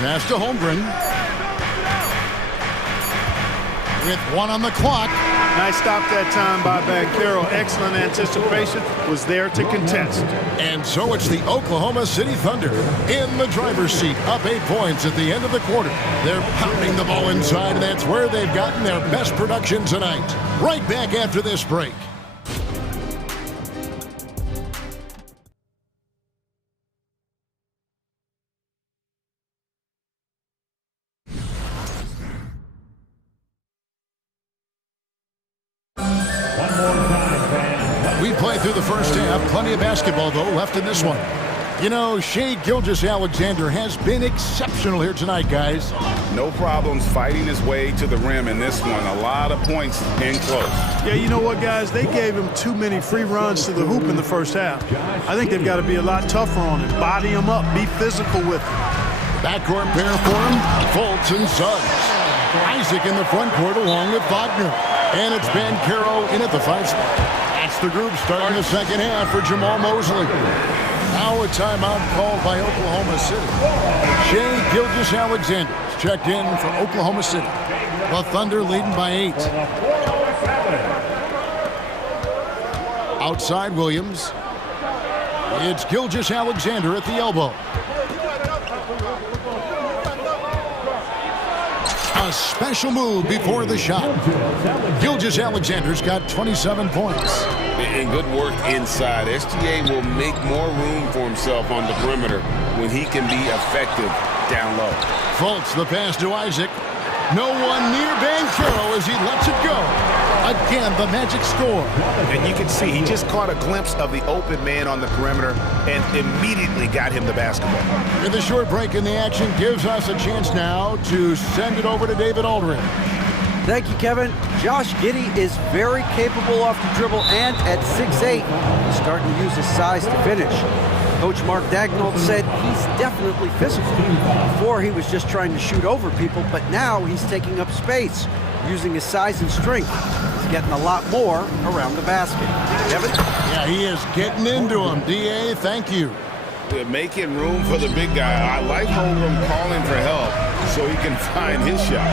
Pass to Holmgren. With 1 on the clock. Nice stop that time by Banchero. Excellent anticipation. Was there to contest. And so it's the Oklahoma City Thunder in the driver's seat. Up 8 points at the end of the quarter. They're pounding the ball inside, and that's where they've gotten their best production tonight. Right back after this break. We played through the first half. Plenty of basketball, though, left in this one. You know, Shai Gilgeous-Alexander has been exceptional here tonight, guys. No problems fighting his way to the rim in this one. A lot of points in close. Yeah, you know what, guys? They gave him too many free runs to the hoop in the first half. I think they've got to be a lot tougher on him. Body him up. Be physical with him. Backcourt pair for him. Fultz and Suggs. Isaac in the front court along with Wagner. And it's Banchero in at the 5 spot. That's the group starting the second half for Jamal Mosley. Now a timeout called by Oklahoma City. Shai Gilgeous-Alexander checked in for Oklahoma City. The Thunder leading by 8. Outside Williams. It's Gilgeous-Alexander at the elbow. A special move before the shot. Gilgeous-Alexander's got 27 points. And good work inside. SGA will make more room for himself on the perimeter when he can be effective down low. Fultz the pass to Isaac. No one near Bankero as he lets it go. Again, the magic score. And you can see he just caught a glimpse of the open man on the perimeter and immediately got him the basketball. And the short break in the action gives us a chance now to send it over to David Aldridge. Thank you, Kevin. Josh Giddey is very capable off the dribble, and at 6'8", he's starting to use his size to finish. Coach Mark Daigneault said he's definitely physical. Before, he was just trying to shoot over people, but now he's taking up space, using his size and strength. He's getting a lot more around the basket. Kevin? Yeah, he is getting into him. D.A., thank you. They're making room for the big guy. I like Holmgren calling for help so he can find his shot.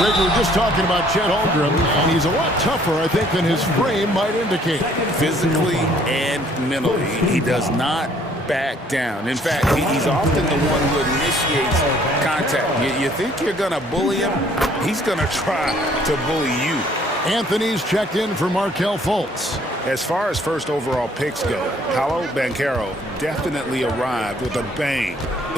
Greg, we were just talking about Chet Holmgren, and he's a lot tougher, I think, than his frame might indicate. Physically and mentally, he does not back down. In fact, he's often the one who initiates contact. You think you're going to bully him? He's going to try to bully you. Anthony's checked in for Markelle Fultz. As far as first overall picks go, Paolo Banchero definitely arrived with a bang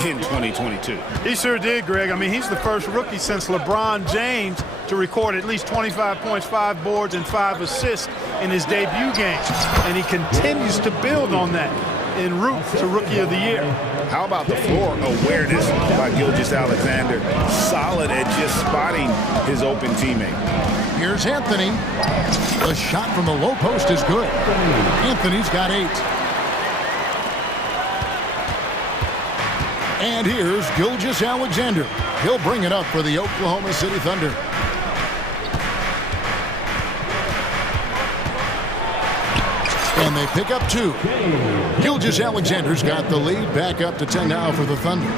in 2022. He sure did, Greg. I mean, he's the first rookie since LeBron James to record at least 25 points, 5 boards, and 5 assists in his debut game. And he continues to build on that en route to Rookie of the Year. How about the floor awareness by Gilgeous-Alexander? Solid at just spotting his open teammate. Here's Anthony. The shot from the low post is good. Anthony's got 8. And here's Gilgeous-Alexander. He'll bring it up for the Oklahoma City Thunder. And they pick up 2. Gilgeous-Alexander's got the lead, back up to 10 now for the Thunder.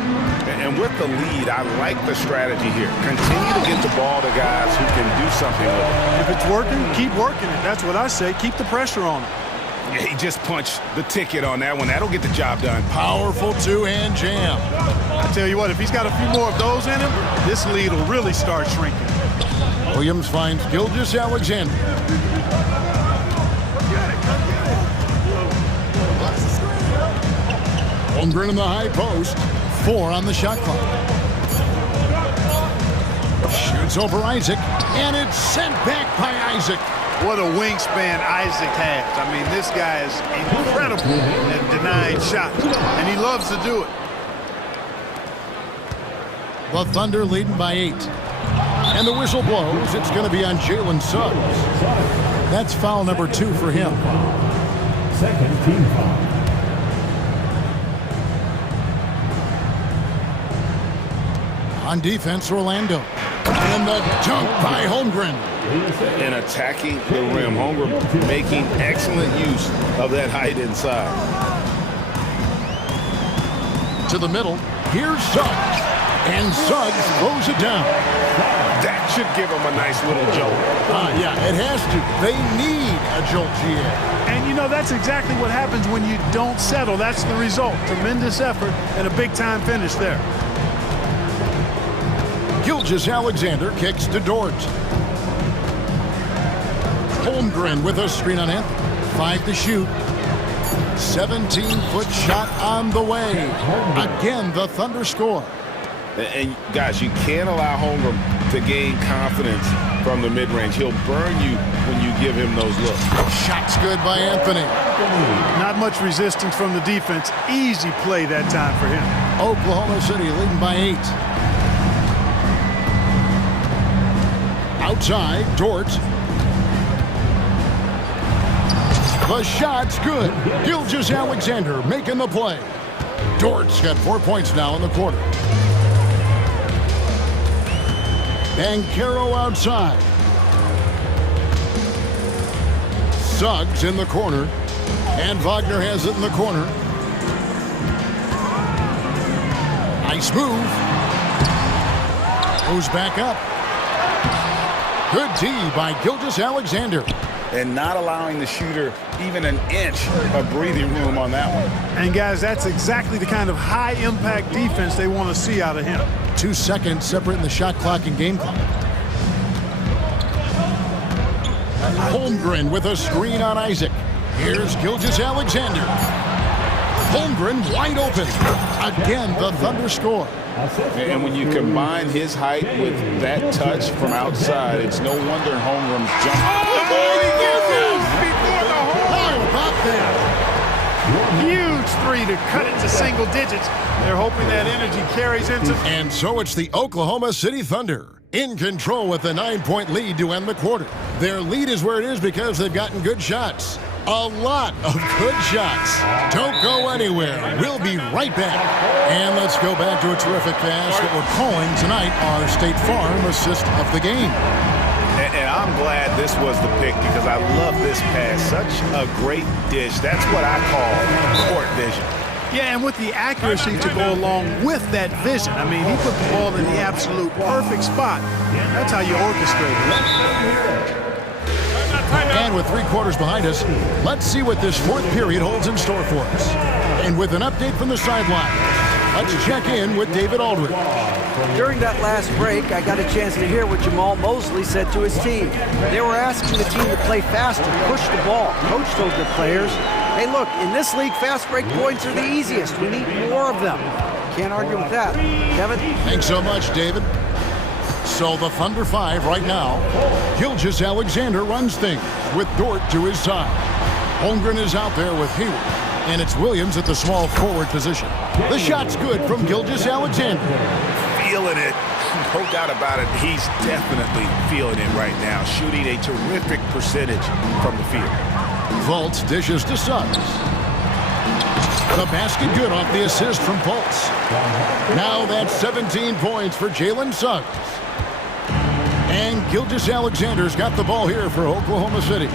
And with the lead, I like the strategy here. Continue to get the ball to guys who can do something with it. If it's working, keep working it. That's what I say. Keep the pressure on him. Yeah, he just punched the ticket on that one. That'll get the job done. Powerful two-hand jam. I tell you what, if he's got a few more of those in him, this lead will really start shrinking. Williams finds Gilgeous-Alexander. Holmgren in the high post. 4 on the shot clock. Shoots over Isaac, and it's sent back by Isaac. What a wingspan Isaac has. I mean, this guy is incredible at denying shots, and he loves to do it. The Thunder leading by 8. And the whistle blows. It's going to be on Jalen Suggs. That's foul number 2 for him. Second team foul. On defense, Orlando. And the dunk by Holmgren. And attacking the rim. Holmgren making excellent use of that height inside. To the middle. Here's Suggs. And Suggs throws it down. That should give him a nice little jolt. Yeah, it has to. They need a jolt, GA. And, you know, that's exactly what happens when you don't settle. That's the result. Tremendous effort and a big-time finish there. Gilgeous-Alexander kicks to Dort. Holmgren with a screen on Anthony. 5 to shoot. 17-foot shot on the way. Again, the Thunder score. And guys, you can't allow Holmgren to gain confidence from the mid-range. He'll burn you when you give him those looks. Shot's good by Anthony. Not much resistance from the defense. Easy play that time for him. Oklahoma City leading by 8. Outside, Dort. The shot's good. Gilgeous-Alexander making the play. Dort's got 4 points now in the quarter. Banchero outside. Suggs in the corner. And Wagner has it in the corner. Nice move. Goes back up. Good D by Gilgeous-Alexander. And not allowing the shooter even an inch of breathing room on that one. And, guys, that's exactly the kind of high-impact defense they want to see out of him. 2 seconds separating the shot clock and game clock. Holmgren with a screen on Isaac. Here's Gilgeous-Alexander. Holmgren wide open. Again, the Thunder score. And when you combine his height with that touch from outside, it's no wonder Holmgren's jump. Oh, he gets it before the hole. Huge three to cut it to single digits. They're hoping that energy carries into... And so it's the Oklahoma City Thunder in control with a 9-point lead to end the quarter. Their lead is where it is because they've gotten good shots. A lot of good shots. Don't go anywhere. We'll be right back. And let's go back to a terrific pass that we're calling tonight our State Farm assist of the game. And I'm glad this was the pick because I love this pass. Such a great dish. That's what I call court vision. Yeah, and with the accuracy to go along with that vision. I mean, he put the ball in the absolute perfect spot. That's how you orchestrate it. And with 3 quarters behind us, let's see what this 4th period holds in store for us. And with an update from the sideline, let's check in with David Aldridge. During that last break, I got a chance to hear what Jamal Mosley said to his team. They were asking the team to play faster, push the ball. Coach told their players, hey, look, in this league, fast break points are the easiest. We need more of them. Can't argue with that. Kevin? Thanks so much, David. So the Thunder 5 right now. Gilgeous Alexander runs things with Dort to his side. Holmgren is out there with Hayward. And it's Williams at the small forward position. The shot's good from Gilgeous Alexander. Feeling it. No doubt about it. He's definitely feeling it right now. Shooting a terrific percentage from the field. Fultz dishes to Suggs. The basket good off the assist from Fultz. Now that's 17 points for Jalen Suggs. And Gilgeous Alexander's got the ball here for Oklahoma City.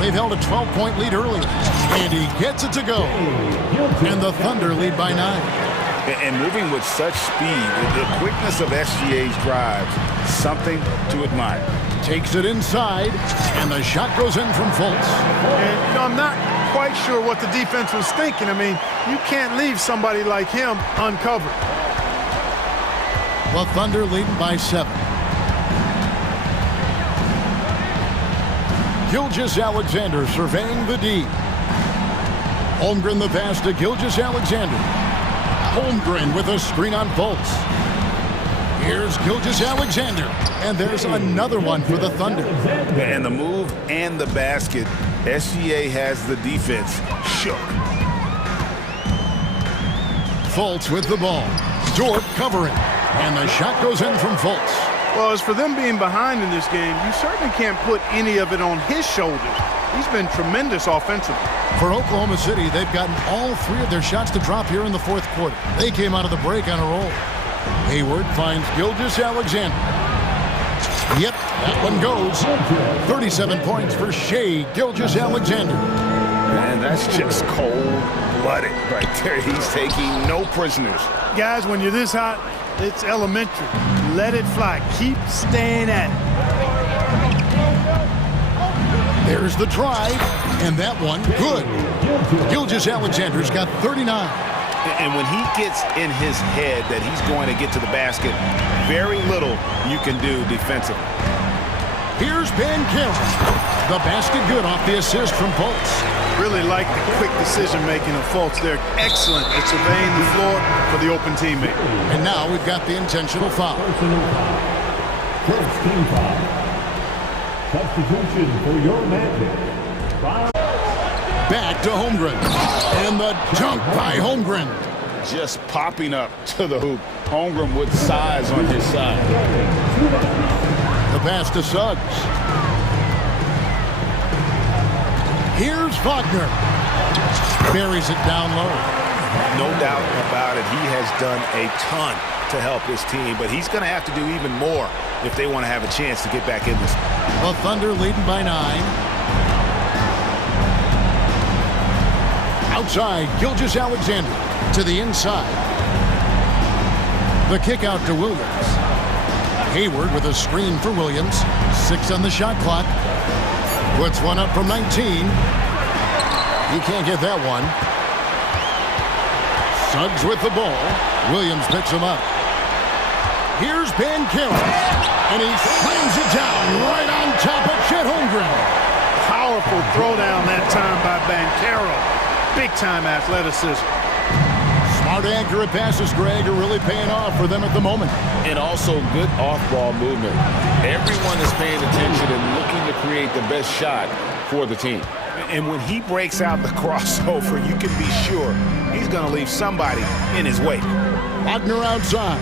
They've held a 12-point lead earlier. And he gets it to go. And the Thunder lead by 9. And moving with such speed, the quickness of SGA's drives, something to admire. Takes it inside, and the shot goes in from Fultz. And, you know, I'm not quite sure what the defense was thinking. I mean, you can't leave somebody like him uncovered. The Thunder leading by 7. Gilgeous Alexander surveying the D. Holmgren the pass to Gilgeous Alexander. Holmgren with a screen on Fultz. Here's Gilgeous Alexander. And there's another one for the Thunder. And the move and the basket, SGA has the defense shook. Fultz with the ball. Dort covering. And the shot goes in from Fultz. Well, as for them being behind in this game, you certainly can't put any of it on his shoulders. He's been tremendous offensively. For Oklahoma City, they've gotten all 3 of their shots to drop here in the 4th quarter. They came out of the break on a roll. Hayward finds Gilgeous Alexander. Yep, that one goes. 37 points for Shea Gilgeous Alexander. And that's just cold-blooded right there. He's taking no prisoners. Guys, when you're this hot, it's elementary. Let it fly. Keep staying at it. There's the drive, and that one good. Gilgeous Alexander's got 39. And when he gets in his head that he's going to get to the basket, very little you can do defensively. Here's Ben Cameron. The basket good off the assist from Fultz. Really like the quick decision-making of Fultz. They're excellent at surveying the floor for the open teammate. And now we've got the intentional foul. First team foul. Substitution for your man. Back to Holmgren. And the dunk by Holmgren. Just popping up to the hoop. Holmgren with size on his side. The pass to Suggs. Here's Wagner. Buries it down low. No doubt about it. He has done a ton to help his team, but he's going to have to do even more if they want to have a chance to get back in this. The Thunder leading by 9. Outside, Gilgeous Alexander to the inside. The kick out to Williams. Hayward with a screen for Williams. 6 on the shot clock. Puts one up from 19. He can't get that one. Suggs with the ball. Williams picks him up. Here's Ben Cameron. And he slams it down right on top of Chet Holmgren. Powerful throwdown that time by Banchero. Big-time athleticism. Hard, accurate passes, Greg, are really paying off for them at the moment. And also good off-ball movement. Everyone is paying attention and looking to create the best shot for the team. And when he breaks out the crossover, you can be sure he's going to leave somebody in his wake. Wagner outside.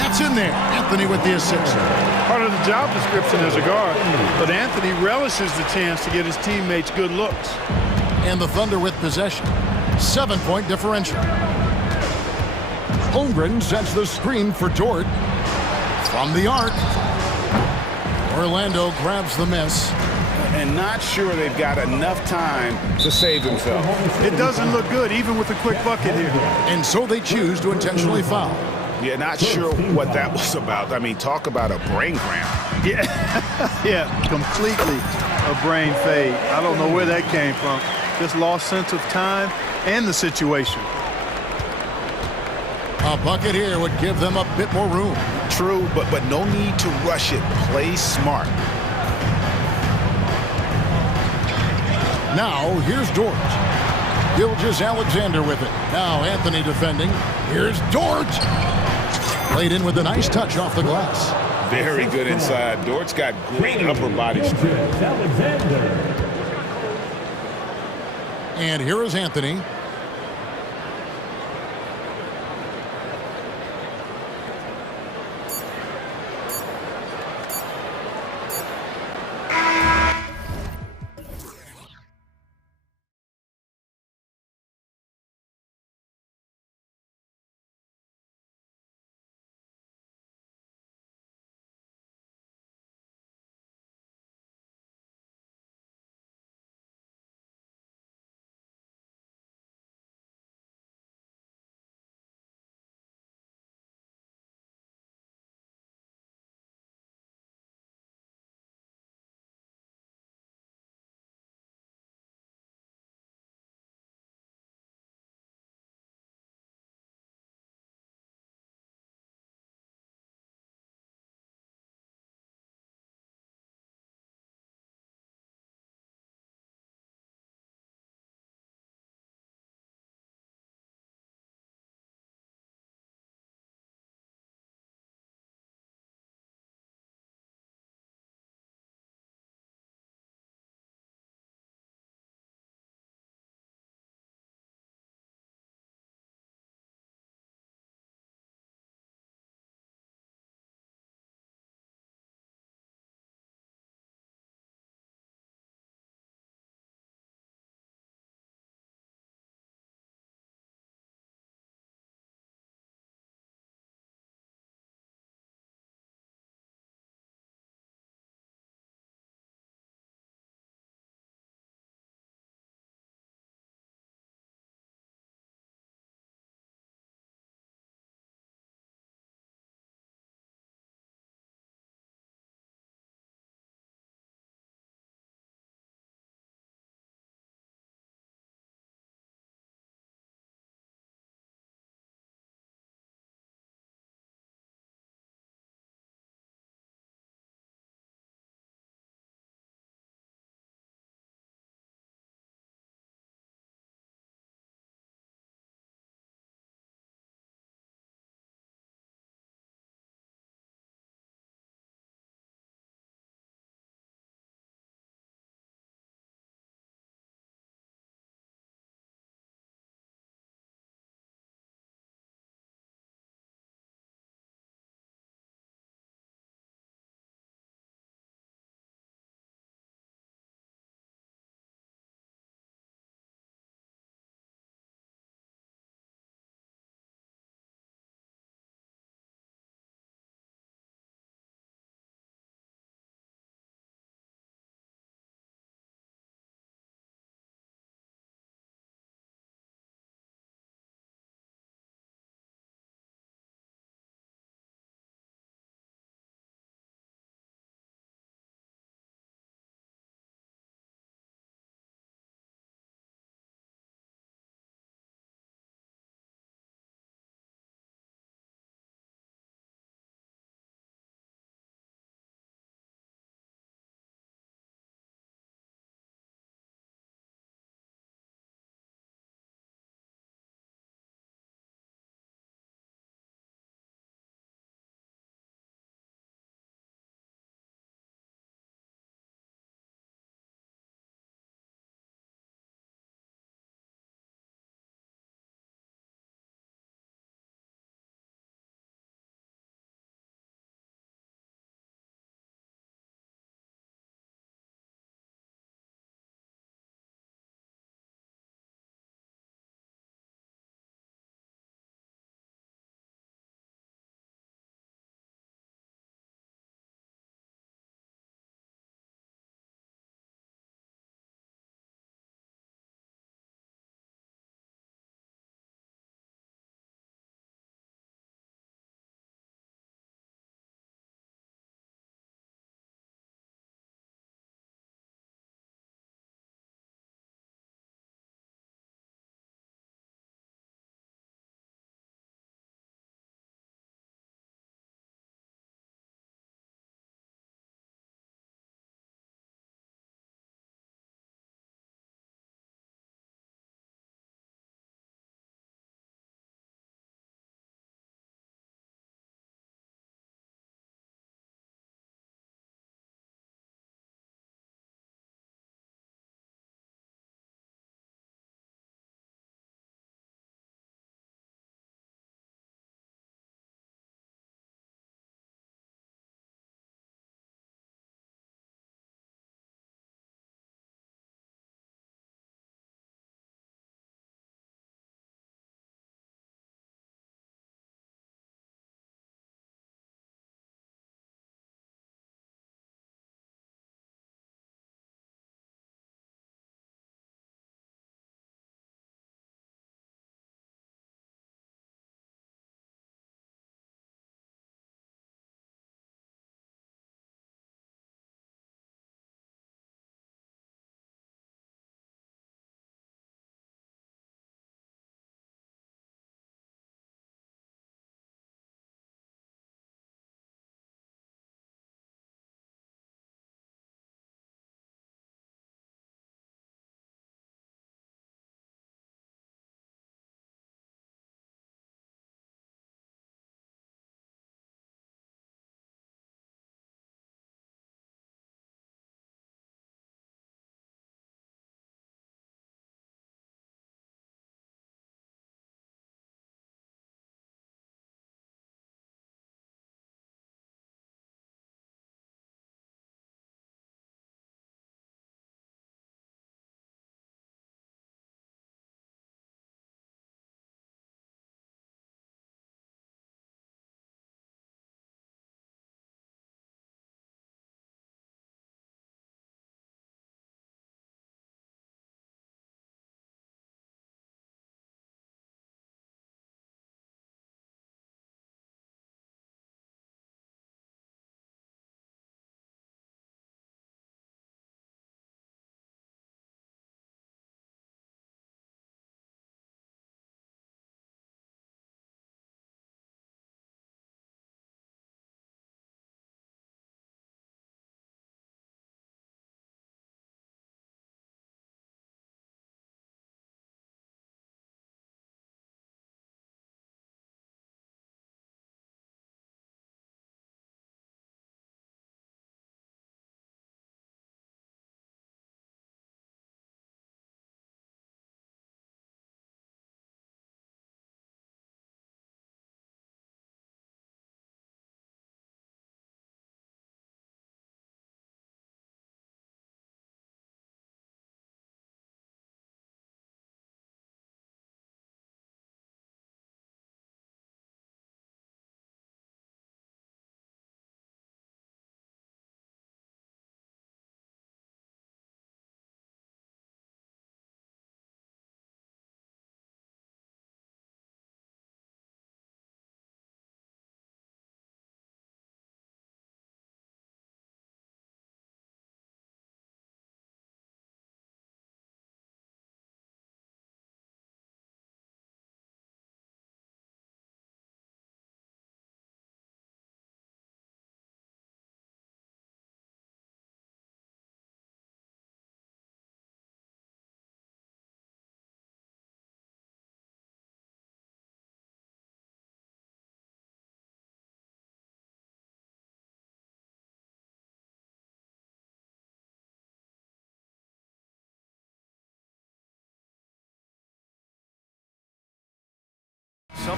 That's in there. Anthony with the assist. Part of the job description as a guard, but Anthony relishes the chance to get his teammates good looks. And the Thunder with possession. 7-point differential. Holmgren sets the screen for Dort. From the arc. Orlando grabs the miss. And not sure they've got enough time to save themselves. It doesn't look good, even with a quick bucket here. And so they choose to intentionally foul. Yeah, not sure what that was about. I mean, talk about a brain cramp. Yeah, yeah, completely a brain fade. I don't know where that came from. Just lost sense of time and the situation. A bucket here would give them a bit more room. True, but no need to rush it. Play smart. Now, here's Dort. Gilgeous-Alexander with it. Now Anthony defending. Here's Dort. Played in with a nice touch off the glass. Very good inside. Dort's got great upper body strength. And here is Anthony.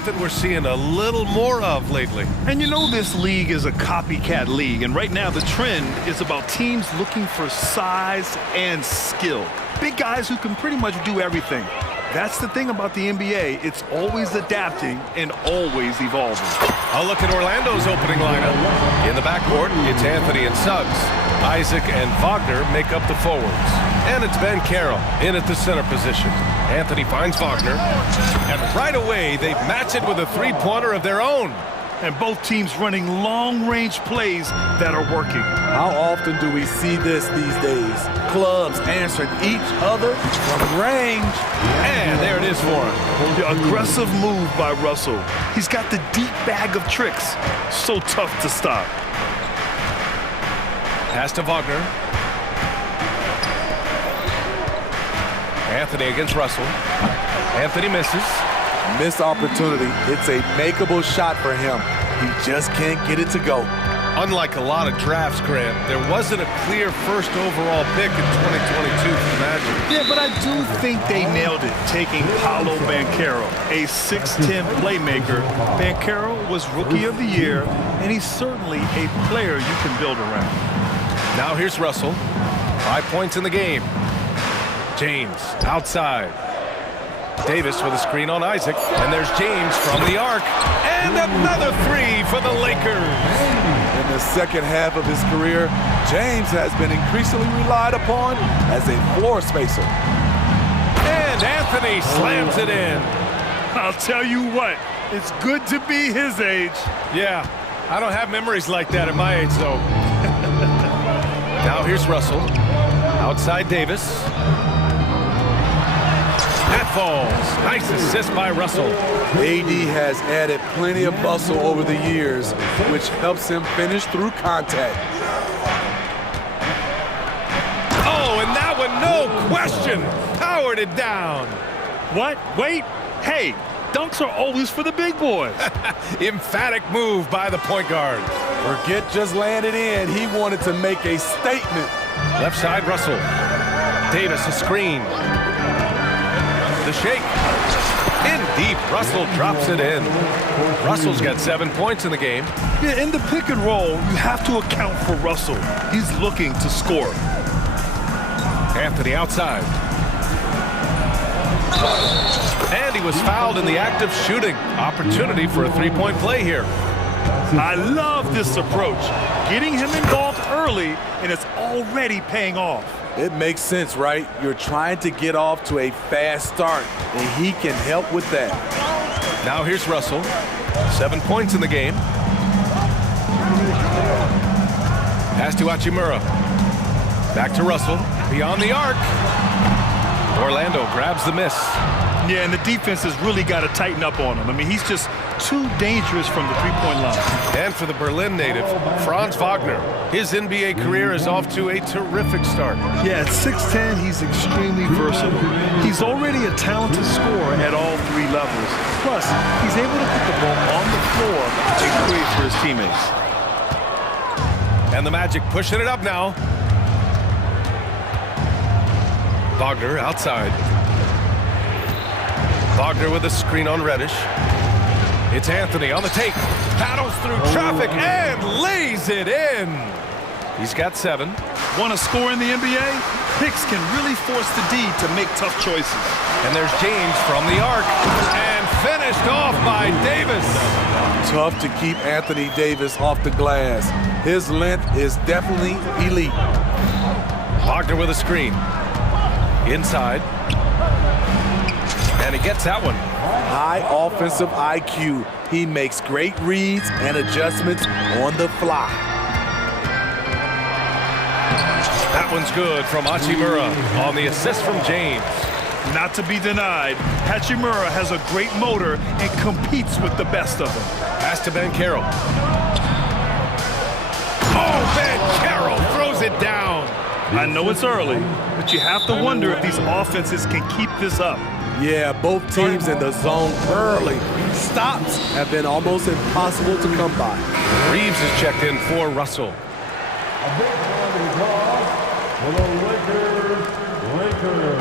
something we're seeing a little more of lately. And you know this league is a copycat league, and right now the trend is about teams looking for size and skill. Big guys who can pretty much do everything. That's the thing about the NBA. It's always adapting and always evolving. I'll look at Orlando's opening lineup. In the backcourt, it's Anthony and Suggs. Isaac and Wagner make up the forwards. And it's Ben Carroll in at the center position. Anthony finds Wagner. And right away, they match it with a three-pointer of their own. And both teams running long-range plays that are working. How often do we see this these days? Clubs answering each other from range. And there it is for him. The aggressive move by Russell. He's got the deep bag of tricks. So tough to stop. Pass to Wagner. Anthony against Russell. Anthony misses. Missed opportunity. It's a makeable shot for him. He just can't get it to go. Unlike a lot of drafts, Grant, there wasn't a clear first overall pick in 2022 for the Magic. Yeah, but I do think they nailed it, taking Paolo Banchero, a 6'10 playmaker. Banchero was Rookie of the Year, and he's certainly a player you can build around. Now here's Russell. 5 points in the game. James outside. Davis with a screen on Isaac. And there's James from the arc. And another three for the Lakers. In the second half of his career, James has been increasingly relied upon as a floor spacer. And Anthony slams it in. I'll tell you what, it's good to be his age. Yeah, I don't have memories like that at my age, though. Now here's Russell. Outside Davis. That falls. Nice assist by Russell. AD has added plenty of bustle over the years, which helps him finish through contact. Oh, and that one, no question, powered it down. What? Wait. Hey, dunks are always for the big boys. Emphatic move by the point guard. Forget just laying it in. He wanted to make a statement. Left side, Russell. Davis, a screen. The shake. In deep, Russell drops it in. Russell's got 7 points in the game. Yeah, in the pick and roll, you have to account for Russell. He's looking to score. Anthony outside. And he was fouled in the act of shooting. Opportunity for a three-point play here. I love this approach. Getting him involved early, and it's already paying off. It makes sense, right? You're trying to get off to a fast start, and he can help with that. Now here's Russell. 7 points in the game. Pass to Hachimura. Back to Russell. Beyond the arc. Orlando grabs the miss. Yeah, and the defense has really got to tighten up on him. I mean, he's just too dangerous from the three-point line. And for the Berlin native, Franz Wagner. His NBA career is off to a terrific start. Yeah, at 6'10", he's extremely versatile. He's already a talented scorer at all three levels. Plus, he's able to put the ball on the floor and create for his teammates. And the Magic pushing it up now. Wagner outside. Wagner with a screen on Reddish. It's Anthony on the take. Paddles through traffic and lays it in. He's got 7. Want to score in the NBA? Picks can really force the D to make tough choices. And there's James from the arc. And finished off by Davis. Tough to keep Anthony Davis off the glass. His length is definitely elite. Wagner with a screen. Inside. And he gets that one. High offensive IQ. He makes great reads and adjustments on the fly. That one's good from Hachimura on the assist from James. Not to be denied, Hachimura has a great motor and competes with the best of them. Pass to Ben Carroll. Oh, Ben Carroll throws it down. I know it's early, but you have to wonder if these offenses can keep this up. Yeah, both teams in the zone early. Stops have been almost impossible to come by. Reeves is checked in for Russell.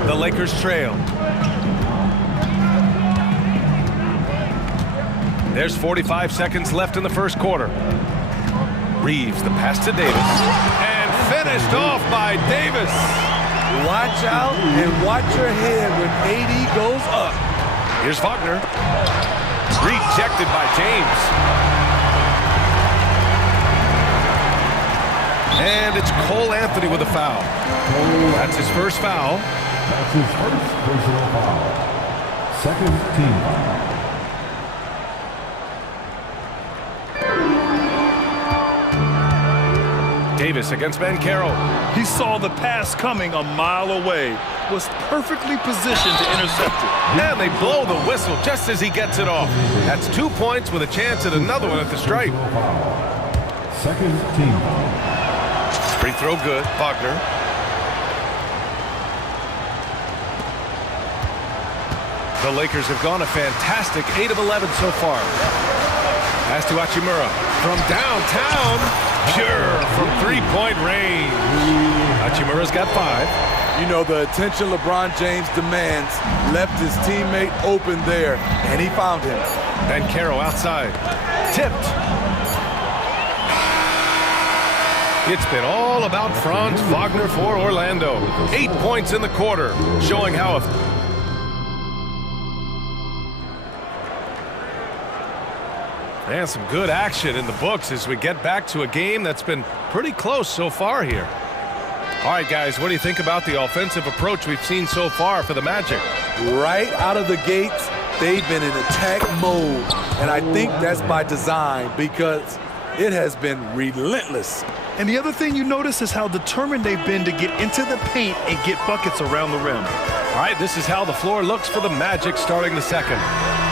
The Lakers trail. There's 45 seconds left in the first quarter. Reeves, the pass to Davis. And finished off by Davis. Watch out and watch your head when AD goes up. Here's Wagner. Rejected by James. And it's Cole Anthony with a foul. That's his first foul. That's his first personal foul. Second team foul. Davis against Bankero. He saw the pass coming a mile away, was perfectly positioned to intercept it. And they blow the whistle just as he gets it off. That's 2 points with a chance at another one at the stripe. Second team foul. Free throw good, Wagner. The Lakers have gone a fantastic 8 of 11 so far. Pass to Hachimura from downtown. Pure from three-point range. Hachimura's got 5. You know, the attention LeBron James demands left his teammate open there, and he found him. Bankero outside. Tipped. It's been all about Franz Wagner for Orlando. 8 points in the quarter, showing how and some good action in the books as we get back to a game that's been pretty close so far here. All right, guys, what do you think about the offensive approach we've seen so far for the Magic? Right out of the gates, they've been in attack mode, and I think that's by design because it has been relentless. And the other thing you notice is how determined they've been to get into the paint and get buckets around the rim. All right, this is how the floor looks for the Magic starting the second.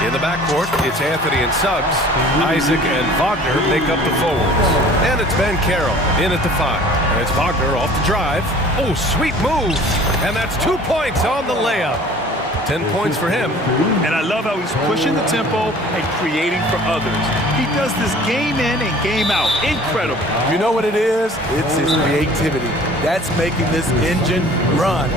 In the backcourt, it's Anthony and Suggs. Isaac and Wagner make up the forwards. And it's Bankero in at the 5. And it's Wagner off the drive. Oh, sweet move. And that's 2 points on the layup. 10 points for him. And I love how he's pushing the tempo and creating for others. He does this game in and game out. Incredible. You know what it is? It's his creativity. That's making this engine run.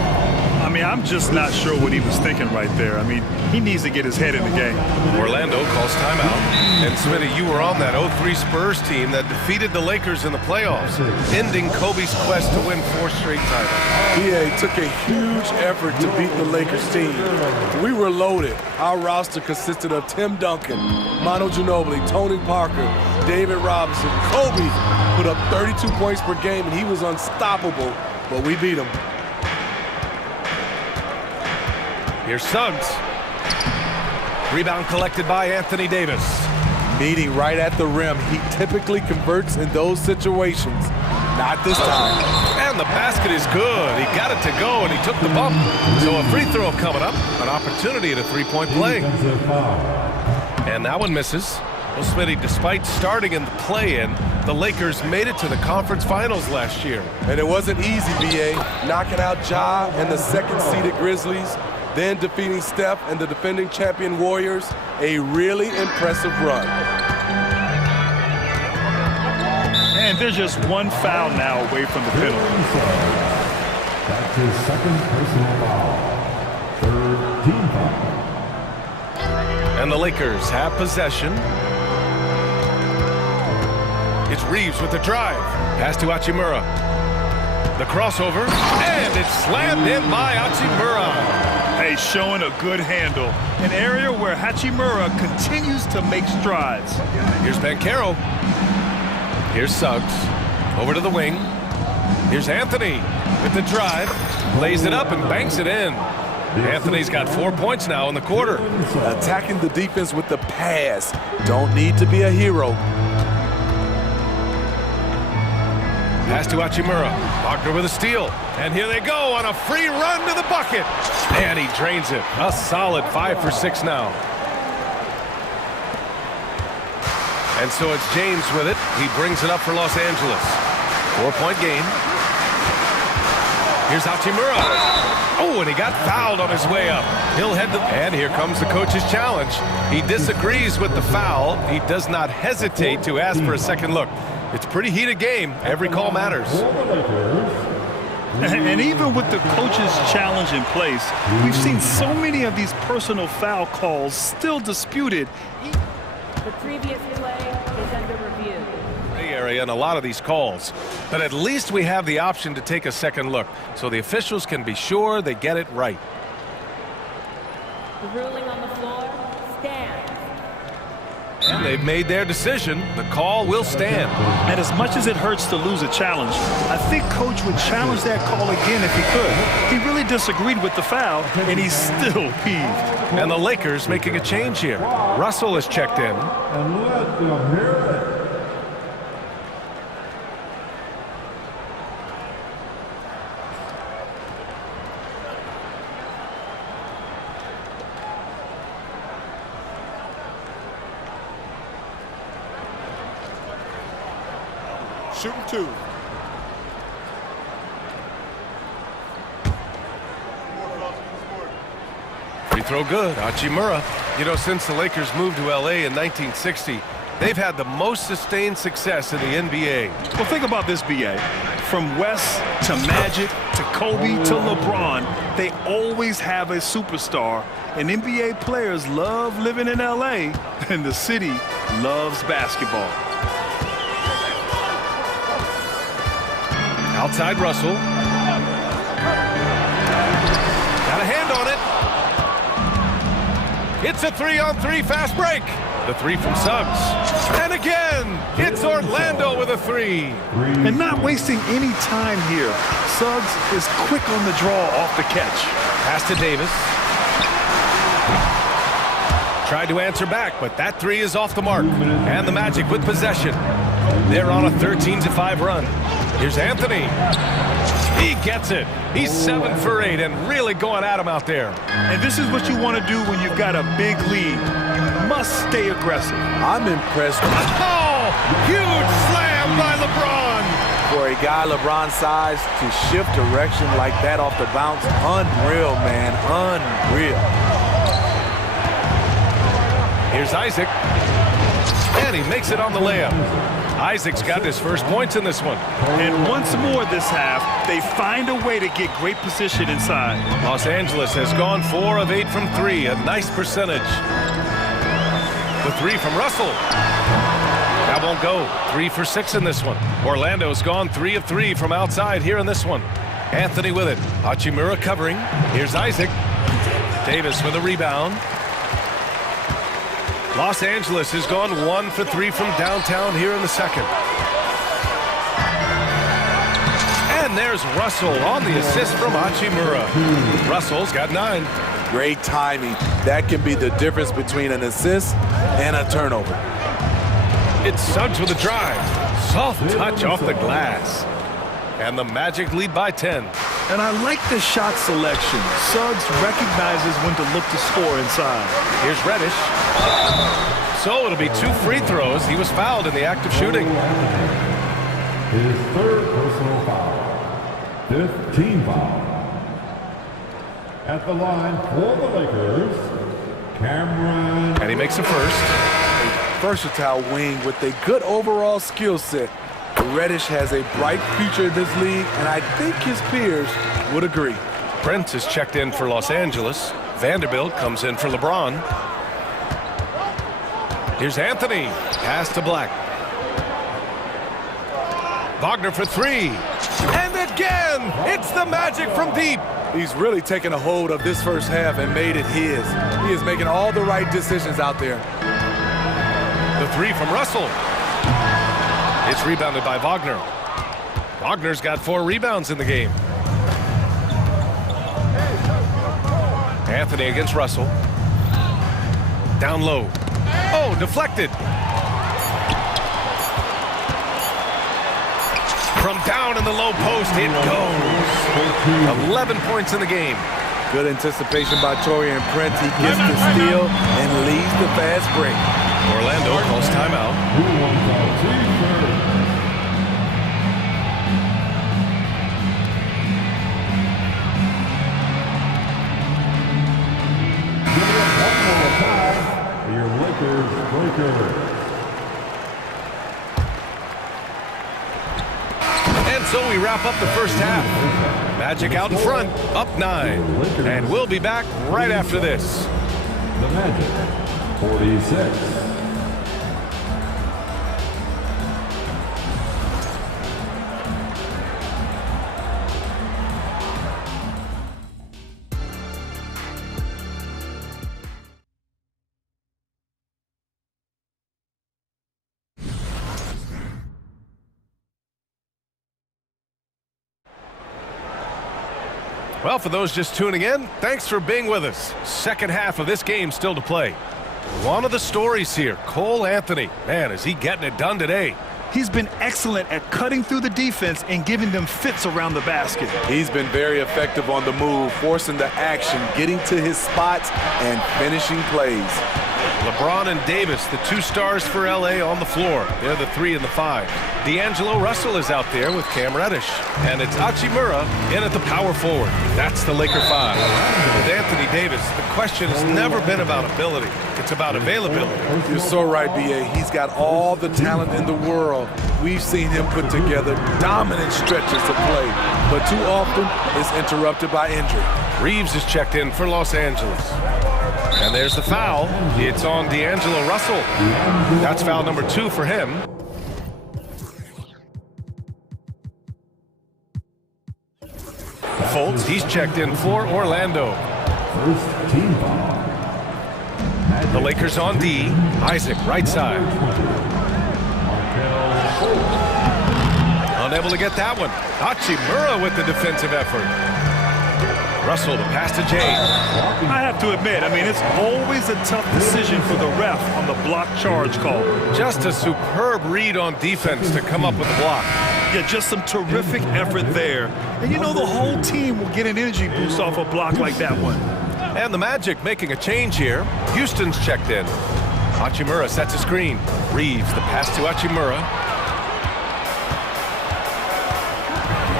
I mean, I'm just not sure what he was thinking right there. I mean, he needs to get his head in the game. Orlando calls timeout. And Smitty, you were on that 0-3 Spurs team that defeated the Lakers in the playoffs, ending Kobe's quest to win 4 straight titles. Yeah, it took a huge effort to beat the Lakers team. We were loaded. Our roster consisted of Tim Duncan, Manu Ginobili, Tony Parker, David Robinson. Kobe put up 32 points per game, and he was unstoppable, but we beat him. Here's Suggs. Rebound collected by Anthony Davis. Meeting right at the rim. He typically converts in those situations. Not this time. And the basket is good. He got it to go, and he took the bump. So a free throw coming up. An opportunity at a three-point play. And that one misses. Well, Smitty, despite starting in the play-in, the Lakers made it to the conference finals last year. And it wasn't easy, B.A. Knocking out Ja and the second-seeded Grizzlies, then defeating Steph and the defending champion Warriors. A really impressive run. And there's just one foul now away from the penalty. That's his second personal foul. Third team foul. And the Lakers have possession. It's Reeves with the drive. Pass to Hachimura. The crossover, and it's slammed in by Hachimura. Hey, showing a good handle. An area where Hachimura continues to make strides. Here's Bankero. Here's Suggs. Over to the wing. Here's Anthony with the drive. Lays it up and banks it in. Anthony's got 4 points now in the quarter. Attacking the defense with the pass. Don't need to be a hero. Pass to Hachimura. Wagner with a steal. And here they go on a free run to the bucket. And he drains it. A solid 5 for 6 now. And so it's James with it. He brings it up for Los Angeles. 4-point game. Here's Hachimura. Oh, and he got fouled on his way up. He'll head to... And here comes the coach's challenge. He disagrees with the foul. He does not hesitate to ask for a second look. It's a pretty heated game. Every call matters. And even with the coach's challenge in place, we've seen so many of these personal foul calls still disputed. The previous play is under review. Area in a lot of these calls, but at least we have the option to take a second look so the officials can be sure they get it right. The ruling on the floor stands. And they've made their decision. The call will stand. And as much as it hurts to lose a challenge, I think Coach would challenge that call again if he could. He really disagreed with the foul, and he's still peeved. And the Lakers making a change here. Russell is checked in. And let them hear it. Shooting two. Free throw good. Hachimura. You know, since the Lakers moved to L.A. in 1960, they've had the most sustained success in the NBA. Well, think about this, B.A. From West to Magic to Kobe to LeBron, they always have a superstar. And NBA players love living in L.A., and the city loves basketball. Outside Russell. Got a hand on it. It's a 3-on-3 fast break. The three from Suggs. And again, it's Orlando with a three. And not wasting any time here. Suggs is quick on the draw off the catch. Pass to Davis. Tried to answer back, but that three is off the mark. And the Magic with possession. They're on a 13-5 run. Here's Anthony. He gets it. He's 7 for 8 and really going at him out there. And this is what you want to do when you've got a big lead. You must stay aggressive. I'm impressed. Oh, huge slam by LeBron. For a guy LeBron's size to shift direction like that off the bounce, unreal, man, unreal. Here's Isaac. And he makes it on the layup. Isaac's got his first points in this one. And once more this half, they find a way to get great position inside. Los Angeles has gone 4 of 8 from 3, a nice percentage. The three from Russell. That won't go. 3 for 6 in this one. Orlando's gone 3 of 3 from outside here in this one. Anthony with it. Hachimura covering. Here's Isaac. Davis with a rebound. Los Angeles has gone 1 for 3 from downtown here in the second. And there's Russell on the assist from Hachimura. Russell's got 9. Great timing. That can be the difference between an assist and a turnover. It's Suggs with a drive. Soft touch off the glass. And the Magic lead by 10. And I like the shot selection. Suggs recognizes when to look to score inside. Here's Reddish. So it'll be 2 free throws. He was fouled in the act of shooting. His third personal foul. 5th team foul. At the line for the Lakers, Cameron. And he makes a first. Versatile wing with a good overall skill set. Reddish has a bright future in this league, and I think his peers would agree. Brent is checked in for Los Angeles. Vanderbilt comes in for LeBron. Here's Anthony. Pass to Black. Wagner for 3. And again, it's the Magic from deep. He's really taken a hold of this first half and made it his. He is making all the right decisions out there. The 3 from Russell. It's rebounded by Wagner. Wagner's got 4 rebounds in the game. Anthony against Russell. Down low. Oh, deflected. From down in the low post, it goes. 11 points in the game. Good anticipation by Torian Prince. He gets the steal and leads the fast break. Orlando calls timeout. Your Lakers breaker. And so we wrap up the first half. Magic out in front, up 9. And we'll be back right after this. The Magic, 46. Well, for those just tuning in, thanks for being with us. Second half of this game still to play. One of the stories here, Cole Anthony. Man, is he getting it done today. He's been excellent at cutting through the defense and giving them fits around the basket. He's been very effective on the move, forcing the action, getting to his spots, and finishing plays. LeBron and Davis, the two stars for LA on the floor. They're the 3 and the 5. D'Angelo Russell is out there with Cam Reddish. And it's Hachimura in at the power forward. That's the Laker 5. With Anthony Davis, the question has never been about ability. It's about availability. You're so right, B.A. He's got all the talent in the world. We've seen him put together dominant stretches to play, but too often it's interrupted by injury. Reeves is checked in for Los Angeles. And there's the foul. It's on D'Angelo Russell. That's foul number 2 for him. Fultz, he's checked in for Orlando. First team foul. The Lakers on D. Isaac, right side. Unable to get that one. Hachimura with the defensive effort. Russell, the pass to James. I have to admit, it's always a tough decision for the ref on the block charge call. Just a superb read on defense to come up with the block. Yeah, just some terrific effort there. And the whole team will get an energy boost off a block like that one. And the Magic making a change here. Houston's checked in. Hachimura sets a screen. Reeves, the pass to Hachimura.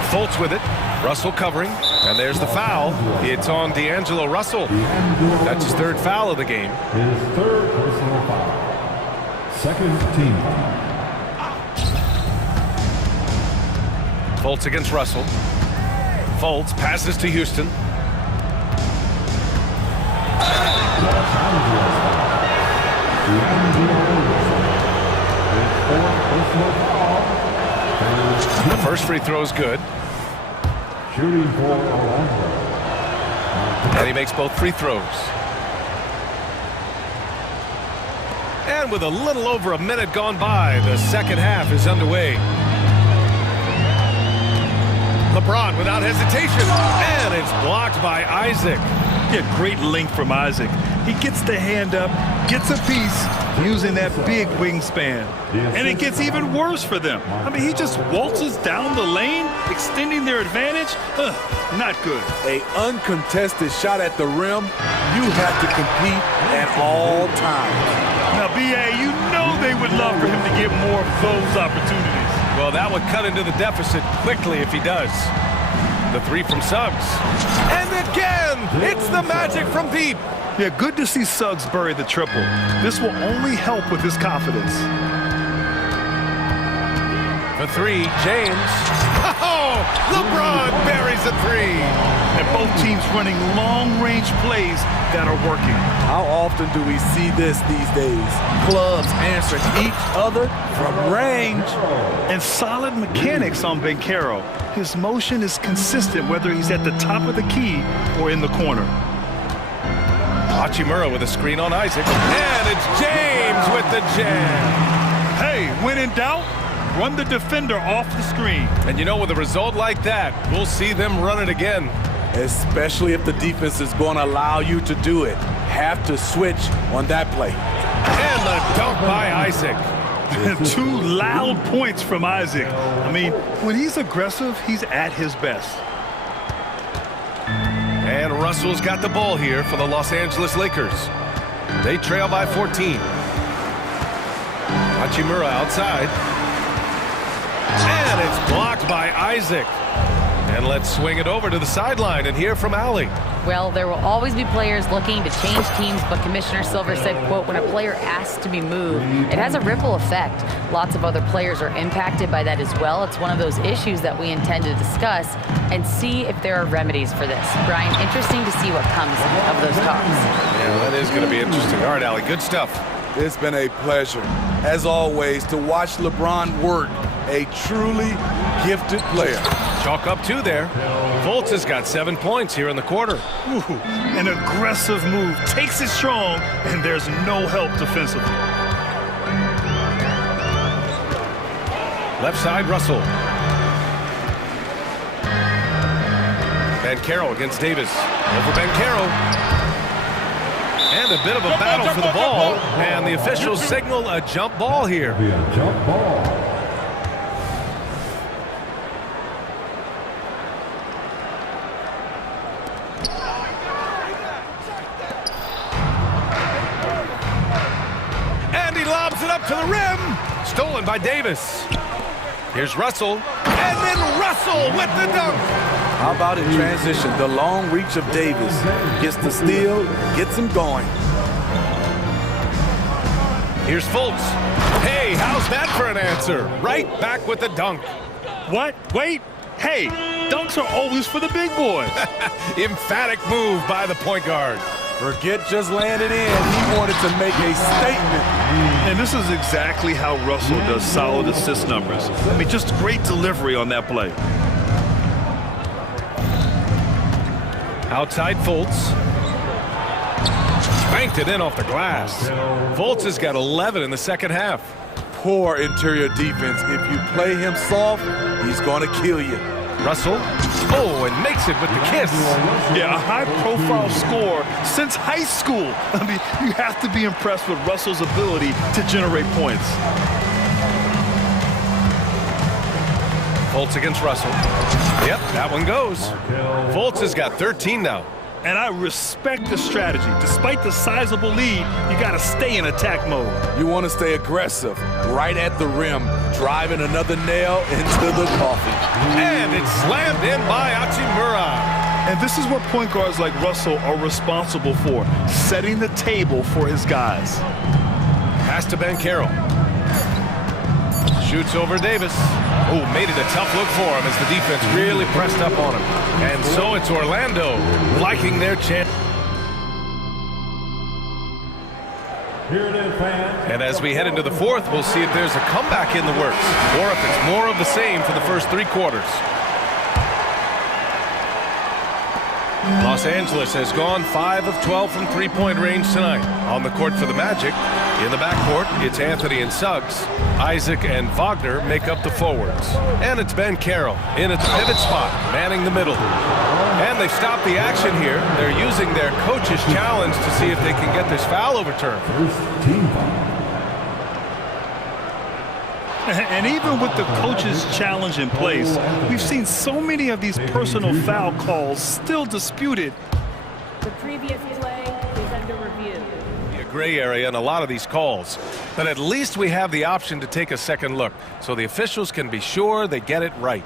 Fultz with it. Russell covering. And there's the foul. It's on D'Angelo Russell. That's his 3rd foul of the game. His 3rd personal foul. Second team foul. Fultz against Russell. Fultz passes to Houston. The first free throw is good. Shooting for Orlando. And he makes both free throws. And with a little over a minute gone by, the second half is underway. LeBron without hesitation, and it's blocked by Isaac. Yeah, great length from Isaac. He gets the hand up, gets a piece, using that big wingspan. And it gets even worse for them. He just waltzes down the lane, extending their advantage. Not good. A uncontested shot at the rim, you have to compete at all times. Now, B.A., they would love for him to get more of those opportunities. Well, that would cut into the deficit quickly if he does. The 3 from Suggs. And again, it's the Magic from deep. Yeah, good to see Suggs bury the triple. This will only help with his confidence. The 3, James. Oh, LeBron buries a 3. And both teams running long-range plays that are working. How often do we see this these days? Clubs answering each other from range. And solid mechanics on Banchero. His motion is consistent whether he's at the top of the key or in the corner. Hachimura with a screen on Isaac. And it's James with the jam. Hey, when in doubt, run the defender off the screen. And with a result like that, we'll see them run it again. Especially if the defense is going to allow you to do it. Have to switch on that play. And the dunk by Isaac. 2 loud points from Isaac. When he's aggressive, he's at his best. And Russell's got the ball here for the Los Angeles Lakers. They trail by 14. Hachimura outside. And it's blocked by Isaac. And let's swing it over to the sideline and hear from Allie. Well, there will always be players looking to change teams, but Commissioner Silver said, quote, when a player asks to be moved, it has a ripple effect. Lots of other players are impacted by that as well. It's one of those issues that we intend to discuss and see if there are remedies for this. Brian, interesting to see what comes of those talks. Yeah, that is going to be interesting. All right, Allie, good stuff. It's been a pleasure, as always, to watch LeBron work. A truly gifted player. Chalk up 2 there. Fultz has got 7 points here in the quarter. Ooh, an aggressive move. Takes it strong, and there's no help defensively. Left side, Russell. Banchero against Davis. Over Banchero. And a bit of a battle for the ball. And the officials signal a jump ball here. Jump ball. And he lobs it up to the rim. Stolen by Davis. Here's Russell. And then Russell with the dunk. How about in transition? The long reach of Davis gets the steal, gets him going. Here's Fultz. Hey, how's that for an answer? Right back with the dunk. What? Wait. Hey, dunks are always for the big boys. Emphatic move by the point guard. Forget just landed in. He wanted to make a statement. And this is exactly how Russell does solid assist numbers. I mean, just great delivery on that play. Outside Fultz. Banked it in off the glass. Fultz has got 11 in the second half. Poor interior defense. If you play him soft, he's going to kill you. Russell. Oh, and makes it with the kiss. Yeah, a high-profile scorer since high school. I mean, you have to be impressed with Russell's ability to generate points. Fultz against Russell. Yep, that one goes. Fultz has got 13 now. And I respect the strategy. Despite the sizable lead, you got to stay in attack mode. You want to stay aggressive, right at the rim, driving another nail into the coffin. And it's slammed in by Hachimura. And this is what point guards like Russell are responsible for, setting the table for his guys. Pass to Banchero. Shoots over Davis. Oh, made it a tough look for him as the defense really pressed up on him. And so it's Orlando liking their chance. Here it is, fans. And as we head into the fourth, we'll see if there's a comeback in the works or if it's more of the same for the first three quarters. Los Angeles has gone 5 of 12 from three-point range tonight. On the court for the Magic, in the backcourt, it's Anthony and Suggs. Isaac and Wagner make up the forwards. And it's Banchero in its pivot spot, manning the middle. And they've stopped the action here. They're using their coach's challenge to see if they can get this foul overturned. First team foul. And even with the coach's challenge in place, we've seen so many of these personal foul calls still disputed. The previous play is under review. A gray area in a lot of these calls, but at least we have the option to take a second look so the officials can be sure they get it right.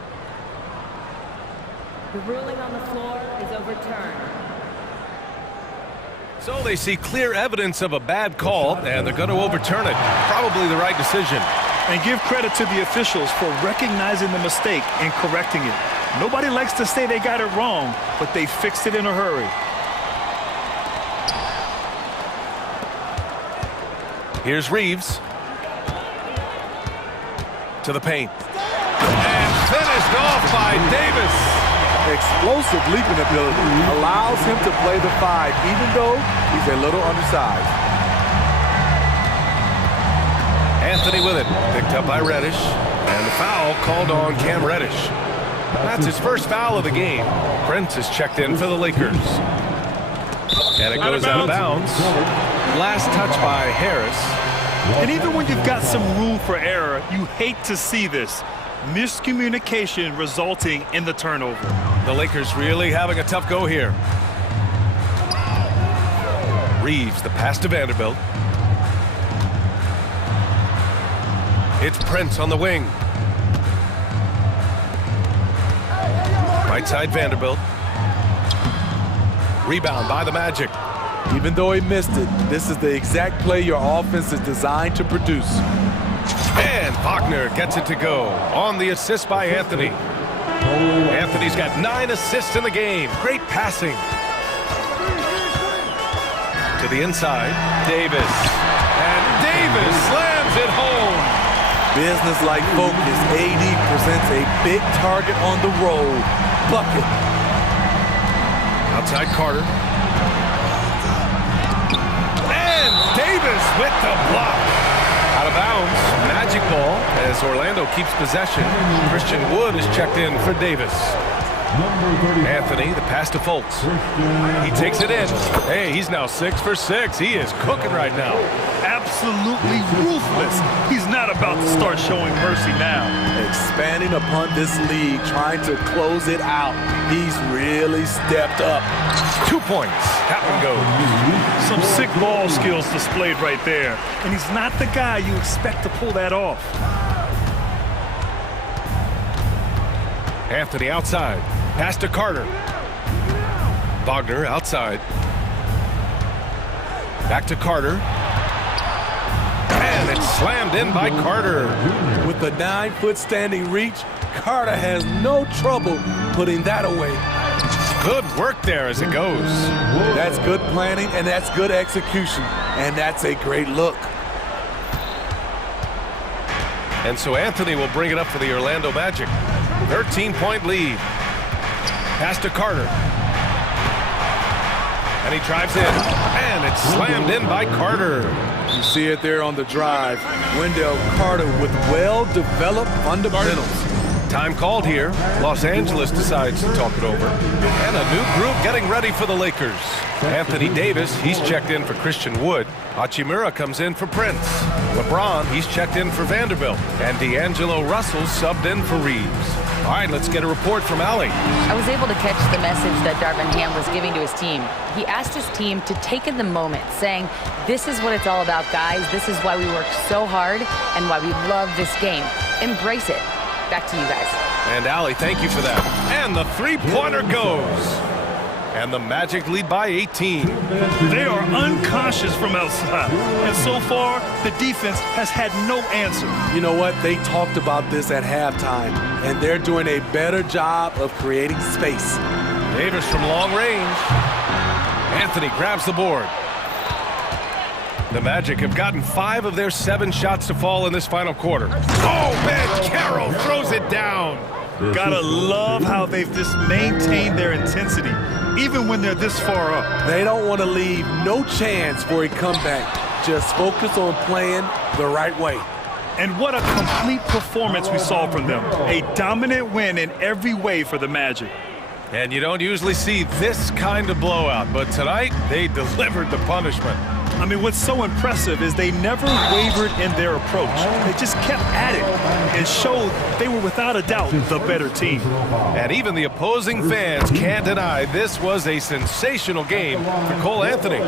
The ruling on the floor is overturned. So they see clear evidence of a bad call, and they're going to overturn it. Probably the right decision. And give credit to the officials for recognizing the mistake and correcting it. Nobody likes to say they got it wrong, but they fixed it in a hurry. Here's Reeves. To the paint. And finished off by Davis. Explosive leaping ability allows him to play the 5, even though he's a little undersized. Anthony with it, picked up by Reddish, and the foul called on Cam Reddish. That's his first foul of the game. Prince is checked in for the Lakers. And it goes out of bounds. Last touch by Harris. And even when you've got some room for error, you hate to see this. Miscommunication resulting in the turnover. The Lakers really having a tough go here. Reeves, the pass to Vanderbilt. It's Prince on the wing. Right side Vanderbilt. Rebound by the Magic. Even though he missed it, this is the exact play your offense is designed to produce. And Wagner gets it to go on the assist by Anthony. Anthony's got 9 assists in the game. Great passing. To the inside, Davis. And Davis slams it home. Business-like focus, AD presents a big target on the road. Bucket. Outside Carter. And Davis with the block. Out of bounds, Magic ball as Orlando keeps possession. Christian Wood is checked in for Davis. Anthony, the pass to Fultz. He takes it in. Hey, he's now 6 for 6. He is cooking right now. Absolutely ruthless. He's not about to start showing mercy now. Expanding upon this lead, trying to close it out. He's really stepped up. 2 points. That one goes. Some sick ball skills displayed right there. And he's not the guy you expect to pull that off. Anthony outside. Pass to Carter. Wagner outside. Back to Carter. And it's slammed in by Carter. With the 9-foot standing reach, Carter has no trouble putting that away. Good work there as it goes. That's good planning, and that's good execution. And that's a great look. And so Anthony will bring it up for the Orlando Magic. 13-point lead. Pass to Carter. And he drives in. And it's slammed in by Carter. You see it there on the drive. Wendell Carter with well-developed fundamentals. Time called here. Los Angeles decides to talk it over. And a new group getting ready for the Lakers. Anthony Davis, he's checked in for Christian Wood. Hachimura comes in for Prince. LeBron, he's checked in for Vanderbilt. And D'Angelo Russell subbed in for Reeves. All right, let's get a report from Allie. I was able to catch the message that Darvin Ham was giving to his team. He asked his team to take in the moment, saying, this is what it's all about, guys. This is why we work so hard and why we love this game. Embrace it. Back to you guys. And Allie, thank you for that. And the three-pointer goes. And the Magic lead by 18. They are unconscious from outside. And so far, the defense has had no answer. You know what? They talked about this at halftime, and they're doing a better job of creating space. Davis from long range. Anthony grabs the board. The Magic have gotten 5 of their 7 shots to fall in this final quarter. Oh, man, Carroll throws it down. Gotta love how they've just maintained their intensity, even when they're this far up. They don't want to leave no chance for a comeback. Just focus on playing the right way. And what a complete performance we saw from them. A dominant win in every way for the Magic. And you don't usually see this kind of blowout, but tonight they delivered the punishment. I mean, what's so impressive is they never wavered in their approach. They just kept at it and showed they were without a doubt the better team. And even the opposing fans can't deny this was a sensational game for Cole Anthony.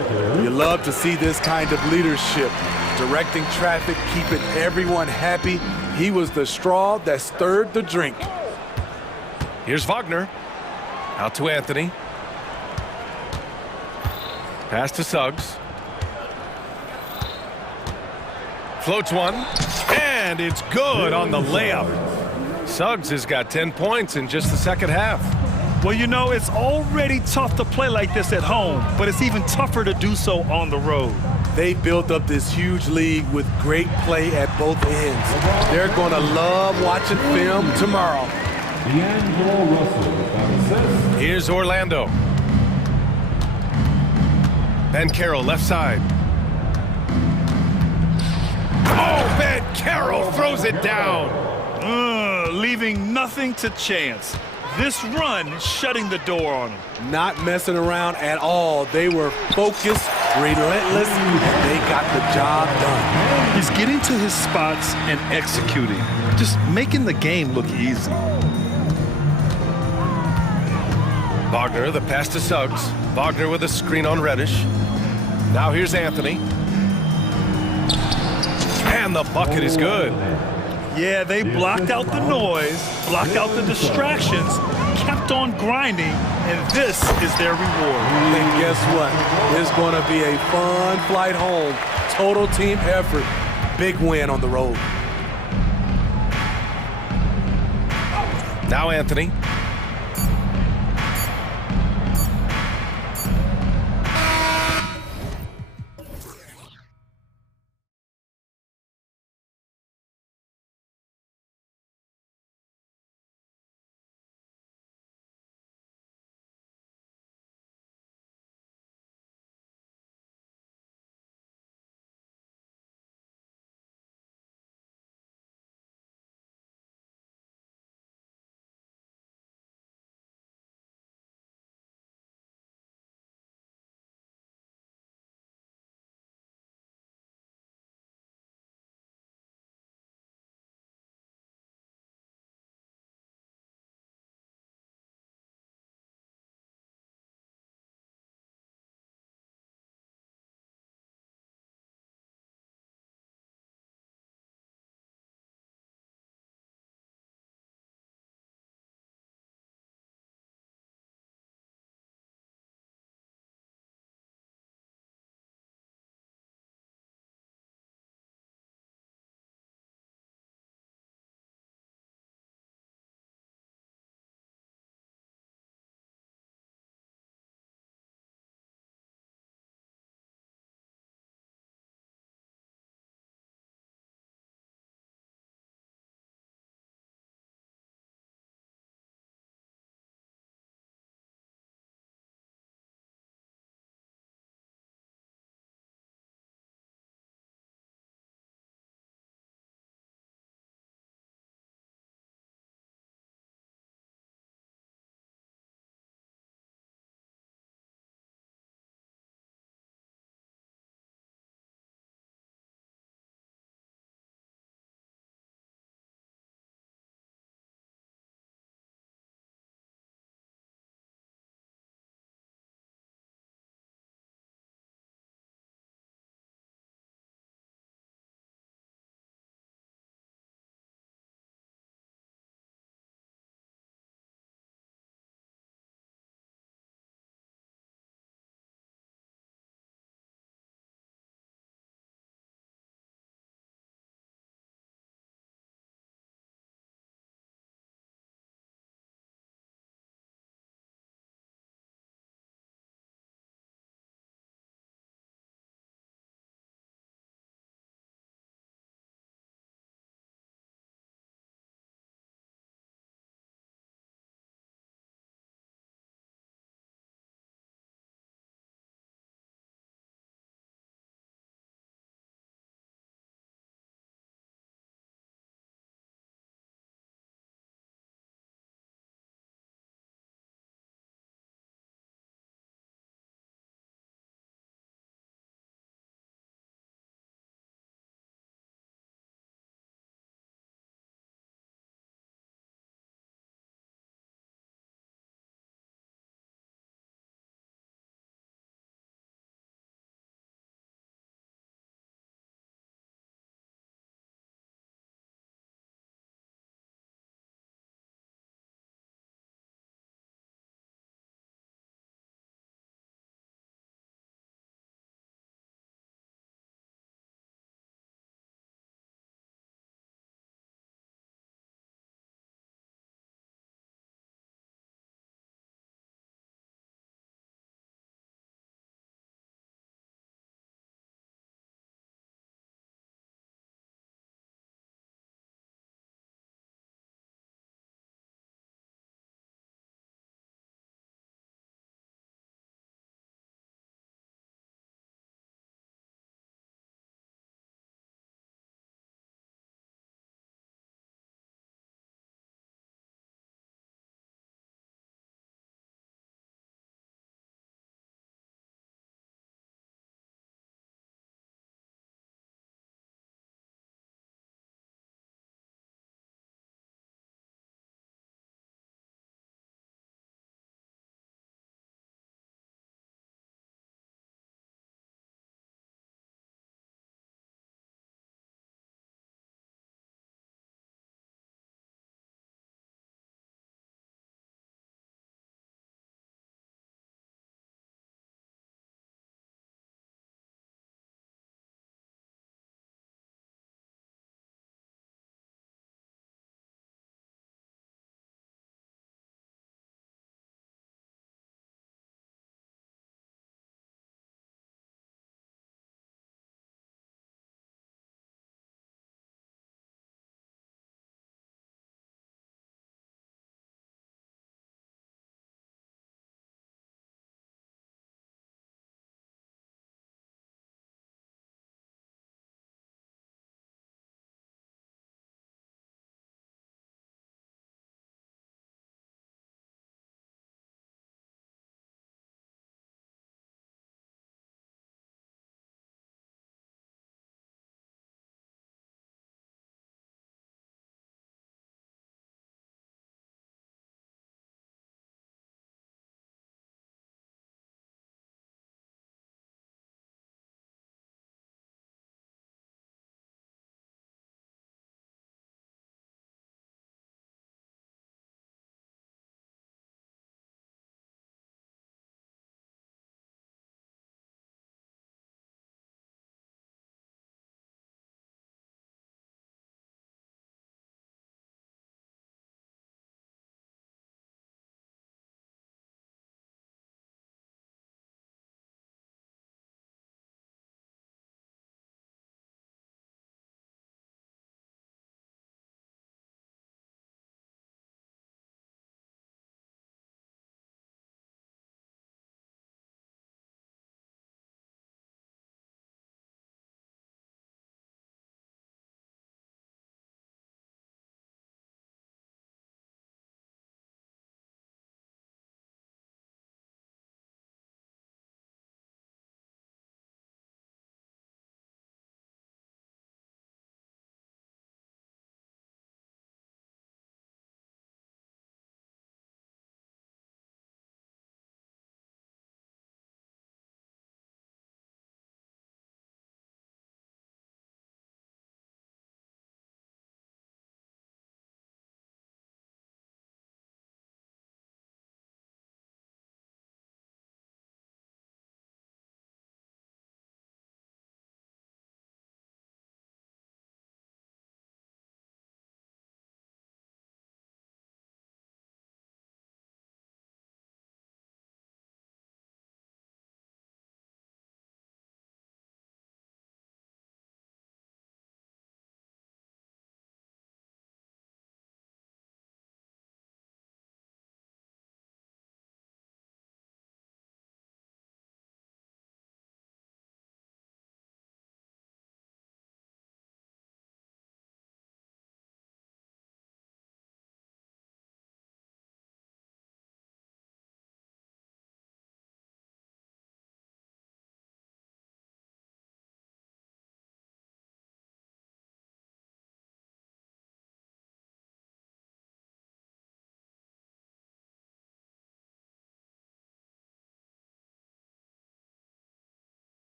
You love to see this kind of leadership, directing traffic, keeping everyone happy. He was the straw that stirred the drink. Here's Wagner. Out to Anthony. Pass to Suggs. Floats one, and it's good on the layup. Suggs has got 10 points in just the second half. Well, you know, it's already tough to play like this at home, but it's even tougher to do so on the road. They built up this huge league with great play at both ends. They're going to love watching film tomorrow. Here's Orlando. Ben Carroll, left side. Oh, Ben Carroll throws it down. Leaving nothing to chance. This run shutting the door on him. Not messing around at all. They were focused, relentless, and they got the job done. He's getting to his spots and executing, just making the game look easy. Wagner, the pass to Suggs. Wagner with a screen on Reddish. Now here's Anthony. And the bucket is good. Yeah, they blocked out the noise, blocked out the distractions, kept on grinding, and this is their reward. And guess what? It's going to be a fun flight home. Total team effort. Big win on the road. Now Anthony.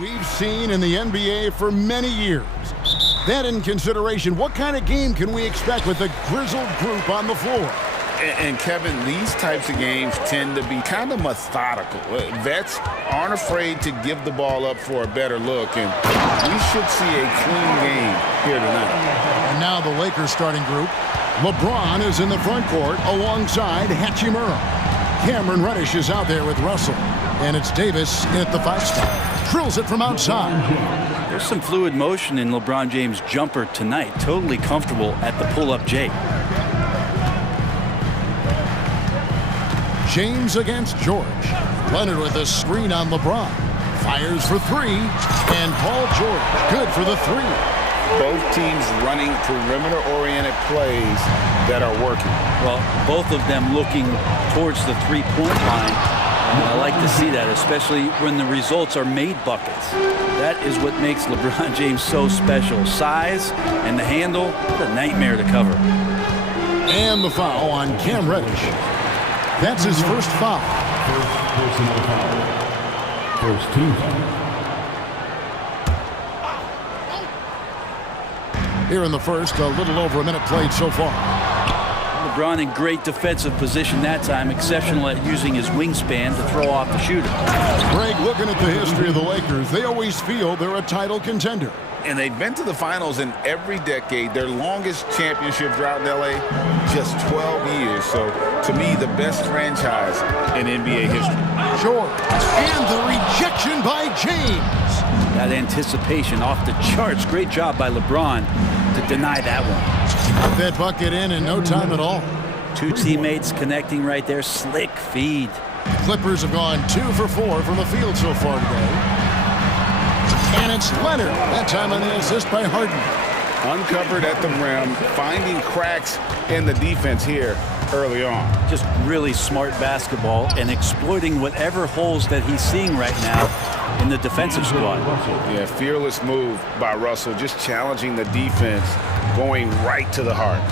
We've seen in the NBA for many years. That in consideration, what kind of game can we expect with the grizzled group on the floor? And Kevin, these types of games tend to be kind of methodical. Vets aren't afraid to give the ball up for a better look, and we should see a clean game here tonight. And now the Lakers starting group. LeBron is in the front court alongside Hachimura. Cameron Reddish is out there with Russell. And it's Davis at the 5 spot. Drills it from outside. There's some fluid motion in LeBron James' jumper tonight. Totally comfortable at the pull-up J. James against George. Leonard with a screen on LeBron. Fires for 3. And Paul George good for the 3. Both teams running perimeter-oriented plays that are working. Well, both of them looking towards the three-point line. And I like to see that, especially when the results are made buckets. That is what makes LeBron James so special. Size and the handle, a nightmare to cover. And the foul on Cam Reddish. That's his first foul. First team foul. Here in the first, a little over a minute played so far. LeBron in great defensive position that time, exceptional at using his wingspan to throw off the shooter. Greg, looking at the history of the Lakers, they always feel they're a title contender. And they've been to the finals in every decade. Their longest championship drought in L.A., just 12 years. So, to me, the best franchise in NBA history. George, and the rejection by James. That anticipation off the charts. Great job by LeBron to deny that one. Put that bucket in no time at all. Two teammates connecting right there. Slick feed. Clippers have gone 2 for 4 from the field so far today. And it's Leonard. That time on the assist by Harden. Uncovered at the rim, finding cracks in the defense here early on. Just really smart basketball and exploiting whatever holes that he's seeing right now in the defensive squad. Yeah, fearless move by Russell, just challenging the defense, going right to the heart.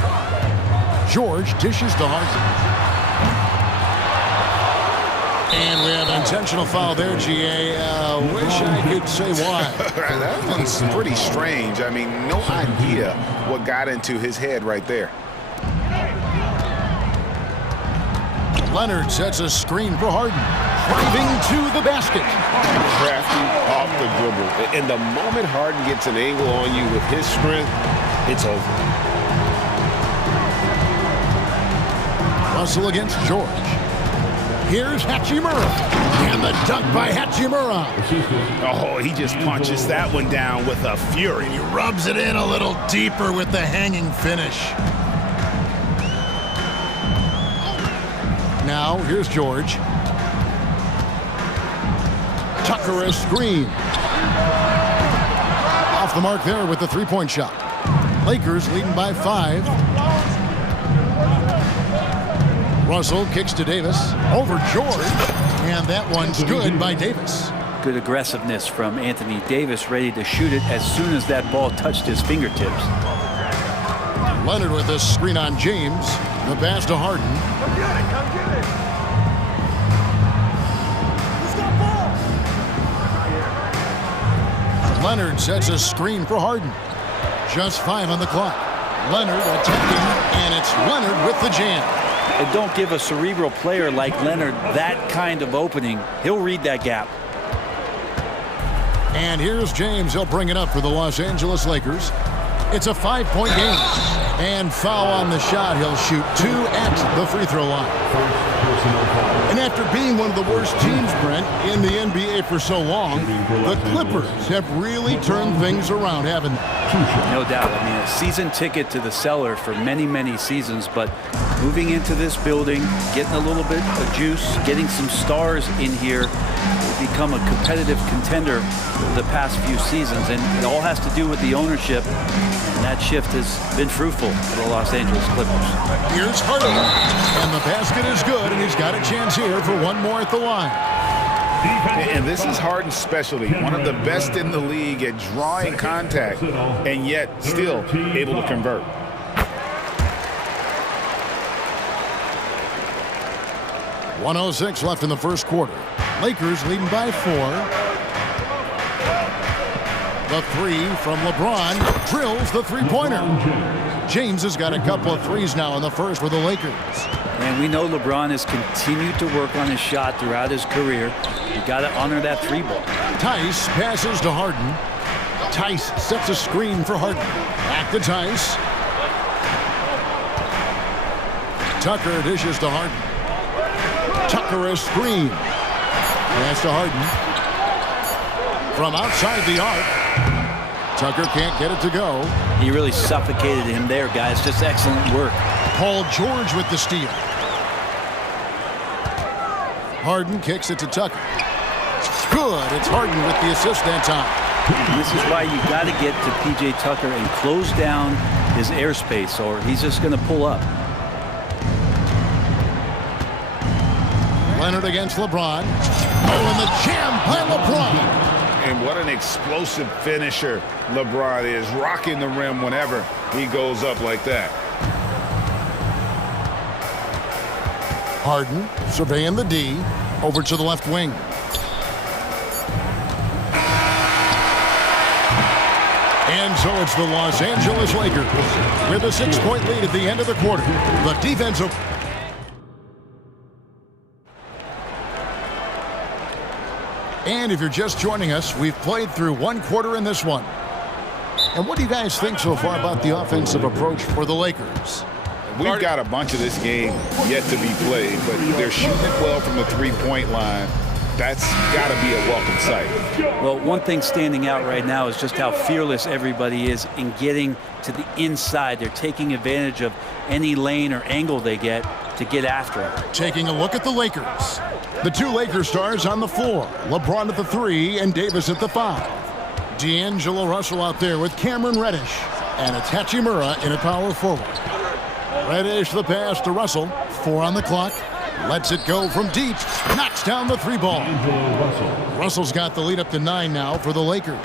George dishes to Harden. And we have an intentional foul there, GA. Wish I could say why. That one's pretty strange. I mean, no idea what got into his head right there. Leonard sets a screen for Harden. Driving to the basket. Crafty off the dribble. And the moment Harden gets an angle on you with his strength, it's over. Russell against George. Here's Hachimura. And the dunk by Hachimura. Oh, he just punches that one down with a fury. He rubs it in a little deeper with the hanging finish. Now, here's George. Tucker a screen. Off the mark there with the three-point shot. Lakers leading by 5. Russell kicks to Davis. Over George. And that one's good by Davis. Good aggressiveness from Anthony Davis, ready to shoot it as soon as that ball touched his fingertips. Leonard with a screen on James. The pass to Harden. Come get it, come get it. Leonard sets a screen for Harden. Just 5 on the clock. Leonard attacking, and it's Leonard with the jam. And don't give a cerebral player like Leonard that kind of opening. He'll read that gap. And here's James. He'll bring it up for the Los Angeles Lakers. It's a 5-point game. And foul on the shot. He'll shoot 2 at the free throw line. And after being one of the worst teams, Brent, in the NBA for so long, the Clippers have really turned things around, haven't they? No doubt. I mean, a season ticket to the cellar for many, many seasons, but moving into this building, getting a little bit of juice, getting some stars in here, become a competitive contender over the past few seasons, and it all has to do with the ownership, and that shift has been fruitful for the Los Angeles Clippers. Here's Harden, and the basket is good, and he's got a chance here for one more at the line. And this is Harden's specialty, one of the best in the league at drawing contact, and yet still able to convert. .106 left in the first quarter. Lakers leading by 4. The three from LeBron drills the three-pointer. James has got a couple of threes now in the first for the Lakers. And we know LeBron has continued to work on his shot throughout his career. You got to honor that three ball. Tice passes to Harden. Tice sets a screen for Harden. Back to Tice. Tucker dishes to Harden. Tucker a screen. Pass to Harden. From outside the arc. Tucker can't get it to go. He really suffocated him there, guys. Just excellent work. Paul George with the steal. Harden kicks it to Tucker. Good. It's Harden with the assist that time. This is why you got to get to P.J. Tucker and close down his airspace, or he's just going to pull up. Leonard against LeBron. Oh, and the jam by LeBron. And what an explosive finisher LeBron is, rocking the rim whenever he goes up like that. Harden surveying the D. Over to the left wing. And so it's the Los Angeles Lakers with a 6-point lead at the end of the quarter. The defensive... And if you're just joining us, we've played through one quarter in this one. And what do you guys think so far about the offensive approach for the Lakers? We've got a bunch of this game yet to be played, but they're shooting it well from the three-point line. That's got to be a welcome sight. Well, one thing standing out right now is just how fearless everybody is in getting to the inside. They're taking advantage of any lane or angle they get to get after it. Taking a look at the Lakers. The two Lakers stars on the floor. LeBron at the 3 and Davis at the 5. D'Angelo Russell out there with Cameron Reddish. And it's Hachimura in a power forward. Reddish the pass to Russell. 4 on the clock. Lets it go from deep. Knocks down the 3 ball. Russell's got the lead up to 9 now for the Lakers.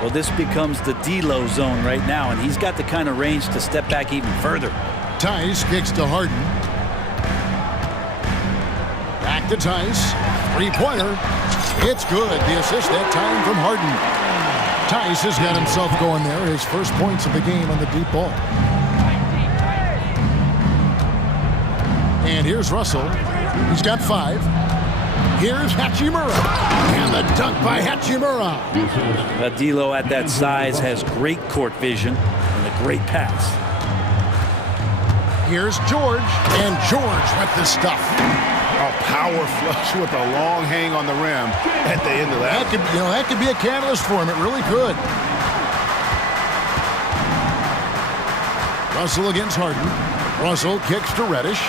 Well, this becomes the D-low zone right now, and he's got the kind of range to step back even further. Tice kicks to Harden. Back to Tice. 3-pointer. It's good. The assist that time from Harden. Tice has got himself going there. His first points of the game on the deep ball. And here's Russell. He's got 5. Here's Hachimura. And the dunk by Hachimura. D'Lo at that size has great court vision and a great pass. Here's George. And George with the stuff. A power flush with a long hang on the rim at the end of that. That could be a catalyst for him. It really could. Russell against Harden. Russell kicks to Reddish.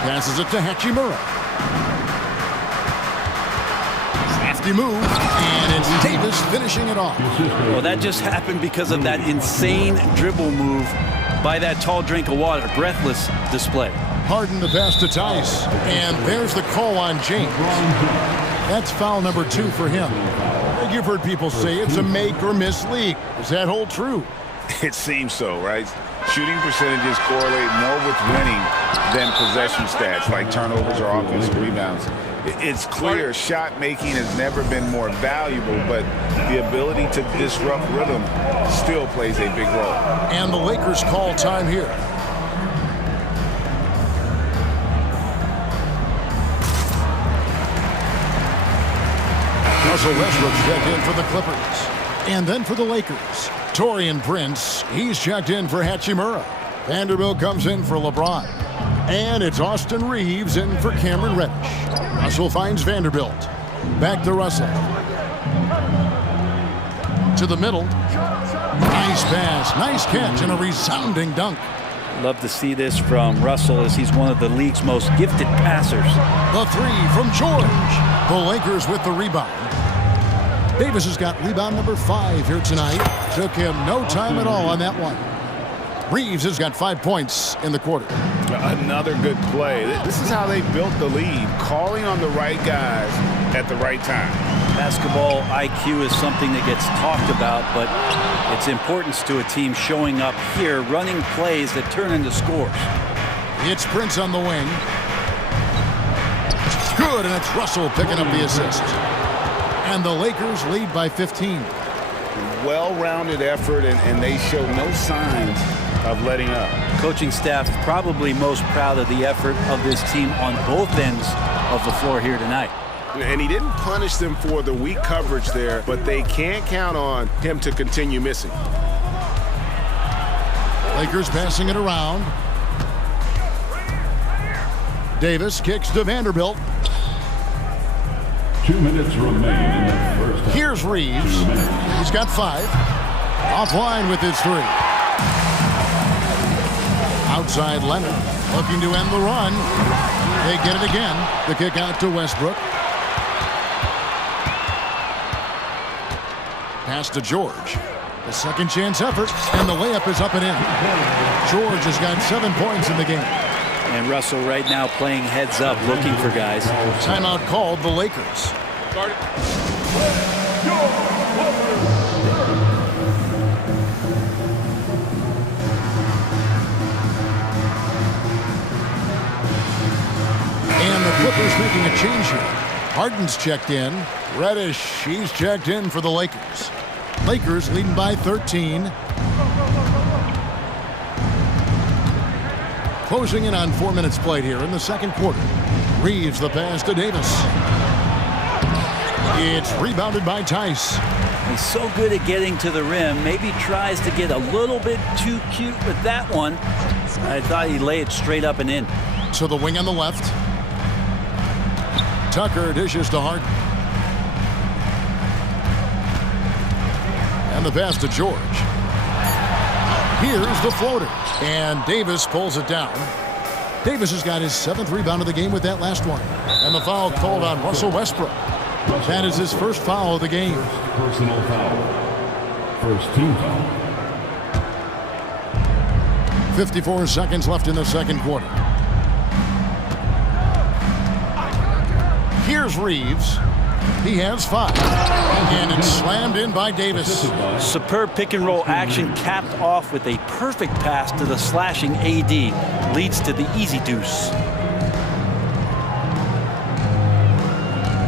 Passes it to Hachimura. Crafty move, and it's Davis finishing it off. Well, that just happened because of that insane dribble move by that tall drink of water. Breathless display. Harden the pass to Tice, and there's the call on James. That's foul number 2 for him. You've heard people say it's a make or miss league. Does that hold true? It seems so, right? Shooting percentages correlate more with winning than possession stats like turnovers or offensive rebounds. It's clear shot making has never been more valuable, but the ability to disrupt rhythm still plays a big role. And the Lakers call time here. Russell Westbrook's checked in for the Clippers. And then for the Lakers, Taurean Prince, he's checked in for Hachimura. Vanderbilt comes in for LeBron. And it's Austin Reeves in for Cameron Reddish. Russell finds Vanderbilt. Back to Russell. To the middle. Nice pass, nice catch, and a resounding dunk. Love to see this from Russell as he's one of the league's most gifted passers. The 3 from George. The Lakers with the rebound. Davis has got rebound number 5 here tonight. Took him no time at all on that one. Reeves has got 5 points in the quarter. Another good play. This is how they built the lead, calling on the right guys at the right time. Basketball IQ is something that gets talked about, but its importance to a team showing up here, running plays that turn into scores. It's Prince on the wing. Good, and it's Russell picking up the assist. And the Lakers lead by 15. well-rounded effort, and they show no signs of letting up. Coaching staff probably most proud of the effort of this team on both ends of the floor here tonight. And he didn't punish them for the weak coverage there, but they can't count on him to continue missing. Lakers passing it around. Davis kicks to Vanderbilt. 2 minutes remain in the first half. Here's Reeves. He's got 5. Offline with his 3. Outside Leonard, looking to end the run. They get it again. The kick out to Westbrook. Pass to George. The second chance effort, and the layup is up and in. George has got 7 points in the game. And Russell right now playing heads up, looking for guys. Timeout called the Lakers. And the Clippers making a change here. Harden's checked in. Reddish, he's checked in for the Lakers. Lakers leading by 13. Closing in on 4 minutes played here in the second quarter. Reeves the pass to Davis. It's rebounded by Tice. He's so good at getting to the rim. Maybe tries to get a little bit too cute with that one. I thought he'd lay it straight up and in. To the wing on the left. Tucker dishes to Harden. And the pass to George. Here's the floater. And Davis pulls it down. Davis has got his 7th rebound of the game with that last one. And the foul called on Russell Westbrook. That is his first foul of the game. Personal foul. First team foul. 54 seconds left in the second quarter. Here's Reeves. He has 5. And it's slammed in by Davis. Superb pick and roll action capped off with a perfect pass to the slashing AD. Leads to the easy deuce.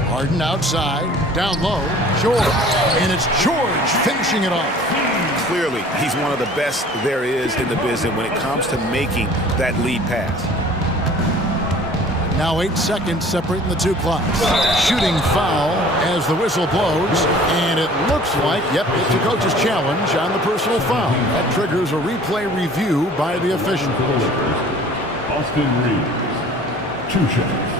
Harden outside, down low, George. And it's George finishing it off. Clearly, he's one of the best there is in the business when it comes to making that lead pass. Now 8 seconds separating the two clocks. Shooting foul as the whistle blows. And it looks like, yep, it's a coach's challenge on the personal foul. That triggers a replay review by the official. Austin Reeves. 2 shots.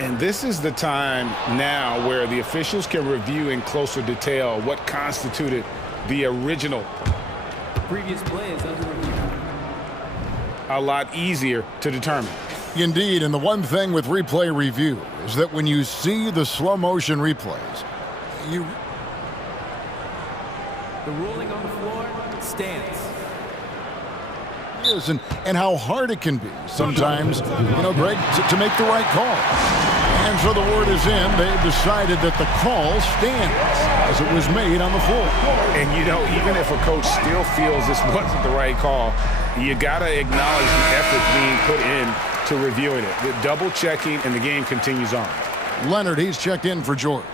And this is the time now where the officials can review in closer detail what constituted the original. Previous play is under review. A lot easier to determine. Indeed, and the one thing with replay review is that when you see the slow motion replays, The ruling on the floor stands. And how hard it can be sometimes, Greg, to make the right call. And so the word is in. They've decided that the call stands as it was made on the floor. And, even if a coach still feels this wasn't the right call, you got to acknowledge the effort being put in to reviewing it. The double checking, and the game continues on. Leonard, he's checked in for George.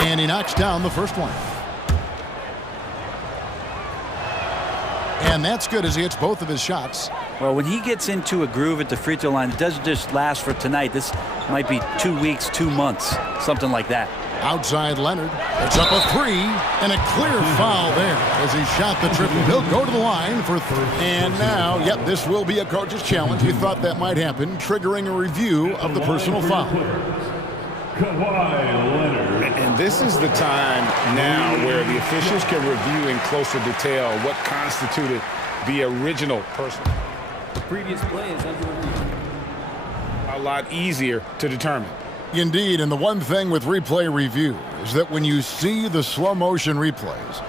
And he knocks down the first one. And that's good as he hits both of his shots. Well, when he gets into a groove at the free throw line, it doesn't just last for tonight. This might be 2 weeks, 2 months, something like that. Outside Leonard. It's up a 3 and a clear foul there as he shot the triple. He'll go to the line for 3. And now, yep, this will be a coach's challenge. You thought that might happen, triggering a review of the personal foul. And this is the time now where the officials can review in closer detail what constituted the original personal. The previous play is under review. A lot easier to determine. Indeed, and the one thing with replay review is that when you see the slow motion replays,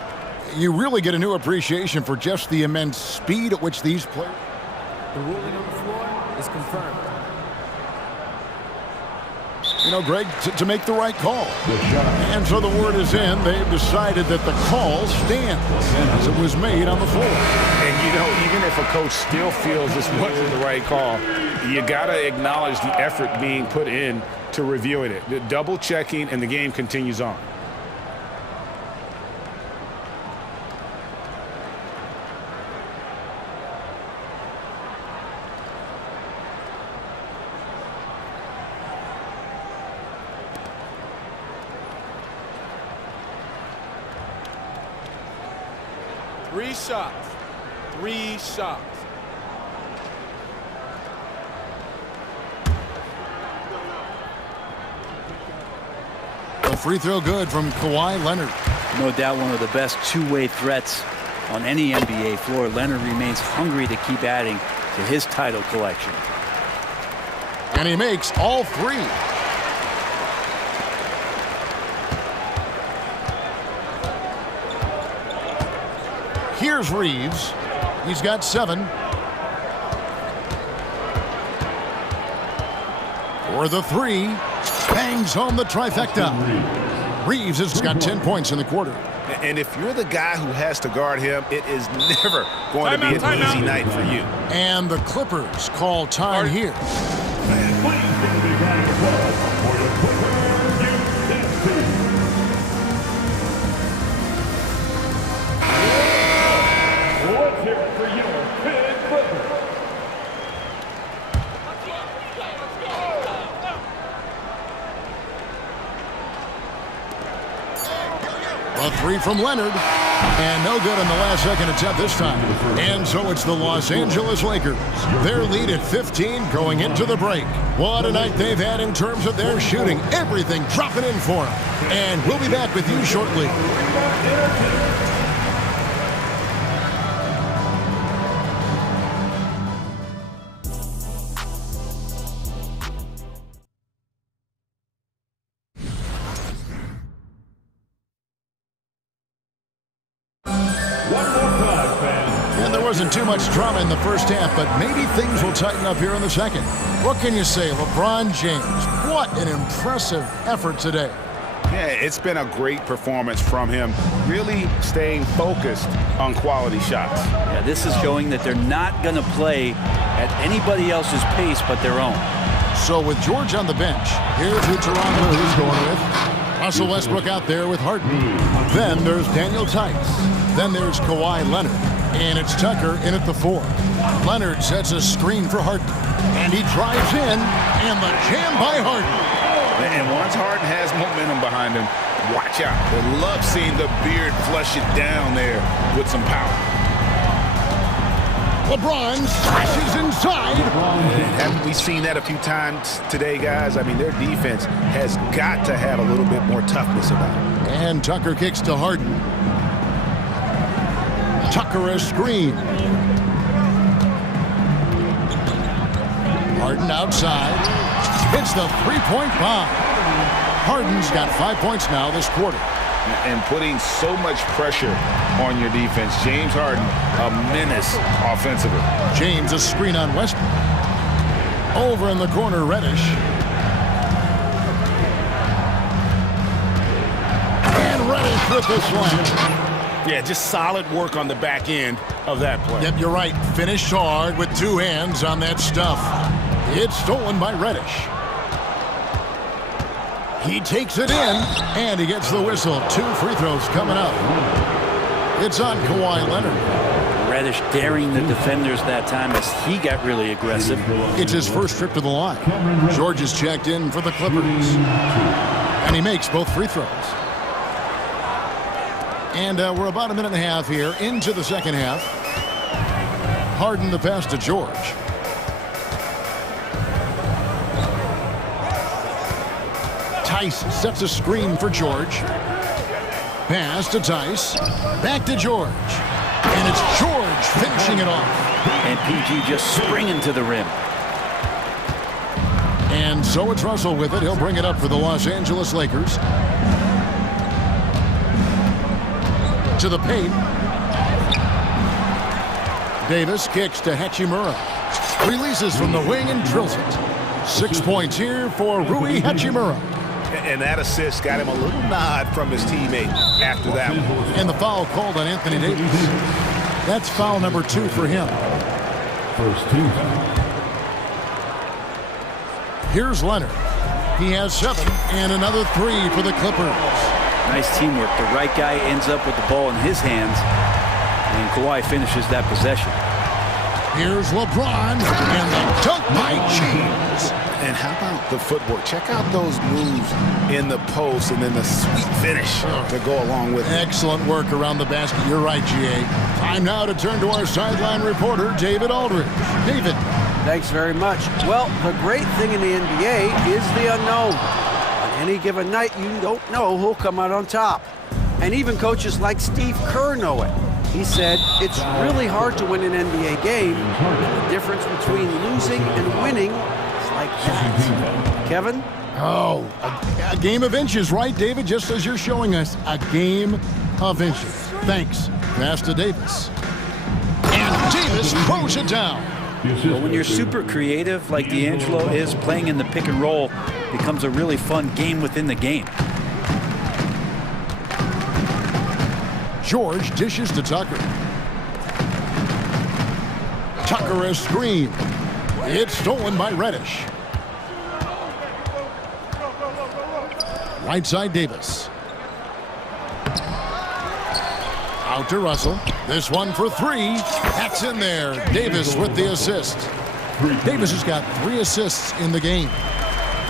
you really get a new appreciation for just the immense speed at which these players... The ruling on the floor is confirmed. You know, Greg, to make the right call. And so the word is in. They've decided that the call stands as it was made on the floor. And, you know, even if a coach still feels this wasn't the right call, you got to acknowledge the effort being put in to reviewing it. The double checking, and the game continues on. Three shots. 3 shots. A free throw good from Kawhi Leonard. No doubt one of the best two-way threats on any NBA floor. Leonard remains hungry to keep adding to his title collection. And he makes all 3. Here's Reeves. He's got 7. For the 3. Bangs home the trifecta. Reeves has got 10 points in the quarter. And if you're the guy who has to guard him, it is never going to be an easy night for you. And the Clippers call time here. Let's hear it for your Big Clippers. A 3 from Leonard. And no good on the last second attempt this time. And so it's the Los Angeles Lakers. Their lead at 15 going into the break. What a night they've had in terms of their shooting. Everything dropping in for them. And we'll be back with you shortly. Wasn't too much drama in the first half, but maybe things will tighten up here in the second. What can you say? LeBron James, what an impressive effort today. Yeah, it's been a great performance from him, really staying focused on quality shots. Yeah, this is showing that they're not going to play at anybody else's pace but their own. So with George on the bench, here's who Toronto is going with. Russell Westbrook out there with Harden. Then there's Daniel Tice. Then there's Kawhi Leonard. And it's Tucker in at the 4. Leonard sets a screen for Harden. And he drives in, and the jam by Harden. And once Harden has momentum behind him, watch out. They love seeing the beard flush it down there with some power. LeBron slashes inside. Haven't we seen that a few times today, guys? I mean, their defense has got to have a little bit more toughness about it. And Tucker kicks to Harden. Tucker a screen. Harden outside. Hits the three-point bomb. Harden's got 5 points now this quarter. And putting so much pressure on your defense. James Harden, a menace offensively. James a screen on Westbrook. Over in the corner, Reddish. And Reddish with the slam. Yeah, just solid work on the back end of that play. Yep, you're right. Finished hard with 2 hands on that stuff. It's stolen by Reddish. He takes it in, and he gets the whistle. 2 free throws coming up. It's on Kawhi Leonard. Reddish daring the defenders that time as he got really aggressive. It's his first trip to the line. George is checked in for the Clippers. And he makes both free throws. And we're about a minute and a half here into the second half. Harden the pass to George. Tice sets a screen for George. Pass to Tice. Back to George. And it's George finishing it off. And PG just springing to the rim. And so it's Russell with it. He'll bring it up for the Los Angeles Lakers. To the paint. Davis kicks to Hachimura. Releases from the wing and drills it. 6 points here for Rui Hachimura. And that assist got him a little nod from his teammate after that one. And the foul called on Anthony Davis. That's foul number 2 for him. First team. Here's Leonard. He has 7 and another 3 for the Clippers. Nice teamwork. The right guy ends up with the ball in his hands, and Kawhi finishes that possession. Here's LeBron, and the dunk by James. And how about the footwork? Check out those moves in the post and then the sweet finish to go along with it. Excellent work around the basket. You're right, G.A. Time now to turn to our sideline reporter, David Aldridge. David. Thanks very much. Well, the great thing in the NBA is the unknown. On any given night, you don't know who'll come out on top. And even coaches like Steve Kerr know it. He said, it's really hard to win an NBA game, and the difference between losing and winning is like that. Kevin? Oh, a game of inches, right, David? Just as you're showing us, a game of inches. Thanks. Pass to Davis. And Davis throws it down. Well, when you're super creative like D'Angelo is, playing in the pick and roll becomes a really fun game within the game. George dishes to Tucker. Tucker a screen. It's stolen by Reddish. Right side Davis. Out to Russell. This one for 3. That's in there. Davis with the assist. Davis has got 3 assists in the game.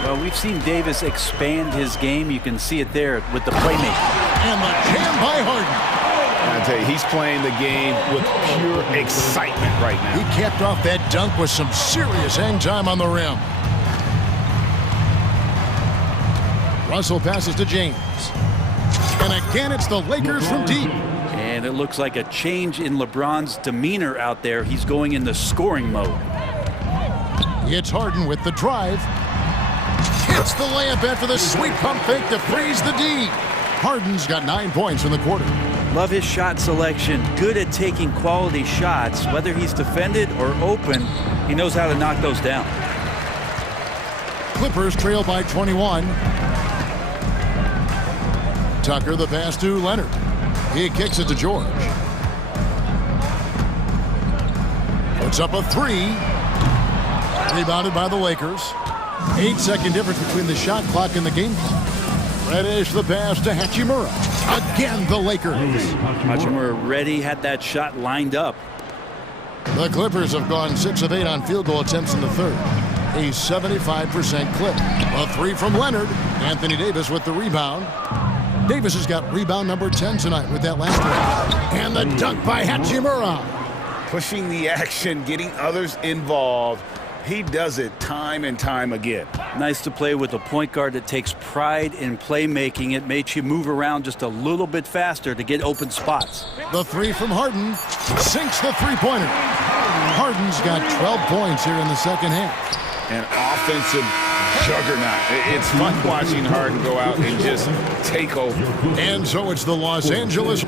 Well, we've seen Davis expand his game. You can see it there with the playmaking. And the jam by Harden. I tell you, he's playing the game with pure excitement right now. He capped off that dunk with some serious hang time on the rim. Russell passes to James. And again, it's the Lakers from deep. And it looks like a change in LeBron's demeanor out there. He's going into scoring mode. It's Harden with the drive. Hits the layup after the sweet pump fake to freeze the D. Harden's got 9 points in the quarter. Love his shot selection. Good at taking quality shots. Whether he's defended or open, he knows how to knock those down. Clippers trail by 21. Tucker the pass to Leonard. He kicks it to George. Puts up a 3. Rebounded by the Lakers. 8-second difference between the shot clock and the game clock. Reddish the pass to Hachimura. Again, the Lakers. Hachimura ready, had that shot lined up. The Clippers have gone 6 of 8 on field goal attempts in the third. A 75% clip. A 3 from Leonard. Anthony Davis with the rebound. Davis has got rebound number 10 tonight with that last one. And the dunk by Hachimura. Pushing the action, getting others involved. He does it time and time again. Nice to play with a point guard that takes pride in playmaking. It makes you move around just a little bit faster to get open spots. The 3 from Harden sinks the three-pointer. Harden's got 12 points here in the second half. An offensive juggernaut. It's fun watching Harden go out and just take over. And so it's the Los Angeles.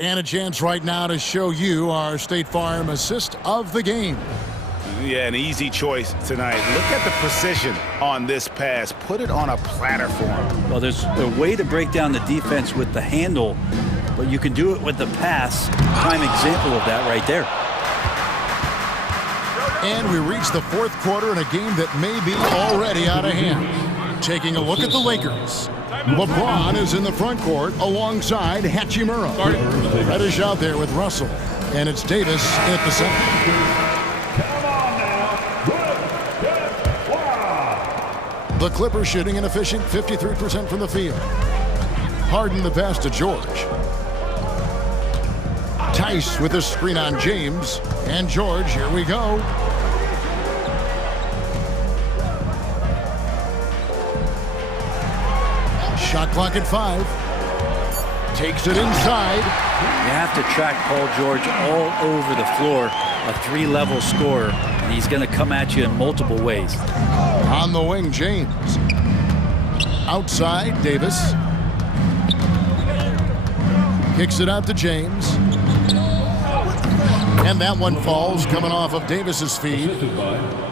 And a chance right now to show you our State Farm assist of the game. Yeah, an easy choice tonight. Look at the precision on this pass. Put it on a platter for him. Well, there's a way to break down the defense with the handle, but you can do it with the pass. Prime example of that right there. And we reach the fourth quarter in a game that may be already out of hand. Taking a look at the Lakers. LeBron is in the front court alongside Hachimura. Reddish out there with Russell. And it's Davis at the center. The Clippers shooting an efficient 53% from the field. Harden the pass to George. Tice with a screen on James. And George, here we go. Shot clock at 5. Takes it inside. You have to track Paul George all over the floor. A 3-level scorer. And he's going to come at you in multiple ways. On the wing, James. Outside, Davis. Kicks it out to James. And that one falls, coming off of Davis's feed.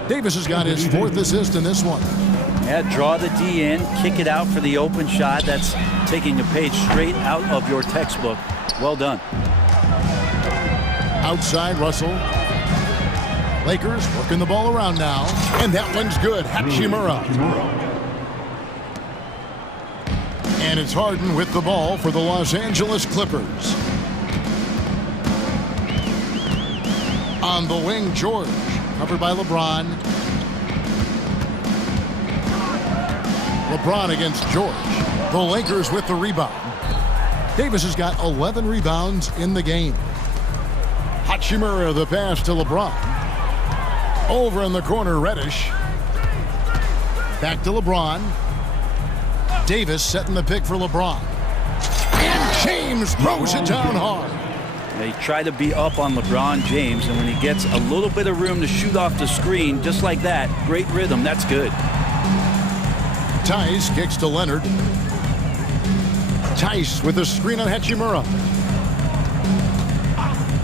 Davis has got his 4th assist in this one. Yeah, draw the D in, kick it out for the open shot. That's taking a page straight out of your textbook. Well done. Outside, Russell. Lakers working the ball around now. And that one's good. Hachimura. And it's Harden with the ball for the Los Angeles Clippers. On the wing, George. Covered by LeBron. LeBron against George. The Lakers with the rebound. Davis has got 11 rebounds in the game. Hachimura the pass to LeBron. Over in the corner, Reddish. Back to LeBron. Davis setting the pick for LeBron. And James throws it down hard. They try to be up on LeBron James, and when he gets a little bit of room to shoot off the screen, just like that, great rhythm, that's good. Tice kicks to Leonard. Tice with a screen on Hachimura.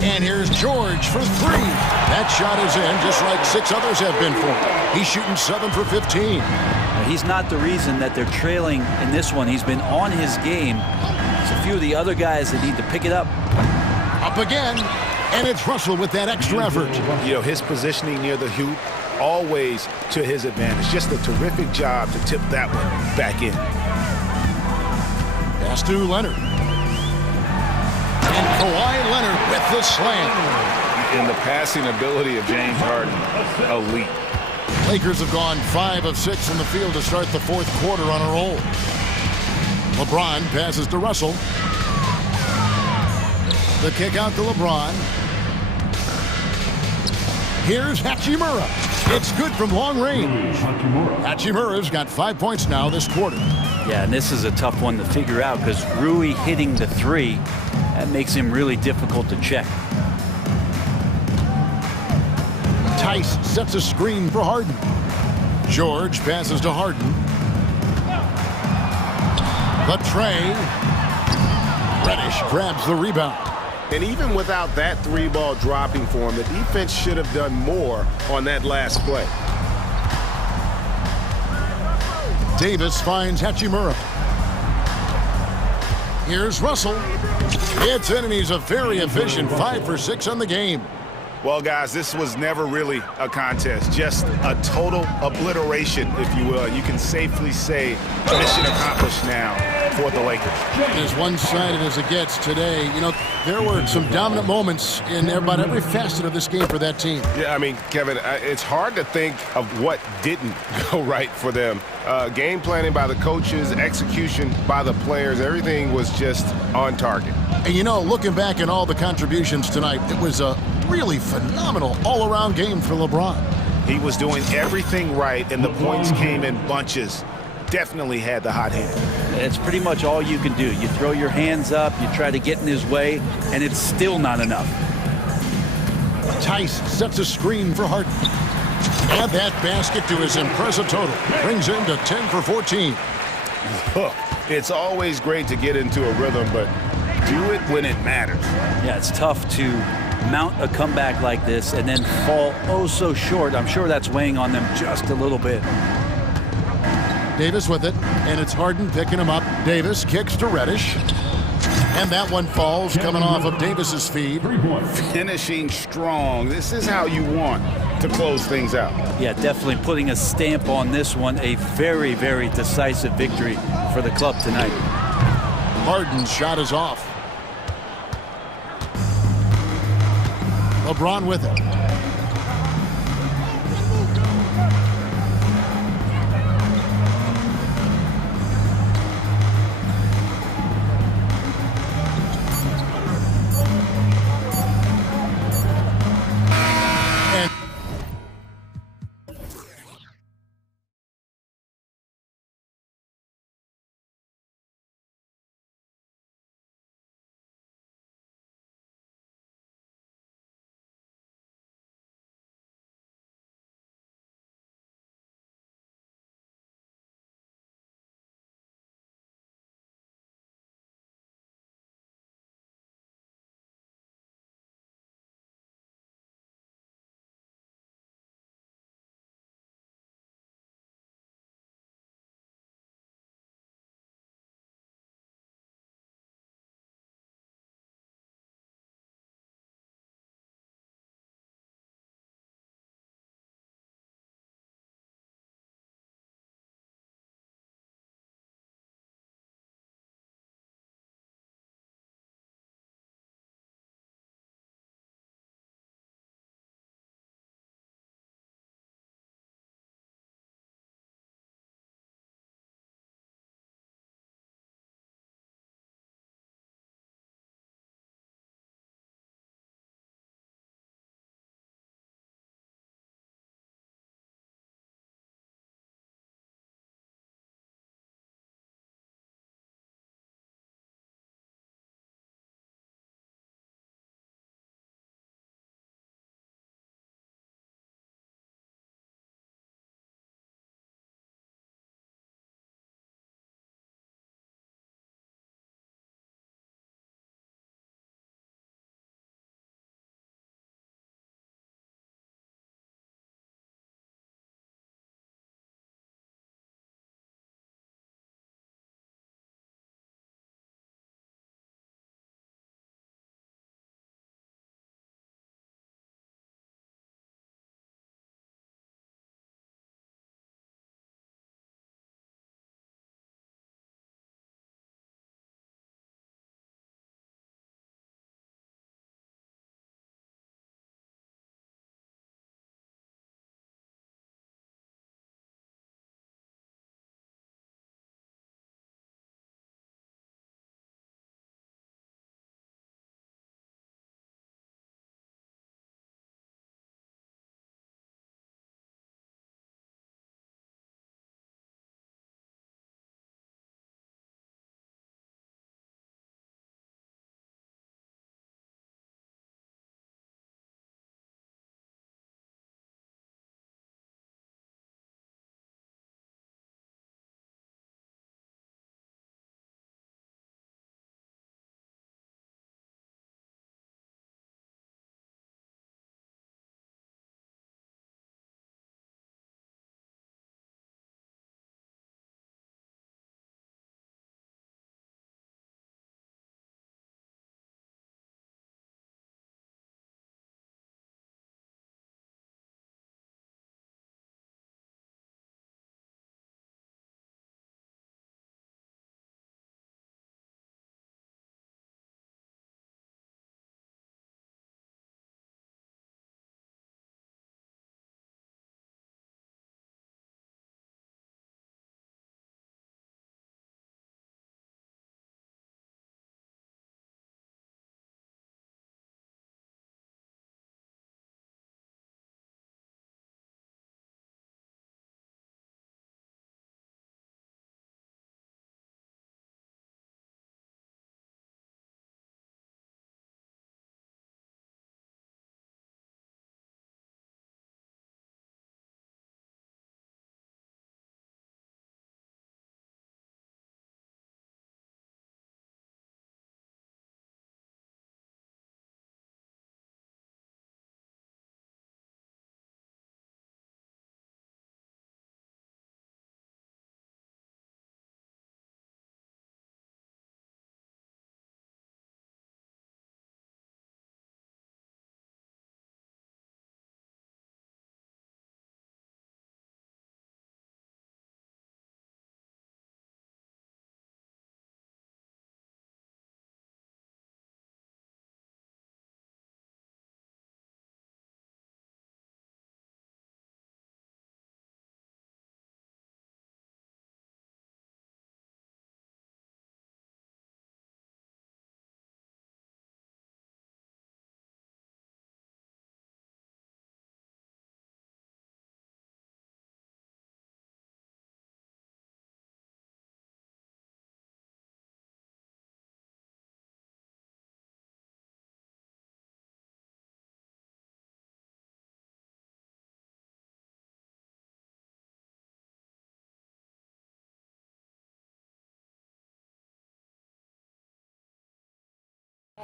And here's George for 3. That shot is in, just like 6 others have been for him. He's shooting 7 for 15. He's not the reason that they're trailing in this one. He's been on his game. There's a few of the other guys that need to pick it up. Up again, and it's Russell with that extra effort. You know, his positioning near the hoop, always to his advantage. Just a terrific job to tip that one back in. Pass to Leonard. And Kawhi Leonard with the slam. And the passing ability of James Harden, elite. Lakers have gone 5 of 6 from the field to start the 4th quarter on a roll. LeBron passes to Russell. The kick out to LeBron. Here's Hachimura. It's good from long range. Hachimura's got 5 points now this quarter. Yeah, and this is a tough one to figure out because Rui hitting the 3, that makes him really difficult to check. Tice sets a screen for Harden. George passes to Harden. The tray. Reddish grabs the rebound. And even without that 3-ball dropping for him, the defense should have done more on that last play. Davis finds Hachimura. Here's Russell. It's in, and he's a very efficient 5 for 6 on the game. Well, guys, this was never really a contest, just a total obliteration, if you will. You can safely say mission accomplished now for the Lakers. As one-sided as it gets today, you know, there were some dominant moments in about every facet of this game for that team. Yeah, I mean, Kevin, it's hard to think of what didn't go right for them. Game planning by the coaches, execution by the players, everything was just on target. And, you know, looking back at all the contributions tonight, it was a really phenomenal all-around game for LeBron. He was doing everything right, and the points came in bunches. Definitely had the hot hand. It's pretty much all you can do. You throw your hands up, you try to get in his way, and it's still not enough. Tice sets a screen for Harden. Add that basket to his impressive total. Brings him to 10 for 14. Look, it's always great to get into a rhythm, but do it when it matters. Yeah, it's tough to mount a comeback like this and then fall oh so short. I'm sure that's weighing on them just a little bit. Davis with it, and it's Harden picking him up. Davis kicks to Reddish. And that one falls, coming off of Davis's feed. Finishing strong. This is how you want to close things out. Yeah, definitely putting a stamp on this one. A very, very decisive victory for the club tonight. Harden's shot is off. LeBron with it.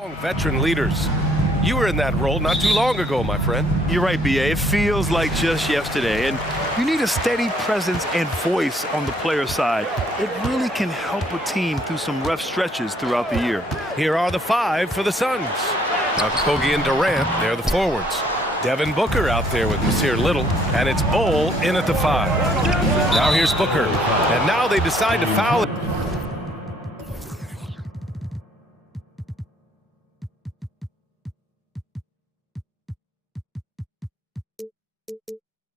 Veteran leaders. You were in that role not too long ago, my friend. You're right, B.A. It feels like just yesterday. And you need a steady presence and voice on the player side. It really can help a team through some rough stretches throughout the year. Here are the 5 for the Suns. Now Kogi and Durant, they're the forwards. Devin Booker out there with Nasir Little, and it's Bol in at the 5. Now here's Booker, and now they decide to foul it.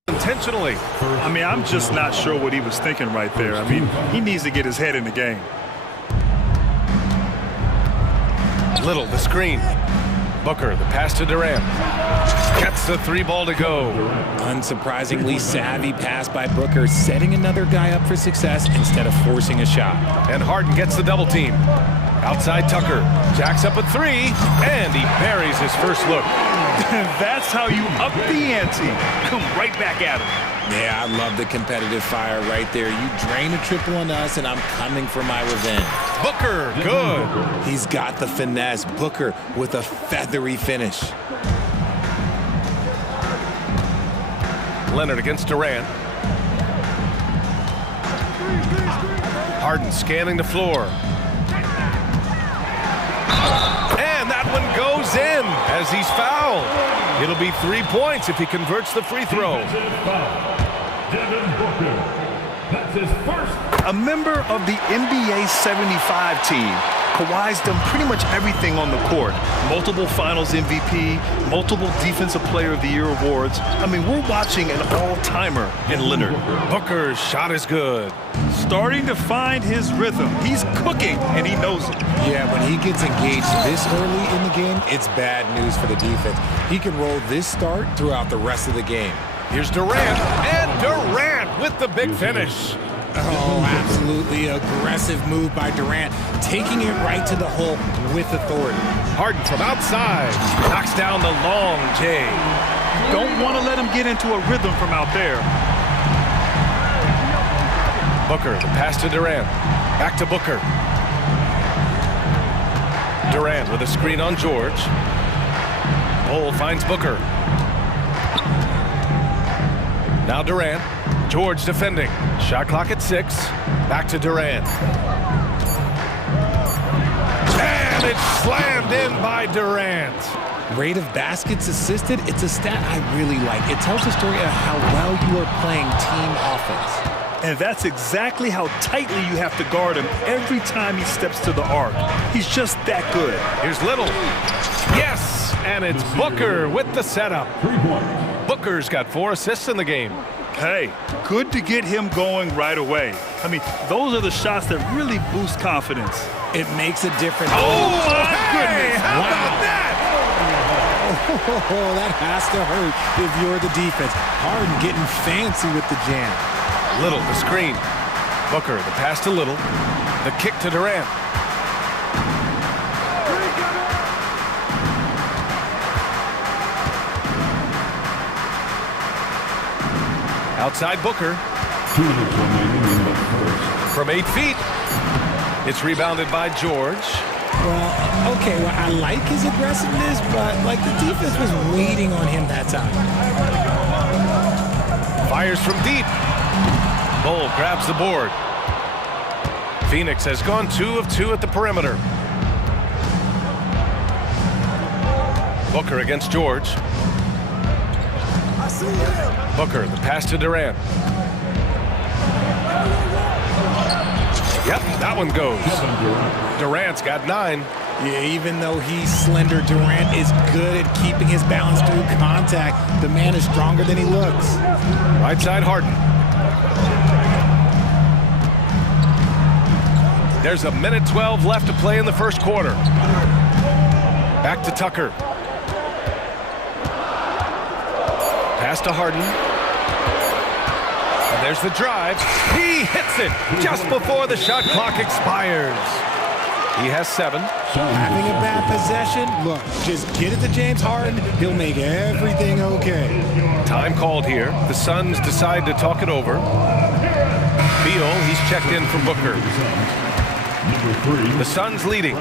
Intentionally. I mean, I'm just not sure what he was thinking right there. I mean, he needs to get his head in the game. Little, the screen. Booker, the pass to Durant. Gets the 3 ball to go. Unsurprisingly savvy pass by Booker, setting another guy up for success instead of forcing a shot. And Harden gets the double team. Outside Tucker. Jacks up a 3, and he buries his first look. That's how you up the ante. Come right back at him. Yeah, I love the competitive fire right there. You drain a triple on us, and I'm coming for my revenge. Booker, good. He's got the finesse. Booker with a feathery finish. Leonard against Durant. Harden scanning the floor. And that one goes in as he's fouled. It'll be 3 points if he converts the free throw. A member of the NBA 75 team, Kawhi's done pretty much everything on the court. Multiple Finals MVP, multiple Defensive Player of the Year awards. I mean, we're watching an all-timer in Leonard. Booker's shot is good. Starting to find his rhythm. He's cooking, and he knows it. Yeah, when he gets engaged this early in the game, it's bad news for the defense. He can roll this start throughout the rest of the game. Here's Durant, and Durant with the big finish. Oh, absolutely aggressive move by Durant, taking it right to the hole with authority. Harden from outside knocks down the long J. Don't want to let him get into a rhythm from out there. Booker, the pass to Durant. Back to Booker. Durant with a screen on George. Bol finds Booker. Now Durant. George defending. Shot clock at 6. Back to Durant. And it's slammed in by Durant. Rate of baskets assisted, it's a stat I really like. It tells a story of how well you are playing team offense. And that's exactly how tightly you have to guard him every time he steps to the arc. He's just that good. Here's Little. Yes, and it's Booker with the setup. Booker's got 4 assists in the game. Hey, good to get him going right away. I mean, those are the shots that really boost confidence. It makes a difference. Oh, my goodness. How about that? Oh, that has to hurt if you're the defense. Harden getting fancy with the jam. Little, the screen. Booker, the pass to Little. The kick to Durant. Outside Booker. From 8 feet. It's rebounded by George. Well, okay, well, I like his aggressiveness, but, like, the defense was waiting on him that time. Fires from deep. Bol grabs the board. Phoenix has gone 2 of 2 at the perimeter. Booker against George. Booker, the pass to Durant. Yep, that one goes. Durant's got 9. Yeah, even though he's slender, Durant is good at keeping his balance through contact. The man is stronger than he looks. Right side Harden. There's 1:12 left to play in the first quarter. Back to Tucker. Pass to Harden. And there's the drive. He hits it just before the shot clock expires. He has 7. Having a bad possession, look, just get it to James Harden. He'll make everything okay. Time called here. The Suns decide to talk it over. Beal, he's checked in for Booker. The Suns leading.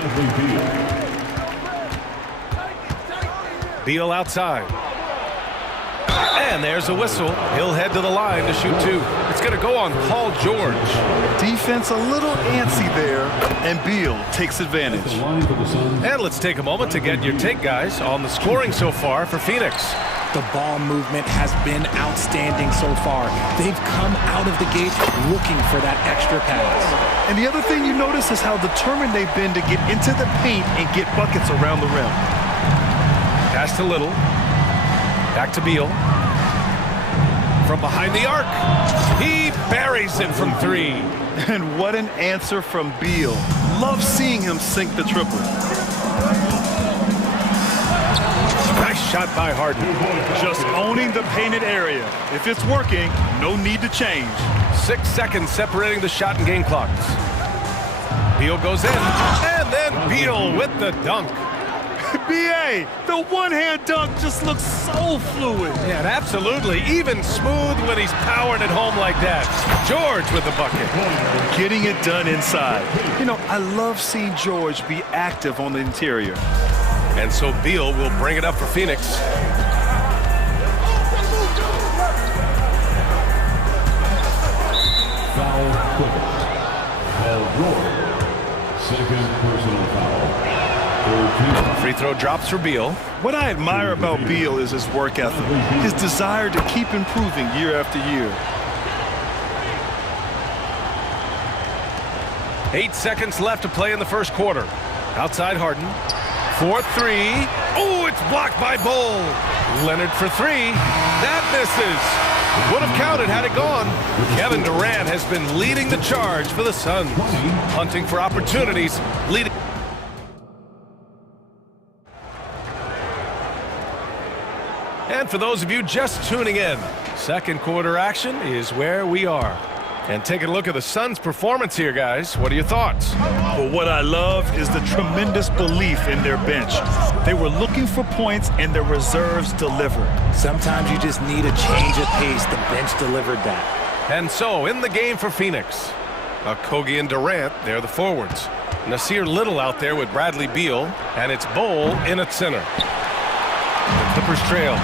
Beal outside. And there's a whistle. He'll head to the line to shoot two. It's going to go on Paul George. Defense a little antsy there, and Beal takes advantage. And let's take a moment to get your take, guys, on the scoring so far for Phoenix. The ball movement has been outstanding so far. They've come out of the gate looking for that extra pass. And the other thing you notice is how determined they've been to get into the paint and get buckets around the rim. Pass to Little. Back to Beal. From behind the arc. He buries it from three. And what an answer from Beal. Love seeing him sink the triple. Nice shot by Harden. Just owning the painted area. If it's working, no need to change. 6 seconds separating the shot and game clocks. Beal goes in. And then Beal with the dunk. B.A., the one-hand dunk just looks so fluid. Yeah, absolutely. Even smooth when he's powering it home like that. George with the bucket. Getting it done inside. You know, I love seeing George be active on the interior. And so Beal will bring it up for Phoenix. Foul equivalent. Paul George. Second personal foul. Free throw drops for Beal. What I admire about Beal is his work ethic, his desire to keep improving year after year. 8 seconds left to play in the first quarter. Outside Harden. 4-3. Oh, it's blocked by Bull. Leonard for three. That misses. Would have counted had it gone. Kevin Durant has been leading the charge for the Suns. Hunting for opportunities. Leading. And for those of you just tuning in, second quarter action is where we are. And taking a look at the Suns' performance here, guys. What are your thoughts? But what I love is the tremendous belief in their bench. They were looking for points, and their reserves delivered. Sometimes you just need a change of pace. The bench delivered that. And so, in the game for Phoenix, Kogi and Durant, they're the forwards. Nasir Little out there with Bradley Beal, and it's Bull in at center. The Clippers trail.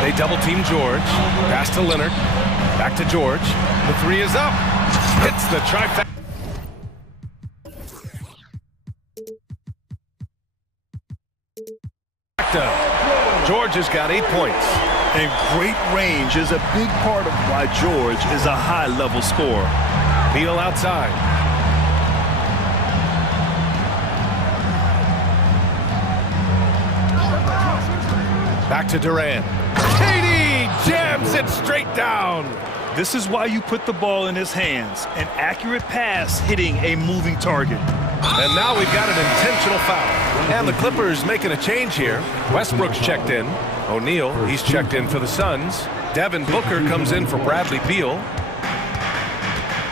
They double-team George. Pass to Leonard. Back to George. The three is up. Hits the trifecta. George has got 8 points. And great range is a big part of why George is a high-level scorer. Beal outside. Back to Durant. KD jams it straight down. This is why you put the ball in his hands. An accurate pass hitting a moving target. And now we've got an intentional foul. And the Clippers making a change here. Westbrook's checked in. O'Neal, he's checked in for the Suns. Devin Booker comes in for Bradley Beal.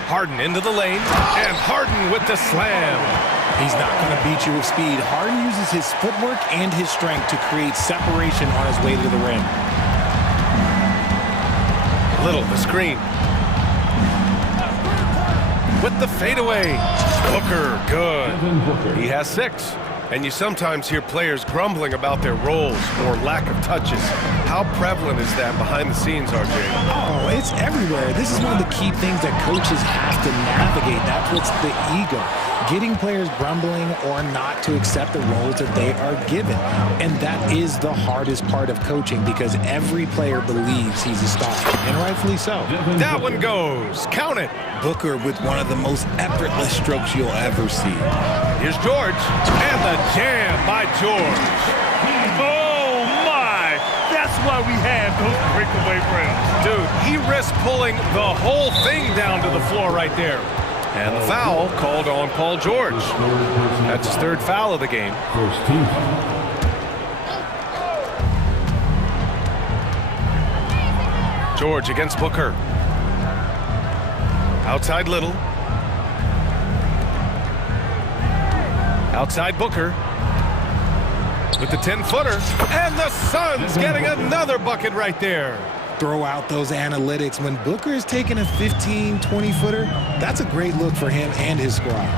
Harden into the lane. And Harden with the slam. He's not going to beat you with speed. Harden uses his footwork and his strength to create separation on his way to the rim. Little, the screen. With the fadeaway. Booker, good. He has 6. And you sometimes hear players grumbling about their roles or lack of touches. How prevalent is that behind the scenes, RJ? Oh, it's everywhere. This is one of the key things that coaches have to navigate. That's what's the ego. Getting players grumbling or not to accept the roles that they are given. And that is the hardest part of coaching because every player believes he's a star, and rightfully so. That one goes. Count it. Booker with one of the most effortless strokes you'll ever see. Here's George. And the jam by George. Oh, my. That's why we have those breakaway rims. Dude, he risked pulling the whole thing down to the floor right there. And the foul called on Paul George. That's his 3rd foul of the game. First team. George against Booker. Outside Little. Outside Booker. With the 10-footer. And the Suns getting another bucket right there. Throw out those analytics. When Booker is taking a 15, 20-footer, that's a great look for him and his squad.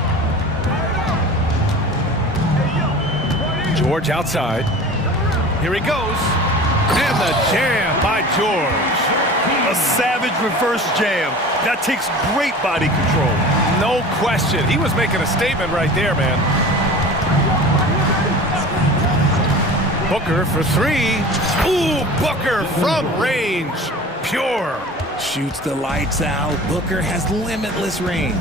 George outside. Here he goes. And the jam by George. A savage reverse jam. That takes great body control. No question. He was making a statement right there, man. Booker for three. Ooh, Booker from range. Pure. Shoots the lights out. Booker has limitless range.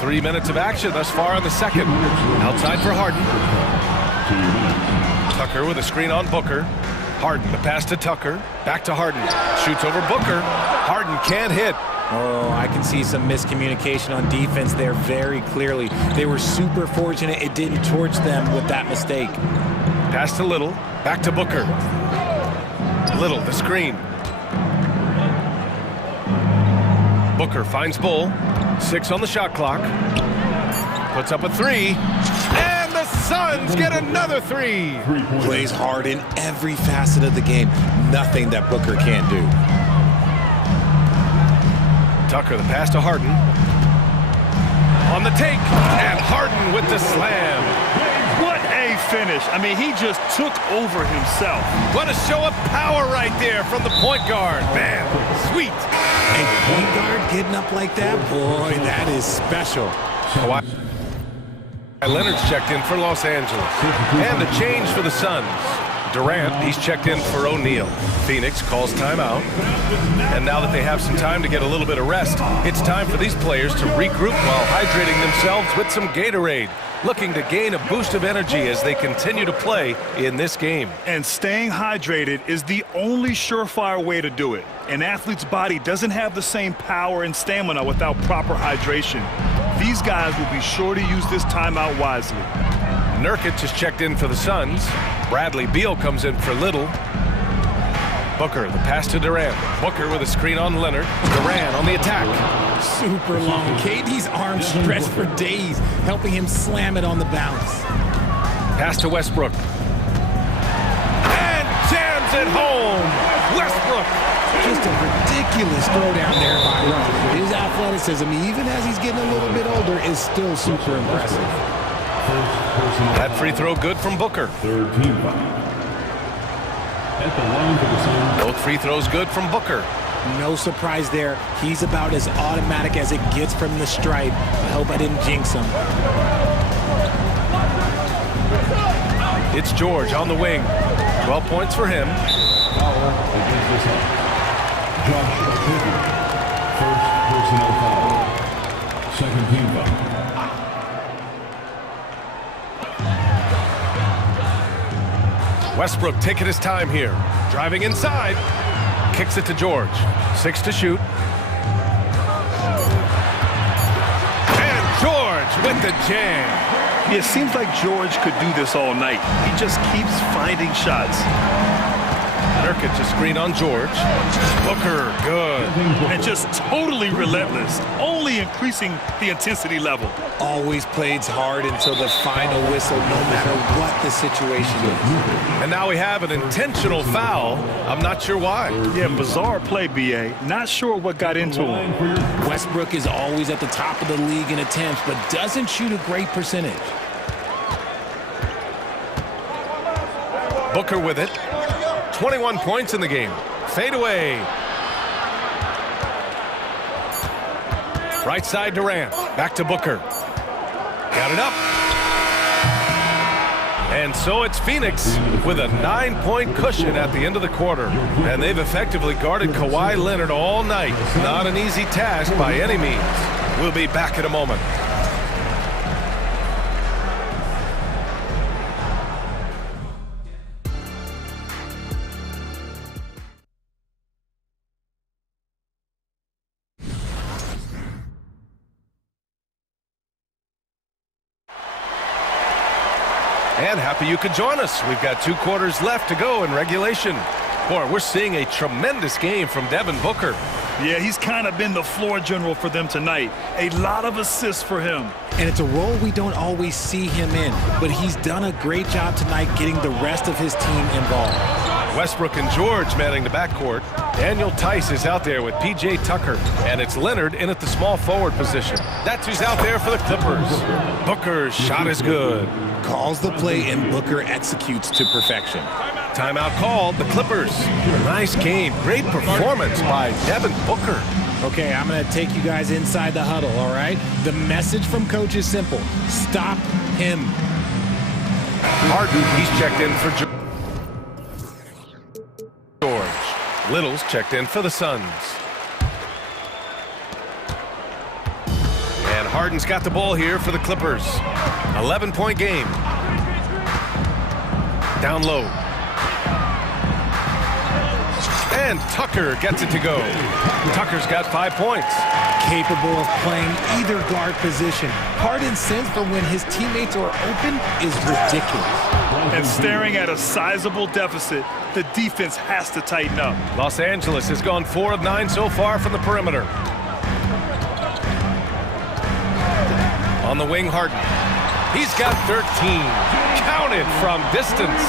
3 minutes of action thus far in the second. Outside for Harden. Tucker with a screen on Booker. Harden, the pass to Tucker. Back to Harden. Shoots over Booker. Harden can't hit. Oh, I can see some miscommunication on defense there very clearly. They were super fortunate it didn't torch them with that mistake. Pass to Little. Back to Booker. Little, the screen. Booker finds Bull. 6 on the shot clock. Puts up a three. And the Suns get another three. Plays hard in every facet of the game. Nothing that Booker can't do. Tucker, the pass to Harden. On the take. And Harden with the slam. What a finish. I mean, he just took over himself. What a show of power right there from the point guard. Man, sweet. A point guard getting up like that? Boy, that is special. Kawhi Leonard's checked in for Los Angeles. And a change for the Suns. Durant, he's checked in for O'Neal. Phoenix calls timeout. And now that they have some time to get a little bit of rest, it's time for these players to regroup while hydrating themselves with some Gatorade, looking to gain a boost of energy as they continue to play in this game. And staying hydrated is the only surefire way to do it. An athlete's body doesn't have the same power and stamina without proper hydration. These guys will be sure to use this timeout wisely. Nurkic is checked in for the Suns. Bradley Beal comes in for Little. Booker, the pass to Durant. Booker with a screen on Leonard. Durant on the attack. Super long. KD's arms stretched for days, helping him slam it on the bounce. Pass to Westbrook. And jams it home. Westbrook. Just a ridiculous throwdown there by Russ. His athleticism, even as he's getting a little bit older, is still super impressive. That free throw good from Booker. Third team foul. At the line for the Suns. Both free throws good from Booker. No surprise there. He's about as automatic as it gets from the stripe. I hope I didn't jinx him. It's George on the wing. 12 points for him. Josh O'Connor. First personnel foul. Second team foul. Westbrook taking his time here. Driving inside. Kicks it to George. 6 to shoot. And George with the jam. Yeah, it seems like George could do this all night. He just keeps finding shots. Nurkic, a screen on George. Booker, good. And just totally relentless, only increasing the intensity level. Always plays hard until the final whistle, no matter what the situation is. And now we have an intentional foul. I'm not sure why. Yeah, bizarre play, BA. Not sure what got into him. Westbrook is always at the top of the league in attempts, but doesn't shoot a great percentage. Booker with it. 21 points in the game. Fade away. Right side Durant. Back to Booker. Got it up. And so it's Phoenix with a 9-point cushion at the end of the quarter. And they've effectively guarded Kawhi Leonard all night. Not an easy task by any means. We'll be back in a moment. And happy you could join us. We've got 2 quarters left to go in regulation. Boy, we're seeing a tremendous game from Devin Booker. Yeah, he's kind of been the floor general for them tonight. A lot of assists for him. And it's a role we don't always see him in, but he's done a great job tonight getting the rest of his team involved. Westbrook and George manning the backcourt. Daniel Tice is out there with P.J. Tucker, and it's Leonard in at the small forward position. That's who's out there for the Clippers. Booker's shot is good. Calls the play, and Booker executes to perfection. Timeout called, the Clippers. Nice game, great performance by Devin Booker. Okay, I'm going to take you guys inside the huddle, all right? The message from coach is simple. Stop him. Harden, he's checked in for George. Little's checked in for the Suns. And Harden's got the ball here for the Clippers. 11-point game. Down low. And Tucker gets it to go. Tucker's got 5 points. Capable of playing either guard position. Harden's sense for when his teammates are open is ridiculous. And staring at a sizable deficit, the defense has to tighten up. Los Angeles has gone 4 of 9 so far from the perimeter. On the wing, Harden. He's got 13. Counted from distance.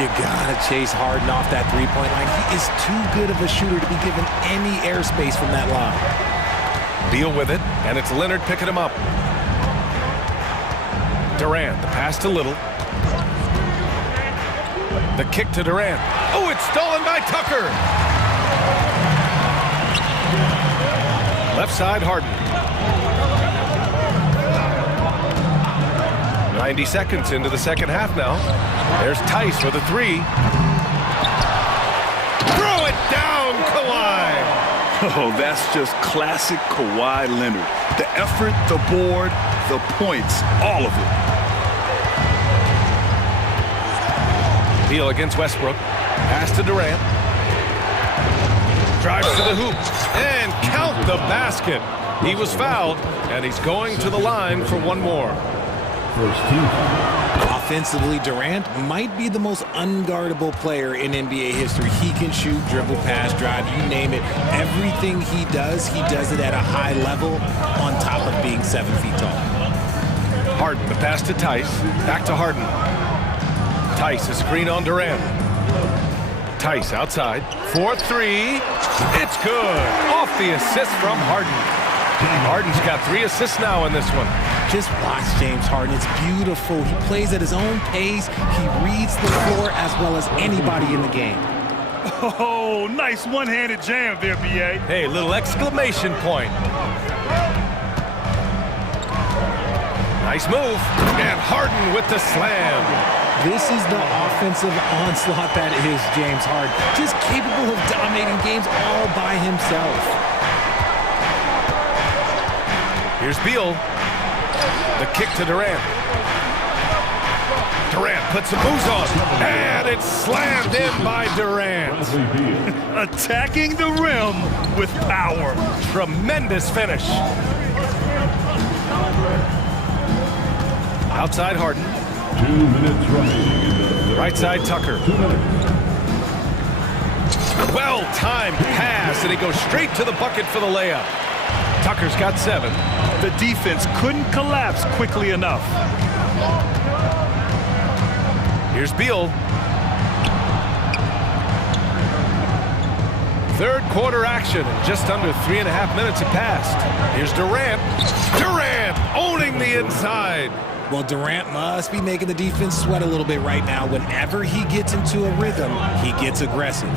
You gotta chase Harden off that three-point line. He is too good of a shooter to be given any airspace from that line. Beal with it, and it's Leonard picking him up. Durant, the pass to Little. The kick to Durant. Oh, it's stolen by Tucker. Left side, Harden. 90 seconds into the second half now. There's Tice for the three. Throw it down, Kawhi. Oh, that's just classic Kawhi Leonard. The effort, the board, the points, all of it. Beal against Westbrook. Pass to Durant. Drives to the hoop. And count the basket. He was fouled, and he's going to the line for one more. Offensively, Durant might be the most unguardable player in NBA history. He can shoot, dribble, pass, drive, you name it. Everything he does it at a high level on top of being 7 feet tall. Harden, the pass to Tice. Back to Harden. Tice, a screen on Durant. Tice outside. 4-3. It's good. Off the assist from Harden. Harden's got 3 assists now in this one. Just watch James Harden. It's beautiful. He plays at his own pace. He reads the floor as well as anybody in the game. Oh, nice one-handed jam there, B.A. Hey, little exclamation point. Nice move. And Harden with the slam. This is the offensive onslaught that is James Harden. Just capable of dominating games all by himself. Here's Beal. The kick to Durant. Durant puts some moves on. And it's slammed in by Durant. Attacking the rim with power. Tremendous finish. Outside Harden. 2 minutes remaining. Right side Tucker. Well-timed pass, and he goes straight to the bucket for the layup. Tucker's got 7. The defense couldn't collapse quickly enough. Here's Beal. Third quarter action. Just under 3.5 minutes have passed. Here's Durant. Durant owning the inside. Well, Durant must be making the defense sweat a little bit right now. Whenever he gets into a rhythm, he gets aggressive.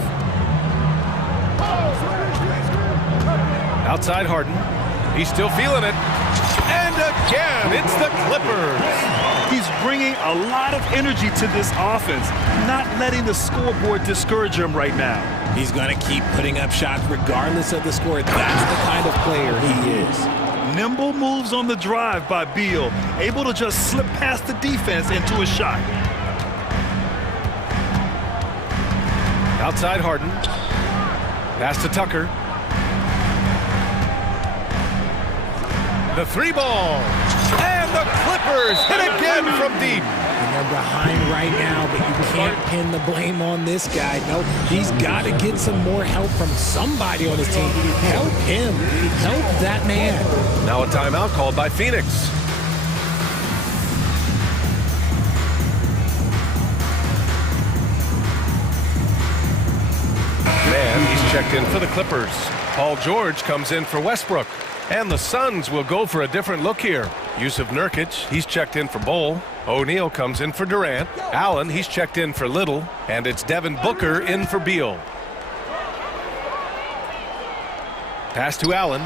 Outside Harden. He's still feeling it. And again, it's the Clippers. He's bringing a lot of energy to this offense, not letting the scoreboard discourage him right now. He's going to keep putting up shots regardless of the score. That's the kind of player he is. Nimble moves on the drive by Beal, able to just slip past the defense into a shot. Outside Harden. Pass to Tucker. The 3 ball. And the Clippers hit again from deep. And they're behind right now, but you can't pin the blame on this guy. No, he's got to get some more help from somebody on his team. Help him. Help that man. Now a timeout called by Phoenix. Man, he's checked in for the Clippers. Paul George comes in for Westbrook. And the Suns will go for a different look here. Yusuf Nurkic, he's checked in for Bol. O'Neal comes in for Durant. Allen, he's checked in for Little. And it's Devin Booker in for Beal. Pass to Allen.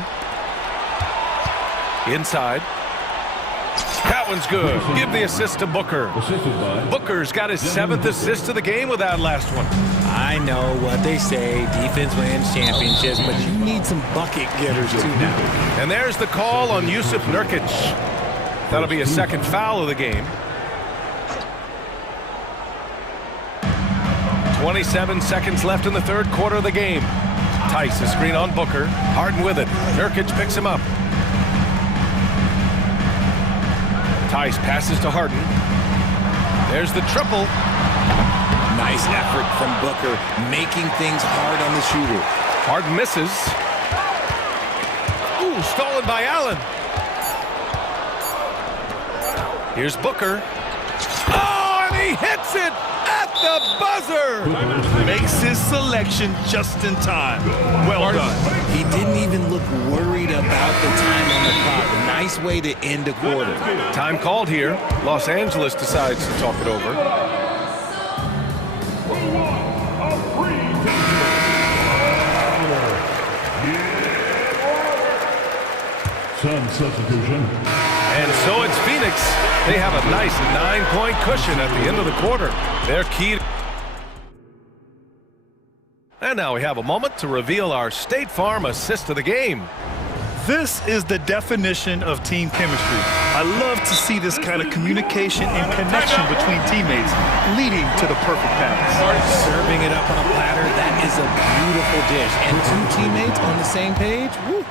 Inside. That one's good. Give the assist to Booker. Booker's got his 7th assist of the game with that last one. I know what they say, defense wins championships, but you need some bucket getters too now. And there's the call on Yusuf Nurkic. That'll be a second foul of the game. 27 seconds left in the third quarter of the game. Tice, a screen on Booker. Harden with it. Nurkic picks him up. Tice passes to Harden. There's the triple. Nice effort from Booker, making things hard on the shooter. Harden misses. Ooh, stolen by Allen. Here's Booker. Oh, and he hits it at the buzzer. Makes his selection just in time. Well done. He didn't even look worried about the time on the clock. A nice way to end a quarter. Time called here. Los Angeles decides to talk it over. Sun substitution. And so it's Phoenix. They have a nice 9-point cushion at the end of the quarter. They're key. And now we have a moment to reveal our State Farm assist of the game. This is the definition of team chemistry. I love to see this kind of communication and connection between teammates leading to the perfect pass. Serving it up on a platter, that is a beautiful dish. And two teammates on the same page, woo.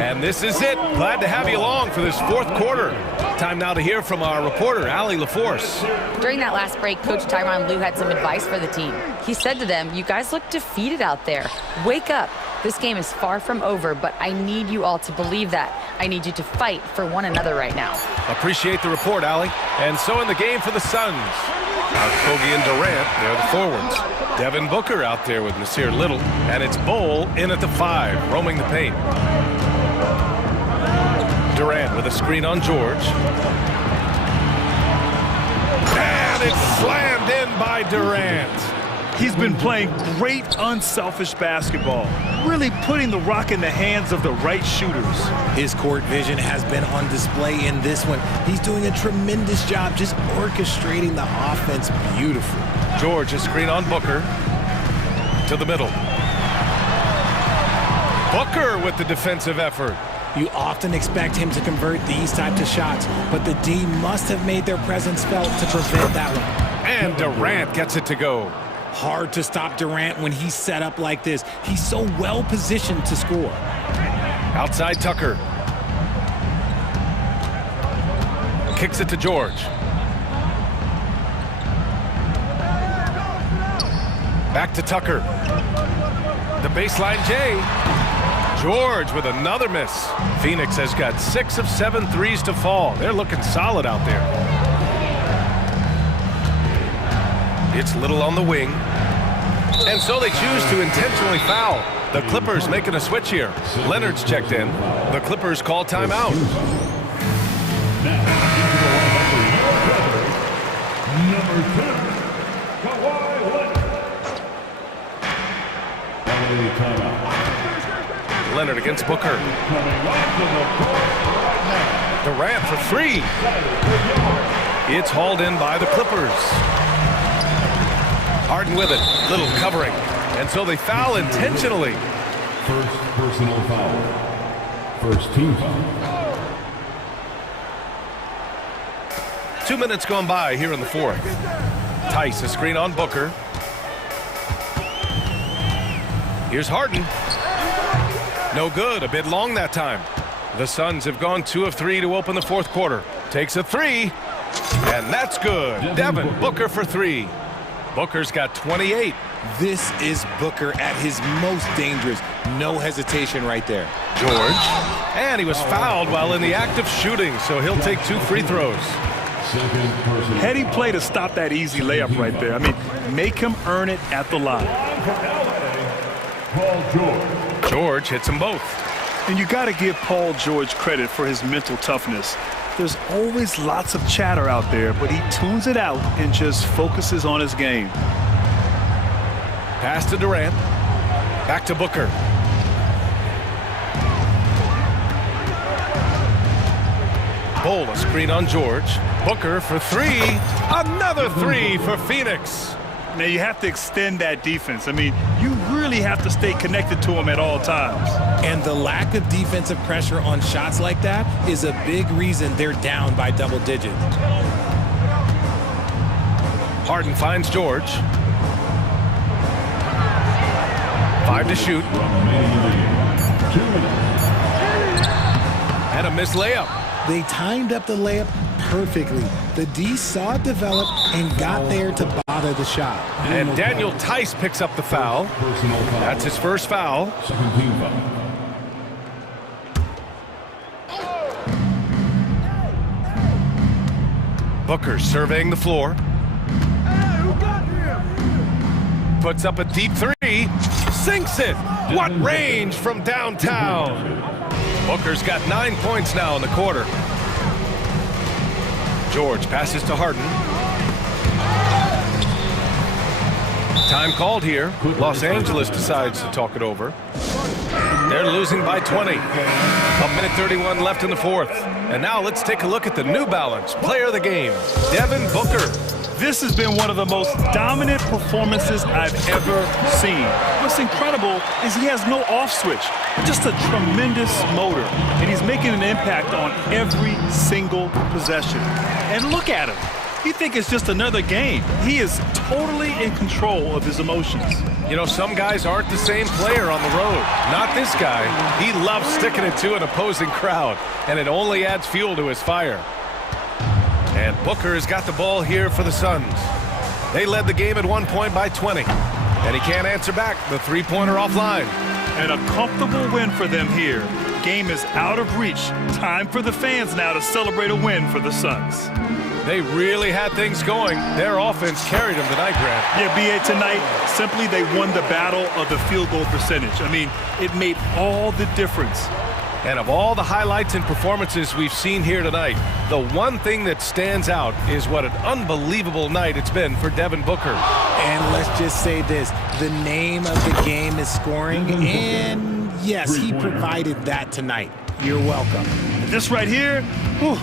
And this is it. Glad to have you along for this fourth quarter. Time now to hear from our reporter, Allie LaForce. During that last break, Coach Tyronn Lue had some advice for the team. He said to them, you guys look defeated out there. Wake up. This game is far from over, but I need you all to believe that. I need you to fight for one another right now. Appreciate the report, Allie. And so in the game for the Suns. Kogi and Durant, they're the forwards. Devin Booker out there with Nasir Little. And it's Bol in at the 5, roaming the paint. Durant with a screen on George. And it's slammed in by Durant. He's been playing great unselfish basketball, really putting the rock in the hands of the right shooters. His court vision has been on display in this one. He's doing a tremendous job just orchestrating the offense beautifully. George, a screen on Booker. To the middle. Booker with the defensive effort. You often expect him to convert these types of shots, but the D must have made their presence felt to prevent that one. And Durant gets it to go. Hard to stop Durant when he's set up like this. He's so well positioned to score. Outside Tucker. Kicks it to George. Back to Tucker. The baseline J. George with another miss. Phoenix has got 6 of 7 threes to fall. They're looking solid out there. It's Little on the wing. And so they choose to intentionally foul. The Clippers making a switch here. Leonard's checked in. The Clippers call timeout. Number 10, Kawhi Leonard. Timeout. Leonard against Booker. Durant for 3. It's hauled in by the Clippers. Harden with it. Little covering. And so they foul intentionally. First personal foul. First team foul. 2 minutes gone by here in the fourth. Tice, a screen on Booker. Here's Harden. No good. A bit long that time. The Suns have gone 2 of 3 to open the fourth quarter. Takes a 3. And that's good. Devin Booker for three. Booker's got 28. This is Booker at his most dangerous. No hesitation right there. George. And he was fouled while in the act of shooting, so he'll take 2 free throws. Heady play to stop that easy layup right there. I mean, make him earn it at the line. George hits them both. And you got to give Paul George credit for his mental toughness. There's always lots of chatter out there, but he tunes it out and just focuses on his game. Pass to Durant. Back to Booker. Bowl a screen on George. Booker for three. Another three for Phoenix. Now you have to extend that defense. I mean, you really have to stay connected to him at all times. And the lack of defensive pressure on shots like that is a big reason they're down by double digits. Harden finds George. 5 to shoot. And a missed layup. They timed up the layup perfectly. The D saw it develop and got there to bother the shot. And Daniel Tice picks up the foul. That's his first foul. Booker surveying the floor. Puts up a deep three. Sinks it. What range from downtown. Booker's got 9 points now in the quarter. George passes to Harden. Time called here. Los Angeles decides to talk it over. They're losing by 20. 1:31 left in the fourth. And now let's take a look at the New Balance player of the game, Devin Booker. This has been one of the most dominant performances I've ever seen. What's incredible is he has no off switch, just a tremendous motor, and he's making an impact on every single possession. And look at him. You think it's just another game. He is totally in control of his emotions. You know, some guys aren't the same player on the road. Not this guy. He loves sticking it to an opposing crowd, and it only adds fuel to his fire. And Booker has got the ball here for the Suns. They led the game at 1 point by 20. And he can't answer back. The three-pointer offline. And a comfortable win for them here. Game is out of reach. Time for the fans now to celebrate a win for the Suns. They really had things going. Their offense carried them tonight, Grant. Yeah, BA, tonight, simply they won the battle of the field goal percentage. I mean, it made all the difference. And of all the highlights and performances we've seen here tonight, the one thing that stands out is what an unbelievable night it's been for Devin Booker. And let's just say this, the name of the game is scoring, and yes, he provided that tonight. You're welcome. This right here, whew,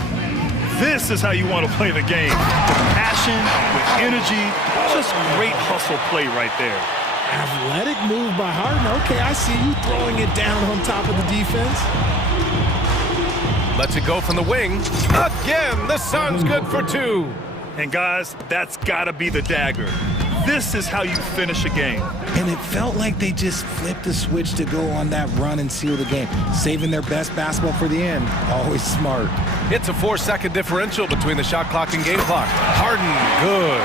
this is how you want to play the game. With passion, with energy, just great hustle play right there. Athletic move by Harden. Okay, I see you throwing it down on top of the defense. Lets it go from the wing. Again, the Suns good for two. And guys, that's got to be the dagger. This is how you finish a game. And it felt like they just flipped the switch to go on that run and seal the game. Saving their best basketball for the end. Always smart. It's a 4-second differential between the shot clock and game clock. Harden, good.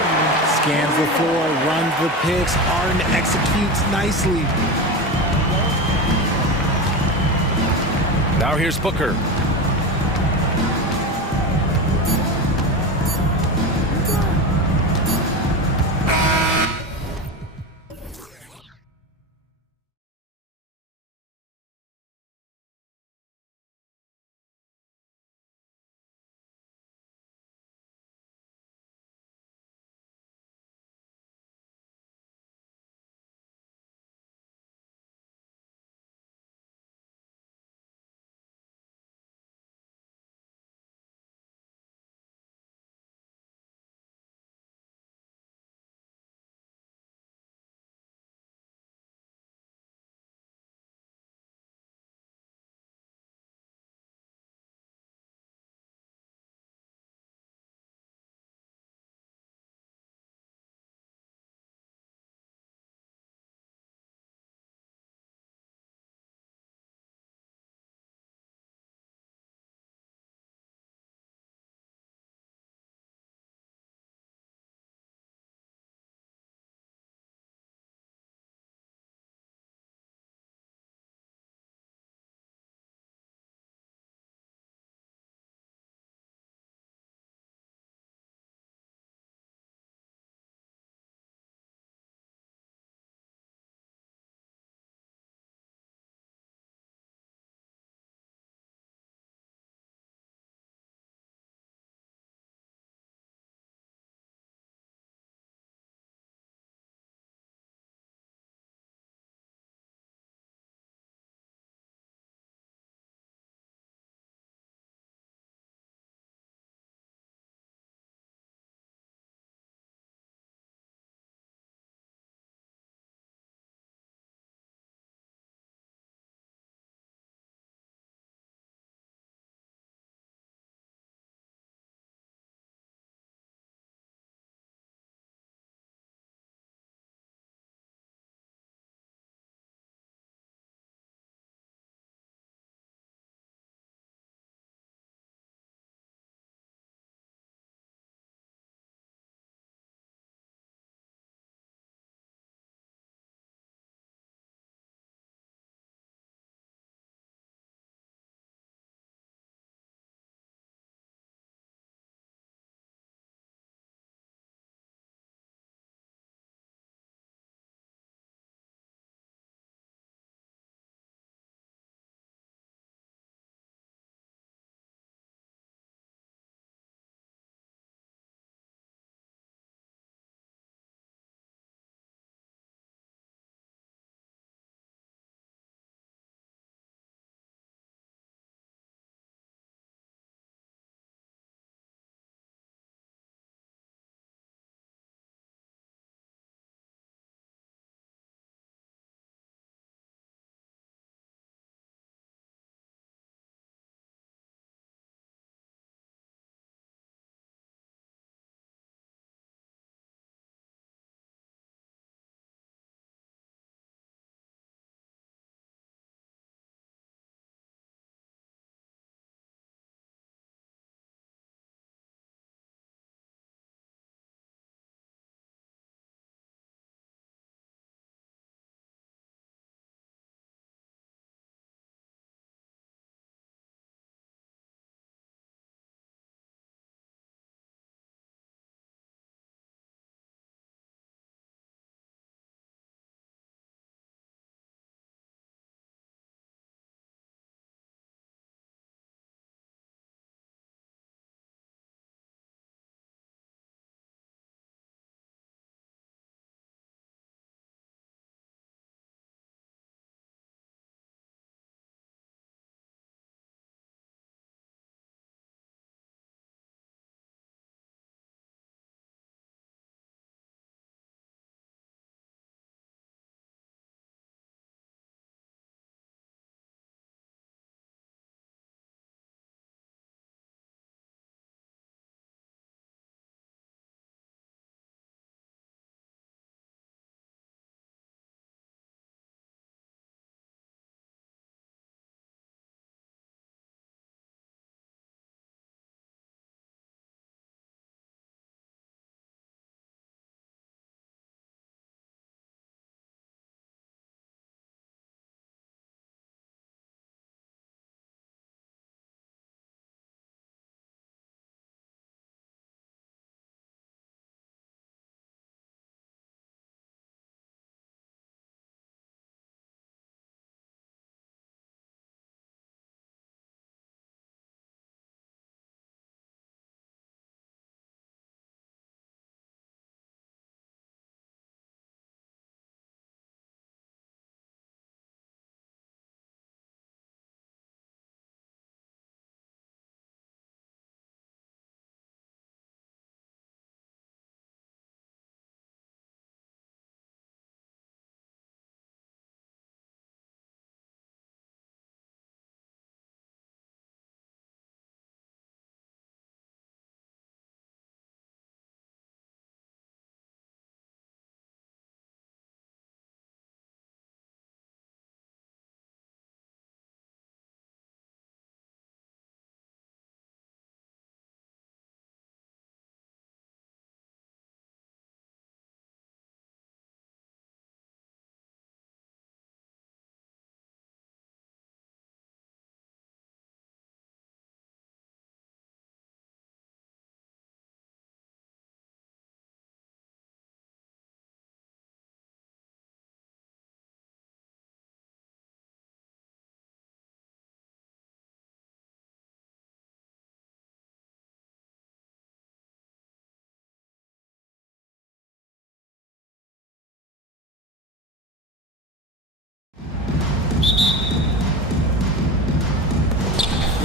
Scans the floor, runs the picks. Harden executes nicely. Now here's Booker.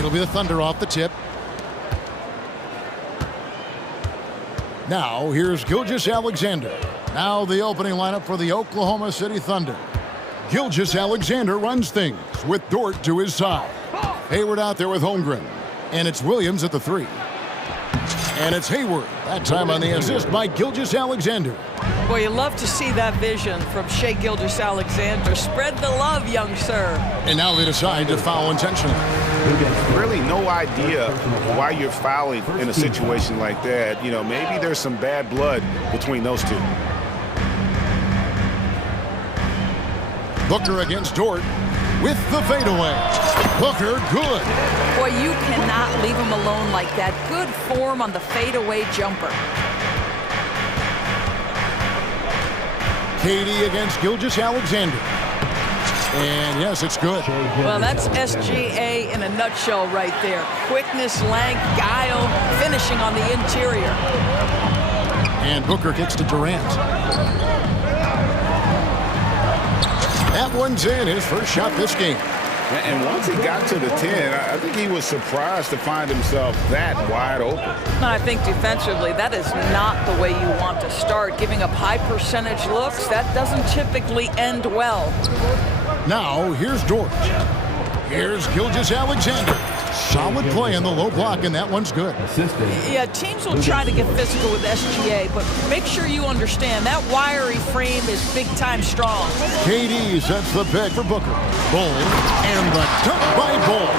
It'll be the Thunder off the tip. Now, here's Gilgeous-Alexander. Now the opening lineup for the Oklahoma City Thunder. Gilgeous-Alexander runs things with Dort to his side. Hayward out there with Holmgren. And it's Williams at the 3. And it's Hayward. That time on the assist by Gilgeous-Alexander. Well, you love to see that vision from Shai Gilgeous-Alexander. Spread the love, young sir. And now they decide to foul intentionally. Really no idea why you're fouling in a situation like that. You know, maybe there's some bad blood between those two. Booker against Dort with the fadeaway. Booker, good. Boy, you cannot leave him alone like that. Good form on the fadeaway jumper. Katie against Gilgeous-Alexander. And yes, it's good. Well, that's SGA in a nutshell right there. Quickness, length, guile, finishing on the interior. And Booker kicks to Durant. That one's in, his first shot this game. And once he got to the 10, I think he was surprised to find himself that wide open. I think defensively, that is not the way you want to start. Giving up high percentage looks, that doesn't typically end well. Now, here's Dort. Here's Gilgeous-Alexander. Solid play in the low block, and that one's good. Yeah, teams will try to get physical with SGA, but make sure you understand that wiry frame is big-time strong. KD sets the pick for Booker. Bull, and the dunk by Bull.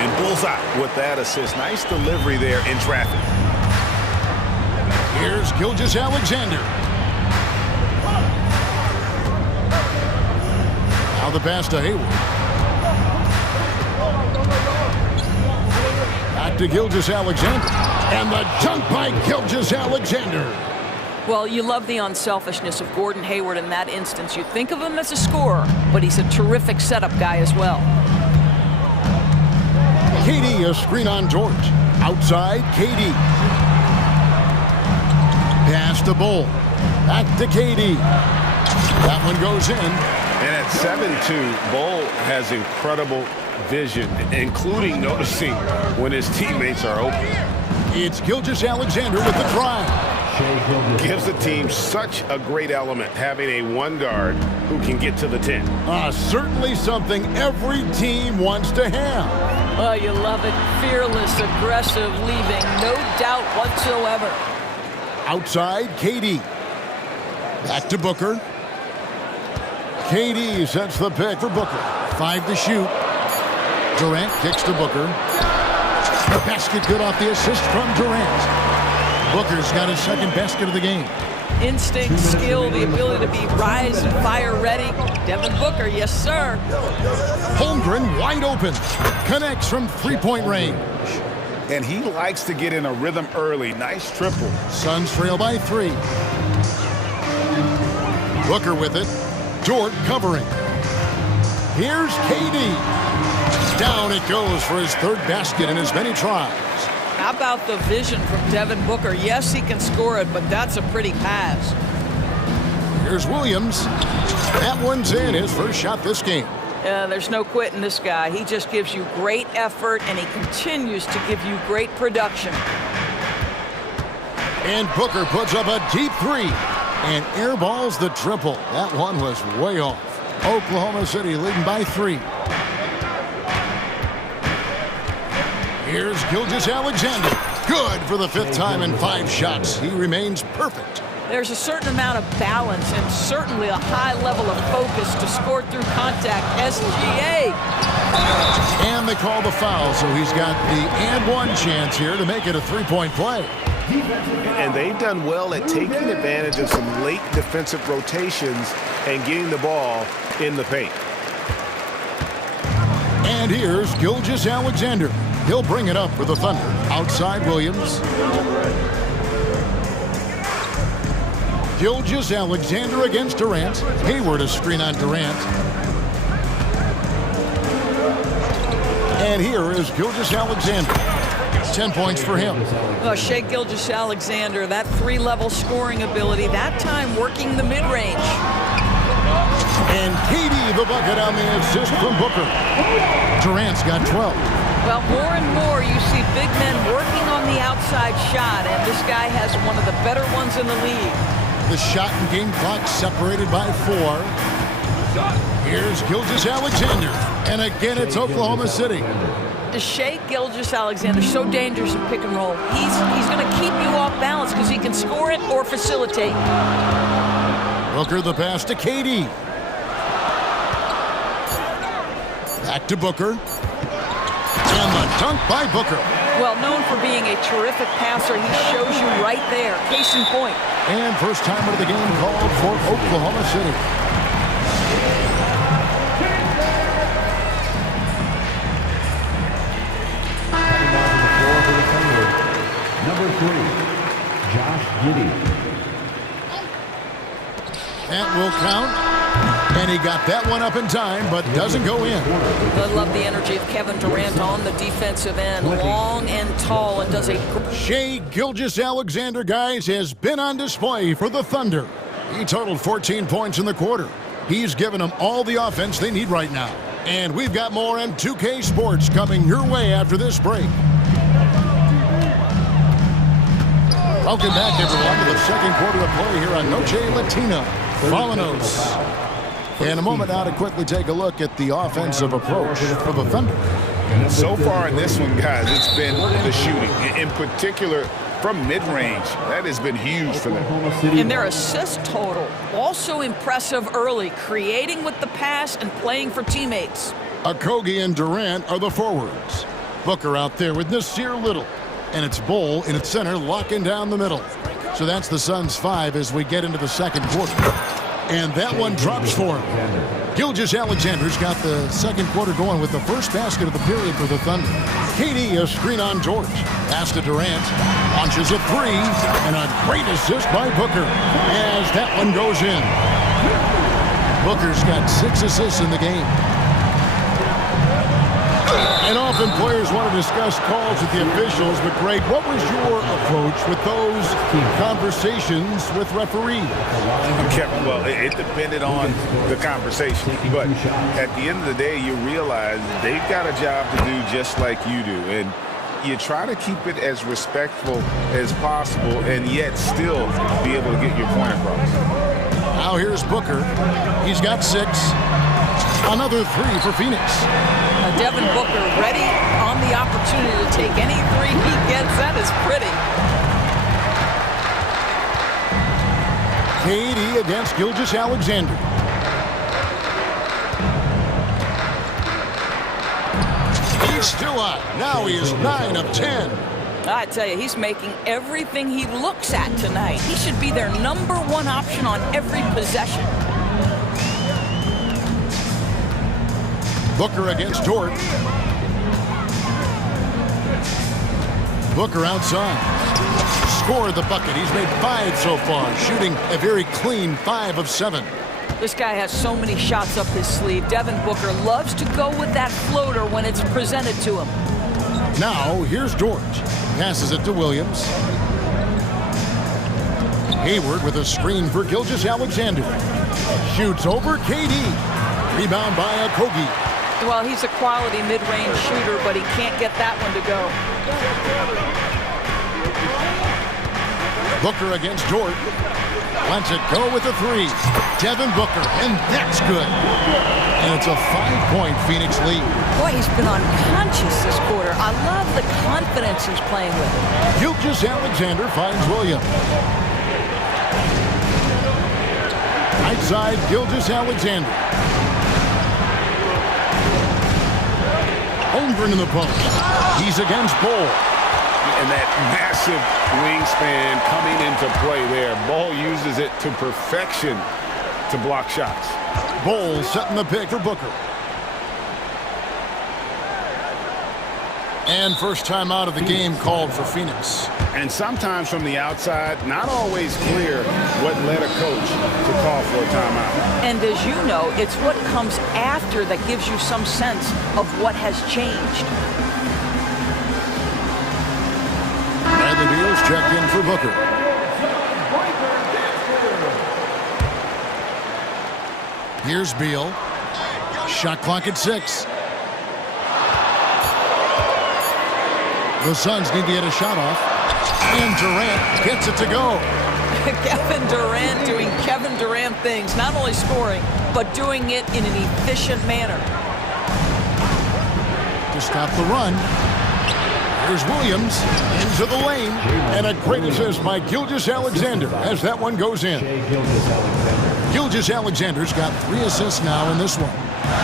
And bullseye with that assist. Nice delivery there in traffic. Here's Gilgeous-Alexander. Now the pass to Hayward. Back to Gilgeous-Alexander. And the dunk by Gilgeous-Alexander. Well, you love the unselfishness of Gordon Hayward in that instance. You think of him as a scorer, but he's a terrific setup guy as well. KD, a screen on Dort. Outside, KD. Pass to Bull. Back to KD. That one goes in. And at 7'2", Bull has incredible vision, including noticing when his teammates are open. It's Gilgeous-Alexander with the drive. Gives the team such a great element, having a one guard who can get to the 10. Certainly something every team wants to have. Well, you love it. Fearless, aggressive, leaving no doubt whatsoever. Outside, KD. Back to Booker. KD sets the pick for Booker. 5 to shoot. Durant kicks to Booker. The basket good off the assist from Durant. Booker's got his second basket of the game. Instinct, skill, the ability to be rise and fire ready. Devin Booker, yes, sir. Holmgren wide open. Connects from three-point range. And he likes to get in a rhythm early. Nice triple. Suns trail by 3. Booker with it. Dort covering. Here's KD. Down it goes for his third basket in as many tries. How about the vision from Devin Booker? Yes, he can score it, but that's a pretty pass. Here's Williams. That one's in, his first shot this game. There's no quitting this guy. He just gives you great effort, and he continues to give you great production. And Booker puts up a deep 3 and airballs the triple. That one was way off. Oklahoma City leading by 3. Here's Gilgeous-Alexander. Good for the 5th time in 5 shots. He remains perfect. There's a certain amount of balance and certainly a high level of focus to score through contact. SGA. And they call the foul, so he's got the and one chance here to make it a 3-point play. And they've done well at taking advantage of some late defensive rotations and getting the ball in the paint. And here's Gilgeous-Alexander. He'll bring it up for the Thunder. Outside Williams. Gilgeous-Alexander against Durant. Hayward a screen on Durant. And here is Gilgeous-Alexander. 10 points for him. Shai Gilgeous-Alexander, that 3-level scoring ability, that time working the mid-range. And KD the bucket on the assist from Booker. Durant's got 12. Well, more and more you see big men working on the outside shot, and this guy has one of the better ones in the league. The shot and game clock separated by 4. Here's Gilgeous-Alexander, and again it's Oklahoma City. Shai Gilgeous-Alexander, so dangerous in pick and roll. He's going to keep you off balance because he can score it or facilitate. Booker the pass to KD. Back to Booker. And the dunk by Booker. Well, known for being a terrific passer, he shows you right there. Case in point. And first timer of the game called for Oklahoma City. Number 3, Josh Giddey. That will count. And he got that one up in time, but doesn't go in. I love the energy of Kevin Durant on the defensive end. Long and tall, and does a... Shai Gilgeous-Alexander, guys, has been on display for the Thunder. He totaled 14 points in the quarter. He's given them all the offense they need right now. And we've got more on 2K Sports coming your way after this break. Welcome back, everyone, to the second quarter of play here on Noche Latina. Vámonos. And a moment now to quickly take a look at the offensive approach for the Thunder. So far in this one, guys, it's been the shooting. In particular, from mid-range. That has been huge for them. And their assist total, also impressive early, creating with the pass and playing for teammates. Okogie and Durant are the forwards. Booker out there with Nasir Little. And it's Bol in its center, locking down the middle. So that's the Suns' 5 as we get into the second quarter. And that one drops for him. Gilgeous-Alexander's got the second quarter going with the first basket of the period for the Thunder. KD, a screen on George. Pass to Durant. Launches a 3. And a great assist by Booker as that one goes in. Booker's got 6 assists in the game. And often players want to discuss calls with the officials, but Greg, what was your approach with those conversations with referees? Well, it depended on the conversation, but at the end of the day, you realize they've got a job to do just like you do, and you try to keep it as respectful as possible and yet still be able to get your point across. Now here's Booker. He's got 6. Another 3 for Phoenix. Devin Booker ready on the opportunity to take any 3 he gets. That is pretty. KD against Gilgeous-Alexander. He's still up. Now he is 9 of 10. I tell you, he's making everything he looks at tonight. He should be their #1 option on every possession. Booker against Dort. Booker outside. Scored the bucket. He's made 5 so far, shooting a very clean 5 of 7. This guy has so many shots up his sleeve. Devin Booker loves to go with that floater when it's presented to him. Now, here's George. Passes it to Williams. Hayward with a screen for Gilgeous-Alexander. Shoots over KD. Rebound by Okogie. Well, he's a quality mid-range shooter, but he can't get that one to go. Booker against Jordan. Lets it go with a 3. Devin Booker, and that's good. And it's a 5-point Phoenix lead. Boy, he's been unconscious this quarter. I love the confidence he's playing with. Gilgeous-Alexander finds Williams. Right side, Gilgeous-Alexander. Holmgren in the post. He's against Bol. And that massive wingspan coming into play there. Bol uses it to perfection to block shots. Bol setting the pick for Booker. And first time out of the game called for Phoenix. And sometimes from the outside, not always clear what led a coach to call for a timeout. And as you know, it's what comes after that gives you some sense of what has changed. Bradley Beal's checked in for Booker. Here's Beal. Shot clock at 6. The Suns need to get a shot off. And Durant gets it to go. Kevin Durant doing Kevin Durant things, not only scoring, but doing it in an efficient manner. To stop the run. Here's Williams into the lane. And a great assist by Gilgeous-Alexander as that one goes in. Gilgeous-Alexander's got 3 assists now in this one.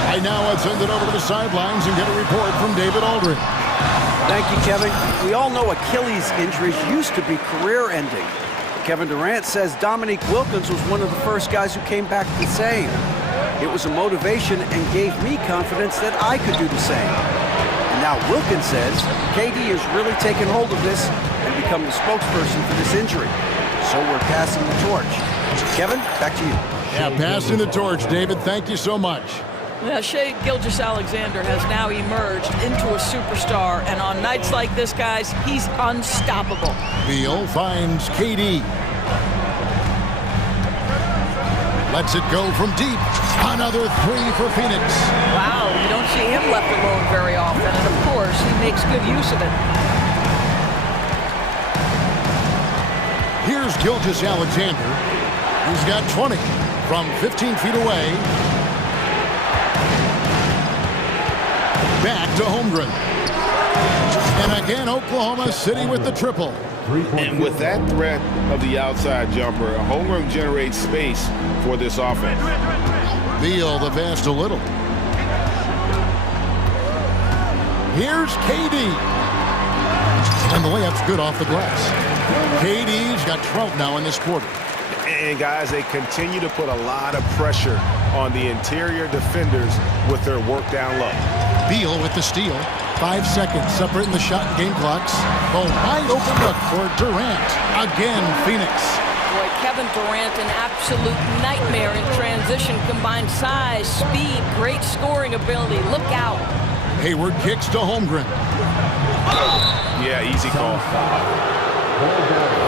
Right now, let's send it over to the sidelines and get a report from David Aldridge. Thank you, Kevin. We all know Achilles injuries used to be career-ending. Kevin Durant says Dominique Wilkins was one of the first guys who came back the same. It was a motivation and gave me confidence that I could do the same. And now Wilkins says KD has really taken hold of this and become the spokesperson for this injury. So we're passing the torch. Kevin, back to you. Yeah, passing the torch, David. Thank you so much. Yeah, Shai Gilgeous-Alexander has now emerged into a superstar, and on nights like this, guys, he's unstoppable. Beal finds KD. Lets it go from deep. Another 3 for Phoenix. Wow, you don't see him left alone very often, and of course, he makes good use of it. Here's Gilgeous-Alexander. He's got 20 from 15 feet away. Back to Holmgren. And again, Oklahoma City with the triple. And with that threat of the outside jumper, Holmgren generates space for this offense. Beal the pass to Little. Here's KD. And the layup's good off the glass. KD's got 12 now in this quarter. And guys, they continue to put a lot of pressure on the interior defenders with their work down low. Beal with the steal. 5 seconds separating the shot and game clocks. A wide open look for Durant. Again, Phoenix. Boy, Kevin Durant, an absolute nightmare in transition. Combined size, speed, great scoring ability. Look out. Hayward kicks to Holmgren. Yeah, easy call.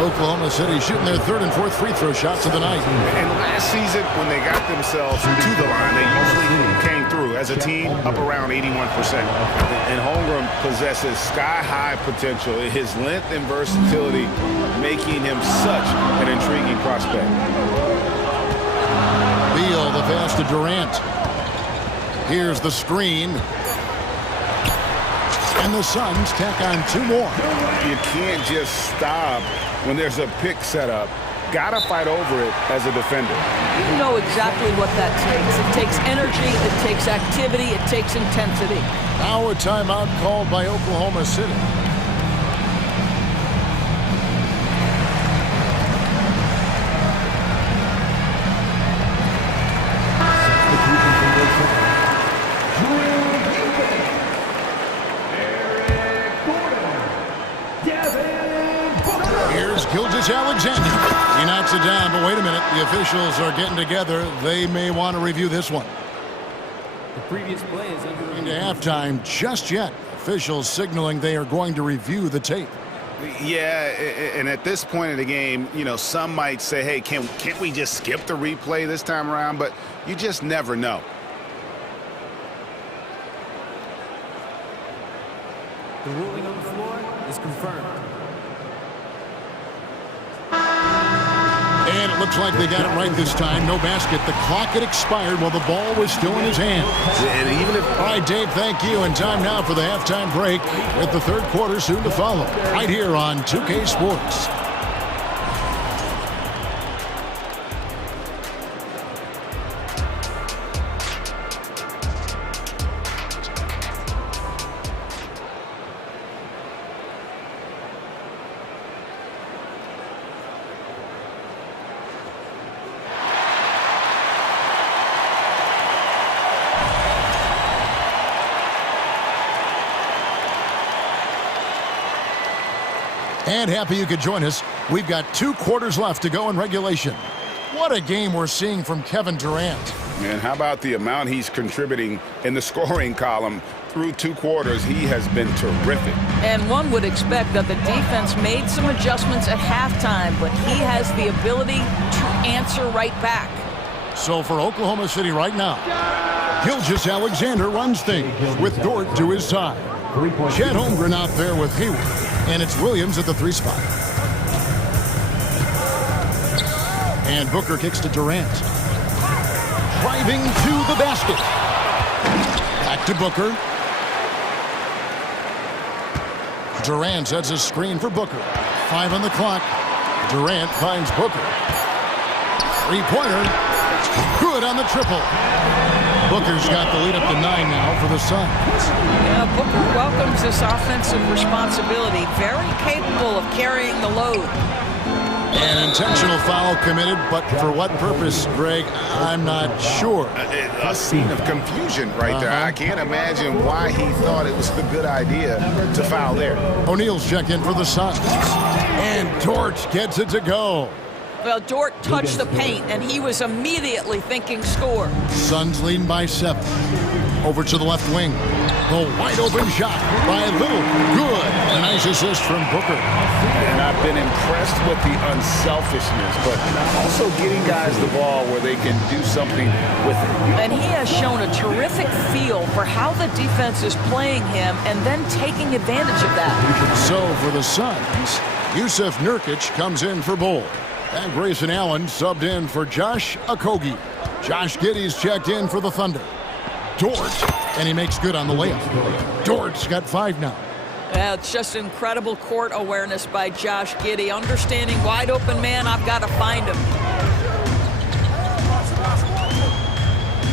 Oklahoma City shooting their 3rd and 4th free throw shots of the night. And last season, when they got themselves to the line, they usually came through as a team up around 81%. And Holmgren possesses sky-high potential. His length and versatility making him such an intriguing prospect. Beal the pass to Durant. Here's the screen. And the Suns tack on 2 more. You can't just stop when there's a pick set up. Gotta fight over it as a defender. You know exactly what that takes. It takes energy, it takes activity, it takes intensity. Now a timeout called by Oklahoma City. Here's Gilgeous-Alexander. He knocks it down, but wait a minute. The officials are getting together. They may want to review this one. The previous play is into halftime just yet. Officials signaling they are going to review the tape. Yeah, and at this point in the game, you know, some might say, hey, can't we just skip the replay this time around? But you just never know. The ruling on the floor is confirmed. And it looks like they got it right this time. No basket. The clock had expired while the ball was still in his hand. And even if... All right, Dave, thank you. And time now for the halftime break with the 3rd quarter soon to follow. Right here on 2K Sports. And happy you could join us. We've got 2 quarters left to go in regulation. What a game we're seeing from Kevin Durant. And how about the amount he's contributing in the scoring column? Through 2 quarters, he has been terrific. And one would expect that the defense made some adjustments at halftime, but he has the ability to answer right back. So for Oklahoma City right now, Gilgeous-Alexander runs things with Dort to his side. Chet Holmgren out there with Hayward, and it's Williams at the 3 spot. And Booker kicks to Durant. Driving to the basket. Back to Booker. Durant sets a screen for Booker. 5 on the clock. Durant finds Booker. 3-pointer. Good on the triple. Booker's got the lead up to 9 now for the Suns. Yeah, Booker welcomes this offensive responsibility. Very capable of carrying the load. An intentional foul committed, but for what purpose, Greg, I'm not sure. A scene of confusion right there. I can't imagine why he thought it was a good idea to foul there. O'Neal's checked in for the Suns. And Dort gets it to go. Well, Dort touched the paint, and he was immediately thinking score. Suns leading by 7. Over to the left wing. The wide open shot by Little. Good. A nice assist from Booker. And I've been impressed with the unselfishness, but also getting guys the ball where they can do something with it. And he has shown a terrific feel for how the defense is playing him and then taking advantage of that. So for the Suns, Yusuf Nurkic comes in for Bull. And Grayson Allen subbed in for Josh Okogie. Josh Giddey's checked in for the Thunder. Dort, and he makes good on the layup. Dort's got 5 now. It's just incredible court awareness by Josh Giddey. Understanding wide open man, I've got to find him.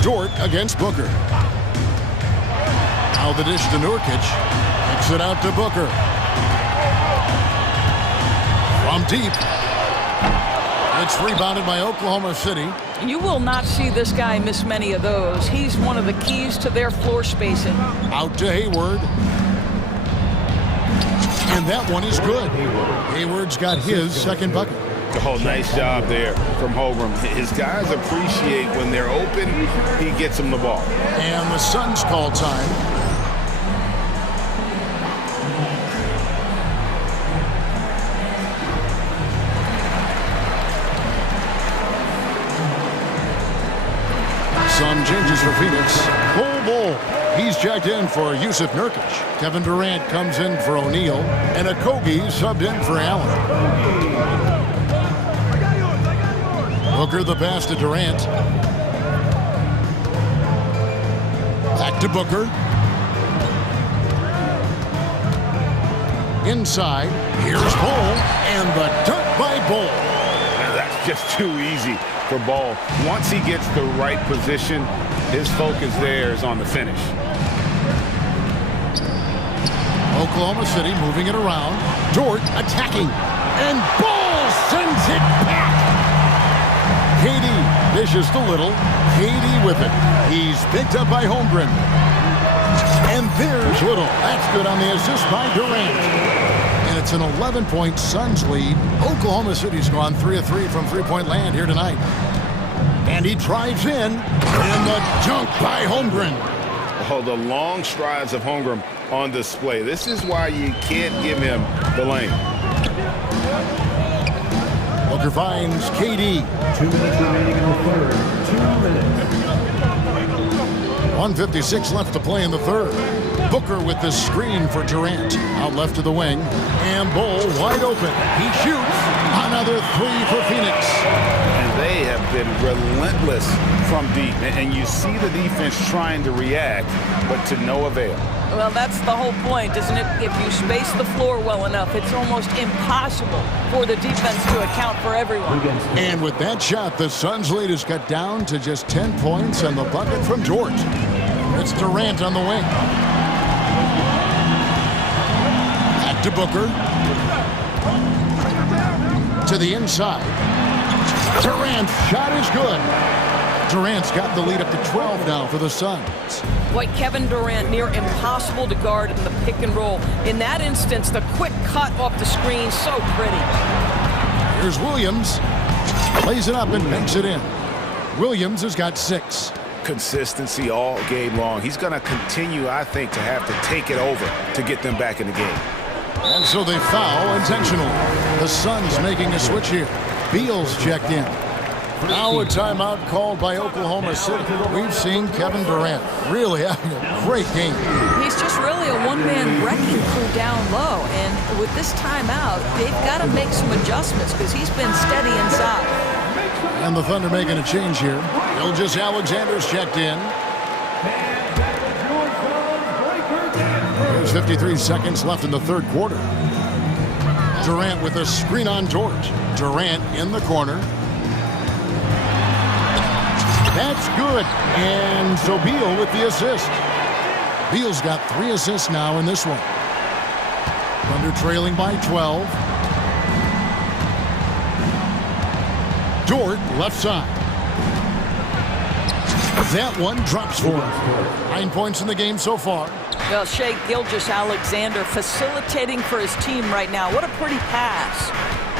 Dort against Booker. Now the dish to Nurkic. Kicks it out to Booker. From deep. It's rebounded by Oklahoma City. You will not see this guy miss many of those. He's one of the keys to their floor spacing. Out to Hayward. And that one is good. Hayward's got his second bucket. Oh, nice job there from Holmgren. His guys appreciate when they're open, he gets them the ball. And the Suns call time. Some changes for Phoenix. Bull. He's checked in for Yusuf Nurkic. Kevin Durant comes in for O'Neal. And Okogie subbed in for Allen. Booker the pass to Durant. Back to Booker. Inside. Here's Bull. And the dunk by Bull. That's just too easy for Ball. Once he gets the right position, his focus there is on the finish. Oklahoma City moving it around. Dort attacking. And Ball sends it back. KD dishes to Little. KD with it. He's picked up by Holmgren. And there's Little. That's good on the assist by Durant. And it's an 11-point Suns lead. Oklahoma City's gone 3 of 3 from three-point land here tonight. And he drives in. And the dunk by Holmgren. Oh, the long strides of Holmgren on display. This is why you can't give him the lane. Booker finds KD. 2 minutes remaining in the third. 2 minutes. 1:56 left to play in the third. Booker with the screen for Durant. Out left to the wing. And Bull wide open. He shoots. Another 3 for Phoenix. And they have been relentless from deep. And you see the defense trying to react, but to no avail. Well, that's the whole point, isn't it? If you space the floor well enough, it's almost impossible for the defense to account for everyone. And with that shot, the Suns' lead is cut down to just 10 points and the bucket from Dort. It's Durant on the wing. Back to Booker. To the inside. Durant's shot is good. Durant's got the lead up to 12 now for the Suns. Boy, Kevin Durant near impossible to guard in the pick and roll. In that instance, the quick cut off the screen, so pretty. Here's Williams. Plays it up and banks it in. Williams has got 6. Consistency all game long. He's going to continue, I think, to have to take it over to get them back in the game. And so they foul intentionally. The Suns making a switch here. Beal's checked in. Now a timeout called by Oklahoma City. We've seen Kevin Durant really having a great game. He's just really a one-man wrecking crew down low. And with this timeout, they've got to make some adjustments because he's been steady inside. And the Thunder making a change here. Gilgeous Alexander's checked in. There's 53 seconds left in the third quarter. Durant with a screen on George. Durant in the corner. That's good. And so Beal with the assist. Beal's got 3 assists now in this one. Thunder trailing by 12. Dort left side. That one drops for him. 9 points in the game so far. Well, Shai Gilgeous-Alexander facilitating for his team right now. What a pretty pass.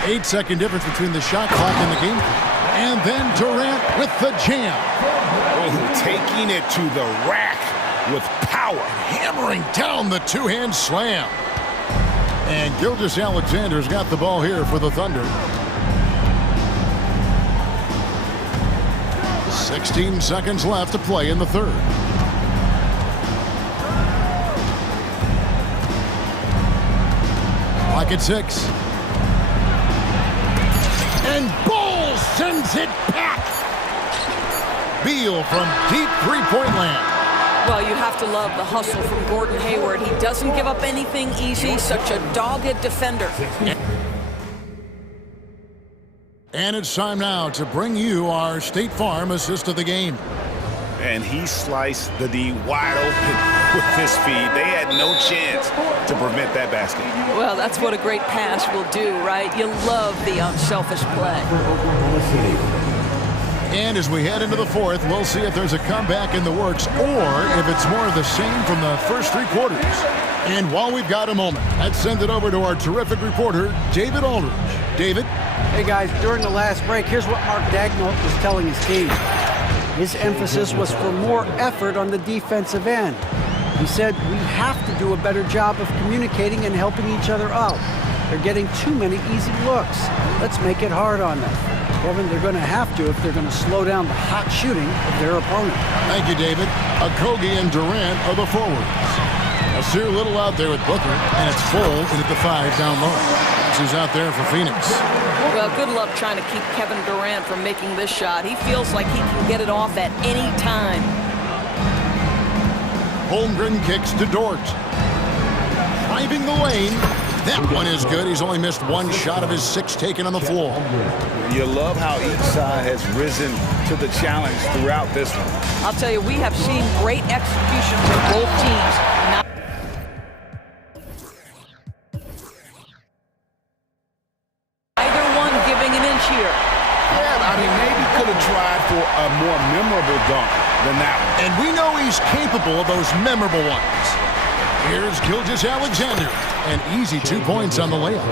8-second difference between the shot clock and the game clock. And then Durant with the jam. Oh, taking it to the rack with power. Hammering down the two-hand slam. And Gilgeous-Alexander's got the ball here for the Thunder. 16 seconds left to play in the third. Pocket 6. And Ball sends it back. Beal from deep three-point land. Well, you have to love the hustle from Gordon Hayward. He doesn't give up anything easy, such a dogged defender. And it's time now to bring you our State Farm assist of the game. And he sliced the D wide open with his feed. They had no chance to prevent that basket. Well, that's what a great pass will do, right? You love the unselfish play. And as we head into the fourth, we'll see if there's a comeback in the works or if it's more of the same from the first 3 quarters. And while we've got a moment, let's send it over to our terrific reporter, David Aldridge. David? Hey, guys, during the last break, here's what Mark Daigneault was telling his team. His emphasis was for more effort on the defensive end. He said, we have to do a better job of communicating and helping each other out. They're getting too many easy looks. Let's make it hard on them. Kevin, they're going to have to if they're going to slow down the hot shooting of their opponent. Thank you, David. Okogie and Durant are the forwards. Nasir Little out there with Booker, and it's full in at the 5 down low. Who's out there for Phoenix. Well, good luck trying to keep Kevin Durant from making this shot. He feels like he can get it off at any time. Holmgren kicks to Dort. Driving the lane. That one is good. He's only missed 1 shot of his 6 taken on the floor. You love how each side has risen to the challenge throughout this one. I'll tell you, we have seen great execution from both teams. Neither one giving an inch here. Yeah, I mean, maybe could have tried for a more memorable dunk than that one. And we know he's capable of those memorable ones. Here's Gilgeous-Alexander. An easy 2 points on the layup.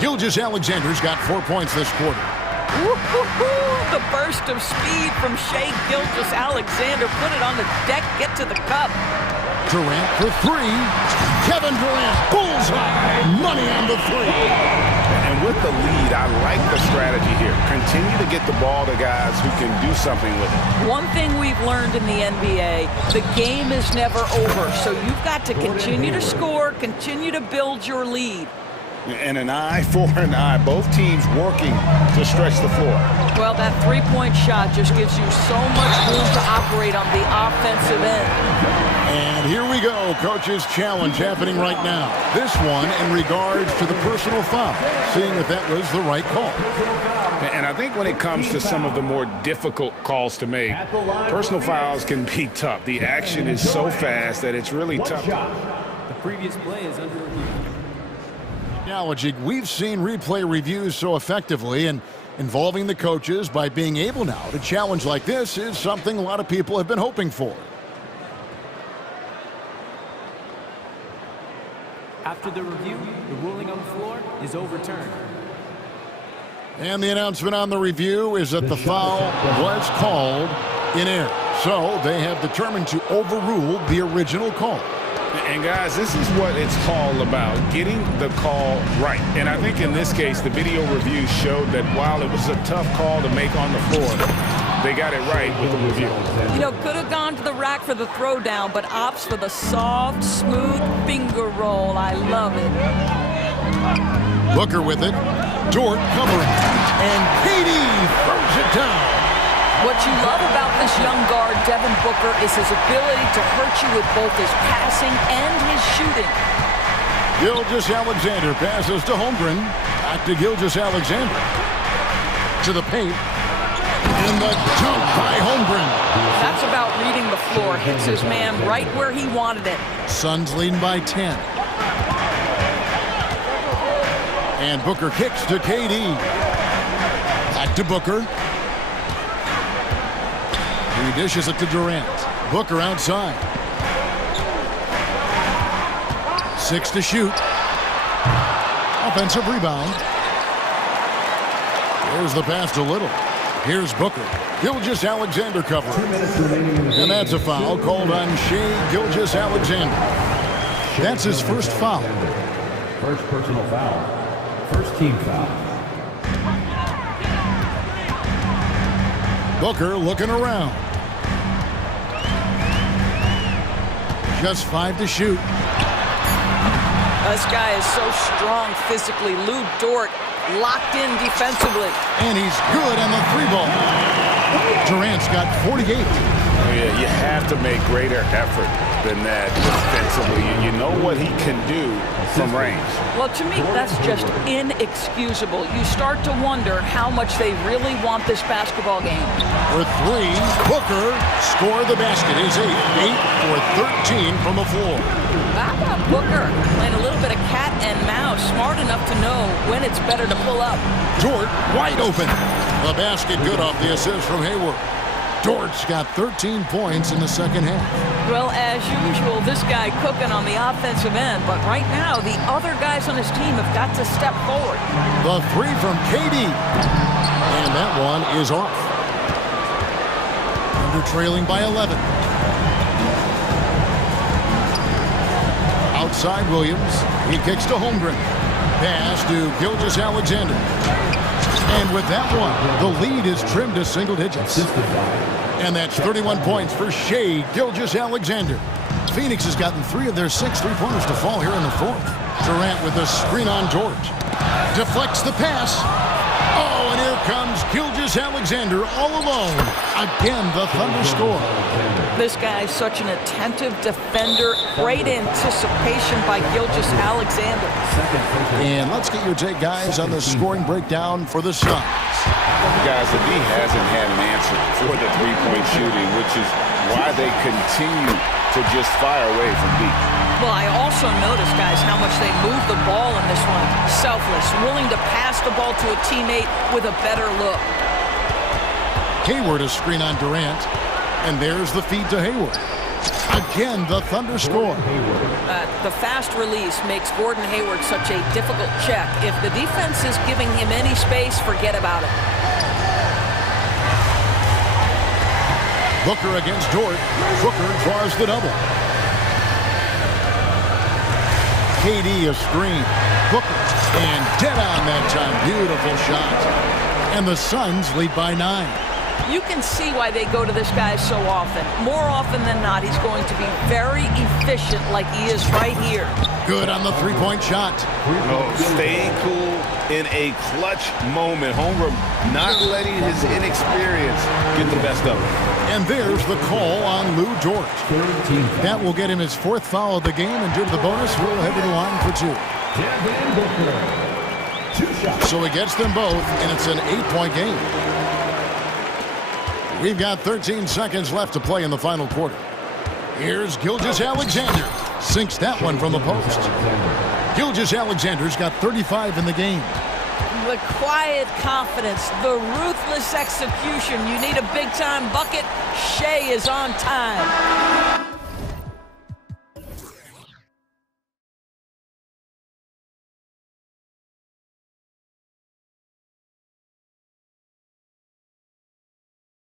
Gilgeous-Alexander's got 4 points this quarter. The burst of speed from Shai Gilgeous-Alexander. Put it on the deck, get to the cup. Durant for 3. Kevin Durant, bullseye. Money on the 3. And with the lead, I like the strategy here. Continue to get the ball to guys who can do something with it. One thing we've learned in the NBA, the game is never over. So you've got to continue to score, continue to build your lead. And an eye for an eye. Both teams working to stretch the floor. Well, that three-point shot just gives you so much room to operate on the offensive end. And here we go. Coach's challenge happening right now. This one in regards to the personal foul. Seeing if that was the right call. And I think when it comes to some of the more difficult calls to make, personal fouls can be tough. The action is so fast that it's really tough. The previous play is under review. We've seen replay reviews so effectively, and involving the coaches by being able now to challenge like this is something a lot of people have been hoping for. After the review, the ruling on the floor is overturned. And the announcement on the review is that the foul was called in error. So they have determined to overrule the original call. And guys, this is what it's all about, getting the call right. And I think in this case, the video review showed that while it was a tough call to make on the floor, They got it right with the review. You know, could have gone to the rack for the throwdown, but opts for the soft, smooth finger roll. I love it. Booker with it. Dort covering. And Katie throws it down. What you love about this young guard, Devin Booker, is his ability to hurt you with both his passing and his shooting. Gilgeous-Alexander passes to Holmgren. Back to Gilgeous-Alexander. To the paint. And the dunk by Holmgren. That's about reading the floor. Hits his man right where he wanted it. Suns leading by 10. And Booker kicks to KD. Back to Booker. He dishes it to Durant. Booker outside. 6 to shoot. Offensive rebound. There's the pass to Little. Here's Booker. Gilgeous-Alexander covering. And that's a foul called on Shai Gilgeous-Alexander. That's his first foul. First personal foul. First team foul. Booker looking around. Just 5 to shoot. This guy is so strong physically. Lou Dort locked in defensively. And he's good on the 3-ball. Durant's got 48. Oh, yeah, you have to make greater effort than that defensively. You know what he can do from range. Well, to me, that's just inexcusable. You start to wonder how much they really want this basketball game. For 3, Booker scored the basket. His 8 for 13 from the floor. How about Booker playing a little bit of cat and mouse, smart enough to know when it's better to pull up. Dort wide open. The basket good off the assist from Hayward. Dort's got 13 points in the second half. Well, as usual, this guy cooking on the offensive end, but right now the other guys on his team have got to step forward. The 3 from KD. And that one is off. Under trailing by 11. Outside Williams. He kicks to Holmgren. Pass to Gilgeous-Alexander. And with that one, the lead is trimmed to single digits. And that's 31 points for Shai Gilgeous-Alexander. Phoenix has gotten 3 of their 6 3-pointers to fall here in the 4th. Durant with the screen on Dort. Deflects the pass. Oh, and here comes Gilgeous-Alexander all alone. Again, the Thunder score. This guy is such an attentive defender. Great anticipation by Gilgeous-Alexander. And let's get your take, guys, on the scoring breakdown for the Suns. Guys, the D hasn't had an answer for the three-point shooting, which is why they continue to just fire away from deep. Well, I also noticed, guys, how much they move the ball in this one. Selfless, willing to pass the ball to a teammate with a better look. Hayward a screen on Durant. And there's the feed to Hayward. Again, the Thunder score. The fast release makes Gordon Hayward such a difficult check. If the defense is giving him any space, forget about it. Booker against Dort. Booker draws the double. KD a screen. Booker. And dead on that time. Beautiful shot. And the Suns lead by 9. You can see why they go to this guy so often. More often than not, he's going to be very efficient like he is right here. Good on the 3-point shot. Staying cool in a clutch moment. Holmgren not letting his inexperience get the best of him. And there's the call on Lou Dort. That will get him his 4th foul of the game, and due to the bonus, we'll head to the line for 2. So he gets them both, and it's an 8-point game. We've got 13 seconds left to play in the final quarter. Here's Gilgeous-Alexander. Sinks that one from the post. Gilgeous-Alexander's got 35 in the game. The quiet confidence, the ruthless execution. You need a big-time bucket. Shai is on time.